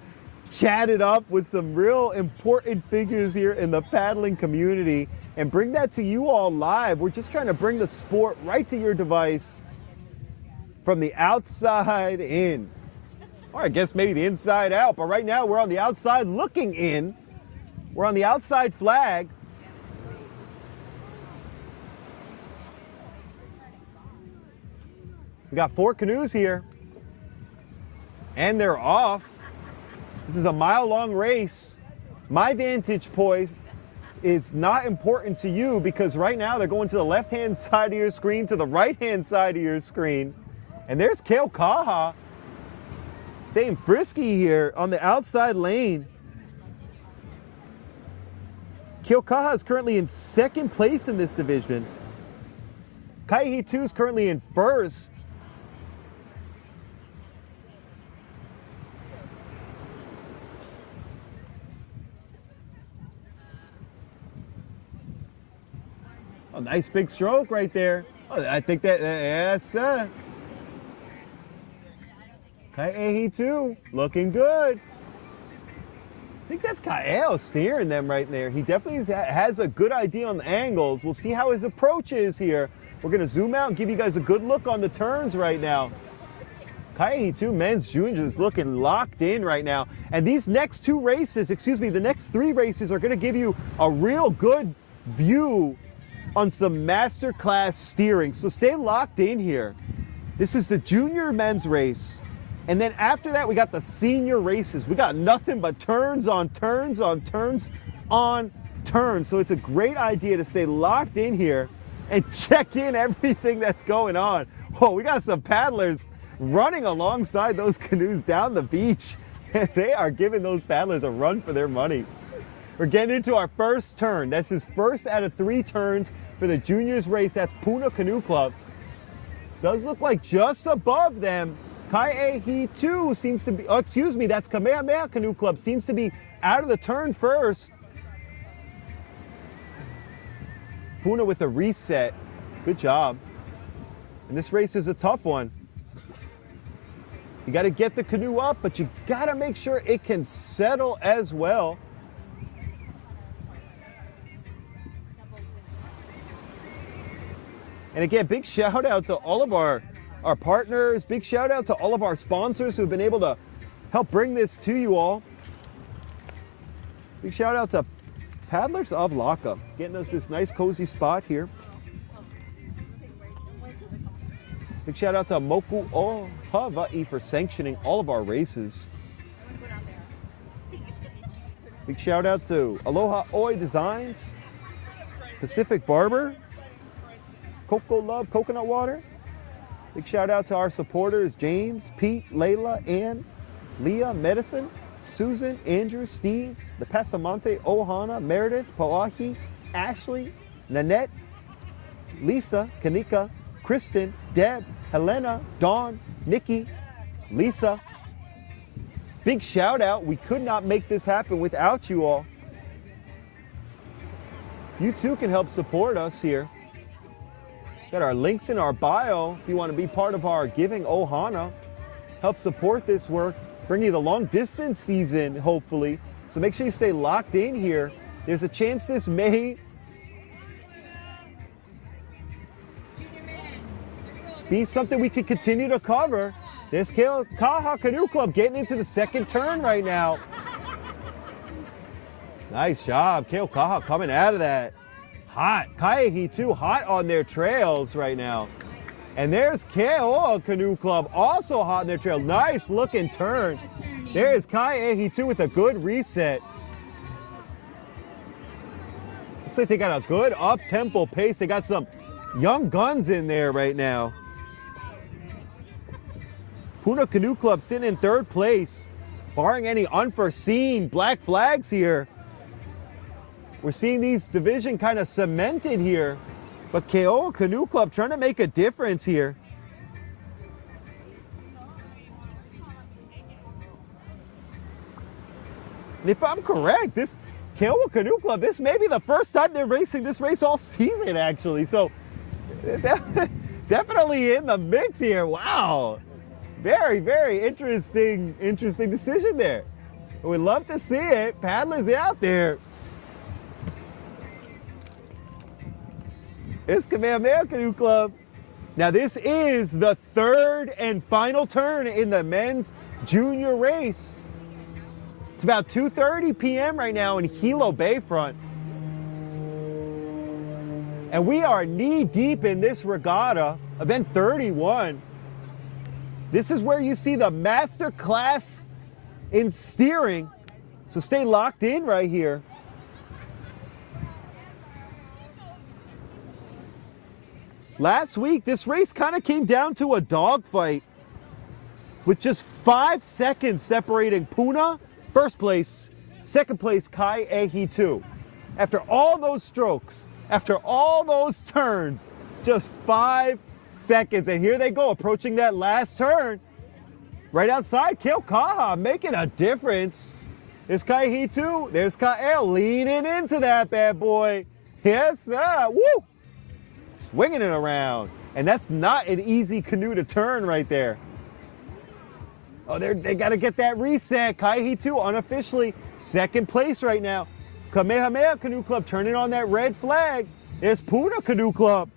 chat it up with some real important figures here in the paddling community and bring that to you all live. We're just trying to bring the sport right to your device from the outside in. Or I guess maybe the inside out, but right now we're on the outside looking in. We're on the outside flag. We got 4 canoes here, and they're off. This is a mile-long race. My vantage point is not important to you because right now they're going to the left-hand side of your screen, to the right-hand side of your screen. And there's Keaukaha staying frisky here on the outside lane. Keaukaha is currently in 2nd place in this division. Kaihi 2 is currently in 1st. A nice big stroke right there. Oh, I think that, yes, Kaihi 2, looking good. I think that's Kaeo steering them right there. He definitely has a good idea on the angles. We'll see how his approach is here. We're gonna zoom out and give you guys a good look on the turns right now. Kaihi 2 men's juniors is looking locked in right now. And these next 2 races, excuse me, the next 3 races are gonna give you a real good view on some masterclass steering. So stay locked in here. This is the junior men's race. And then after that, we got the senior races. We got nothing but turns on turns on turns on turns. So it's a great idea to stay locked in here and check in everything that's going on. Whoa, we got some paddlers running alongside those canoes down the beach. They are giving those paddlers a run for their money. We're getting into our first turn. That's his first out of 3 turns for the juniors race. That's Puna Canoe Club. Does look like just above them, Kaihi 2 seems to be, oh, excuse me, that's Kamehameha Canoe Club, seems to be out of the turn first. Puna with a reset. Good job. And this race is a tough one. You got to get the canoe up, but you got to make sure it can settle as well. And again, big shout out to all of our partners. Big shout out to all of our sponsors who've been able to help bring this to you all. Big shout out to Paddlers of LACA, getting us this nice cozy spot here. Big shout out to Moku O Hawai'i for sanctioning all of our races. Big shout out to Aloha Oe Designs, Pacific Barber, CocoLove Coconut Water. Big shout out to our supporters, James, Pete, Layla, Ann, Leah, Medicine, Susan, Andrew, Steve, the Pasamonte, Ohana, Meredith, Pauahi, Ashley, Nanette, Lisa, Kanika, Kristen, Deb, Helena, Dawn, Nikki, Lisa. Big shout out. We could not make this happen without you all. You too can help support us here. Got our links in our bio if you want to be part of our Giving Ohana. Help support this work, bring you the long distance season, hopefully. So make sure you stay locked in here. There's a chance this may be something we can continue to cover. There's Keaukaha Canoe Club getting into the 2nd turn right now. Nice job, Keaukaha coming out of that. Hot. Kaihi 2 hot on their trails right now. And there's Keoa Canoe Club also hot on their trail. Nice looking turn. There's Kaihi 2 with a good reset. Looks like they got a good up-tempo pace. They got some young guns in there right now. Puna Canoe Club sitting in 3rd place. Barring any unforeseen black flags here, we're seeing these division kind of cemented here, but Keoa Canoe Club trying to make a difference here. And if I'm correct, this Keowa Canoe Club, this may be the first time they're racing this race all season, actually. So definitely in the mix here. Wow. Very, very interesting decision there. We'd love to see it. Paddlers out there. It's Kamehameha Canoe Club. Now this is the third and final turn in the men's junior race. It's about 2:30 p.m. right now in Hilo Bayfront. And we are knee deep in this regatta, event 31. This is where you see the master class in steering. So stay locked in right here. Last week, this race kind of came down to a dogfight with just 5 seconds separating Puna, first place, second place, Kai Ehi 2. After all those strokes, after all those turns, just 5 seconds. And here they go, approaching that last turn. Right outside, Keokaha making a difference. There's Kai Ehi 2, there's Kael leaning into that bad boy. Yes, sir, woo! Swinging it around. And that's not an easy canoe to turn right there. Oh, they got to get that reset. Kai Ehi 2 unofficially second place right now. Kamehameha Canoe Club turning on that red flag. There's Puna Canoe Club.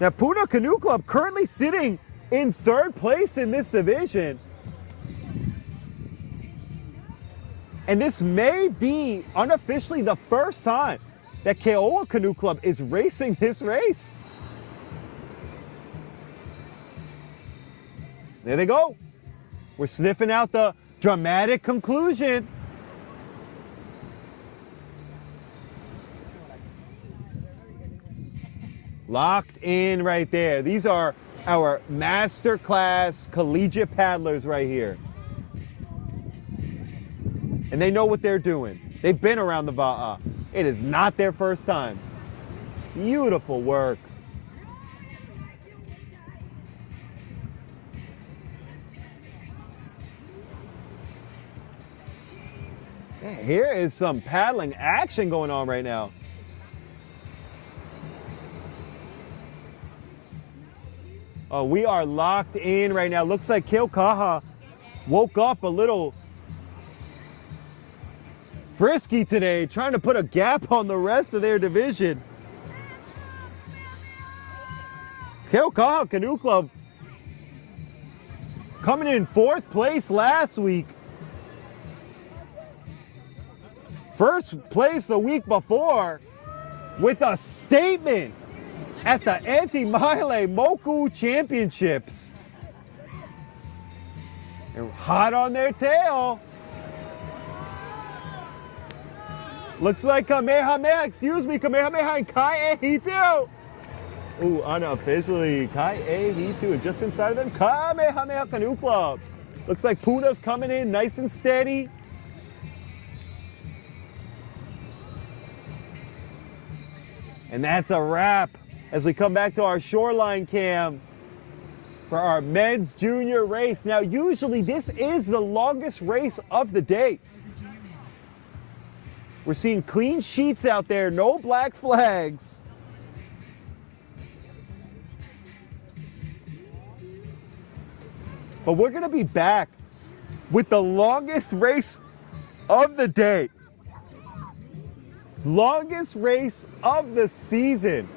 Now, Puna Canoe Club currently sitting in third place in this division. And this may be unofficially the first time that Keowa Canoe Club is racing this race. There they go. We're sniffing out the dramatic conclusion. Locked in right there. These are our master class collegiate paddlers right here. And they know what they're doing. They've been around the Va'a. It is not their first time. Beautiful work. Yeah, here is some paddling action going on right now. Oh, we are locked in right now. Looks like Keokaha woke up a little frisky today, trying to put a gap on the rest of their division. Keokaha Canoe Club coming in fourth place last week. First place the week before with a statement at the AUNTY Moku Championships. They're hot on their tail. Looks like Kamehameha, Kamehameha and Kai Ehi 2. Ooh, unofficially, Kai Ehi 2 is just inside of them. Kamehameha Canoe Club. Looks like Puna's coming in nice and steady. And that's a wrap as we come back to our shoreline cam for our men's junior race. Now, usually this is the longest race of the day. We're seeing clean sheets out there, no black flags. But we're gonna be back with the longest race of the day. Longest race of the season.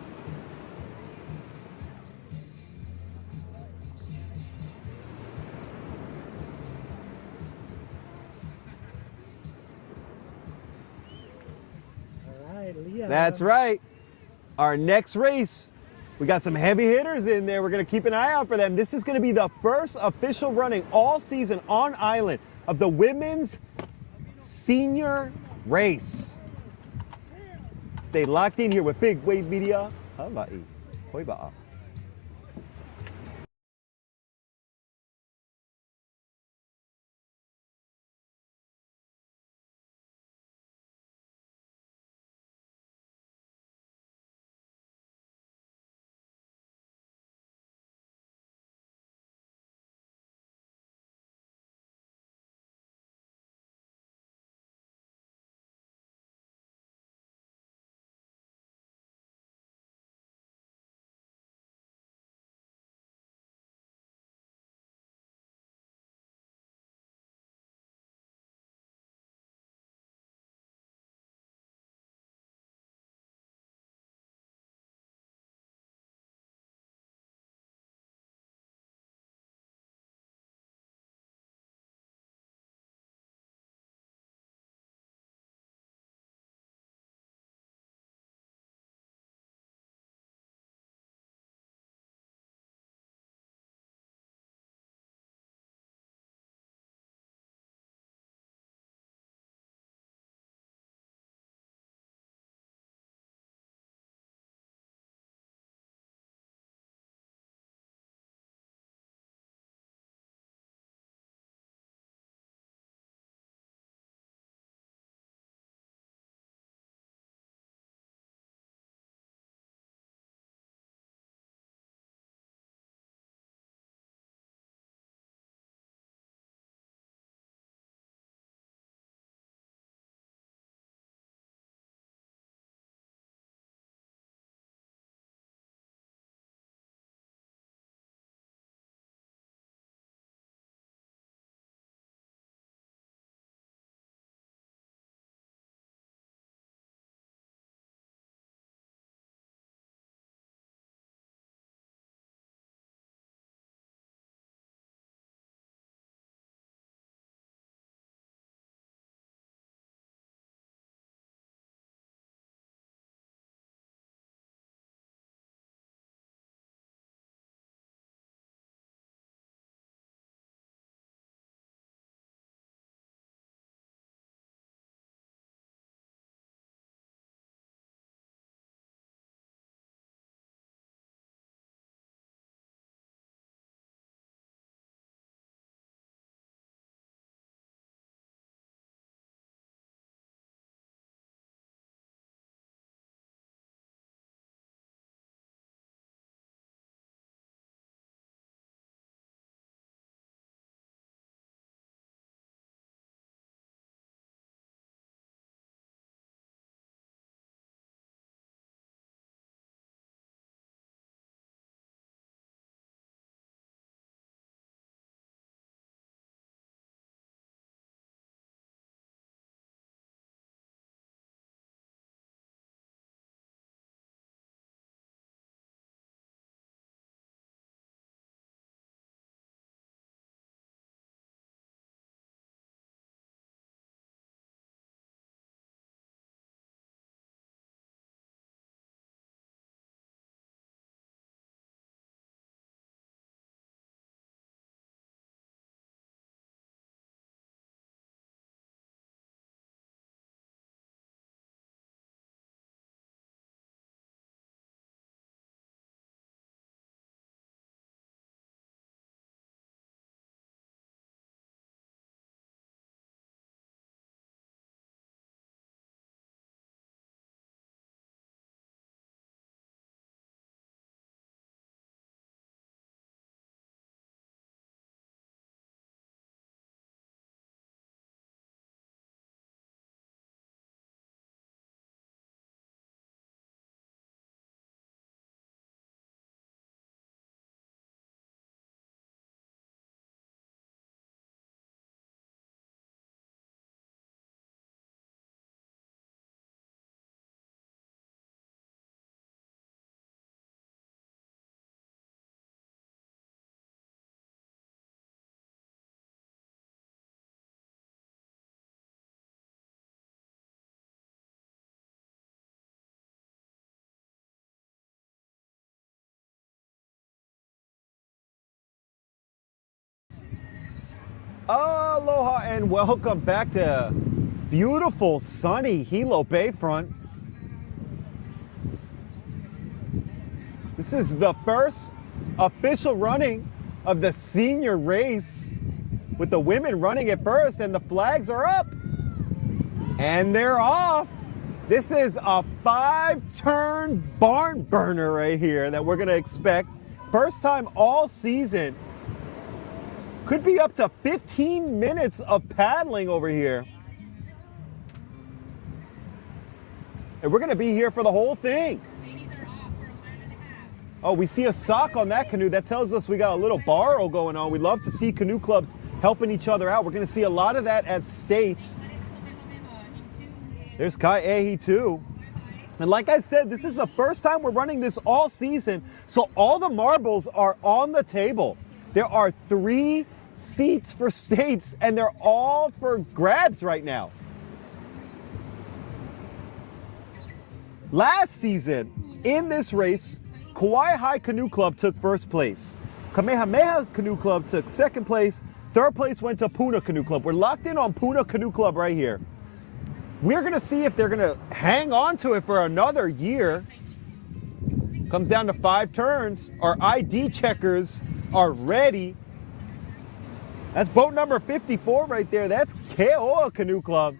That's right. Our next race, we got some heavy hitters in there. We're going to keep an eye out for them. This is going to be the first official running all season on island of the women's senior race. Stay locked in here with Big Wave Media. Hawai'i. Hoi ba'a. Aloha and welcome back to beautiful sunny Hilo Bayfront. This is the first official running of the senior race with the women running it first, and the flags are up and they're off. This is a 5-turn barn burner right here that we're gonna expect. First time all season. Could be up to 15 minutes of paddling over here. And we're gonna be here for the whole thing. Oh, we see a sock on that canoe. That tells us we got a little borrow going on. We love to see canoe clubs helping each other out. We're gonna see a lot of that at States. There's Ka'ehi too. And like I said, this is the first time we're running this all season, so all the marbles are on the table. There are 3 seats for States, and they're all for grabs right now. Last season, in this race, Kauai High Canoe Club took first place. Kamehameha Canoe Club took second place. Third place went to Puna Canoe Club. We're locked in on Puna Canoe Club right here. We're gonna see if they're gonna hang on to it for another year. Comes down to 5 turns. Our ID checkers are ready. That's boat number 54 right there. That's Keoa Canoe Club.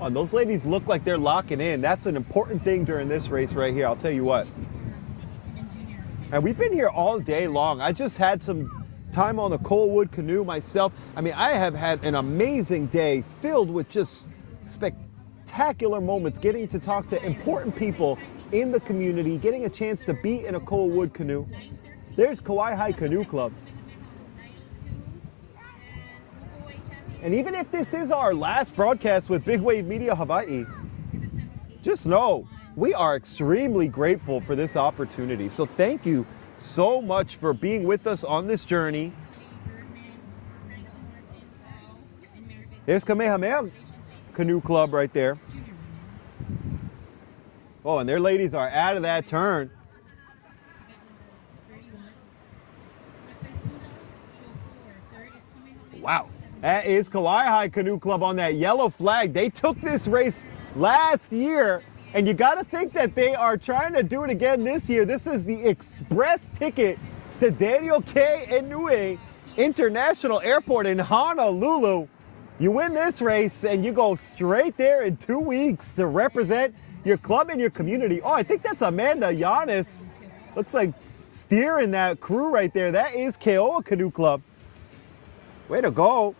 Oh, those ladies look like they're locking in. That's an important thing during this race right here, I'll tell you what. And we've been here all day long. I just had some time on the Coalwood canoe myself. I mean, I have had an amazing day filled with just spectacular moments, getting to talk to important people in the community, getting a chance to be in a Coalwood canoe. There's Kauai High Canoe Club. And even if this is our last broadcast with Big Wave Media Hawaii, just know we are extremely grateful for this opportunity. So thank you so much for being with us on this journey. There's Kamehameha Canoe Club right there. Oh, and their ladies are out of that turn. Wow. That is Kauai High Canoe Club on that yellow flag. They took this race last year, and you got to think that they are trying to do it again this year. This is the express ticket to Daniel K. Inouye International Airport in Honolulu. You win this race, and you go straight there in 2 weeks to represent your club and your community. Oh, I think that's Amanda Giannis. Looks like steering that crew right there. That is Keoa Canoe Club. Way to go.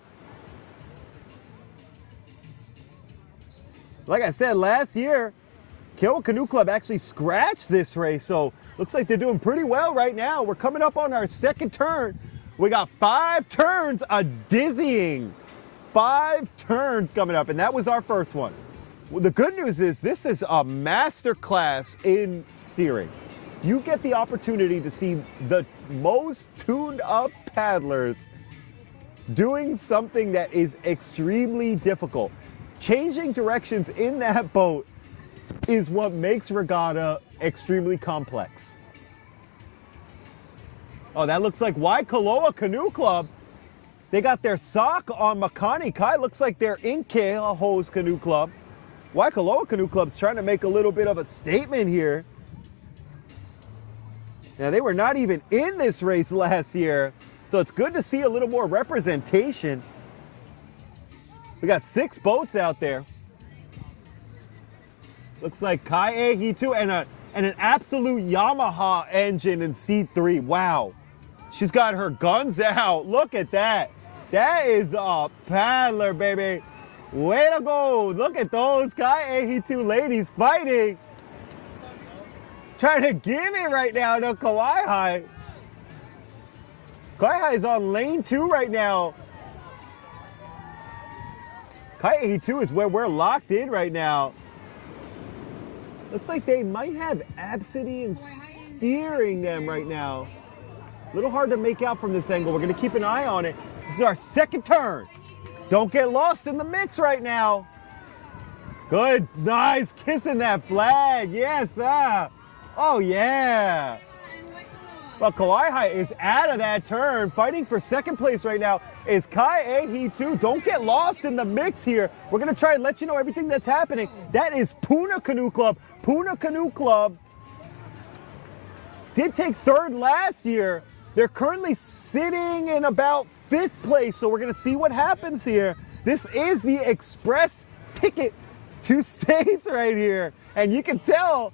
Like I said, last year, Keoa Canoe Club actually scratched this race, so looks like they're doing pretty well right now. We're coming up on our second turn. We got 5 turns, a dizzying 5 turns coming up, and that was our first one. Well, the good news is this is a master class in steering. You get the opportunity to see the most tuned up paddlers doing something that is extremely difficult. Changing directions in that boat is what makes regatta extremely complex. Oh, that looks like Waikoloa Canoe Club. They got their sock on Makani Kai. Looks like they're in Keahoe's Canoe Club. Waikoloa Canoe Club's trying to make a little bit of a statement here. Now, they were not even in this race last year, so it's good to see a little more representation. We got 6 boats out there. Looks like Ka'ehi too, and an absolute Yamaha engine in C3. Wow. She's got her guns out. Look at that. That is a paddler, baby. Way to go. Look at those Ka'ehi 2 ladies fighting. Trying to give it right now to Kauai High. Kauai High is on lane 2 right now. Ka'ehi 2 is where we're locked in right now. Looks like they might have Obsidian steering them right now. A little hard to make out from this angle. We're gonna keep an eye on it. This is our second turn. Don't get lost in the mix right now. Good, nice, kissing that flag. Yes, oh yeah. Well, Kauai is out of that turn. Fighting for second place right now is Kai too. Don't get lost in the mix here. We're going to try and let you know everything that's happening. That is Puna Canoe Club. Puna Canoe Club did take third last year. They're currently sitting in about fifth place, so we're going to see what happens here. This is the express ticket to states right here. And you can tell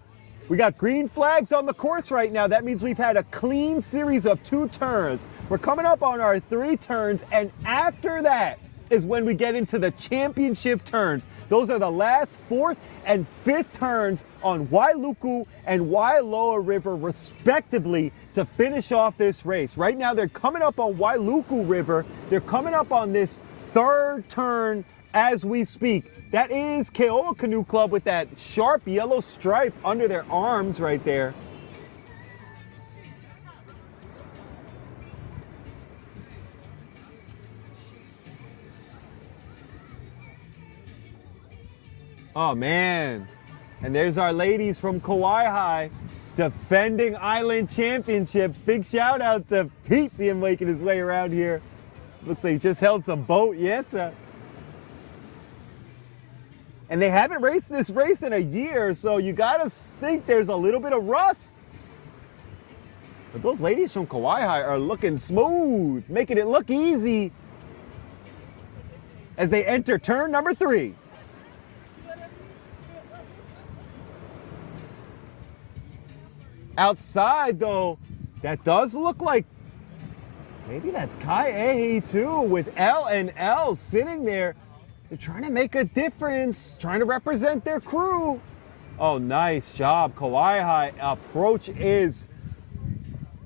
we got green flags on the course right now. That means we've had a clean series of 2 turns. We're coming up on our 3 turns, and after that is when we get into the championship turns. Those are the last 4th and 5th turns on Wailuku and Wailoa River, respectively, to finish off this race. Right now, they're coming up on Wailuku River. They're coming up on this 3rd turn as we speak. That is Keoa Canoe Club with that sharp yellow stripe under their arms right there. Oh man, and there's our ladies from Kauai defending island championships. Big shout out to Pete, see him making his way around here. Looks like he just held some boat, yes sir. And they haven't raced this race in a year, so you gotta think there's a little bit of rust. But those ladies from Kauai are looking smooth, making it look easy as they enter turn number 3. Outside though, that does look like maybe that's Kai too, with L and L sitting there. They're trying to make a difference, trying to represent their crew. Oh, nice job, Kauai. Approach is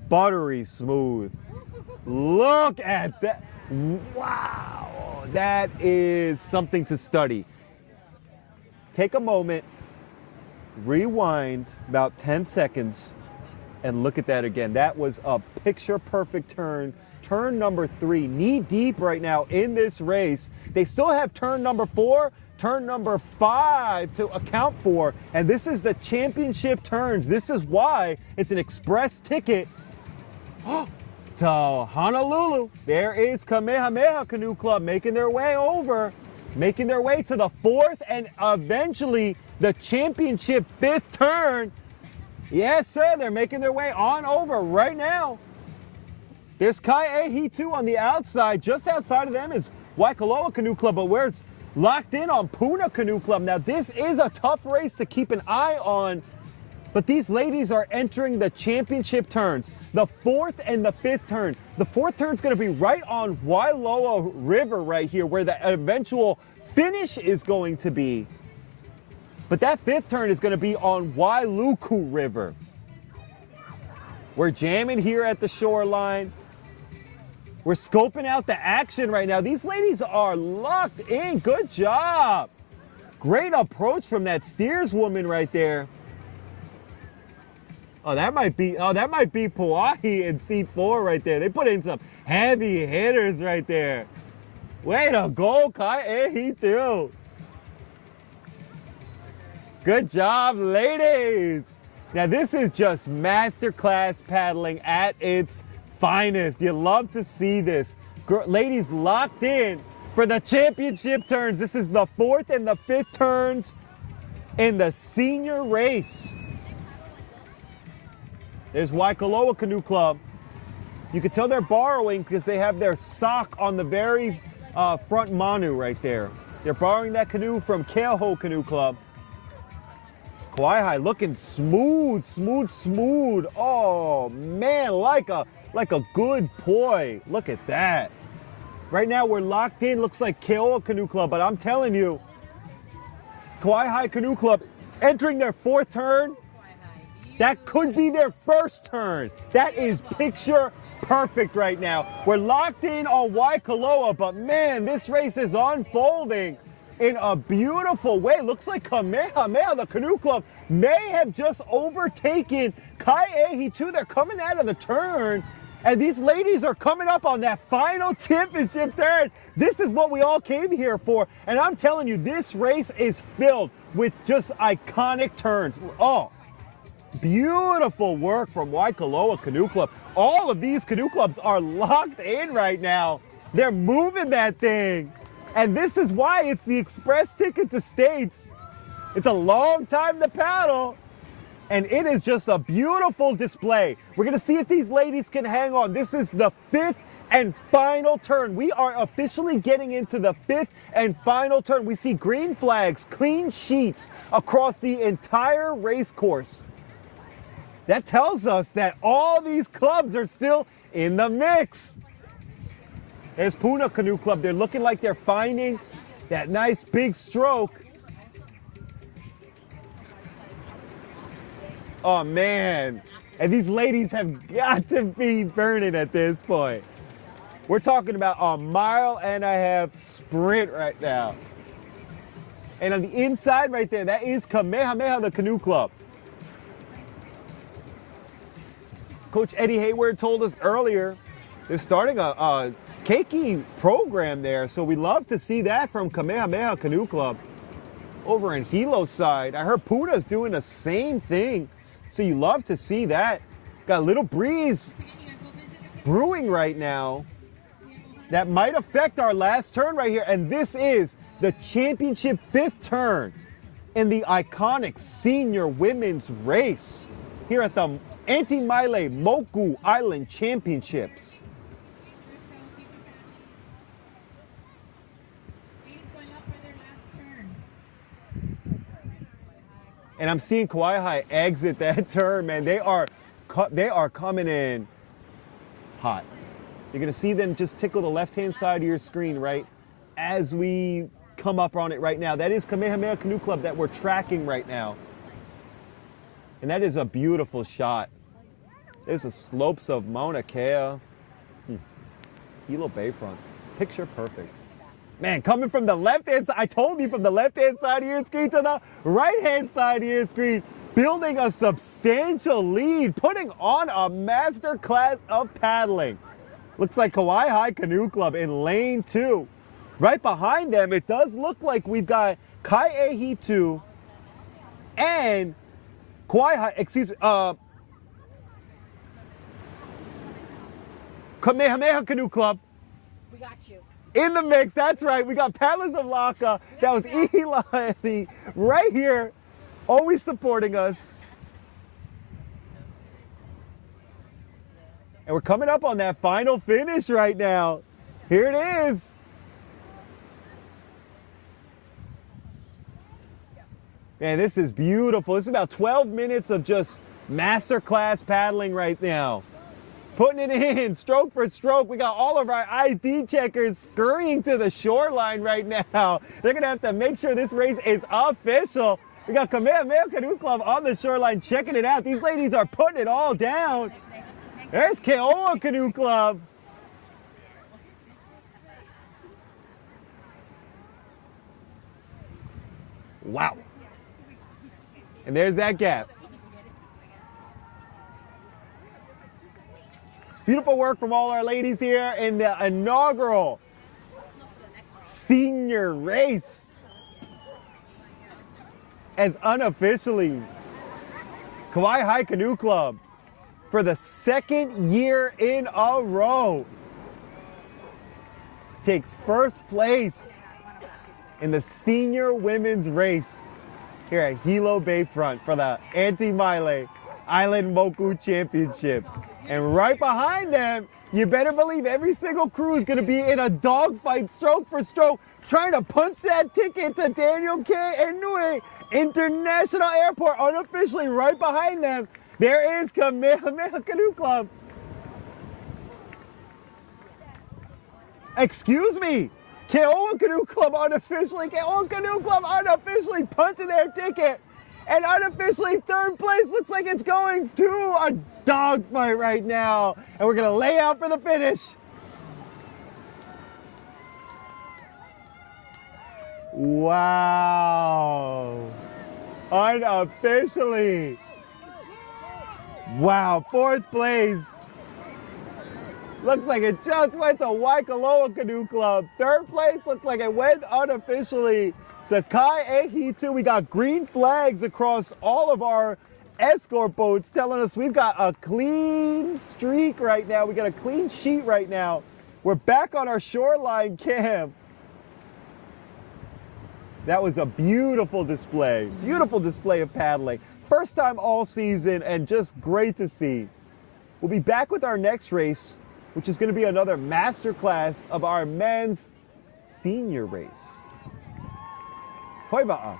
buttery smooth. Look at that. Wow, that is something to study. Take a moment, rewind about 10 seconds, and look at that again. That was a picture-perfect turn. Turn number 3, knee deep right now in this race. They still have turn number 4, turn number 5 to account for, and this is the championship turns. This is why it's an express ticket to Honolulu. There is Kamehameha Canoe Club making their way over, making their way to the 4th and eventually the championship 5th turn. Yes, sir, they're making their way on over right now. There's Kai too on the outside. Just outside of them is Waikoloa Canoe Club, but where it's locked in on Puna Canoe Club. Now, this is a tough race to keep an eye on, but these ladies are entering the championship turns, the 4th and the 5th turn. The 4th turn is going to be right on Wailoa River right here, where the eventual finish is going to be. But that 5th turn is going to be on Wailuku River. We're jamming here at the shoreline. We're scoping out the action right now. These ladies are locked in. Good job. Great approach from that steerswoman right there. Oh, that might be Pauahi in C4 right there. They put in some heavy hitters right there. Way to go, Kai too. Good job, ladies. Now this is just masterclass paddling at its finest. You love to see this. Ladies locked in for the championship turns. This is the 4th and the 5th turns in the senior race. There's Waikoloa Canoe Club. You can tell they're borrowing because they have their sock on the very front manu right there. They're borrowing that canoe from Keoho Canoe Club. Kauai looking smooth, smooth, smooth. Oh man, like a good poi. Look at that. Right now we're locked in. Looks like Keoa Canoe Club, but I'm telling you, Kauai Canoe Club entering their 4th turn. That could be their 1st turn. That is picture perfect right now. We're locked in on Waikoloa, but man, this race is unfolding in a beautiful way. Looks like Kamehameha, the Canoe Club, may have just overtaken Kai too. They're coming out of the turn, and these ladies are coming up on that final championship turn. This is what we all came here for, and I'm telling you, this race is filled with just iconic turns. Oh, Beautiful work from Waikoloa Canoe Club. All of these canoe clubs are locked in right now. They're moving that thing. And this is why it's the express ticket to States. It's a long time to paddle. And it is just a beautiful display. We're gonna see if these ladies can hang on. This is the 5th and final turn. We are officially getting into the 5th and final turn. We see green flags, clean sheets across the entire race course. That tells us that all these clubs are still in the mix. There's Puna Canoe Club. They're looking like they're finding that nice big stroke. Oh man, and these ladies have got to be burning at this point. We're talking about a 1.5-mile sprint right now. And on the inside right there, that is Kamehameha, the Canoe Club. Coach Eddie Hayward told us earlier, they're starting a keiki program there, so we love to see that from Kamehameha Canoe Club. Over in Hilo's side, I heard Puna's doing the same thing, so you love to see that. Got a little breeze brewing right now that might affect our last turn right here, and this is the championship 5th turn in the iconic senior women's race here at the AUNTY Moku Island Championships. And I'm seeing Kauai exit that turn, man. They are coming in hot. You're gonna see them just tickle the left-hand side of your screen, right, as we come up on it right now. That is Kamehameha Canoe Club that we're tracking right now. And that is a beautiful shot. There's the slopes of Mauna Kea. Hilo Bayfront. Picture perfect. Man, coming from the left-hand side, I told you, from the left-hand side of your screen to the right-hand side of your screen, building a substantial lead, putting on a master class of paddling. Looks like Kauai Canoe Club in lane 2. Right behind them, it does look like we've got Kaiehi 2 and Kamehameha Canoe Club. We got you. In the mix, that's right. We got Paddlers of Laka. That was Eli right here, always supporting us. And we're coming up on that final finish right now. Here it is. Man, this is beautiful. This is about 12 minutes of just masterclass paddling right now. Putting it in, stroke for stroke. We got all of our ID checkers scurrying to the shoreline right now. They're gonna have to make sure this race is official. We got Kamehameha Canoe Club on the shoreline checking it out. These ladies are putting it all down. There's Keoa Canoe Club. Wow. And there's that gap. Beautiful work from all our ladies here in the inaugural senior race. As unofficially, Kauai Canoe Club, for the 2nd year in a row, takes first place in the senior women's race here at Hilo Bayfront for the AUNTY Island Moku Championships. And right behind them, you better believe every single crew is gonna be in a dogfight, stroke for stroke, trying to punch that ticket to Daniel K. Inouye International Airport. Unofficially, right behind them, there is Kamehameha Canoe Club. Excuse me, Keoa Canoe Club unofficially punching their ticket. And unofficially, 3rd place looks like it's going to a dogfight right now. And we're gonna lay out for the finish. Wow. Unofficially. Wow, 4th place. Looks like it just went to Waikoloa Canoe Club. 3rd place looks like it went unofficially to Kaiehi 2. We got green flags across all of our escort boats telling us we've got a clean streak right now. We got a clean sheet right now. We're back on our shoreline camp. That was a beautiful display of paddling. First time all season and just great to see. We'll be back with our next race, which is going to be another masterclass of our men's senior race. Hoi ba'a.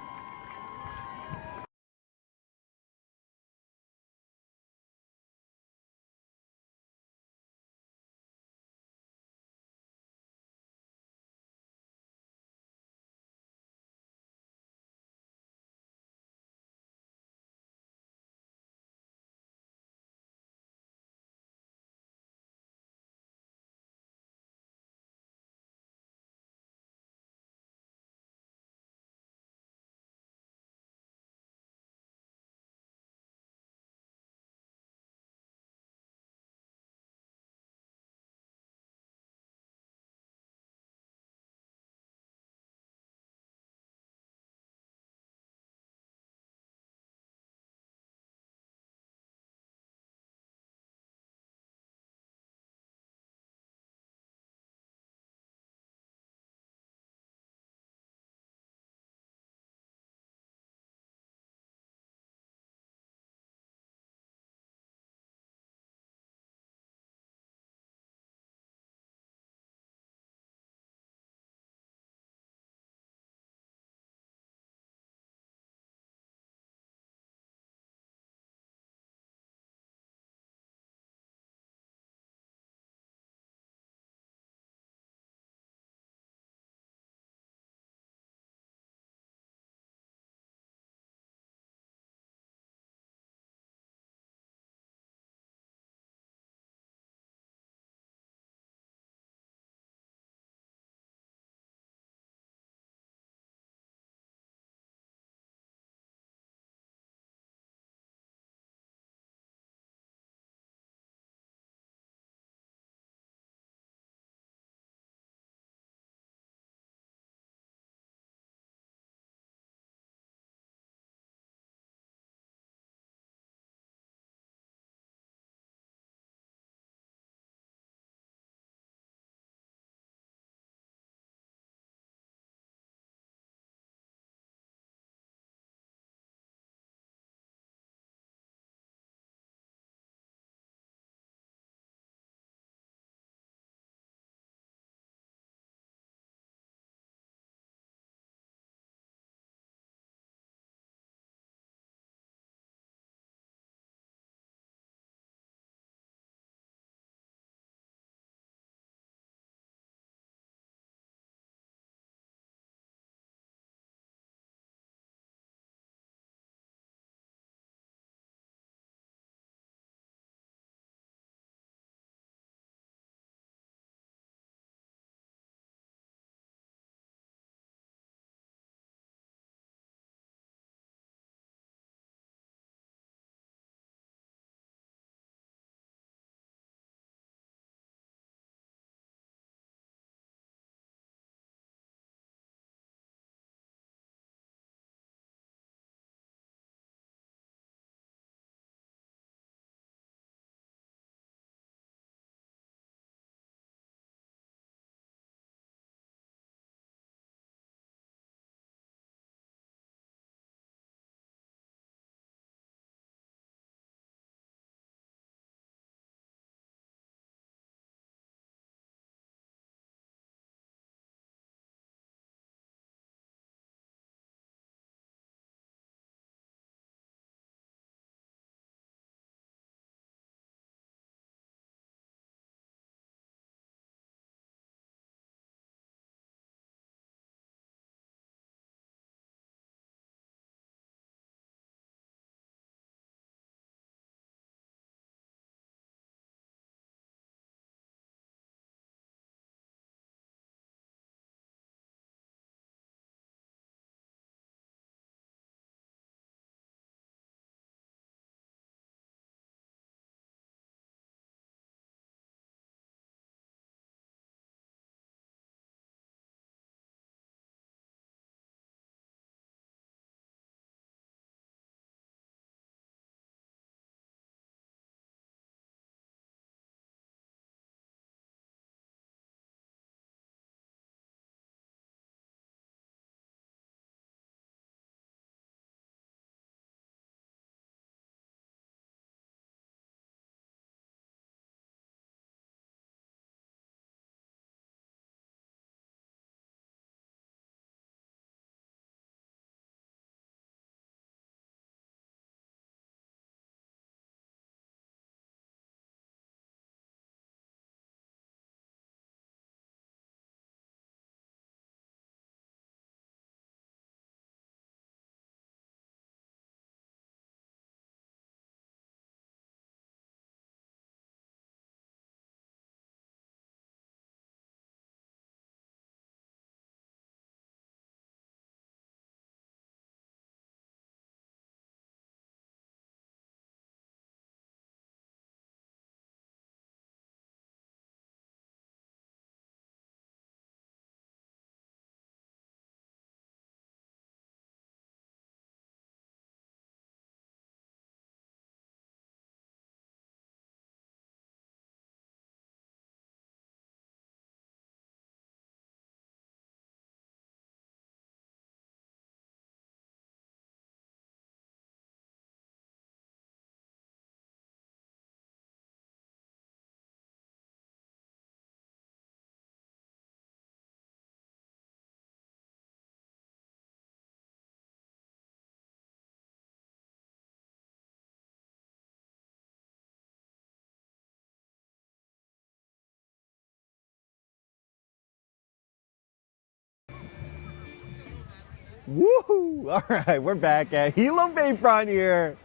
Woohoo! All right, we're back at Hilo Bayfront here.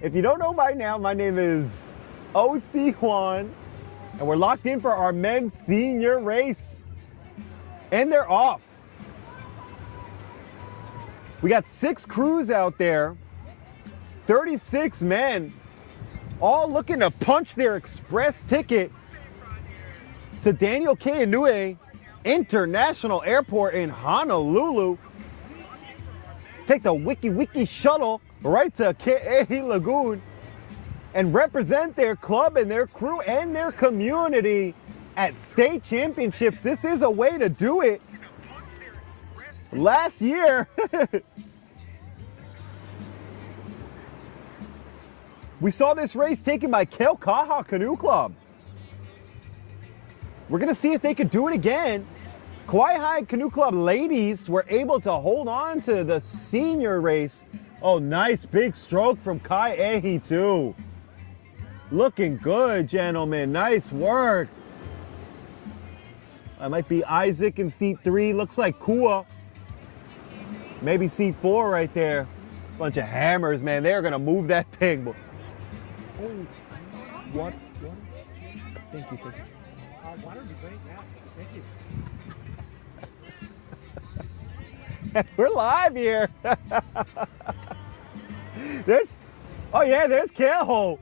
If you don't know by now, my name is O.C. Juan, and we're locked in for our men's senior race. And they're off. We got 6 crews out there, 36 men, all looking to punch their express ticket to Daniel K. Inouye International Airport in Honolulu. Take the Wiki shuttle right to Ke'ehi Lagoon and represent their club and their crew and their community at state championships. This is a way to do it. Last year, we saw this race taken by Keaukaha Canoe Club. We're gonna see if they could do it again. Kauai High Canoe Club ladies were able to hold on to the senior race. Oh, nice big stroke from Kaiehi too. Looking good, gentlemen, nice work. That might be Isaac in seat 3, looks like Kua. Maybe seat 4 right there. Bunch of hammers, man, they're gonna move that thing. Oh, what? Thank you. Why don't you drink that? Thank you. We're live here. there's Keauho.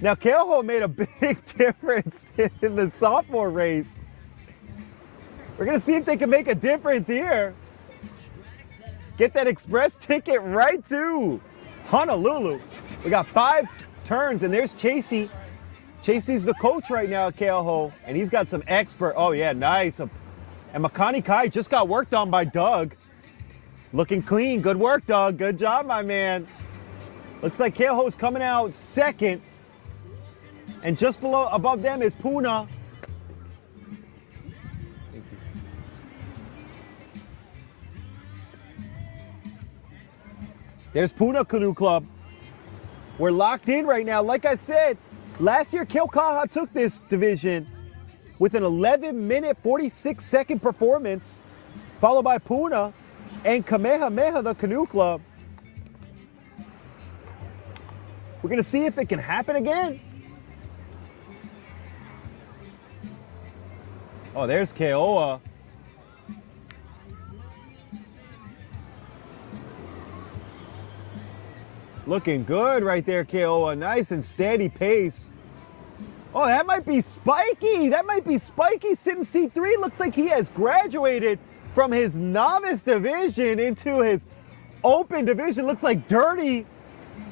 Now Keauho made a big difference in the sophomore race. We're gonna see if they can make a difference here. Get that express ticket right to Honolulu. We got 5 turns, and there's Chasey. Chasey's the coach right now at Keauho, and he's got some expert. Oh yeah, nice. And Makani Kai just got worked on by Doug. Looking clean. Good work, Doug. Good job, my man. Looks like Keauho's coming out second. And just above them is Puna. There's Puna Canoe Club. We're locked in right now. Like I said, last year Keaukaha took this division with an 11-minute, 46-second performance, followed by Puna and Kamehameha, the Canoe Club. We're gonna see if it can happen again. Oh, there's Keoa. Looking good right there, Keoa. Nice and steady pace. Oh, that might be Spiky. That might be Spiky sitting seat 3. Looks like he has graduated from his novice division into his open division. Looks like Dirty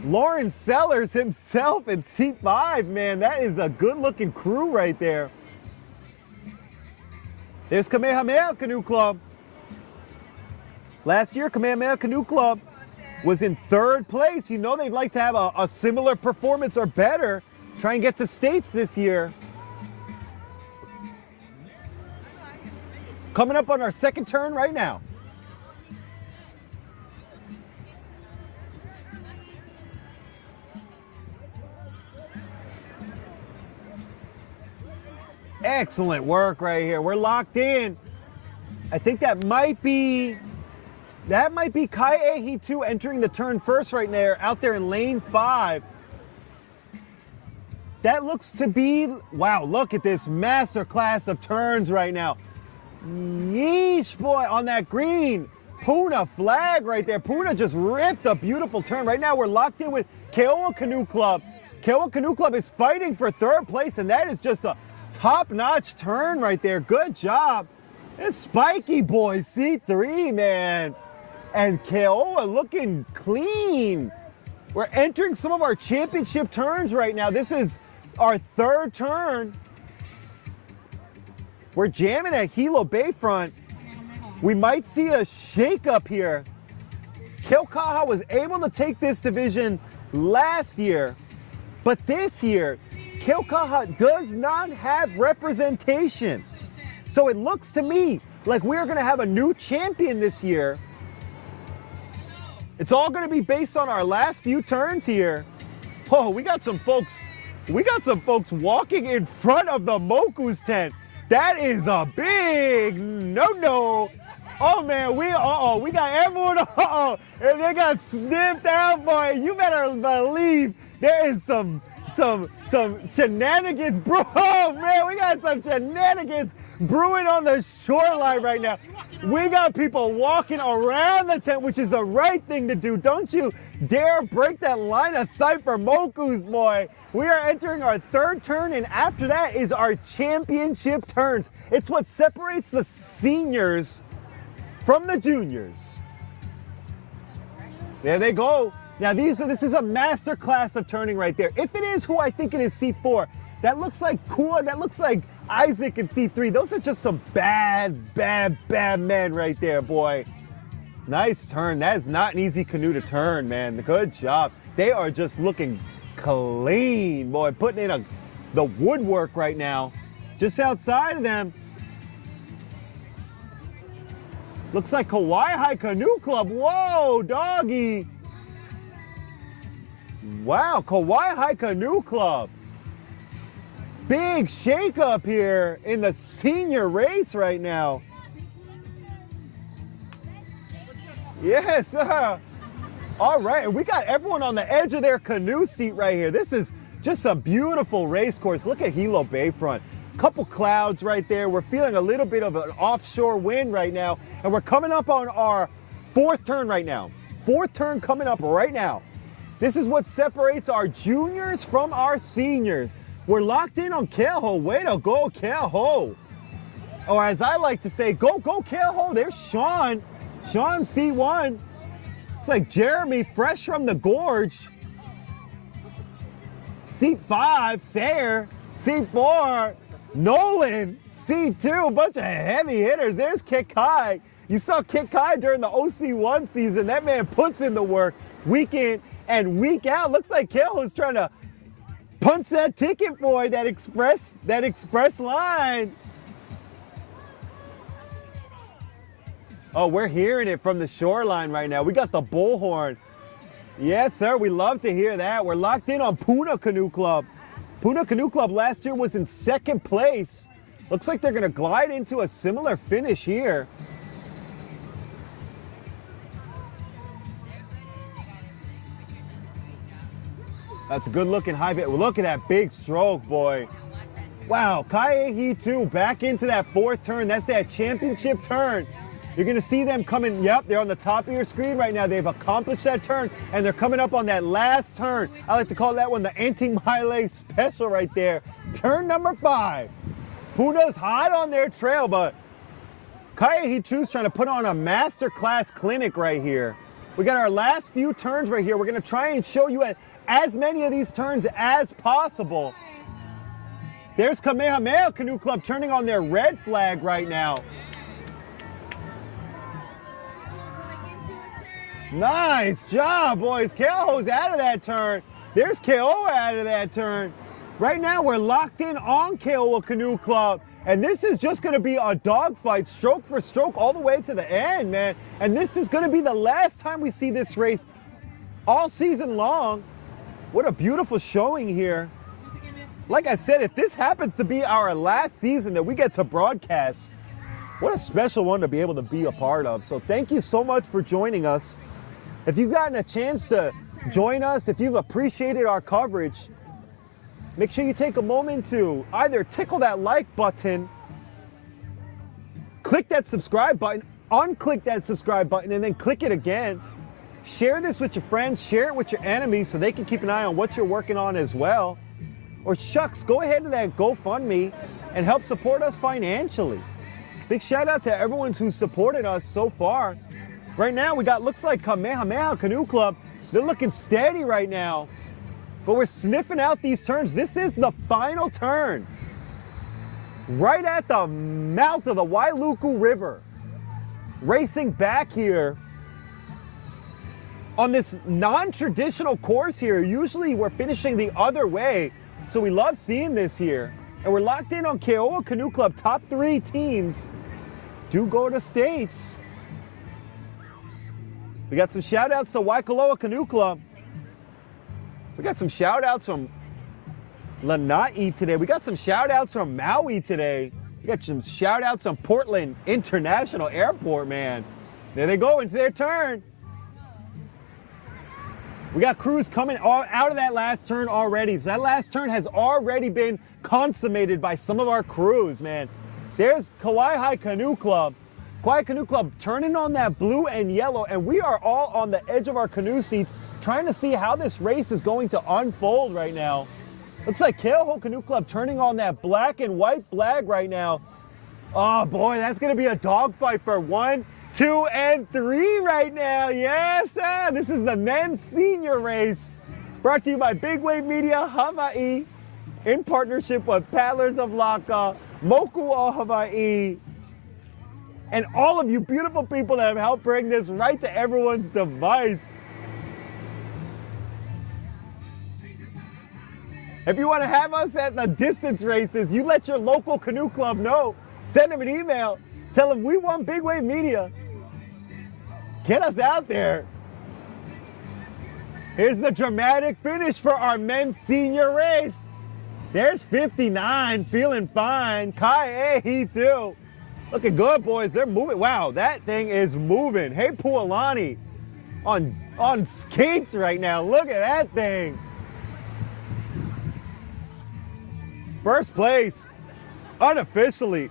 Lawrence Sellers himself in seat 5. Man, that is a good-looking crew right there. There's Kamehameha Canoe Club. Last year, Kamehameha Canoe Club was in 3rd place. You know they'd like to have a similar performance or better. Try and get to states this year. Coming up on our 2nd turn right now. Excellent work right here. We're locked in. I think that might be Kaiehi 2 entering the turn first right there, out there in lane 5. That looks to be, wow, look at this master class of turns right now. Yeesh, boy, on that green. Puna flag right there. Puna just ripped a beautiful turn. Right now we're locked in with Keoa Canoe Club. Keoa Canoe Club is fighting for 3rd place, and that is just a top-notch turn right there. Good job. It's Spiky boy, C3, man. And Keoa looking clean. We're entering some of our championship turns right now. This is our 3rd turn. We're jamming at Hilo Bayfront. We might see a shakeup here. Keaukaha was able to take this division last year, but this year, Keaukaha does not have representation. So it looks to me like we're gonna have a new champion this year. It's all gonna be based on our last few turns here. Oh, we got some folks walking in front of the Moku's tent. That is a big no-no. Oh man, we got everyone. And they got sniffed out, boy. You better believe there is some shenanigans, bro. Oh, man, we got some shenanigans brewing on the shoreline right now. We got people walking around the tent, which is the right thing to do. Don't you dare break that line of sight for Moku's, boy. We are entering our third turn, and after that is our championship turns. It's what separates the seniors from the juniors. There they go. Now this is a master class of turning right there. If it is who I think it is, C4, that looks like Kua, that looks like Isaac and C3. Those are just some bad men right there, boy. Nice turn. That is not an easy canoe to turn, man. Good job. They are just looking clean, boy. Putting in the woodwork right now. Just outside of them. Looks like Kauai Canoe Club. Whoa, doggy. Wow, Kauai Canoe Club. Big shake up here in the senior race right now. Yes, sir. All right, and we got everyone on the edge of their canoe seat right here. This is just a beautiful race course. Look at Hilo Bayfront. Couple clouds right there. We're feeling a little bit of an offshore wind right now, and we're coming up on our fourth turn right now. Fourth turn coming up right now. This is what separates our juniors from our seniors. We're locked in on Keho. Way to go, Keho. Or as I like to say, go Keho. There's Sean. Sean C1. It's like Jeremy, fresh from the gorge. C5, Sayer. C4, Nolan. C2, a bunch of heavy hitters. There's Kikai. You saw Kikai during the OC1 season. That man puts in the work week in and week out. Looks like Keho's trying to punch that ticket, boy, that express line. Oh, we're hearing it from the shoreline right now. We got the bullhorn. Yes, sir, we love to hear that. We're locked in on Puna Canoe Club. Puna Canoe Club last year was in second place. Looks like they're gonna glide into a similar finish here. That's a good looking high bit. Look at that big stroke, boy. Wow, Kaiehi 2 back into that fourth turn. That's that championship turn. You're gonna see them coming, yep, they're on the top of your screen right now. They've accomplished that turn, and they're coming up on that last turn. I like to call that one the anti-MAILE special right there. Turn number 5. Puna's hot on their trail, but Kaiehi 2's trying to put on a master class clinic right here. We got our last few turns right here. We're gonna try and show you as many of these turns as possible. There's Kamehameha Canoe Club turning on their red flag right now. Nice job, boys. Keoho's out of that turn. There's Keoa out of that turn. Right now, we're locked in on Keoa Canoe Club, and this is just going to be a dogfight, stroke for stroke, all the way to the end, man. And this is going to be the last time we see this race all season long. What a beautiful showing here. Like I said, if this happens to be our last season that we get to broadcast, what a special one to be able to be a part of. So thank you so much for joining us. If you've gotten a chance to join us, if you've appreciated our coverage, make sure you take a moment to either tickle that like button, click that subscribe button, unclick that subscribe button, and then click it again. Share this with your friends, share it with your enemies so they can keep an eye on what you're working on as well. Or shucks, go ahead to that GoFundMe and help support us financially. Big shout out to everyone who's supported us so far. Right now we got, looks like Kamehameha Canoe Club. They're looking steady right now, but we're sniffing out these turns. This is the final turn. Right at the mouth of the Wailuku River. Racing back here on this non-traditional course here. Usually we're finishing the other way, so we love seeing this here. And we're locked in on Keoa Canoe Club. Top 3 teams do go to states. We got some shout outs to Waikoloa Canoe Club. We got some shout outs from Lanai today. We got some shout outs from Maui today. Got some shout outs on Portland International Airport, man. There they go into their turn. We got crews coming out of that last turn already. So that last turn has already been consummated by some of our crews, man. There's Kauai Canoe Club. Kauai Canoe Club turning on that blue and yellow, and we are all on the edge of our canoe seats trying to see how this race is going to unfold right now. Looks like Keoho Canoe Club turning on that black and white flag right now. Oh boy, that's gonna be a dogfight for 1, 2, and 3 right now. Yes, this is the men's senior race. Brought to you by Big Wave Media Hawaii in partnership with Paddlers of Laka, Moku O Hawai'i, and all of you beautiful people that have helped bring this right to everyone's device. If you want to have us at the distance races, you let your local canoe club know. Send them an email. Tell them we want Big Wave Media. Get us out there. Here's the dramatic finish for our men's senior race. There's 59, feeling fine. Kai he too. Looking good, boys. They're moving. Wow, that thing is moving. Hey, Pualani on skates right now. Look at that thing. First place, unofficially.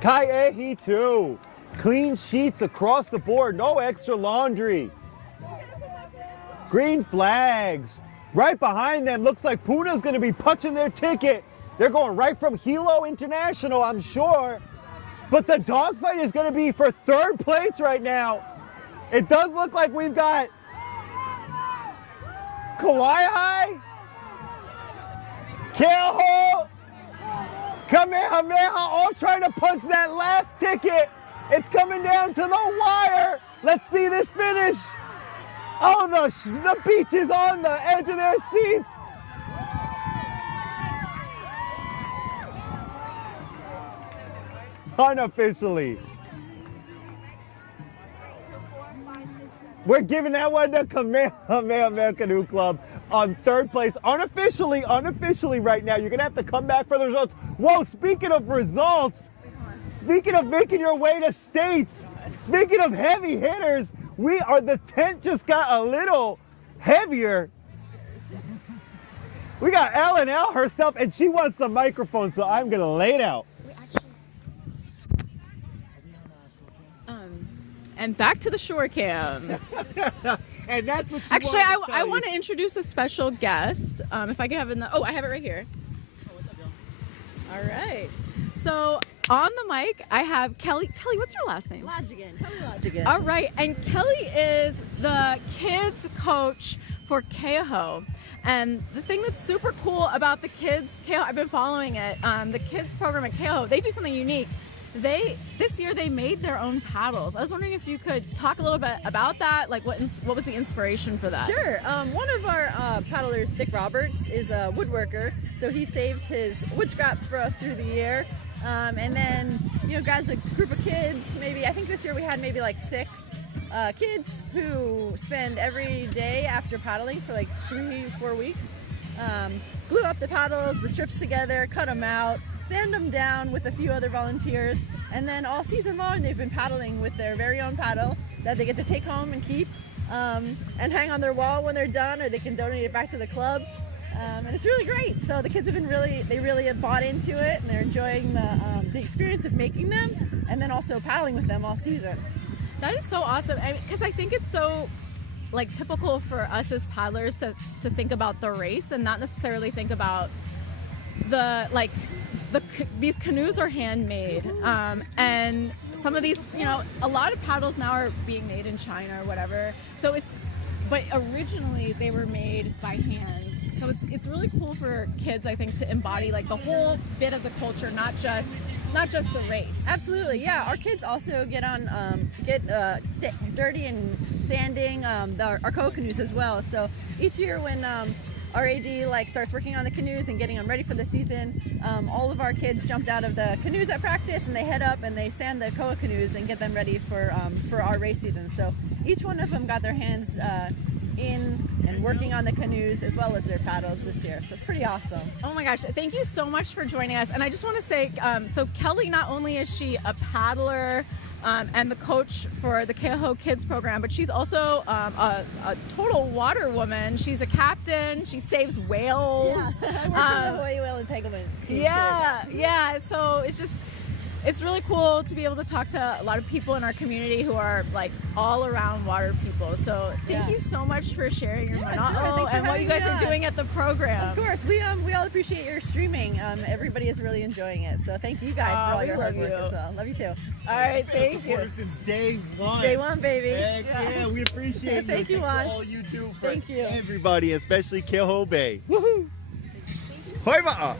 Kai he too. Clean sheets across the board. No extra laundry. Green flags. Right behind them, looks like Puna's gonna be punching their ticket. They're going right from Hilo International, I'm sure. But the dogfight is gonna be for 3rd place right now. It does look like we've got Kauai, Keoho, Kamehameha, all trying to punch that last ticket. It's coming down to the wire. Let's see this finish. Oh, the beach is on the edge of their seats. Unofficially. We're giving that one to Kamehameha Canoe Club on 3rd place. Unofficially right now. You're gonna have to come back for the results. Whoa, speaking of results, speaking of making your way to states, speaking of heavy hitters, the tent just got a little heavier. We got L&L herself, and she wants the microphone, so I'm gonna lay it out. And back to the shore cam. And that's what she Actually, wanted to tell I you. want to introduce a special guest. If I can have it in the, I have it right here. All right. So on the mic, I have Kelly. Kelly, what's your last name? Logigan. Kelly Logigan. All right. And Kelly is the kids coach for Keoho. And the thing that's super cool about the kids, Keoho, I've been following it, the kids program at Keoho, they do something unique. This year they made their own paddles. I was wondering if you could talk a little bit about that, like what was the inspiration for that? Sure. One of our paddlers, Dick Roberts, is a woodworker, so he saves his wood scraps for us through the year. And then, guys, a group of kids, I think this year we had maybe like 6 kids who spend every day after paddling for like 3-4 weeks, glue up the paddles, the strips together, cut them out, sand them down with a few other volunteers, and then all season long they've been paddling with their very own paddle that they get to take home and keep and hang on their wall when they're done, or they can donate it back to the club. And it's really great. So the kids have been really have bought into it, and they're enjoying the experience of making them, and then also paddling with them all season. That is so awesome, because I think it's so typical for us as paddlers to think about the race and not necessarily think about these canoes are handmade, and some of these, a lot of paddles now are being made in China or whatever. But originally they were made by hands. So it's really cool for kids, I think, to embody the whole bit of the culture, not just the race. Absolutely, yeah. Our kids also get dirty and sanding our Koa canoes as well. So each year when our AD starts working on the canoes and getting them ready for the season, all of our kids jumped out of the canoes at practice and they head up and they sand the Koa canoes and get them ready for our race season. So each one of them got their hands in and working on the canoes as well as their paddles this year. So it's pretty awesome. Oh my gosh, thank you so much for joining us. And I just want to say, so Kelly, not only is she a paddler and the coach for the Kehoe Kids program, but she's also a total water woman. She's a captain. She saves whales. Yeah, I work for the Hawaii Whale Entanglement team. Yeah. So it's really cool to be able to talk to a lot of people in our community who are like all around water people. So thank you so much for sharing your mana'o and what you guys are doing at the program. Of course, we all appreciate your streaming. Everybody is really enjoying it. So thank you guys for all your hard work as well. Love you too. All right, thank you. Since day one. Day one, baby. Heck yeah, we appreciate you. Thank you, Thanks Juan. for all you do for Thank you. everybody, especially Kehoe Bay. Woohoo! Hoi ma'a.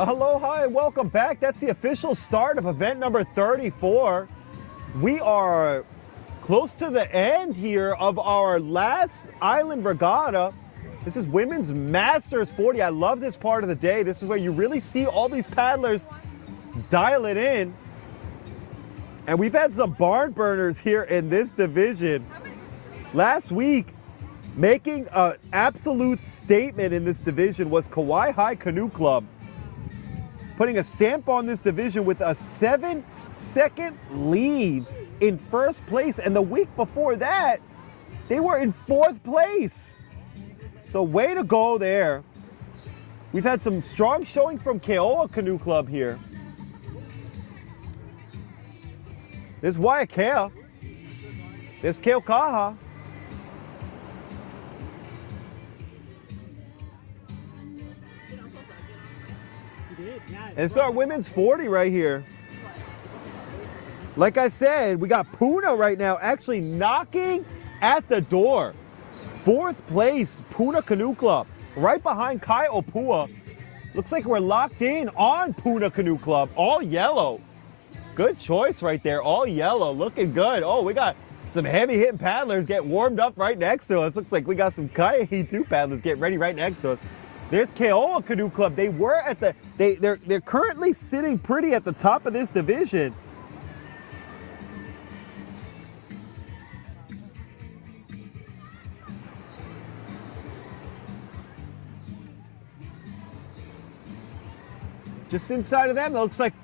Aloha and welcome back. That's the official start of event number 34. We are close to the end here of our last island regatta. This is Women's Masters 40. I love this part of the day. This is where you really see all these paddlers dial it in. And we've had some barn burners here in this division. Last week, making an absolute statement in this division was Kauai High Canoe Club, putting a stamp on this division with a 7-second lead in first place. And the week before that, they were in 4th place. So way to go there. We've had some strong showing from Keoa Canoe Club here. There's Waiakea. There's Keokaha. And it's our women's 40 right here. Like I said, we got Puna right now actually knocking at the door. 4th place, Puna Canoe Club, right behind Kai Opua. Looks like we're locked in on Puna Canoe Club, all yellow. Good choice right there, all yellow, looking good. Oh, we got some heavy hitting paddlers get warmed up right next to us. Looks like we got some Kaiahe 2 paddlers getting ready right next to us. There's Keoa Canoe Club. They were at the, they're currently sitting pretty at the top of this division. Just inside of them, it looks like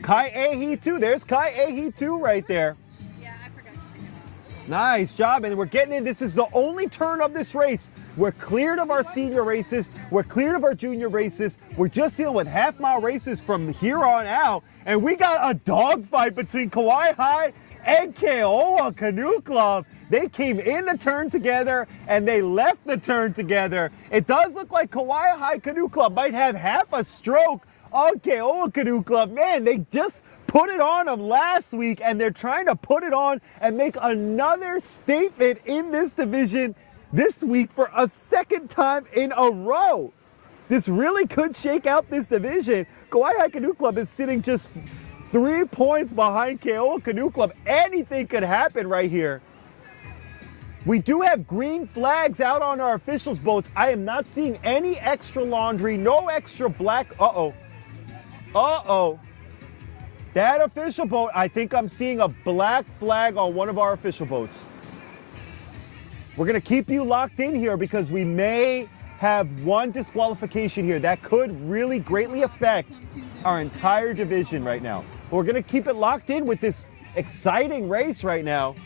Kaiahe 2. There's Kaiahe 2 right there. Yeah, I forgot. Nice job, and we're getting in. This is the only turn of this race. We're cleared of our senior races. We're cleared of our junior races. We're just dealing with half-mile races from here on out, and we got a dogfight between Kauai High and Keoa Canoe Club. They came in the turn together, and they left the turn together. It does look like Kauai High Canoe Club might have half a stroke on Keoa Canoe Club. Man, they just put it on them last week, and they're trying to put it on and make another statement in this division this week for a 2nd time in a row. This really could shake out this division. Kauai High Canoe Club is sitting just 3 points behind Keoa Canoe Club. Anything could happen right here. We do have green flags out on our officials' boats. I am not seeing any extra laundry, no extra black. Uh-oh. Uh-oh. That official boat, I think I'm seeing a black flag on one of our official boats. We're going to keep you locked in here because we may have one disqualification here that could really greatly affect our entire division right now. We're going to keep it locked in with this exciting race right now.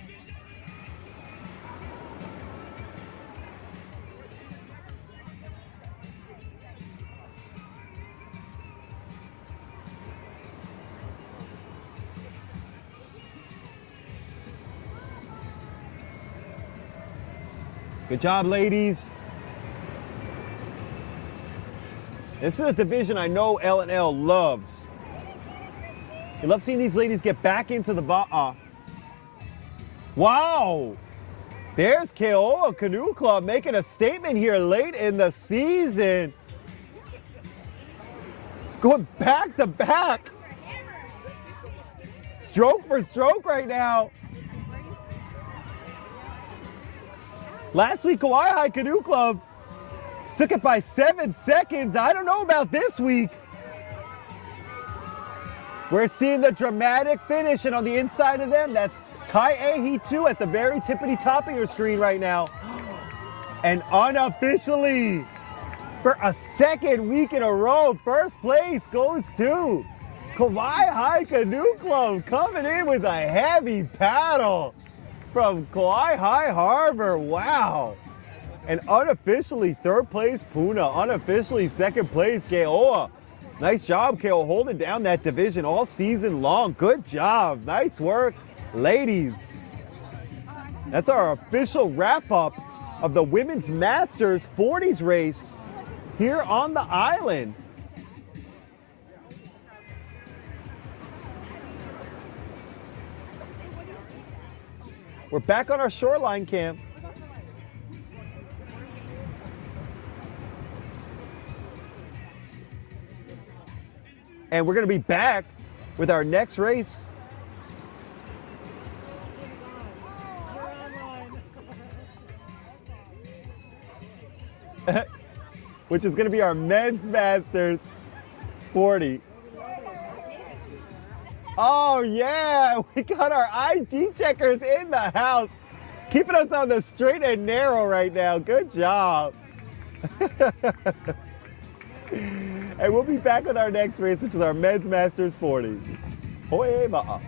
Good job, ladies. This is a division I know L&L loves. You love seeing these ladies get back into the wow! There's Keoa Canoe Club making a statement here late in the season. Going back to back. Stroke for stroke right now. Last week, Kauai High Canoe Club took it by 7 seconds. I don't know about this week. We're seeing the dramatic finish, and on the inside of them, that's Kaiahe 2 at the very tippity top of your screen right now. And unofficially, for a 2nd week in a row, 1st place goes to Kauai High Canoe Club, coming in with a heavy paddle from Kauai High Harbor. Wow. And unofficially 3rd place Puna, unofficially 2nd place Keoa. Nice job, Keoa, holding down that division all season long. Good job. Nice work, ladies. That's our official wrap-up of the Women's Masters 40s race here on the island. We're back on our shoreline cam. And we're going to be back with our next race. Which is going to be our Men's Masters 40. Oh yeah, we got our ID checkers in the house, keeping us on the straight and narrow right now. Good job. And we'll be back with our next race, which is our Men's Masters 40s. Hoe ma'a.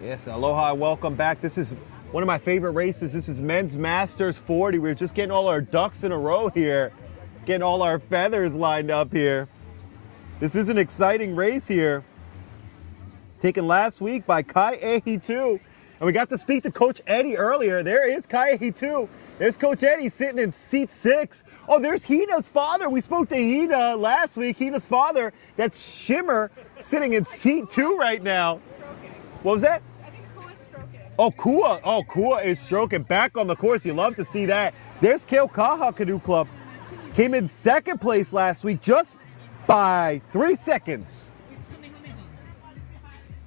Yes, aloha, welcome back. This is one of my favorite races. This is Men's Masters 40. We're just getting all our ducks in a row here, getting all our feathers lined up here. This is an exciting race here. Taken last week by Kaiehi 2. And we got to speak to Coach Eddie earlier. There is Kaiehi 2. There's Coach Eddie sitting in seat 6. Oh, there's Hina's father. We spoke to Hina last week. Hina's father, that's Shimmer, sitting in seat 2 right now. What was that? I think Kua's stroking. Oh, Kua. Oh, Kua is stroking back on the course. You love to see that. There's Keaukaha Canoe Club. Came in second place last week just by 3 seconds.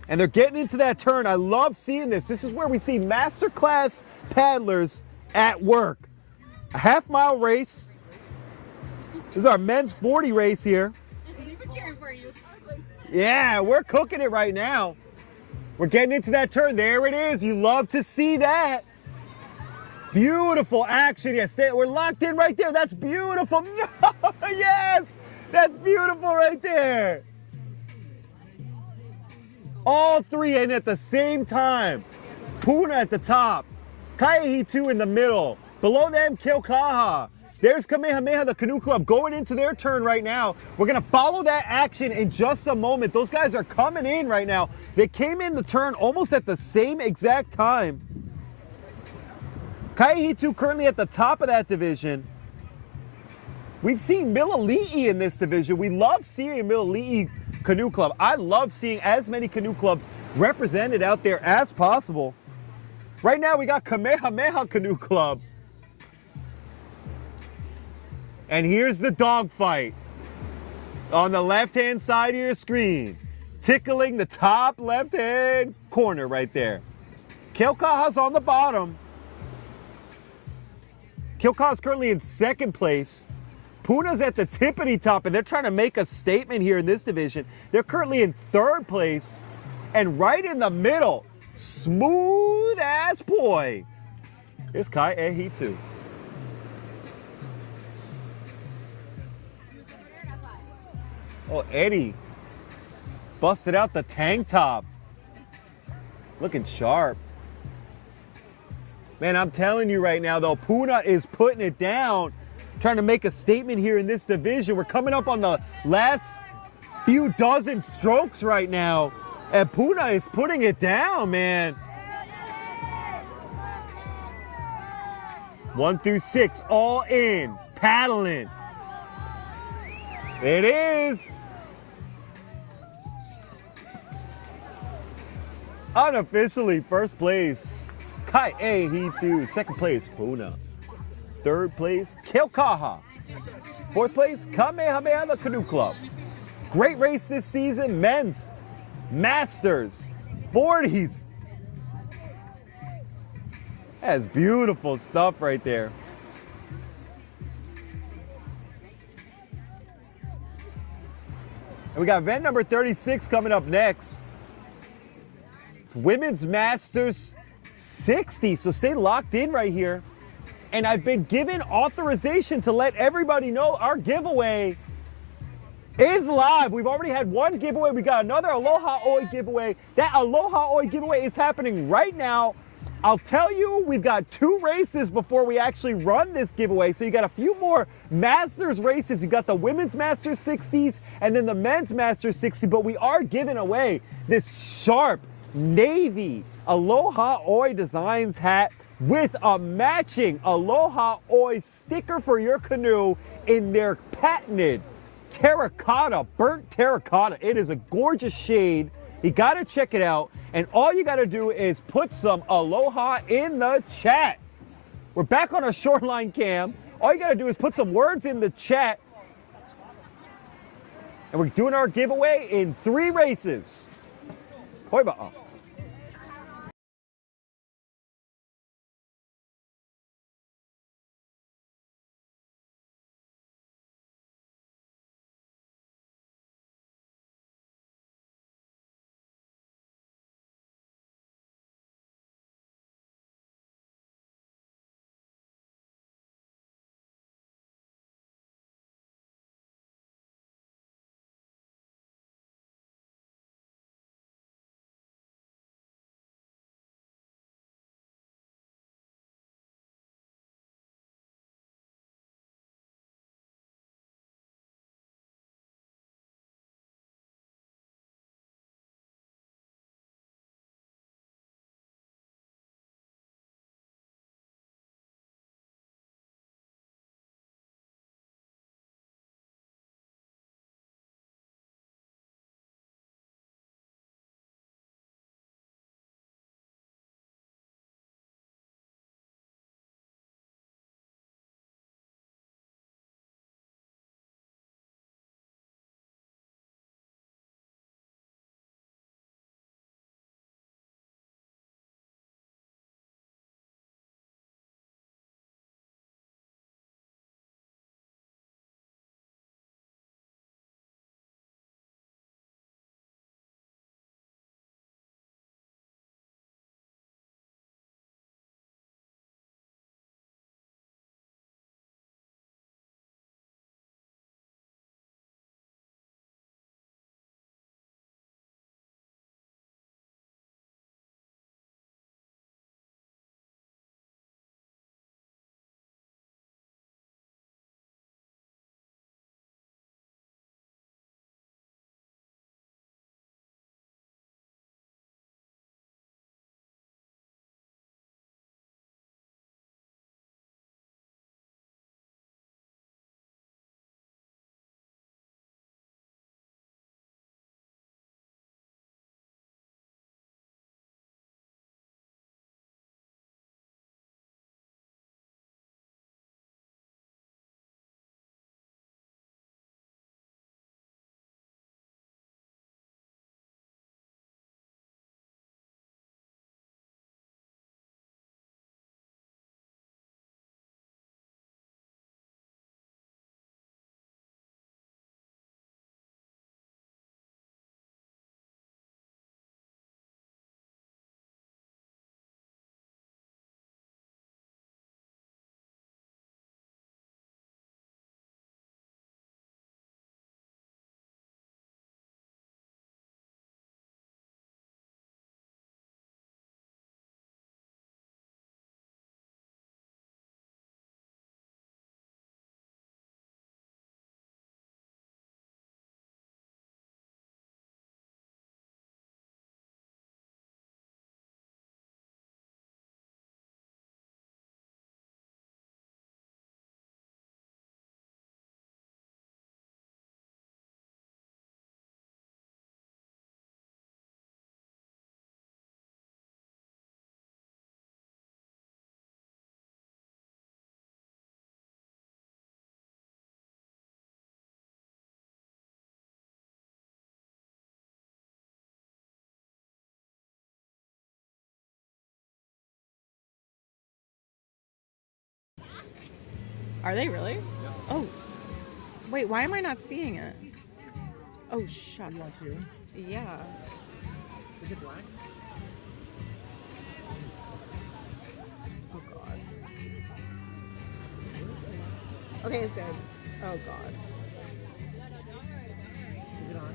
And they're getting into that turn. I love seeing this. This is where we see masterclass paddlers at work. A half-mile race. This is our men's 40 race here. We're cheering for you. Yeah, we're cooking it right now. We're getting into that turn. There it is. You love to see that. Beautiful action. Yes, we're locked in right there. That's beautiful. No, yes, that's beautiful right there. All three in at the same time. Puna at the top. Kaiehi 2 in the middle. Below them, Keaukaha. There's Kamehameha, the Canoe Club, going into their turn right now. We're going to follow that action in just a moment. Those guys are coming in right now. They came in the turn almost at the same exact time. Kaiehi 2 currently at the top of that division. We've seen Milili'i in this division. We love seeing Milili'i Canoe Club. I love seeing as many canoe clubs represented out there as possible. Right now we got Kamehameha Canoe Club. And here's the dogfight on the left-hand side of your screen, tickling the top left-hand corner right there. Keaukaha's on the bottom. Keaukaha's currently in second place. Puna's at the tippity top, and they're trying to make a statement here in this division. They're currently in third place, and right in the middle, smooth as poi, is Kaiehi 2. Oh, Eddie busted out the tank top. Looking sharp. Man, I'm telling you right now, though, Puna is putting it down, trying to make a statement here in this division. We're coming up on the last few dozen strokes right now, and Puna is putting it down, man. 1 through 6, all in, paddling. It is. Unofficially first place, Kaiehi 2. Second place, Puna. Third place, Keaukaha. Fourth place, Kamehameha the Canoe Club. Great race this season, men's Masters 40s. That's beautiful stuff right there. And we got event number 36 coming up next. It's Women's Masters 60, so stay locked in right here. And I've been given authorization to let everybody know our giveaway is live. We've already had one giveaway. We got another Aloha Oe giveaway. That Aloha Oe giveaway is happening right now. I'll tell you, we've got 2 races before we actually run this giveaway. So you got a few more Masters races. You got the Women's Masters 60s and then the Men's Masters 60. But we are giving away this sharp navy Aloha Oe Designs hat with a matching Aloha Oe sticker for your canoe in their patented terracotta, burnt terracotta. It is a gorgeous shade. You gotta check it out. And all you gotta do is put some aloha in the chat. We're back on our shoreline cam. All you gotta do is put some words in the chat. And we're doing our giveaway in 3 races. Hoi ba'a. Are they really? Oh. Wait, why am I not seeing it? Oh, shucks. Yeah. Is it black? Oh, God. Okay, it's good. Oh, God. Is it on?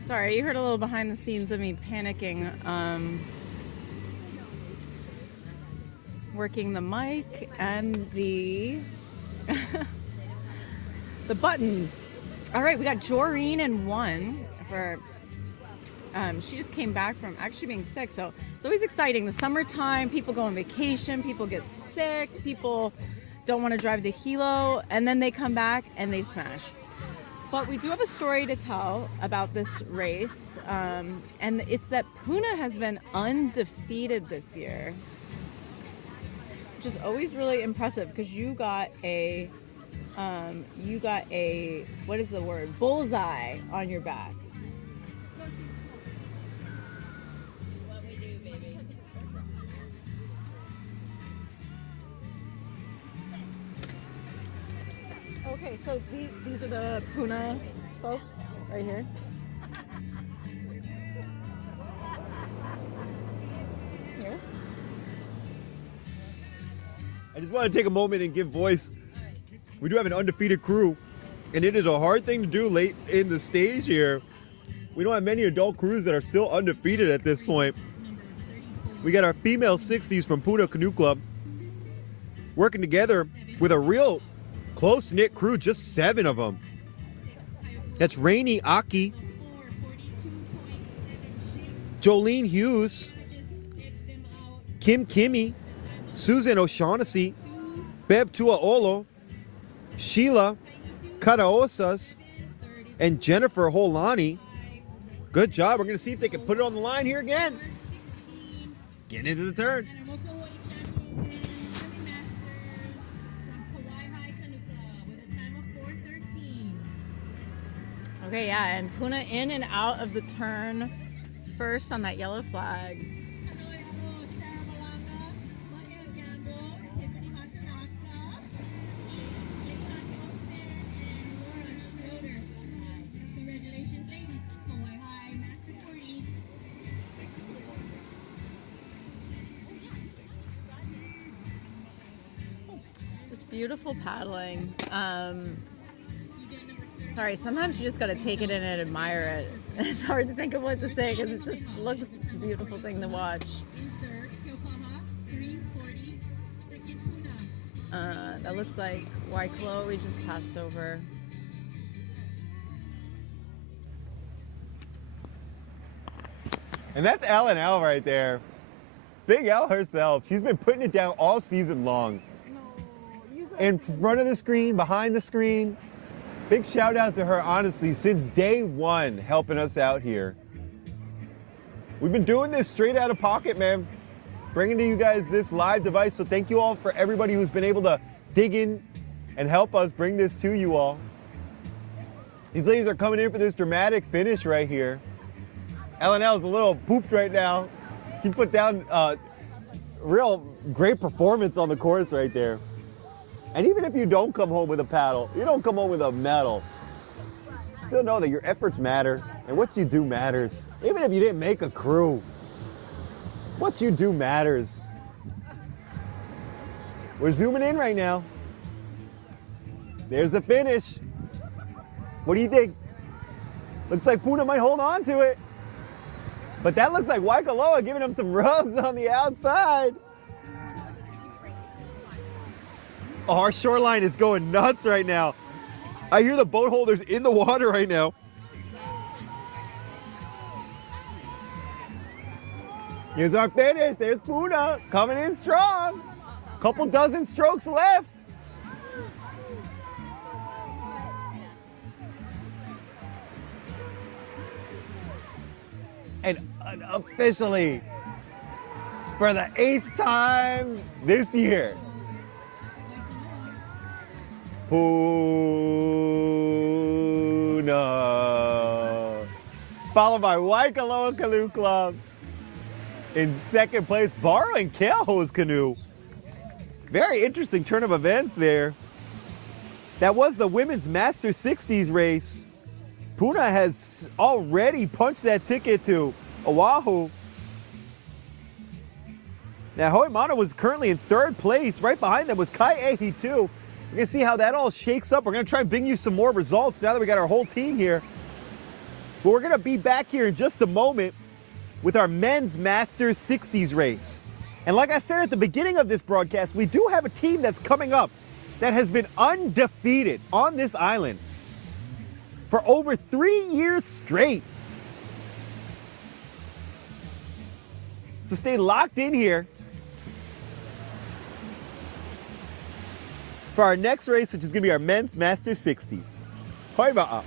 Sorry, you heard a little behind the scenes of me panicking. Working the mic and the the buttons. All right, we got Joreen in one for. She just came back from actually being sick, so it's always exciting. The summertime, people go on vacation, people get sick, people don't want to drive to Hilo, and then they come back and they smash. But we do have a story to tell about this race, and it's that Puna has been undefeated this year, which is always really impressive because you got a what is the word, bullseye on your back. Okay, so these are the Puna folks right here. Here. I just want to take a moment and give voice. We do have an undefeated crew, and it is a hard thing to do late in the stage here. We don't have many adult crews that are still undefeated at this point. We got our female 60s from Puna Canoe Club working together with a real close-knit crew, just 7 of them. That's Rainey Aki, Jolene Hughes, Kim Kimmy, Susan O'Shaughnessy, Bev Tuaolo, Sheila Karaosas, and Jennifer Holani. Good job. We're going to see if they can put it on the line here again. Getting into the turn. Okay, yeah, and Puna in and out of the turn first on that yellow flag. Just beautiful paddling. Sorry, sometimes you just gotta take it in and admire it. It's hard to think of what to say because it just looks, it's a beautiful thing to watch. That looks like Waikoloa we just passed over. And that's Ellen L right there. Big L herself. She's been putting it down all season long. In front of the screen, behind the screen. Big shout out to her, honestly, since day one, helping us out here. We've been doing this straight out of pocket, man. Bringing to you guys this live device. So thank you all for everybody who's been able to dig in and help us bring this to you all. These ladies are coming in for this dramatic finish right here. LNL is a little pooped right now. She put down a real great performance on the course right there. And even if you don't come home with a paddle, you don't come home with a medal, still know that your efforts matter and what you do matters. Even if you didn't make a crew, what you do matters. We're zooming in right now. There's the finish. What do you think? Looks like Puna might hold on to it. But that looks like Waikoloa giving him some rubs on the outside. Oh, our shoreline is going nuts right now. I hear the boat holders in the water right now. Here's our finish. There's Puna coming in strong. Couple dozen strokes left. And officially, for the 8th time this year, Puna, followed by Waikoloa Canoe Club in 2nd place, borrowing Keahoe's canoe. Very interesting turn of events there. That was the women's Master 60s race. Puna has already punched that ticket to Oahu. Now, Hoimana was currently in third place. Right behind them was Kai Ehi, too. We're going to see how that all shakes up. We're going to try and bring you some more results now that we got our whole team here. But we're going to be back here in just a moment with our men's Masters 60s race. And like I said at the beginning of this broadcast, we do have a team that's coming up that has been undefeated on this island for over 3 years straight. So stay locked in here for our next race, which is going to be our men's Masters 60. Hoi ma'a.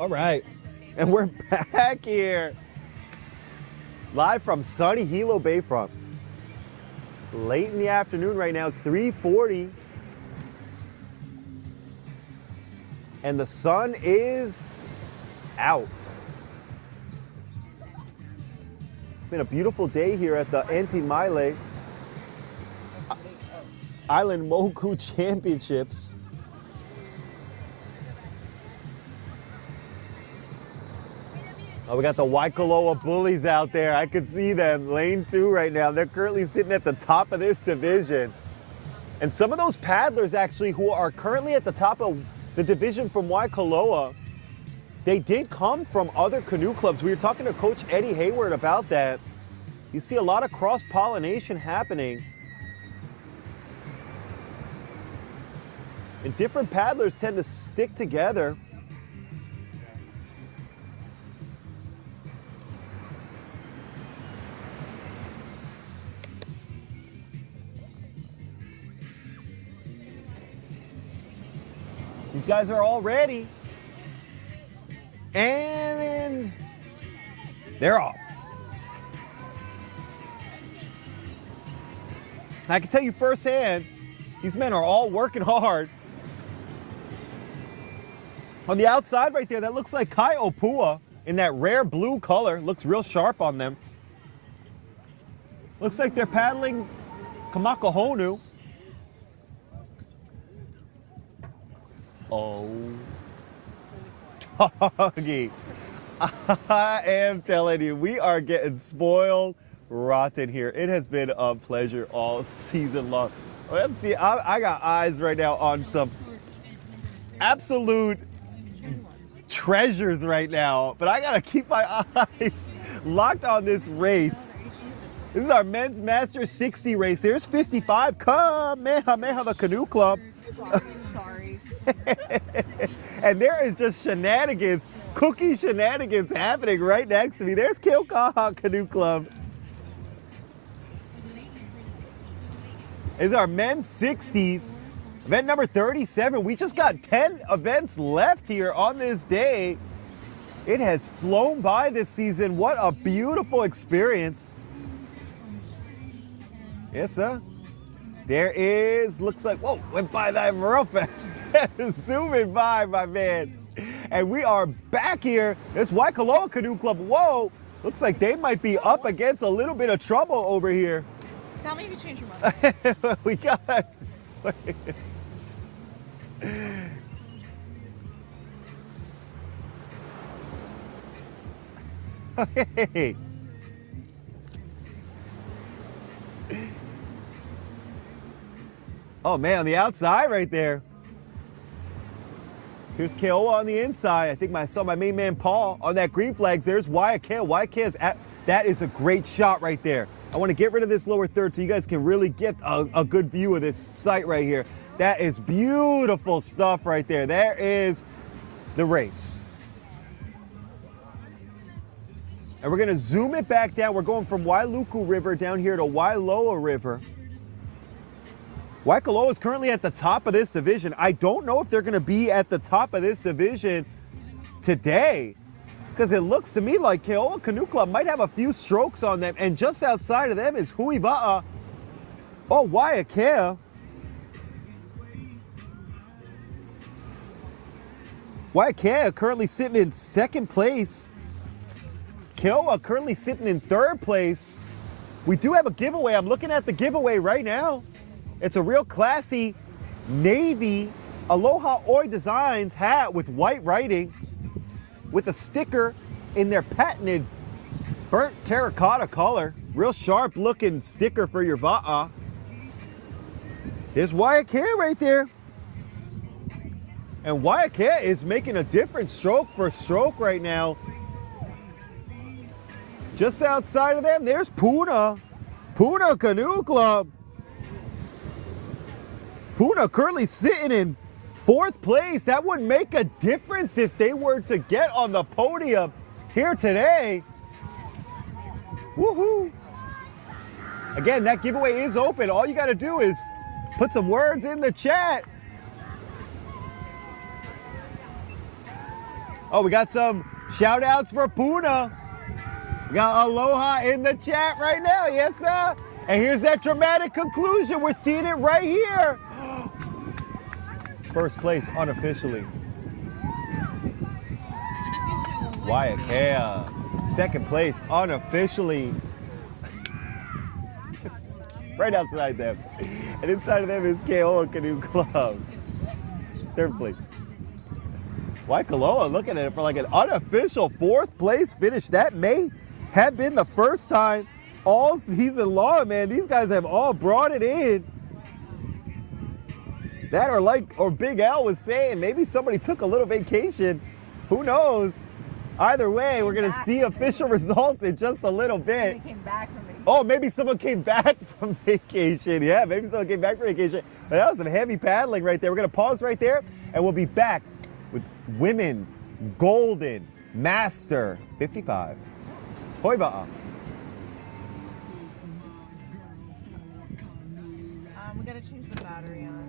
All right, and we're back here. Live from sunny Hilo Bayfront. Late in the afternoon right now, it's 3:40. And the sun is out. Been a beautiful day here at the AUNTY MAILE Island Moku Championships. Oh, we got the Waikoloa Bullies out there. I can see them, lane 2 right now. They're currently sitting at the top of this division. And some of those paddlers actually who are currently at the top of the division from Waikoloa, they did come from other canoe clubs. We were talking to Coach Eddie Hayward about that. You see a lot of cross-pollination happening. And different paddlers tend to stick together. These guys are all ready. And they're off. I can tell you firsthand, these men are all working hard. On the outside right there, that looks like Kai Opua in that rare blue color. Looks real sharp on them. Looks like they're paddling Kamakahonu. Oh, doggy. I am telling you, we are getting spoiled rotten here. It has been a pleasure all season long. MC, I got eyes right now on some absolute treasures right now, but I gotta keep my eyes locked on this race. This is our men's Master 60 race. There's 55. Kamehameha, the Canoe Club. Sorry. And there is just shenanigans, cookie shenanigans happening right next to me. There's Keaukaha Canoe Club. This is our men's 60s. Event number 37. We just got 10 events left here on this day. It has flown by this season. What a beautiful experience. Yes, sir. There is, looks like, whoa, went by that real fast. Zooming by, my man. And we are back here. This Waikoloa Canoe Club, whoa. Looks like they might be up against a little bit of trouble over here. Tell me if you change your mind. We got... Hey. Oh man, on the outside right there. Here's Keoa on the inside. I think I saw my main man Paul on that green flags. There's Waikea. Waikea's at, that is a great shot right there. I want to get rid of this lower third so you guys can really get a good view of this site right here. That is beautiful stuff right there. There is the race. And we're going to zoom it back down. We're going from Wailuku River down here to Wailoa River. Waikoloa is currently at the top of this division. I don't know if they're going to be at the top of this division today, because it looks to me like Keoa Canoe Club might have a few strokes on them, and just outside of them is Huiva'a. Oh, Waikea. Waikea currently sitting in second place. Keoa currently sitting in third place. We do have a giveaway. I'm looking at the giveaway right now. It's a real classy navy Aloha Oe Designs hat with white writing with a sticker in their patented burnt terracotta color. Real sharp looking sticker for your va'a. There's Waikea right there. And Waikea is making a different stroke for stroke right now. Just outside of them, there's Puna Canoe Club. Puna currently sitting in fourth place. That would make a difference if they were to get on the podium here today. Woohoo! Again, that giveaway is open. All you got to do is put some words in the chat. Oh, we got some shout outs for Puna. We got Aloha in the chat right now. Yes, sir. And here's that dramatic conclusion. We're seeing it right here. First place unofficially. Waiakea. Second place unofficially. Right outside them. And inside of them is Keoa Canoe Club. Third place. Waikoloa looking at it for like an unofficial fourth place finish. That may have been the first time all season long, man. These guys have all brought it in. That or Big L was saying, maybe somebody took a little vacation. Who knows? Either way, we're gonna see official results in just a little bit. They came back from vacation. Oh, maybe someone came back from vacation. Yeah, maybe someone came back from vacation. That was some heavy paddling right there. We're gonna pause right there and we'll be back with Women Golden Master 55. Hoi ba'a. We gotta change the battery on.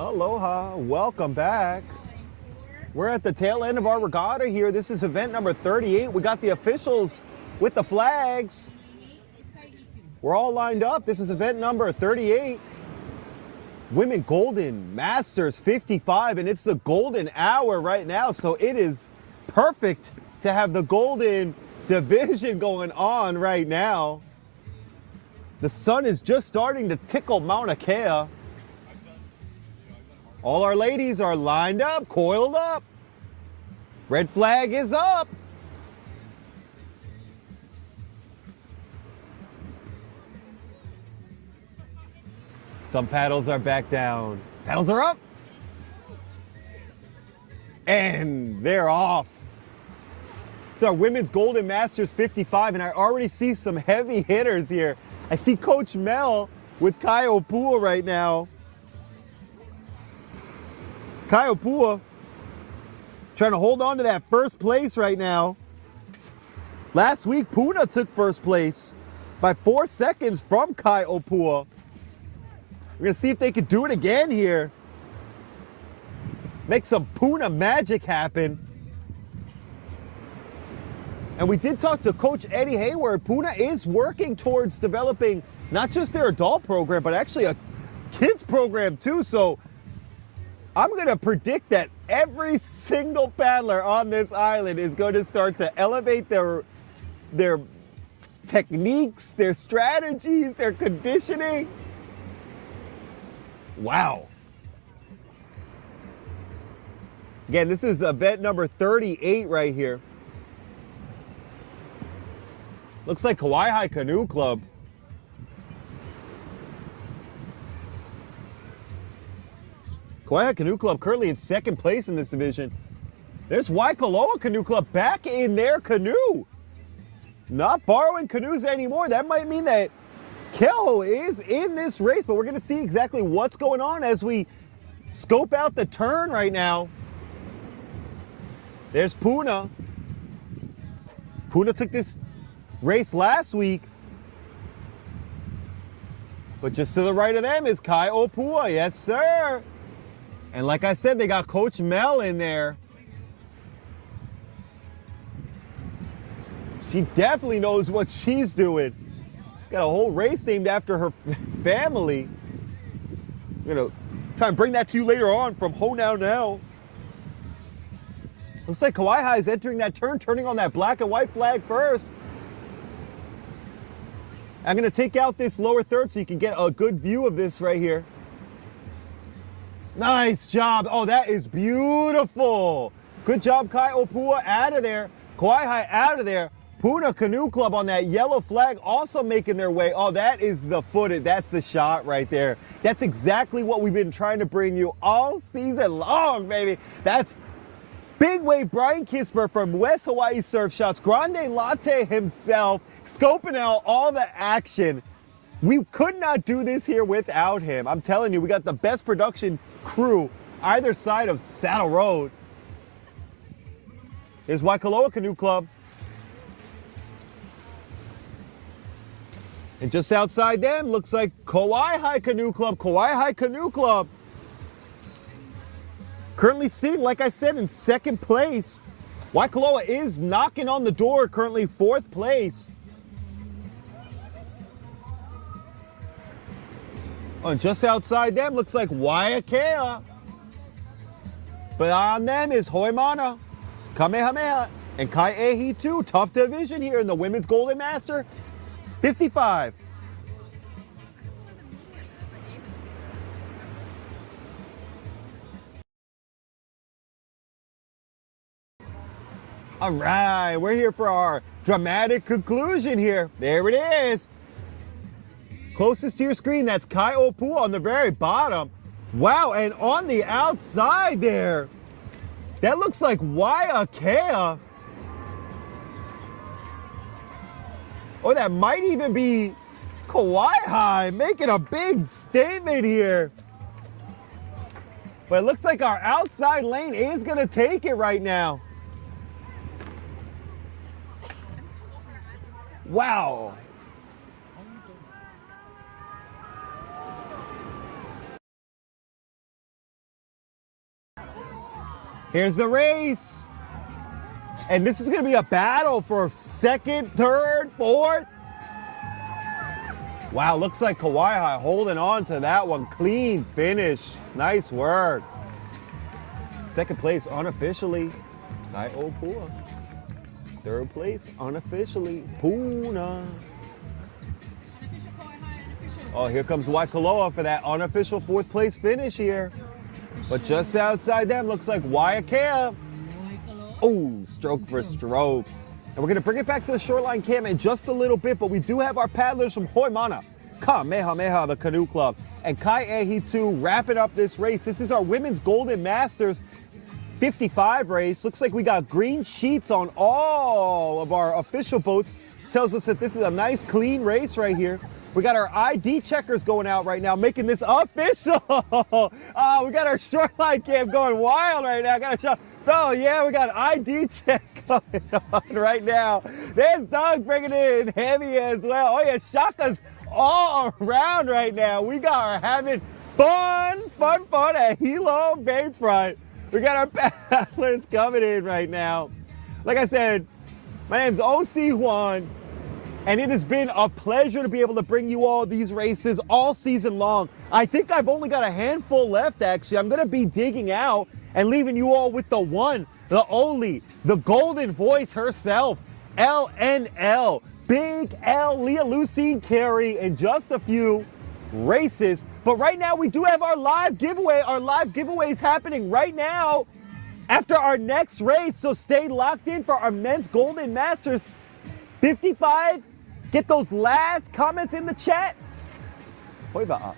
Aloha, welcome back. We're at the tail end of our regatta here. This is event number 38. We got the officials with the flags. We're all lined up. This is event number 38. Women Golden Masters 55, and it's the golden hour right now, so it is perfect to have the golden division going on right now. The sun is just starting to tickle Mauna Kea. All our ladies are lined up, coiled up. Red flag is up. Some paddles are back down. Paddles are up. And they're off. It's our Women's Golden Masters 55, and I already see some heavy hitters here. I see Coach Mel with Kai Opua right now. Kai Opua trying to hold on to that first place right now. Last week, Puna took first place by 4 seconds from Kai Opua. We're gonna see if they can do it again here. Make some Puna magic happen. And we did talk to Coach Eddie Hayward. Puna is working towards developing not just their adult program, but actually a kids program too. So I'm gonna predict that every single paddler on this island is going to start to elevate their techniques, their strategies, their conditioning. Wow. Again, this is event number 38 right here. Looks like Kauai Canoe Club. Kauai Canoe Club currently in second place in this division. There's Waikoloa Canoe Club back in their canoe. Not borrowing canoes anymore. That might mean that Keho is in this race, but we're going to see exactly what's going on as we scope out the turn right now. There's Puna. Puna took this race last week. But just to the right of them is Kai Opua. Yes, sir. And like I said, they got Coach Mel in there. She definitely knows what she's doing. Got a whole race named after her family. I'm gonna try and bring that to you later on from Ho Now Now. Looks like Kauai is entering that turn, turning on that black and white flag first. I'm gonna take out this lower third so you can get a good view of this right here. Nice job. Oh, that is beautiful. Good job, Kai Opua, out of there. Kauai out of there. Puna Canoe Club on that yellow flag also making their way. Oh, that is the footage. That's the shot right there. That's exactly what we've been trying to bring you all season long, baby. That's big wave Brian Kisper from West Hawaii Surf Shots. Grande Latte himself scoping out all the action. We could not do this here without him. I'm telling you, we got the best production crew either side of Saddle Road. Here's Waikoloa Canoe Club. And just outside them looks like Kauai Canoe Club. Kauai Canoe Club currently sitting, like I said, in second place. Waikoloa is knocking on the door, currently fourth place. Oh, and just outside them looks like Waiakea. But on them is Hoimana, Kamehameha, and Kaiehi too. Tough division here in the Women's Golden Master 55. All right, we're here for our dramatic conclusion here. There it is. Closest to your screen, that's Kai Opua on the very bottom. Wow, and on the outside there, that looks like Waiakea. Or that might even be Kauai making a big statement here. But it looks like our outside lane is gonna take it right now. Wow. Here's the race. And this is going to be a battle for second, third, fourth. Wow, looks like Kauai holding on to that one. Clean finish. Nice work. Second place unofficially, Kai-O Pua. Third place unofficially, Puna. Oh, here comes Waikoloa for that unofficial fourth place finish here. But just outside them looks like Waiakea. Oh, stroke for stroke. And we're gonna bring it back to the shoreline cam in just a little bit, but we do have our paddlers from Hoimana, Kamehameha, the Canoe Club, and Kai'ehi 2 wrapping up this race. This is our Women's Golden Masters 55 race. Looks like we got green sheets on all of our official boats. Tells us that this is a nice, clean race right here. We got our ID checkers going out right now, making this official. We got our shoreline cam going wild right now. Got a shot. Oh yeah, we got ID check going on right now. There's Doug bringing it in heavy as well. Oh yeah, Shaka's all around right now. We are having fun at Hilo Bayfront. We got our paddlers coming in right now. Like I said, my name's O.C. Juan, and it has been a pleasure to be able to bring you all these races all season long. I think I've only got a handful left, actually. I'm going to be digging out and leaving you all with the one, the only, the golden voice herself, LNL. Big L, Leah Lucine Carey, in just a few races. But right now we do have our live giveaway. Our live giveaway is happening right now after our next race. So stay locked in for our Men's Golden Masters 55. Get those last comments in the chat. Hoiva.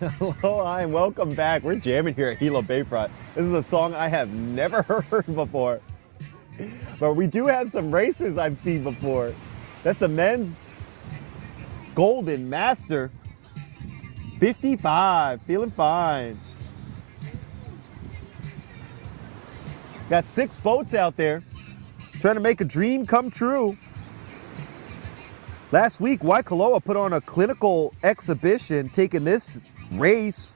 Aloha and welcome back. We're jamming here at Hilo Bayfront. This is a song I have never heard before. But we do have some races I've seen before. That's the men's Golden Master. 55, feeling fine. Got 6 boats out there trying to make a dream come true. Last week, Waikoloa put on a clinical exhibition taking this race.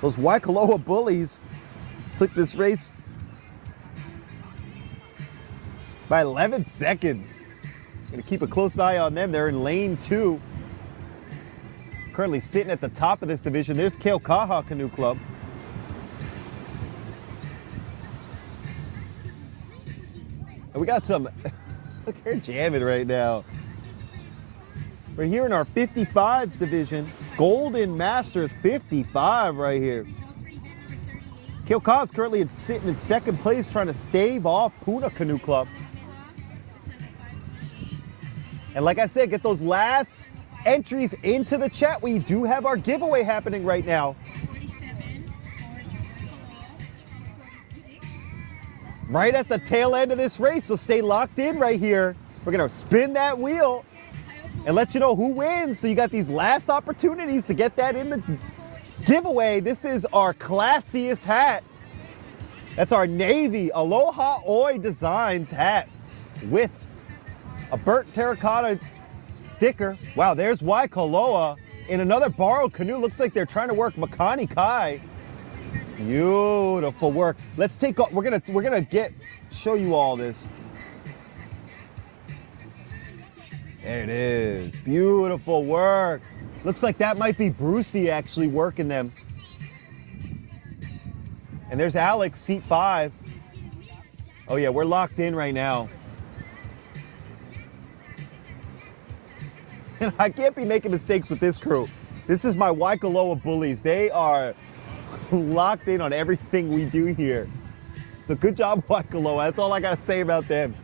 Those Waikoloa bullies took this race by 11 seconds. Gonna keep a close eye on them. They're in lane 2. Currently sitting at the top of this division. There's Keaukaha Canoe Club. And we got some, look, they're jamming right now. We're here in our 55s division. Golden Masters 55 right here. Keaukaha's currently sitting in 2nd place trying to stave off Puna Canoe Club. And like I said, get those last entries into the chat. We do have our giveaway happening right now. Right at the tail end of this race, so stay locked in right here. We're gonna spin that wheel and let you know who wins. So you got these last opportunities to get that in the giveaway. This is our classiest hat. That's our navy Aloha Oe Designs hat with a burnt terracotta sticker. Wow, there's Waikoloa in another borrowed canoe. Looks like they're trying to work Makani Kai. Beautiful work. Let's take off. We're gonna show you all this. There it is. Beautiful work. Looks like that might be Brucey actually working them. And there's Alex, seat 5. Oh yeah, we're locked in right now. And I can't be making mistakes with this crew. This is my Waikoloa bullies. They are locked in on everything we do here. So good job, Waikoloa. That's all I gotta say about them.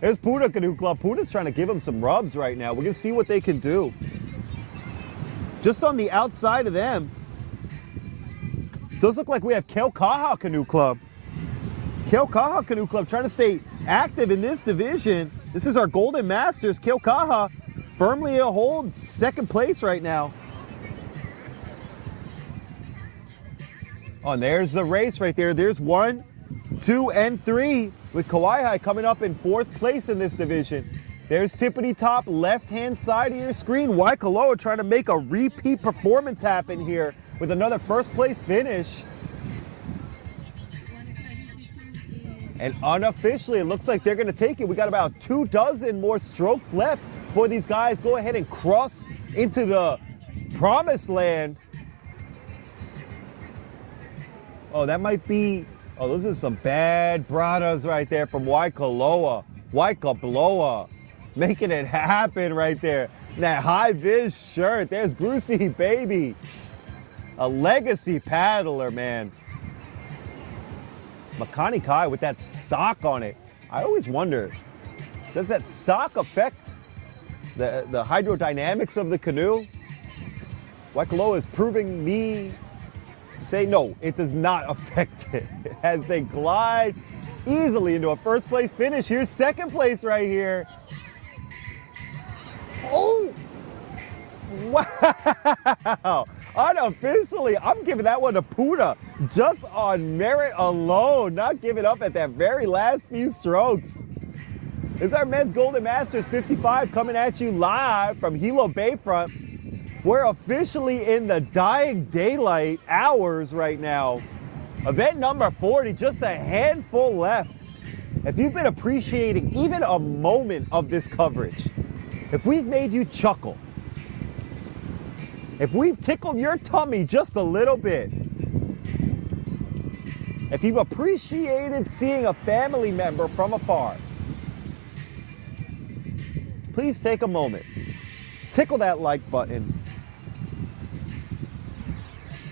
There's Puna Canoe Club. Puna's trying to give them some rubs right now. We're gonna see what they can do. Just on the outside of them, does look like we have Keaukaha Canoe Club. Keaukaha Canoe Club trying to stay active in this division. This is our Golden Masters. Keaukaha firmly holds 2nd place right now. Oh, and there's the race right there. There's 1, 2, and 3 with Kauai coming up in 4th place in this division. There's Tippity Top, left-hand side of your screen. Waikoloa trying to make a repeat performance happen here with another 1st place finish. And unofficially, it looks like they're gonna take it. We got about 24 more strokes left before these guys go ahead and cross into the promised land. Oh, that might be, oh, those are some bad bradas right there from Waikoloa. Waikoloa making it happen right there. That high-vis shirt, there's Brucey, baby. A legacy paddler, man. Makani Kai with that sock on it. I always wonder, does that sock affect the hydrodynamics of the canoe? Waikoloa is proving me to say no, it does not affect it. As they glide easily into a 1st place finish. Here's 2nd place right here. Oh, wow. Unofficially, I'm giving that one to Puna just on merit alone, not giving up at that very last few strokes. This is our men's Golden Masters 55 coming at you live from Hilo Bayfront. We're officially in the dying daylight hours right now. Event number 40, just a handful left. If you've been appreciating even a moment of this coverage, if we've made you chuckle, if we've tickled your tummy just a little bit, if you've appreciated seeing a family member from afar, please take a moment, tickle that like button,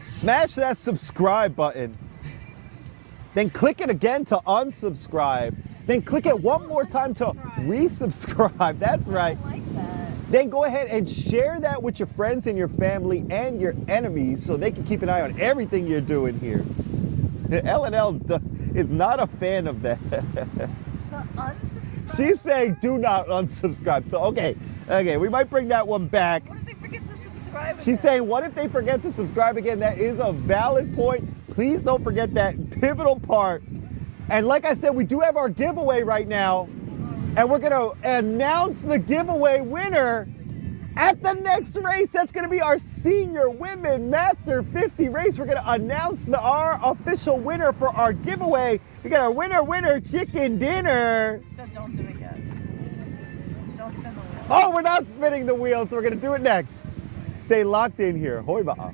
smash that subscribe button, then click it again to unsubscribe, then click it one more time to resubscribe. That's right. then go ahead and share that with your friends and your family and your enemies so they can keep an eye on everything you're doing here. L&L is not a fan of that. She's saying do not unsubscribe. So, okay, we might bring that one back. What if they forget to subscribe? She's saying, what if they forget to subscribe again? That is a valid point. Please don't forget that pivotal part. And like I said, we do have our giveaway right now. And we're going to announce the giveaway winner at the next race. That's going to be our Senior Women Master 50 race. We're going to announce our official winner for our giveaway. We got our winner chicken dinner. So don't do it yet. Don't spin the wheel. Oh, we're not spinning the wheel, so we're going to do it next. Stay locked in here. Hoi ba'a.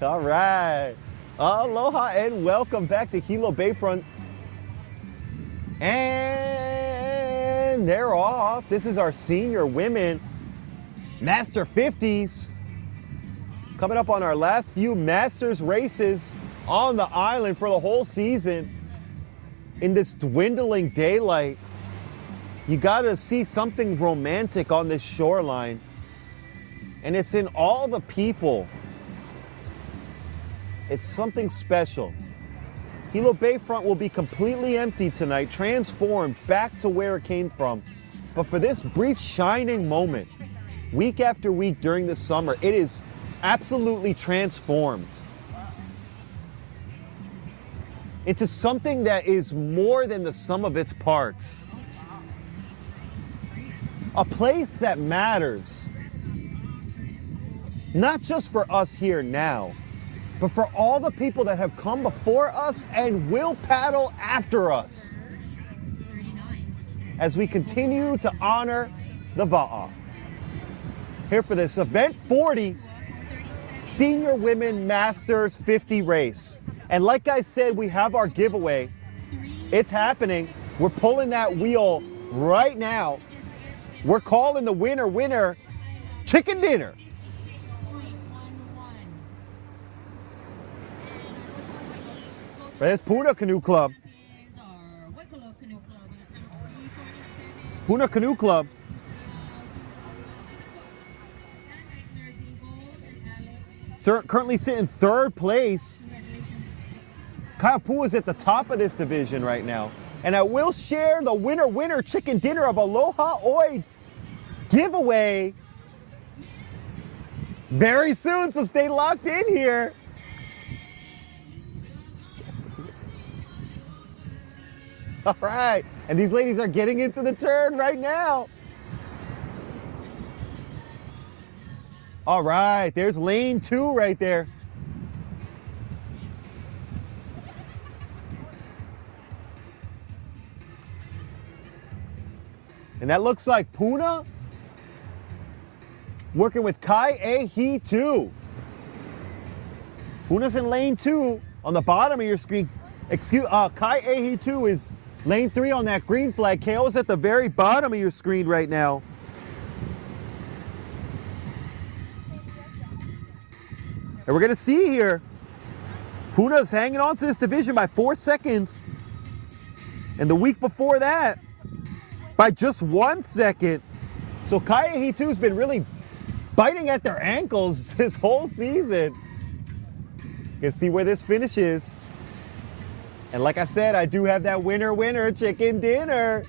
All right. Aloha and welcome back to Hilo Bayfront. And And they're off. This is our Senior Women Master 50s. Coming up on our last few Masters races on the island for the whole season. In this dwindling daylight, you gotta see something romantic on this shoreline. And it's in all the people. It's something special. Hilo Bayfront will be completely empty tonight, transformed back to where it came from. But for this brief shining moment, week after week during the summer, it is absolutely transformed into something that is more than the sum of its parts. A place that matters, not just for us here now, but for all the people that have come before us and will paddle after us as we continue to honor the Va'a. Here for this event 40, Senior Women Masters 50 race. And like I said, we have our giveaway. It's happening. We're pulling that wheel right now. We're calling the winner, chicken dinner. For this Puna Canoe Club. Puna Canoe Club. Currently sitting third place. Kaiapua is at the top of this division right now. And I will share the winner chicken dinner of Aloha Oe giveaway very soon, so stay locked in here. All right, and these ladies are getting into the turn right now. All right, there's lane 2 right there. And that looks like Puna working with Kai 2. Puna's in lane 2 on the bottom of your screen. Kai 2 is lane 3 on that green flag. KO is at the very bottom of your screen right now. And we're gonna see here, Puna's hanging on to this division by 4 seconds. And the week before that, by just 1 second. So Kai 2 has been really biting at their ankles this whole season. You can see where this finishes. And like I said, I do have that winner chicken dinner.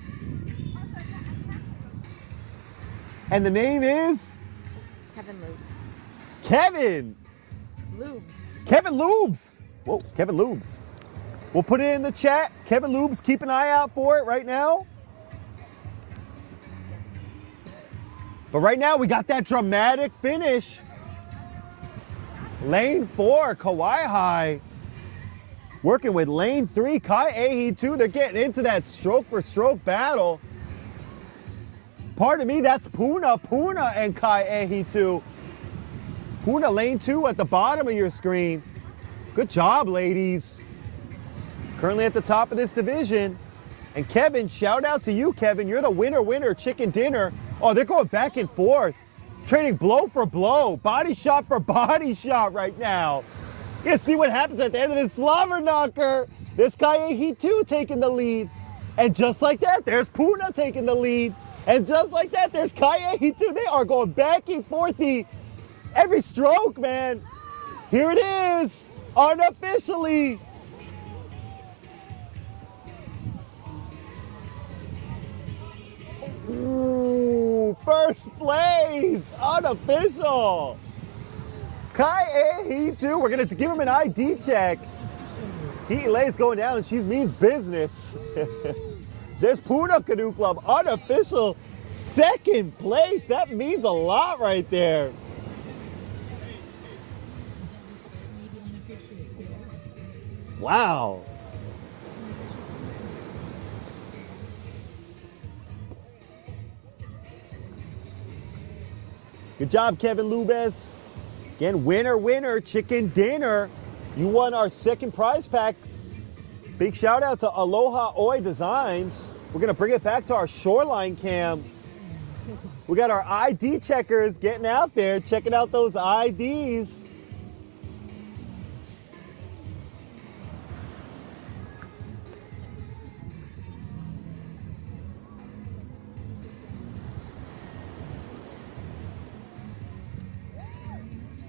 And the name is? Kevin Lubes. Kevin. Lubes. Kevin Lubes. Whoa, Kevin Lubes. We'll put it in the chat. Kevin Lubes, keep an eye out for it right now. But right now we got that dramatic finish. Lane 4, Kauai High. Working with lane 3, Kai 2. They're getting into that stroke for stroke battle. Pardon me, that's Puna and Kai 2. Puna lane 2 at the bottom of your screen. Good job, ladies. Currently at the top of this division. And Kevin, shout out to you, Kevin. You're the winner chicken dinner. Oh, they're going back and forth. Trading blow for blow, body shot for body shot right now. You see what happens at the end of this slobber knocker. This Kai 2 taking the lead. And just like that, there's Puna taking the lead. And just like that, there's Kai 2. They are going back and forth every stroke, man. Here it is, unofficially. Ooh, first place, unofficial. Kai 2, we're gonna give him an ID check. Hi'ile's going down, she means business. There's Puna Canoe Club, unofficial, second place. That means a lot right there. Wow. Good job, Kevin Lubes. Again, winner, chicken dinner. You won our second prize pack. Big shout out to Aloha Oe Designs. We're gonna bring it back to our shoreline cam. We got our ID checkers getting out there, checking out those IDs.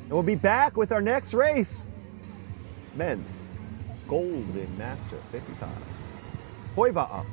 And we'll be back with our next race. Men's Golden Master 55. Hoiva'a.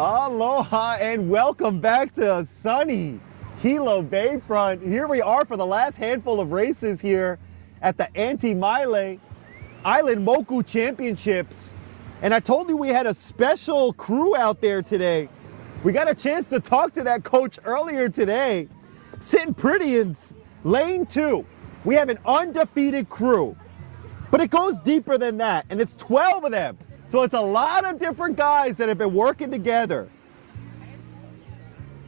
Aloha and welcome back to sunny Hilo Bayfront. Here we are for the last handful of races here at the AUNTY MAILE Island Moku Championships. And I told you we had a special crew out there today. We got a chance to talk to that coach earlier today. Sitting pretty in lane 2. We have an undefeated crew. But it goes deeper than that, and it's 12 of them. So it's a lot of different guys that have been working together.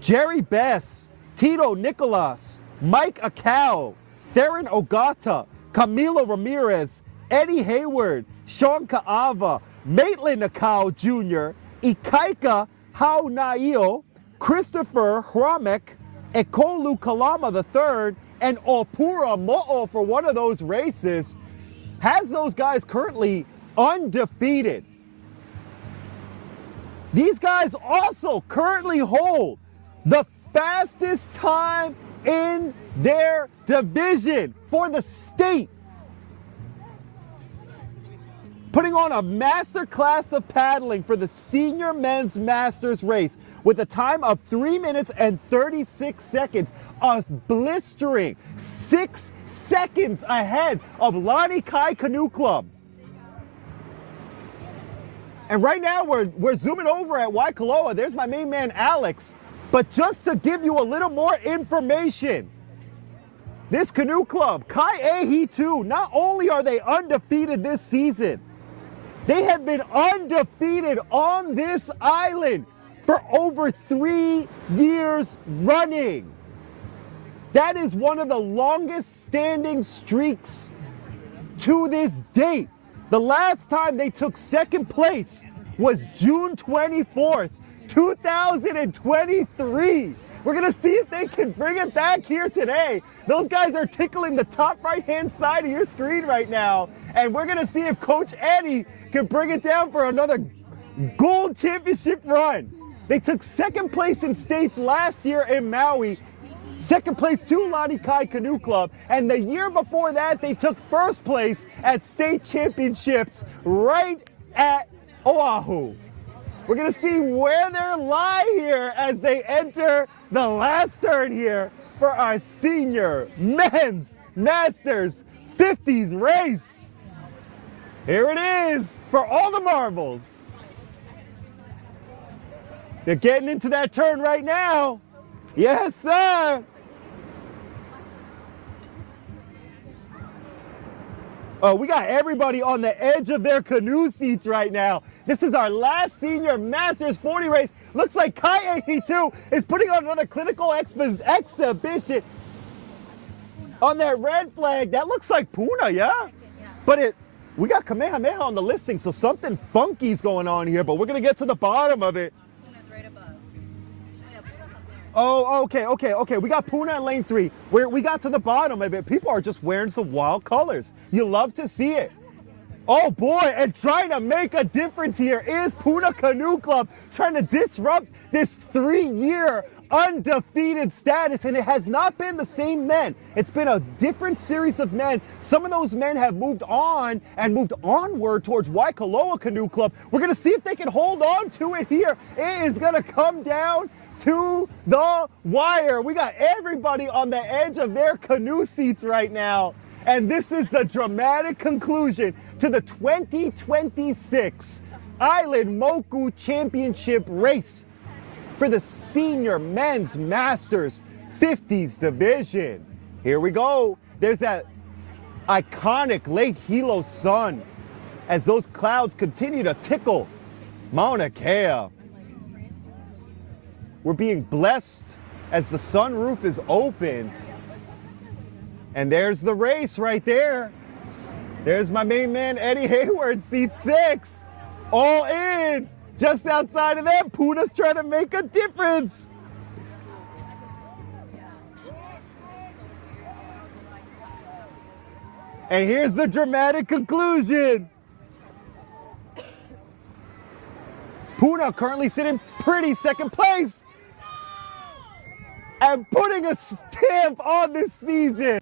Jerry Bess, Tito Nicolas, Mike Akau, Theron Ogata, Camilo Ramirez, Eddie Hayward, Sean Kaava, Maitland Akau Jr., Ikaika Haunaio, Christopher Hramek, Ekolu Kalama III, and Opura Mo'o for one of those races. Has those guys currently undefeated. These guys also currently hold the fastest time in their division for the state. Putting on a master class of paddling for the senior men's masters race with a time of 3 minutes and 36 seconds, a blistering 6 seconds ahead of Lani Kai Canoe Club. And right now we're zooming over at Waikoloa. There's my main man, Alex. But just to give you a little more information, this canoe club, Kai Ehi 2, not only are they undefeated this season, they have been undefeated on this island for over 3 years running. That is one of the longest standing streaks to this date. The last time they took second place was June 24th, 2023. We're gonna see if they can bring it back here today. Those guys are tickling the top right-hand side of your screen right now. And we're gonna see if Coach Eddie can bring it down for another gold championship run. They took second place in states last year in Maui. Second place to Lani Kai Canoe Club, and the year before that they took first place at state championships right at Oahu. We're gonna see where they lie here as they enter the last turn here for our senior men's masters 50s race. Here it is for all the marbles. They're getting into that turn right now. Yes, sir. We got everybody on the edge of their canoe seats right now. This is our last senior Masters 40 race. Looks like Kai Ehi 2 is putting on another clinical exhibition on that red flag. That looks like Puna, yeah? But we got Kamehameha on the listing, so something funky's going on here, but we're gonna get to the bottom of it. Oh, okay. We got Puna in lane 3. We got to the bottom of it. People are just wearing some wild colors. You love to see it. Oh boy, and trying to make a difference here is Puna Canoe Club, trying to disrupt this 3-year undefeated status, and it has not been the same men. It's been a different series of men. Some of those men have moved on and moved onward towards Waikoloa Canoe Club. We're gonna see if they can hold on to it here. It is gonna come down to the wire. We got everybody on the edge of their canoe seats right now. And this is the dramatic conclusion to the 2026 Island Moku Championship race for the senior men's masters 50s division. Here we go. There's that iconic Lake Hilo sun as those clouds continue to tickle Mauna Kea. We're being blessed as the sunroof is opened. And there's the race right there. There's my main man, Eddie Hayward, seat 6. All in. Just outside of them, Puna's trying to make a difference. And here's the dramatic conclusion. Puna currently sitting pretty second place and putting a stamp on this season.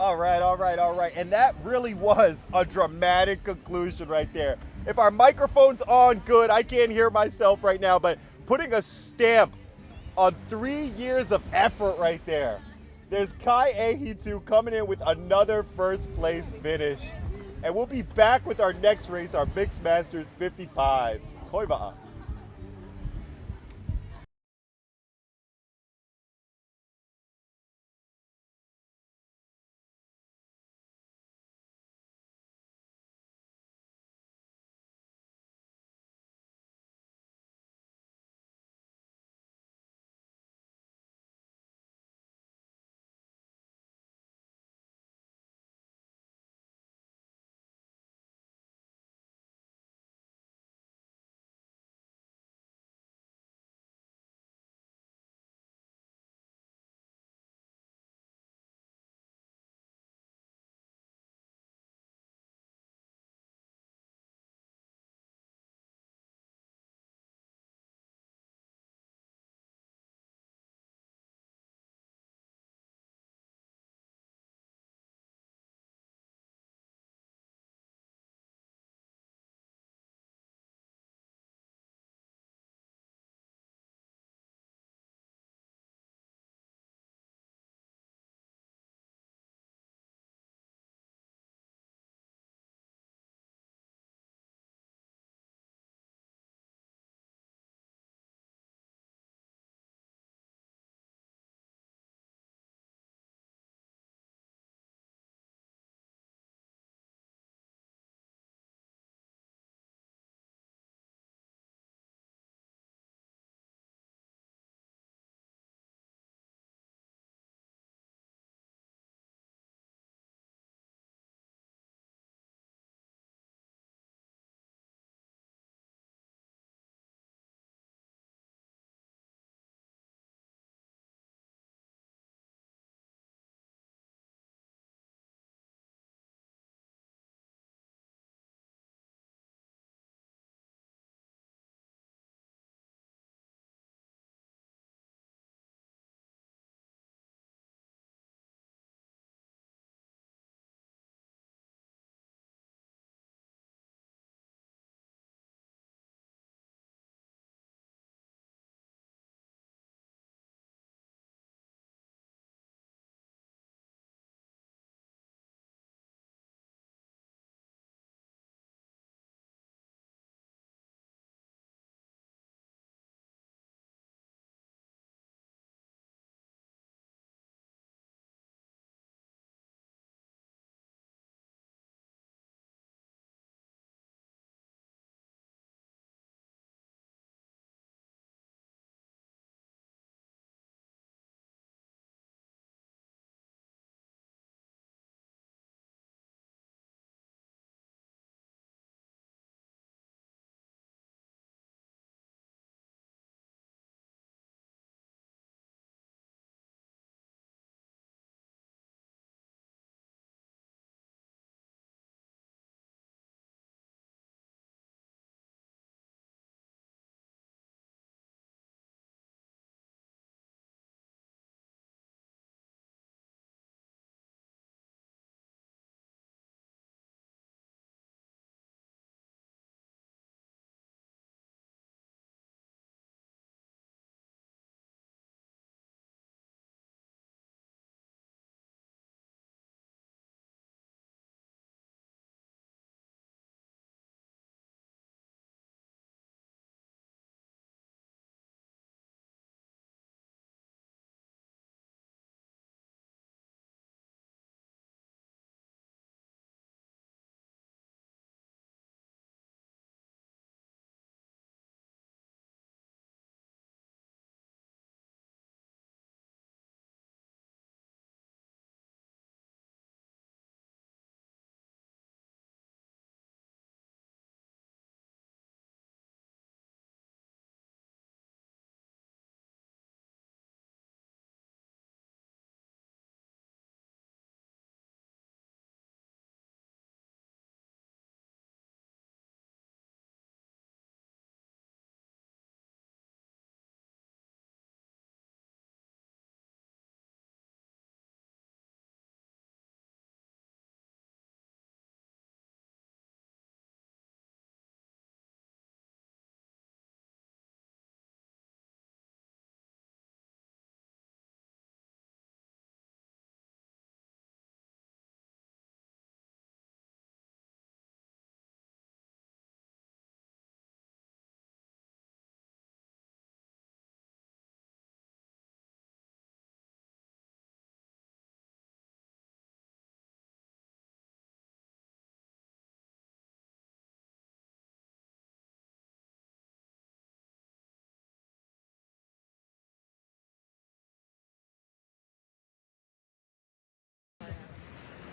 All right, all right, all right. And that really was a dramatic conclusion right there. If our microphone's on, good. I can't hear myself right now, but putting a stamp on 3 years of effort right there. There's Kai Ehitu coming in with another first place finish. And we'll be back with our next race, our Mixed Masters 55. Hoi ba'a.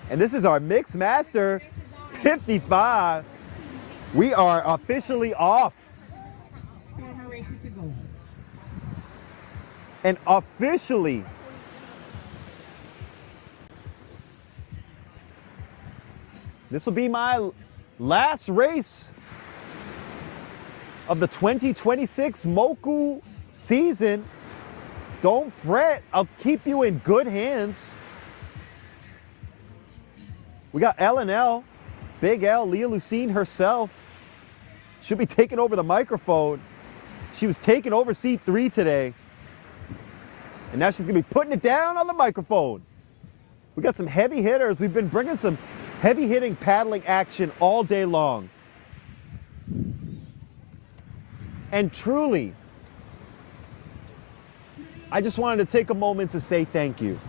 And this is our Mixed Master 55. We are officially off. 4 more races to go. And officially, this will be my last race of the 2026 Moku season. Don't fret, I'll keep you in good hands. We got L&L, Big L, Leah Lucine herself. She'll be taking over the microphone. She was taking over seat 3 today. And now she's gonna be putting it down on the microphone. We got some heavy hitters. We've been bringing some heavy hitting paddling action all day long. And truly, I just wanted to take a moment to say thank you.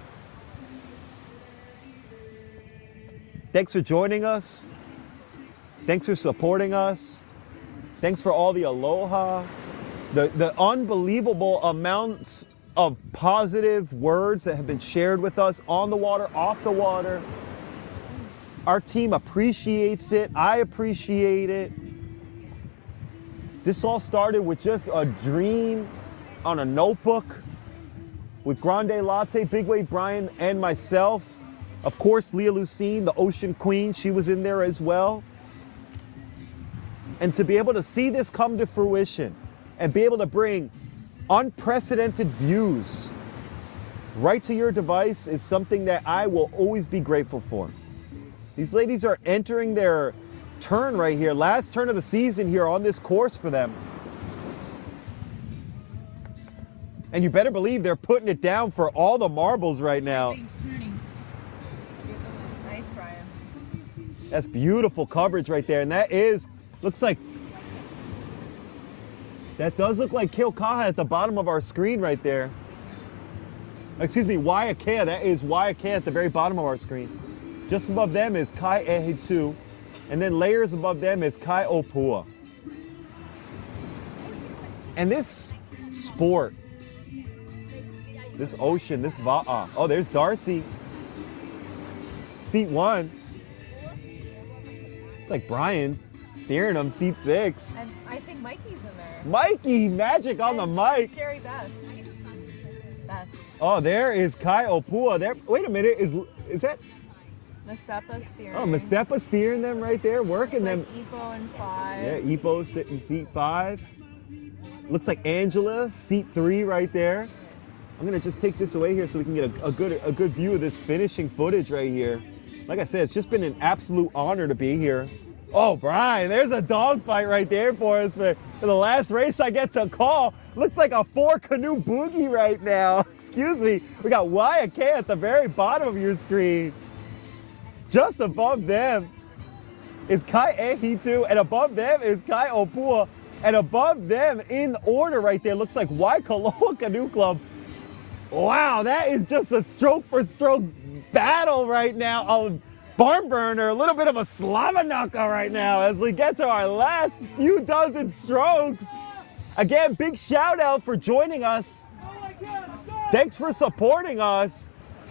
Thanks for joining us. Thanks for supporting us. Thanks for all the aloha, the unbelievable amounts of positive words that have been shared with us on the water, off the water. Our team appreciates it. I appreciate it. This all started with just a dream on a notebook with Grande Latte, Big Wave Brian, and myself. Of course, Leah Lucine, the Ocean Queen, she was in there as well. And to be able to see this come to fruition and be able to bring unprecedented views right to your device is something that I will always be grateful for. These ladies are entering their turn right here, last turn of the season here on this course for them. And you better believe they're putting it down for all the marbles right now. Nice, Brian. That's beautiful coverage right there. And that is, looks like, that does look like Kilkaha at the bottom of our screen right there. Excuse me, Waiakea, that is Waiakea at the very bottom of our screen. Just above them is Kai Ehetu, and then layers above them is Kai Opua. And this sport, this ocean, this va'a. Oh, there's Darcy. Seat 1. It's like Brian steering him, seat 6. And I think Mikey's in there. Mikey, magic on the mic. Jerry Best. Best. Oh, there is Kai Opua. There. Wait a minute, is that? Masepa steering. Oh, Masepa steering them right there, working them. Like Ipo in 5. Yeah, Ipo sitting seat 5. Looks like Angela, seat 3 right there. I'm gonna just take this away here so we can get a good view of this finishing footage right here. Like I said, it's just been an absolute honor to be here. Oh, Brian, there's a dogfight right there for us for the last race I get to call. Looks like a 4-canoe boogie right now. Excuse me. We got Waiakea at the very bottom of your screen. Just above them is Kai Ehitu, and above them is Kai Opua, and above them in order right there looks like Waikoloa Canoe Club. Wow, that is just a stroke-for-stroke battle right now. A barn burner, a little bit of a Slavanaka right now as we get to our last few dozen strokes. Again, big shout out for joining us. Thanks for supporting us.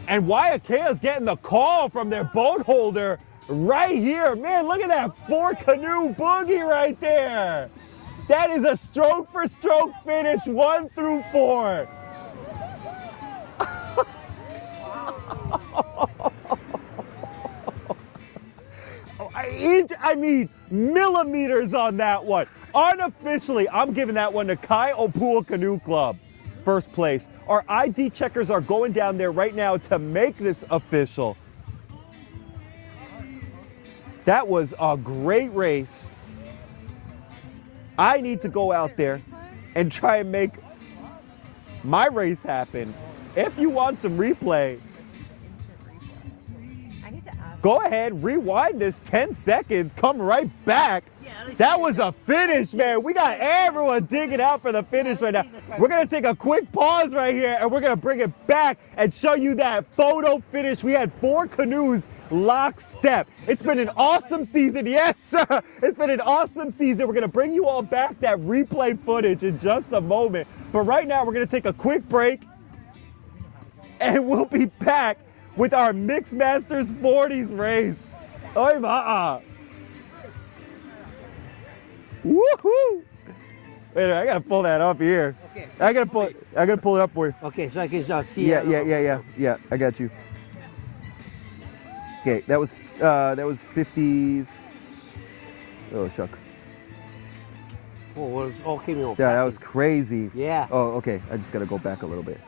And Waiakea's getting the call from their boat holder right here. Man, look at that 4-canoe boogie right there. That is a stroke-for-stroke finish, 1 through 4. I mean, millimeters on that one. Unofficially, I'm giving that one to Kai Opua Canoe Club. First place. Our ID checkers are going down there right now to make this official. That was a great race. I need to go out there and try and make my race happen. If you want some replay, go ahead, rewind this 10 seconds, come right back. That was a finish, man. We got everyone digging out for the finish right now. We're gonna take a quick pause right here and we're gonna bring it back and show you that photo finish. We had 4 canoes lockstep. It's been an awesome season. Yes, sir. It's been an awesome season. We're gonna bring you all back that replay footage in just a moment. But right now, we're gonna take a quick break and we'll be back with our Mixed Masters 40s race. Oi ma'a. Woohoo! Wait a minute, I gotta pull that up here. Okay. I gotta pull it up for you. Okay, so I can see. Yeah. I got you. Okay, that was 50s. Oh shucks. Oh, it was all came in. Yeah, that was crazy. Yeah. Oh, okay. I just gotta go back a little bit.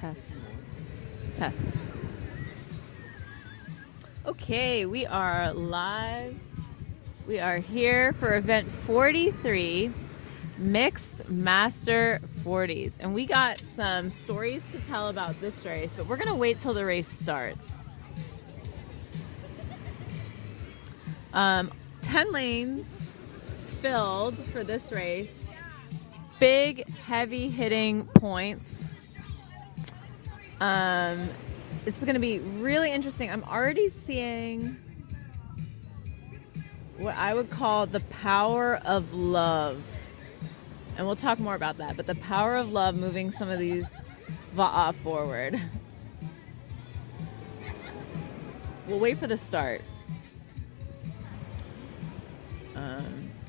Test. Test. Okay, we are live. We are here for event 43, Mixed Master 40s. And we got some stories to tell about this race, but we're going to wait till the race starts. 10 lanes filled for this race. Big, heavy hitting points. It's going to be really interesting. I'm already seeing what I would call the power of love. And we'll talk more about that. But the power of love moving some of these va'a forward. We'll wait for the start.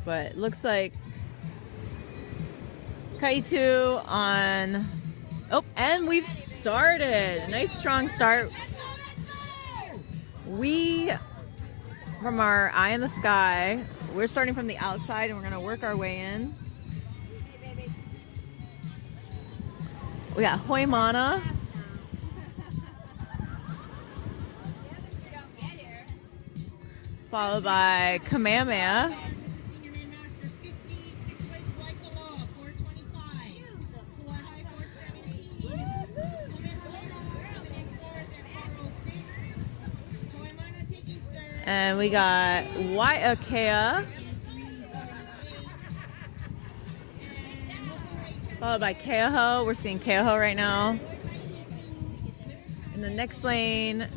But it looks like Kaitu on... Oh, and we've started. A nice strong start. We, from our eye in the sky, we're starting from the outside and we're gonna work our way in. We got Hoimana. Followed by Kamehameha. And we got Waiakea, followed by Keaho. We're seeing Keaho right now. In the next lane,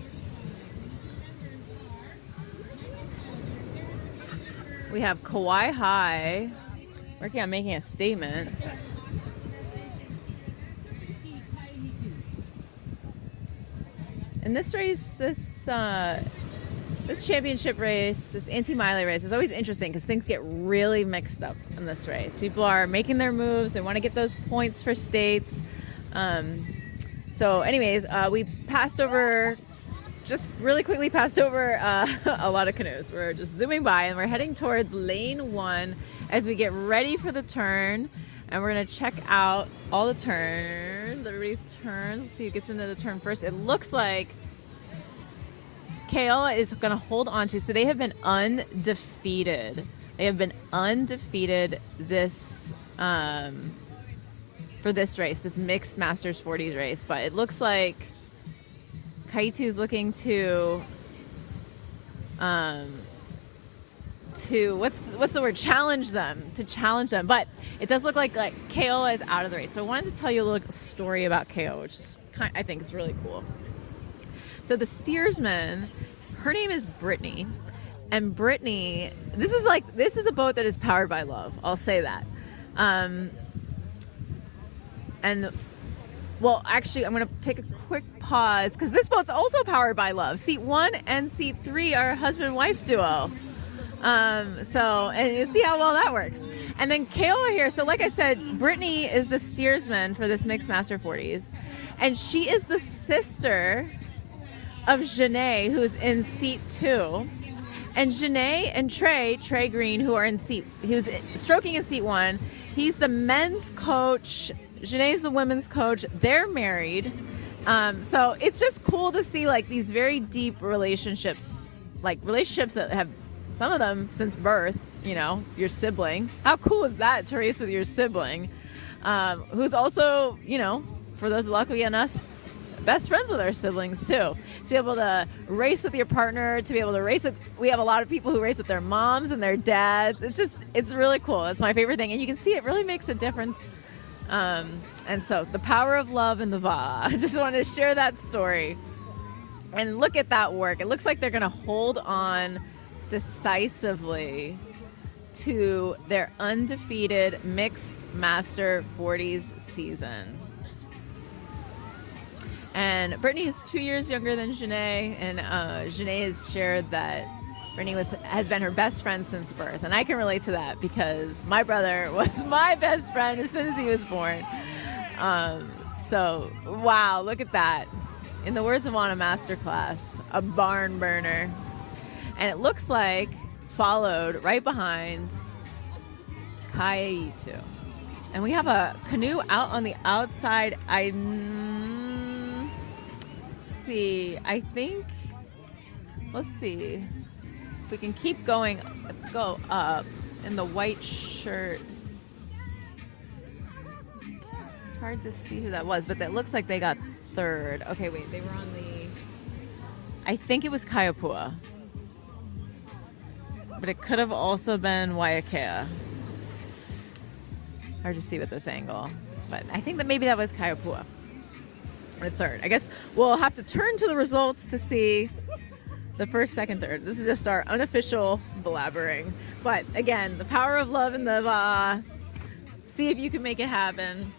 we have Kauai High, working on making a statement. In this race, this championship race, this anti-MAILE race is always interesting because things get really mixed up in this race. People are making their moves. They want to get those points for states. So anyways, we passed over, just really quickly passed over a lot of canoes. We're just zooming by and we're heading towards lane 1 as we get ready for the turn. And we're going to check out all the turns, everybody's turns, see who gets into the turn first. It looks like Keola is going to hold on to, so they have been undefeated. They have been undefeated this for this race, this mixed Masters 40s race. But it looks like Kaitu's looking to what's the word? Challenge them. But it does look like Keola is out of the race. So I wanted to tell you a little story about Keola, which is I think is really cool. So the steersman, her name is Brittany, and Brittany, this is a boat that is powered by love. I'll say that. And well, actually, I'm going to take a quick pause because this boat's also powered by love. Seat 1 and Seat 3 are a husband-wife duo. And you see how well that works. And then Keola here. So like I said, Brittany is the steersman for this Mixed Master 40s, and she is the sister of Janae, who's in seat 2, and Janae and Trey Green, who's stroking in seat 1. He's the men's coach. Janae's the women's coach. They're married. So it's just cool to see these very deep relationships, relationships that have some of them since birth. Your sibling. How cool is that to race with your sibling, who's also, for those lucky on us, best friends with our siblings too. To be able to race with your partner, to be able to race with, we have a lot of people who race with their moms and their dads. It's really cool. It's my favorite thing. And you can see it really makes a difference. And so the power of love in the va. I just wanted to share that story. And look at that work. It looks like they're going to hold on decisively to their undefeated Mixed Master 40s season. And Brittany is 2 years younger than Janae, and Janae has shared that Brittany has been her best friend since birth. And I can relate to that because my brother was my best friend as soon as he was born. So, wow, look at that. In the words of Anna Masterclass, a barn burner. And it looks like followed right behind Kaiaitu. And we have a canoe out on the outside. I'm see. I think, let's see. If we can keep going, go up in the white shirt. It's hard to see who that was, but it looks like they got third. Okay, wait, they were on the, I think it was Kaiapua. But it could have also been Waiakea. Hard to see with this angle. But I think that maybe that was Kaiapua. Or third. I guess we'll have to turn to the results to see the first, second, third. This is just our unofficial blabbering. But again, the power of love and the va. See if you can make it happen.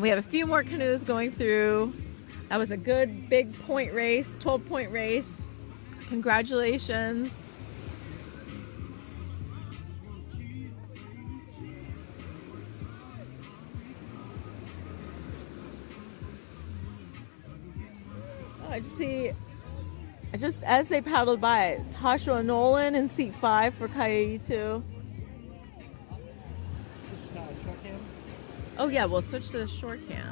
We have a few more canoes going through. That was a good big point race, 12-point race. Congratulations. I see, just as they paddled by, Tasha Nolan in seat 5 for Kaiaitu. Oh yeah, we'll switch to the short cam.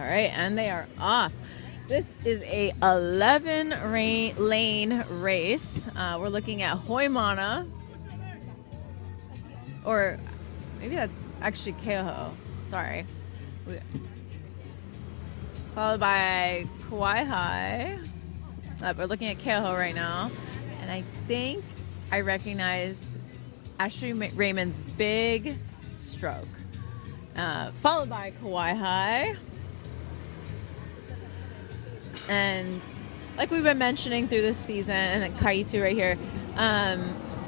All right, and they are off. This is a 11 lane race. We're looking at Hoimana, or maybe that's actually Keoho. Sorry. Followed by Kauai High. We're looking at Keoho right now, and I think I recognize Ashley Raymond's big stroke. Followed by Kauai High. And like we've been mentioning through this season, and then Kaitu right here,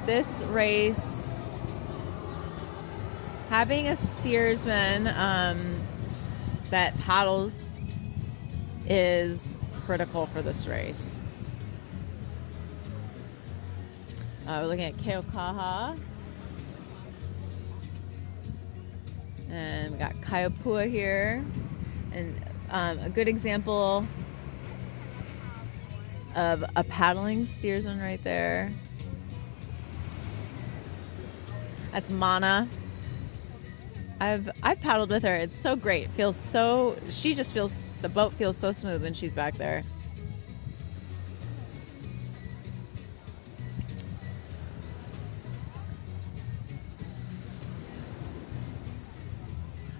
this race, having a steersman that paddles is critical for this race. We're looking at Keokaha. And we got Kaiopua here. And a good example of a paddling steersman right there. That's Mana. I've paddled with her. It's so great. She just feels, the boat feels so smooth when she's back there.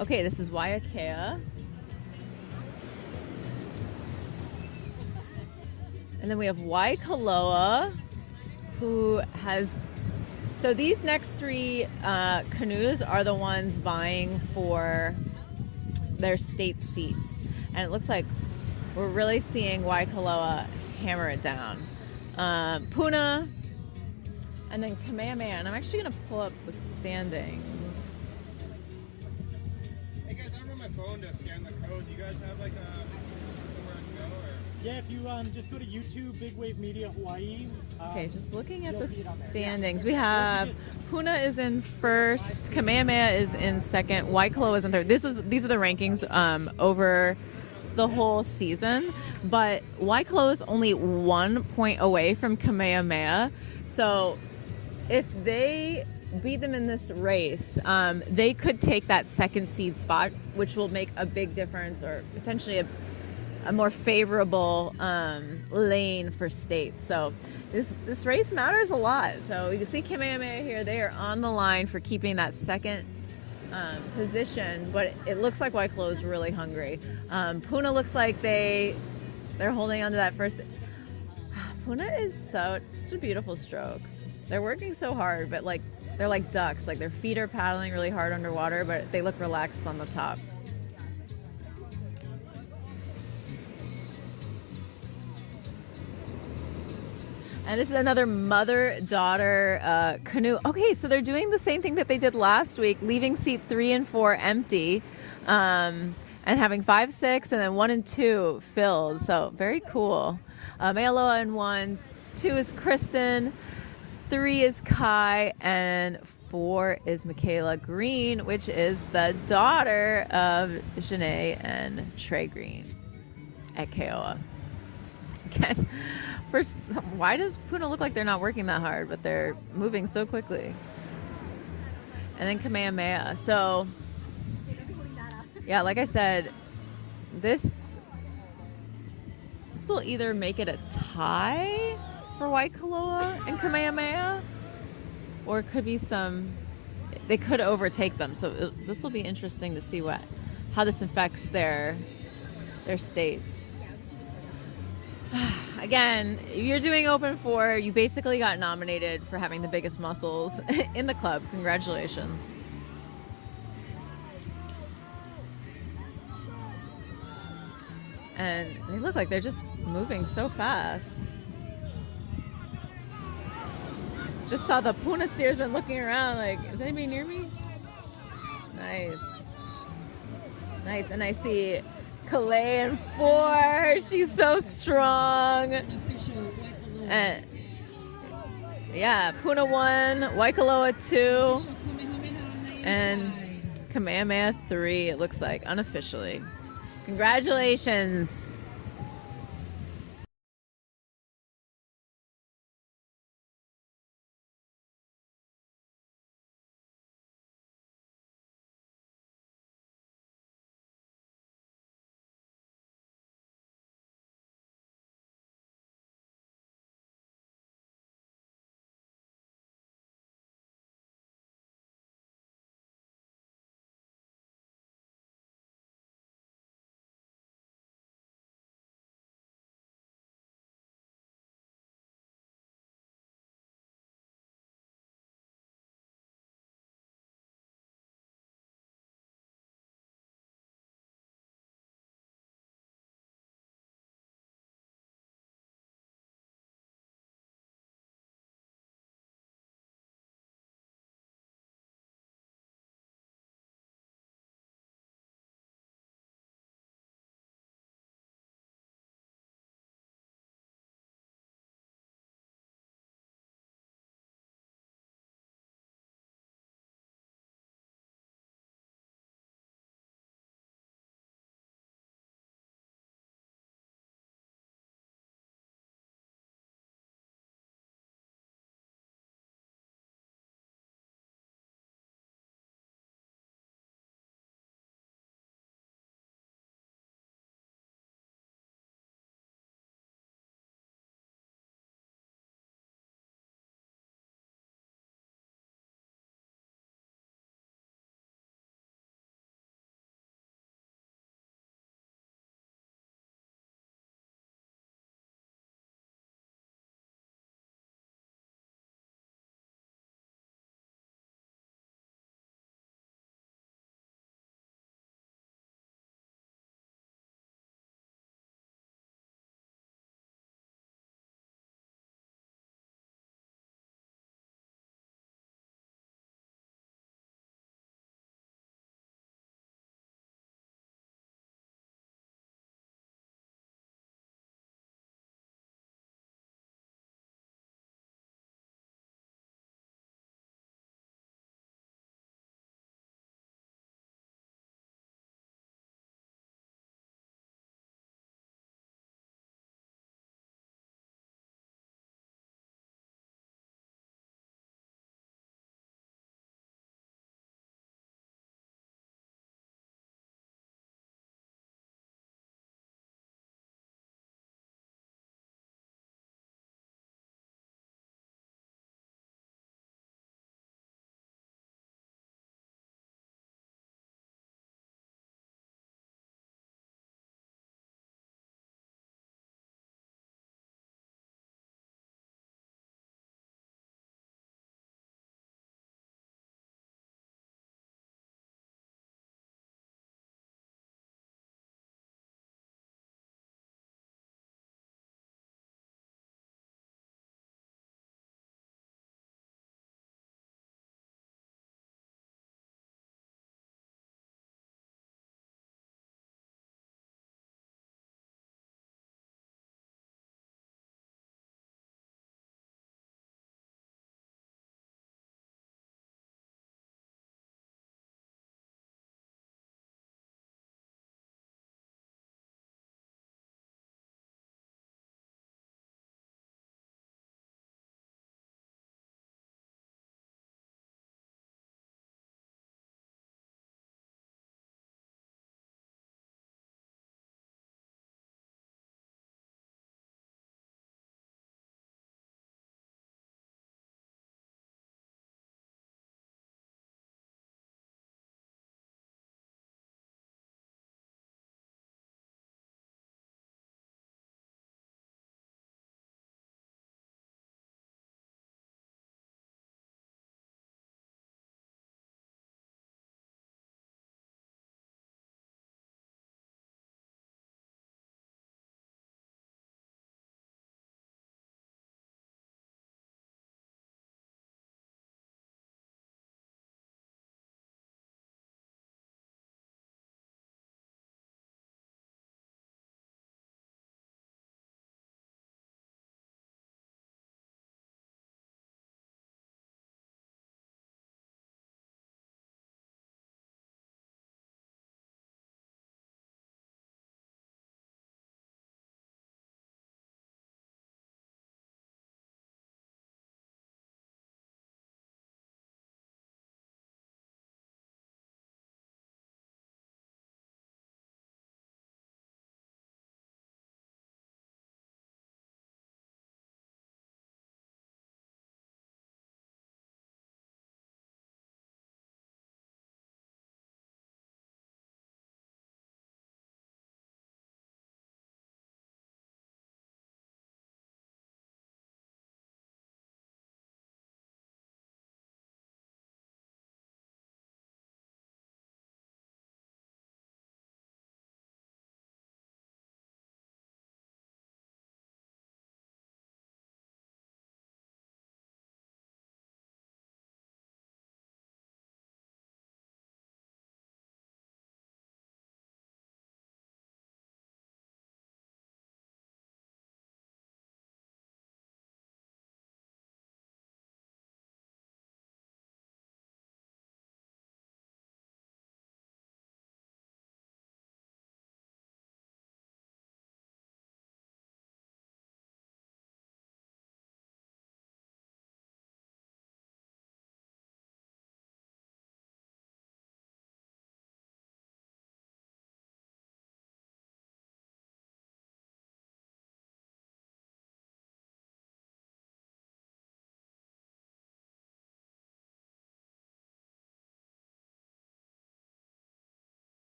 Okay, this is Waiakea. And then we have Waikoloa, who has... So these next three canoes are the ones vying for their state seats. And it looks like we're really seeing Waikoloa hammer it down. Puna, and then Kamehameha. And I'm actually going to pull up the standings. Hey guys, I don't know my phone to scan the code. Do you guys have like somewhere to go? Or? Yeah, if you just go to YouTube, Big Wave Media Hawaii. Okay, just looking at the standings, we have Puna is in first, Kamehameha is in second, Waikoloa is in third. These are the rankings over the whole season, but Waikoloa is only 1 point away from Kamehameha. So if they beat them in this race, they could take that second seed spot, which will make a big difference, or potentially a more favorable lane for states. So this race matters a lot. So you can see Kamehameha here. They are on the line for keeping that second position, but it looks like Waikoloa is really hungry. Puna looks like they're holding on to that first. Puna is such a beautiful stroke. They're working so hard, but they're like ducks. Like their feet are paddling really hard underwater, but they look relaxed on the top. And this is another mother-daughter canoe. Okay, so they're doing the same thing that they did last week, leaving seat 3 and 4 empty, and having 5, 6, and then 1 and 2 filled. So very cool. Maialoa in 1, 2 is Kristen, 3 is Kai, and 4 is Michaela Green, which is the daughter of Janae and Trey Green at Keoa. Again. First, why does Puna look like they're not working that hard, but they're moving so quickly? And then Kamehameha. So, yeah, like I said, this will either make it a tie for Waikoloa and Kamehameha, or it could be they could overtake them. So this will be interesting to see how this affects their states. Again, if you're doing Open 4, you basically got nominated for having the biggest muscles in the club. Congratulations. And they look like they're just moving so fast. Just saw the Puna steersman looking around like, is anybody near me? Nice. Nice, and I see Calais in 4. She's so strong. And yeah, Puna 1, Waikoloa 2, and Kamehameha 3, it looks like, unofficially. Congratulations.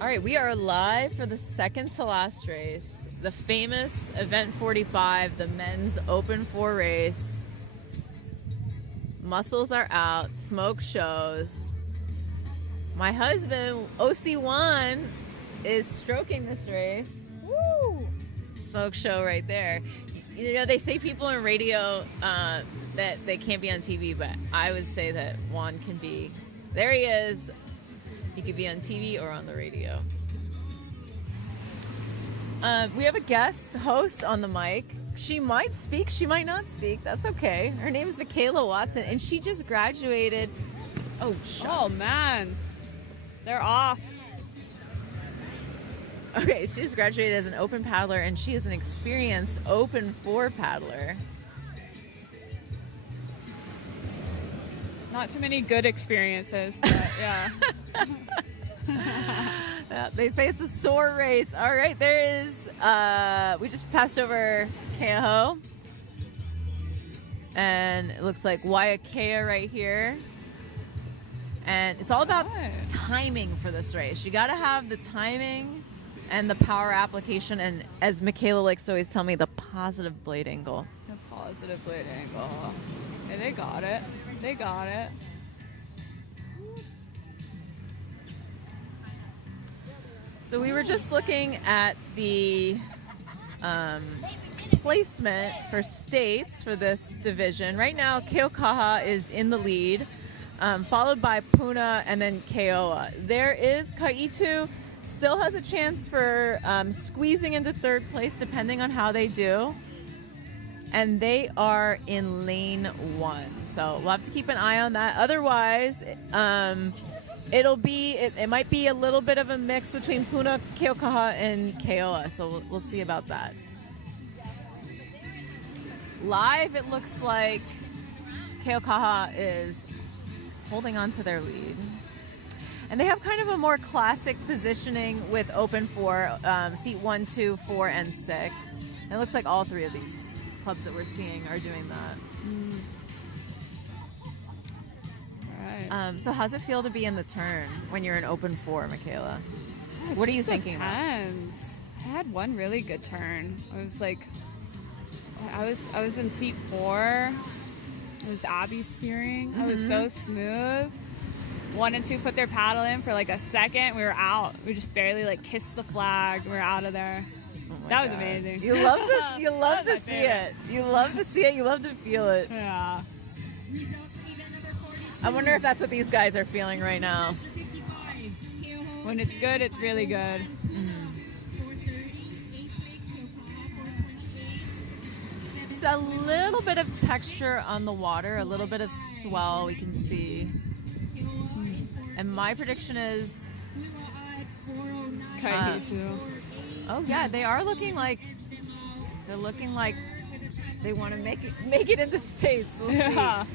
All right, we are live for the second to last race, the famous Event 45, the men's Open 4 race. Muscles are out, smoke shows. My husband, OC1, is stroking this race. Woo! Smoke show right there. You know, they say people in radio that they can't be on TV, but I would say that Juan can be. There he is. He could be on TV or on the radio. We have a guest host on the mic. She might speak, she might not speak. That's okay. Her name is Michaela Watson, and she just graduated. Oh, shucks. Oh, man. They're off. Okay, she just graduated as an open paddler, and she is an experienced Open 4 paddler. Not too many good experiences, but yeah. They say it's a sore race. All right, there is, we just passed over Keaho. And it looks like Waiakea right here. And it's all about timing for this race. You got to have the timing and the power application, and as Michaela likes to always tell me, the positive blade angle. The positive blade angle. Hey, they got it. They got it. So we were just looking at the placement for states for this division. Right now, Keaukaha is in the lead, followed by Puna and then Keoa. There is Kaitu, still has a chance for squeezing into third place depending on how they do. And they are in lane 1. So we'll have to keep an eye on that. Otherwise, it might be a little bit of a mix between Puna, Keaukaha, and Keoa. So we'll see about that. Live, it looks like Keaukaha is holding on to their lead. And they have kind of a more classic positioning with Open 4, seat 1, 2, 4, and 6. And it looks like all three of these clubs that we're seeing are doing that. So how's it feel to be in the turn when you're in Open 4, Michaela? What are you thinking about? I had one really good turn. I was in seat 4. It was Abby steering. It was so smooth. 1 and 2 put their paddle in for like a second. We were out. We just barely like kissed the flag. We were out of there. That was amazing. You love to, you love to see it. You love to see it. You love to feel it. Yeah. I wonder if that's what these guys are feeling right now. When it's good, it's really good. It's a little bit of texture on the water, a little bit of swell we can see. And my prediction is Kaihitu. Oh yeah, they are looking like they want to make it into states. We'll see.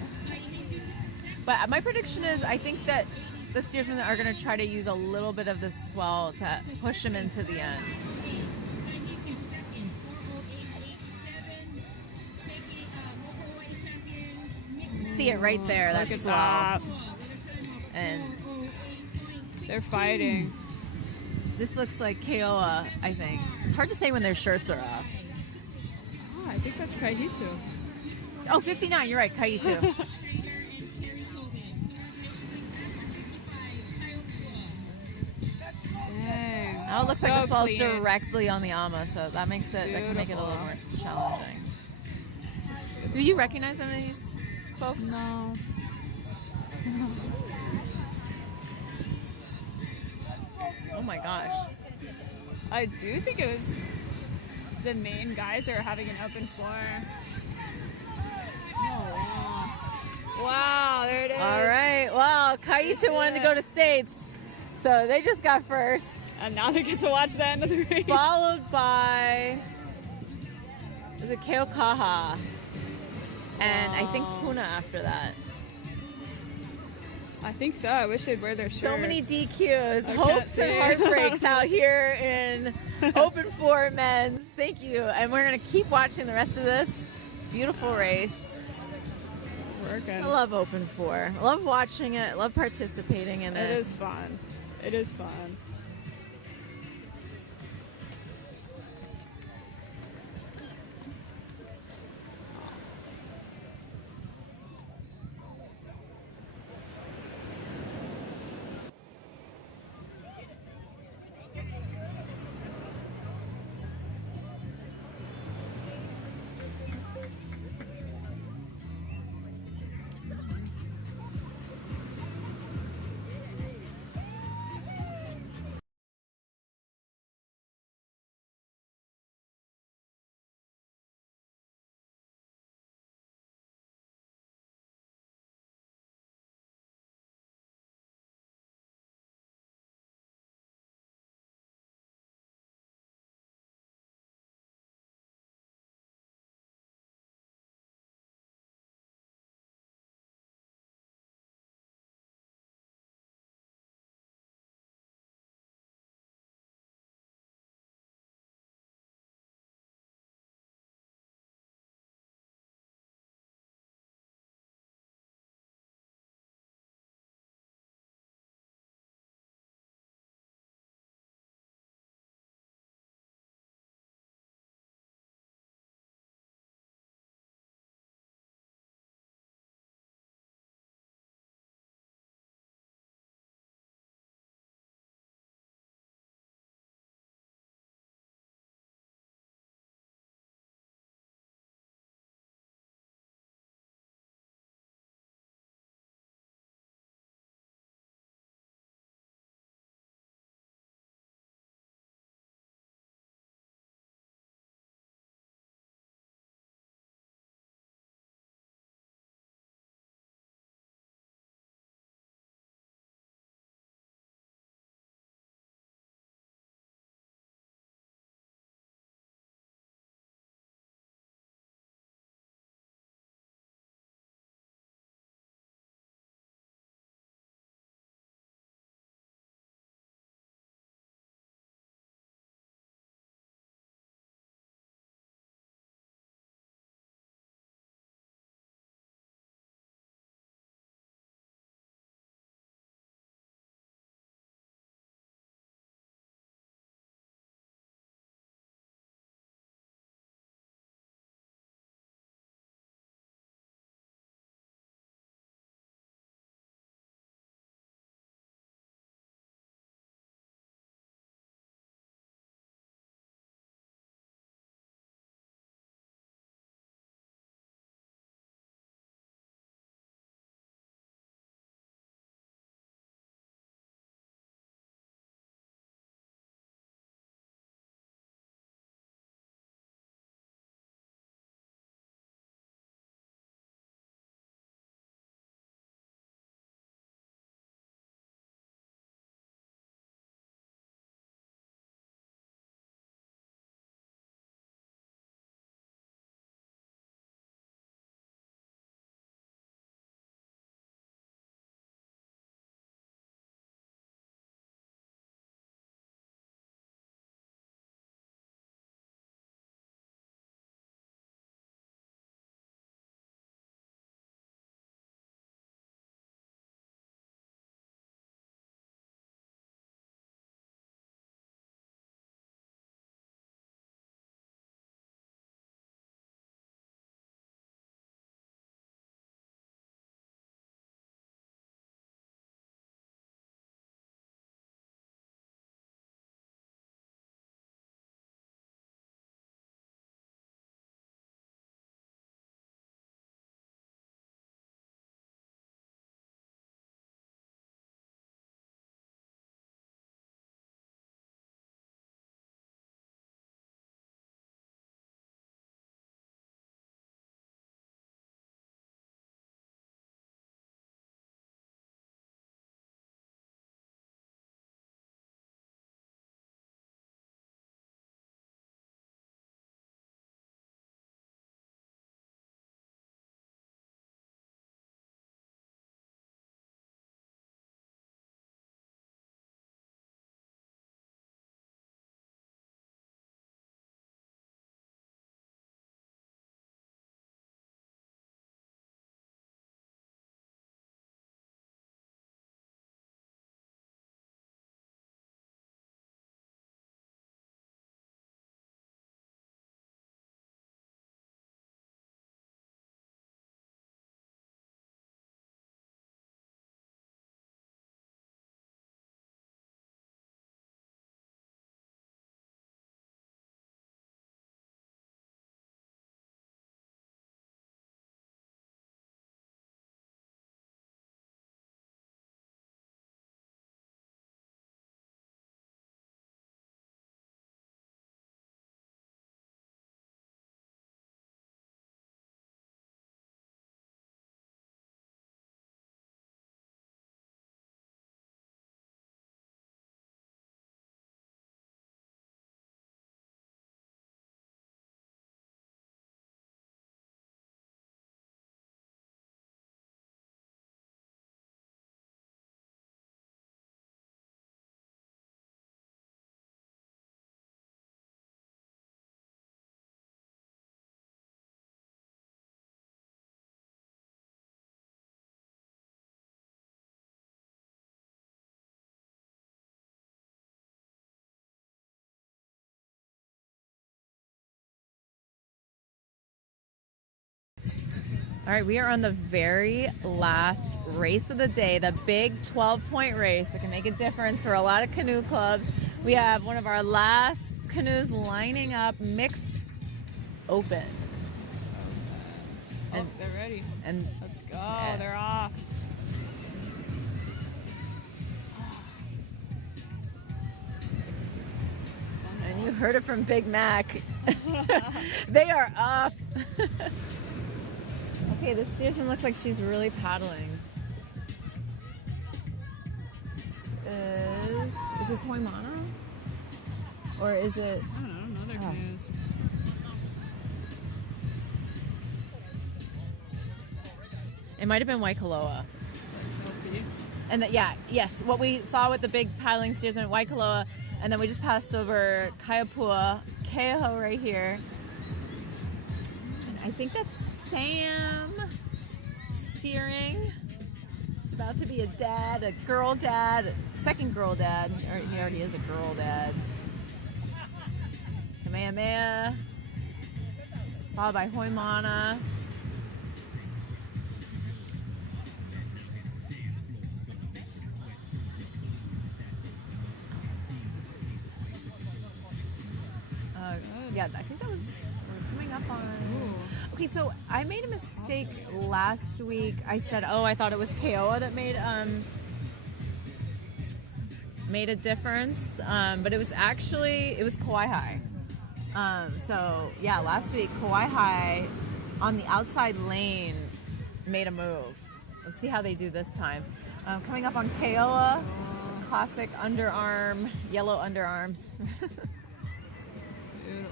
But my prediction is I think that the steersmen are going to try to use a little bit of the swell to push them into the end. See it right there, that swell. That. And they're fighting. This looks like Keoa, I think. It's hard to say when their shirts are off. Oh, I think that's Kaihitu. Oh, 59, you're right, Kaihitu. Oh, it looks like the swell's directly on the ama, so that makes it, that can make it a little more challenging. Do you recognize any of these folks? No. Oh my gosh. I do think it was the main guys that are having an Open 4. Oh, wow. Wow, there it is. All right, wow, Kaihitu wanted to go to states. So they just got first. And now they get to watch the end of the race. Followed by, was it Keaukaha? And I think Puna after that. I think so. I wish they'd wear their shirts. So many DQs, hopes and heartbreaks out here in Open 4 men's. Thank you. And we're going to keep watching the rest of this beautiful race. Working. I love Open 4. I love watching it. I love participating in it. It is fun. It is fun. All right, we are on the very last race of the day, the big 12-point race that can make a difference for a lot of canoe clubs. We have one of our last canoes lining up, mixed open. Oh, they're ready. And let's go. They're off. And you heard it from Big Mac. They are off. Okay, the steersman looks like she's really paddling. Is this Hoimana? Or is it? I don't know. They're canoes. It might have been Waikoloa. And yes, what we saw with the big paddling steersman, Waikoloa, and then we just passed over Kaiapua, Keaho right here. And I think that's Sam steering. It's about to be a dad, a girl dad, second girl dad. He already is a girl dad. Kamehameha, followed by Hoimana. Yeah, I think that was coming up on. Okay, so I made a mistake last week. I said, I thought it was Keoa that made a difference, but it was Kauai High. So yeah, last week Kauai High on the outside lane made a move. Let's see how they do this time. Coming up on Keoa, classic underarm, yellow underarms. Beautiful.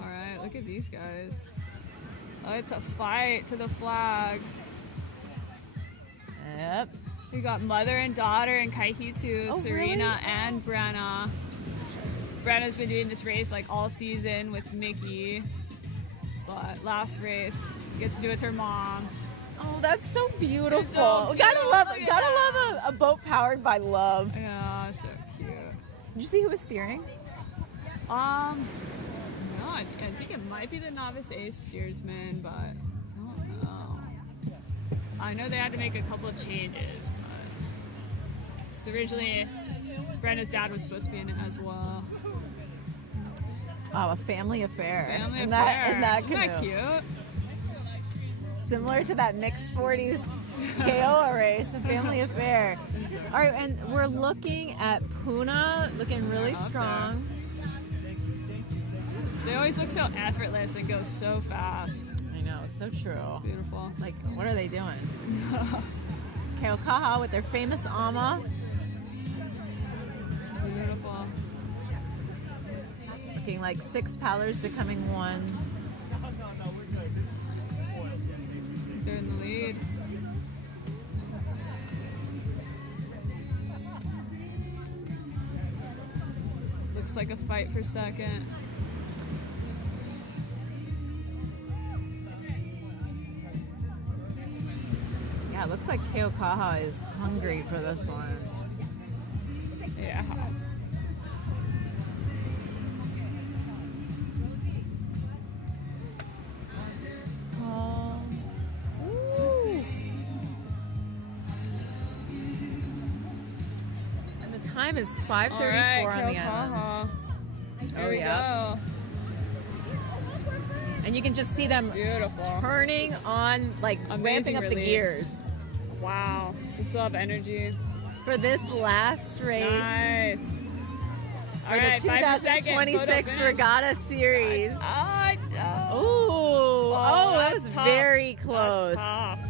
All right, look at these guys. Oh, it's a fight to the flag. Yep. We got mother and daughter in Kaihitu, Serena really? and Brenna. Brenna's been doing this race like all season with Mickey, but last race gets to do it with her mom. Oh, that's so beautiful. So Gotta love a boat powered by love. Yeah, so cute. Did you see who was steering? No, I think it might be the Novice A steersman, but I don't know. I know they had to make a couple of changes, but so originally Brenda's dad was supposed to be in it as well. Oh, a family affair. Family in affair. That canoe. Isn't that cute? Similar to that mixed 40s Keoa race, a family affair. All right, and we're looking at Puna, looking really strong. They always look so effortless and go so fast. I know, it's so true. It's beautiful. Like, what are they doing? Keokaha with their famous ama. Beautiful. Looking like 6 paddlers becoming one. They're in the lead. Looks like a fight for second. Yeah, it looks like Keokaha is hungry for this one. Yeah. And the time is 5:34 on the islands. There we go. And you can just see them turning on, like ramping up the gears. Wow. They still have energy. For this last race. Nice. For the 2026 Regatta Series. Oh, that was tough. very close. That's tough.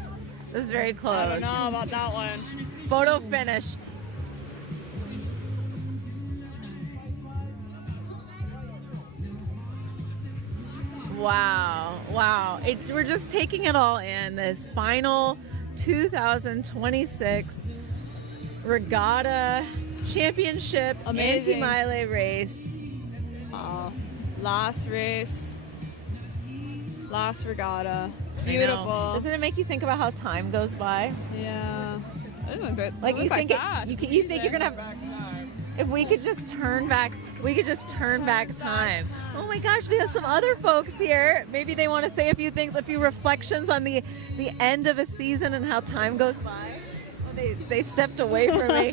This is very close. I don't know about that one. Photo finish. Wow. We're just taking it all in. This final 2026 Regatta Championship Amazing. anti-MAILE race. Last race. Last regatta. I Beautiful. know. Doesn't it make you think about how time goes by? Yeah. Like you think you think you're gonna have. If we could just turn back we could just turn back time. Oh my gosh, we have some other folks here. Maybe they want to say a few things, a few reflections on the end of a season and how time goes by. Oh, they stepped away from me.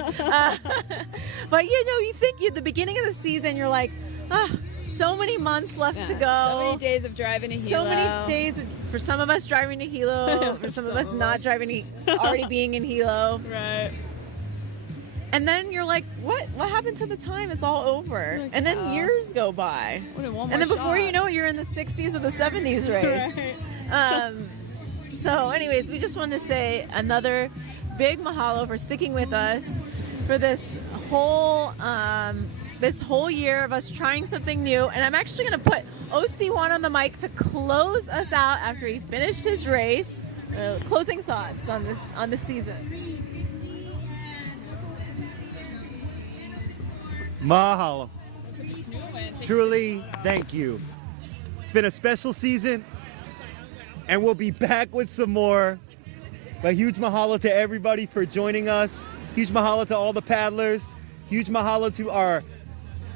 But you know, you think at the beginning of the season, you're like, so many months left to go. So many days of driving to Hilo. So many days for some of us driving to Hilo, for some of us not driving to already being in Hilo. Right. And then you're like, what happened to the time? It's all over. Like, and then years go by. One And then more before shot. you know it, you're in the 60s or the 70s race. Right. So anyways, we just wanted to say another big mahalo for sticking with us for this whole year of us trying something new. And I'm actually going to put OC1 on the mic to close us out after he finished his race. Closing thoughts on the season. Mahalo. Truly, thank you. It's been a special season, and we'll be back with some more. But huge mahalo to everybody for joining us. Huge mahalo to all the paddlers. Huge mahalo to our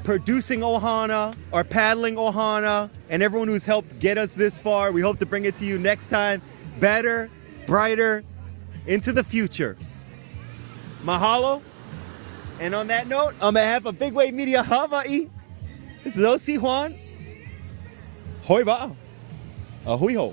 producing ohana, our paddling ohana, and everyone who's helped get us this far. We hope to bring it to you next time, better, brighter, into the future. Mahalo. And on that note, on behalf of Big Wave Media Hawaii, this is OC Juan. Hoi ba. Ahui ho.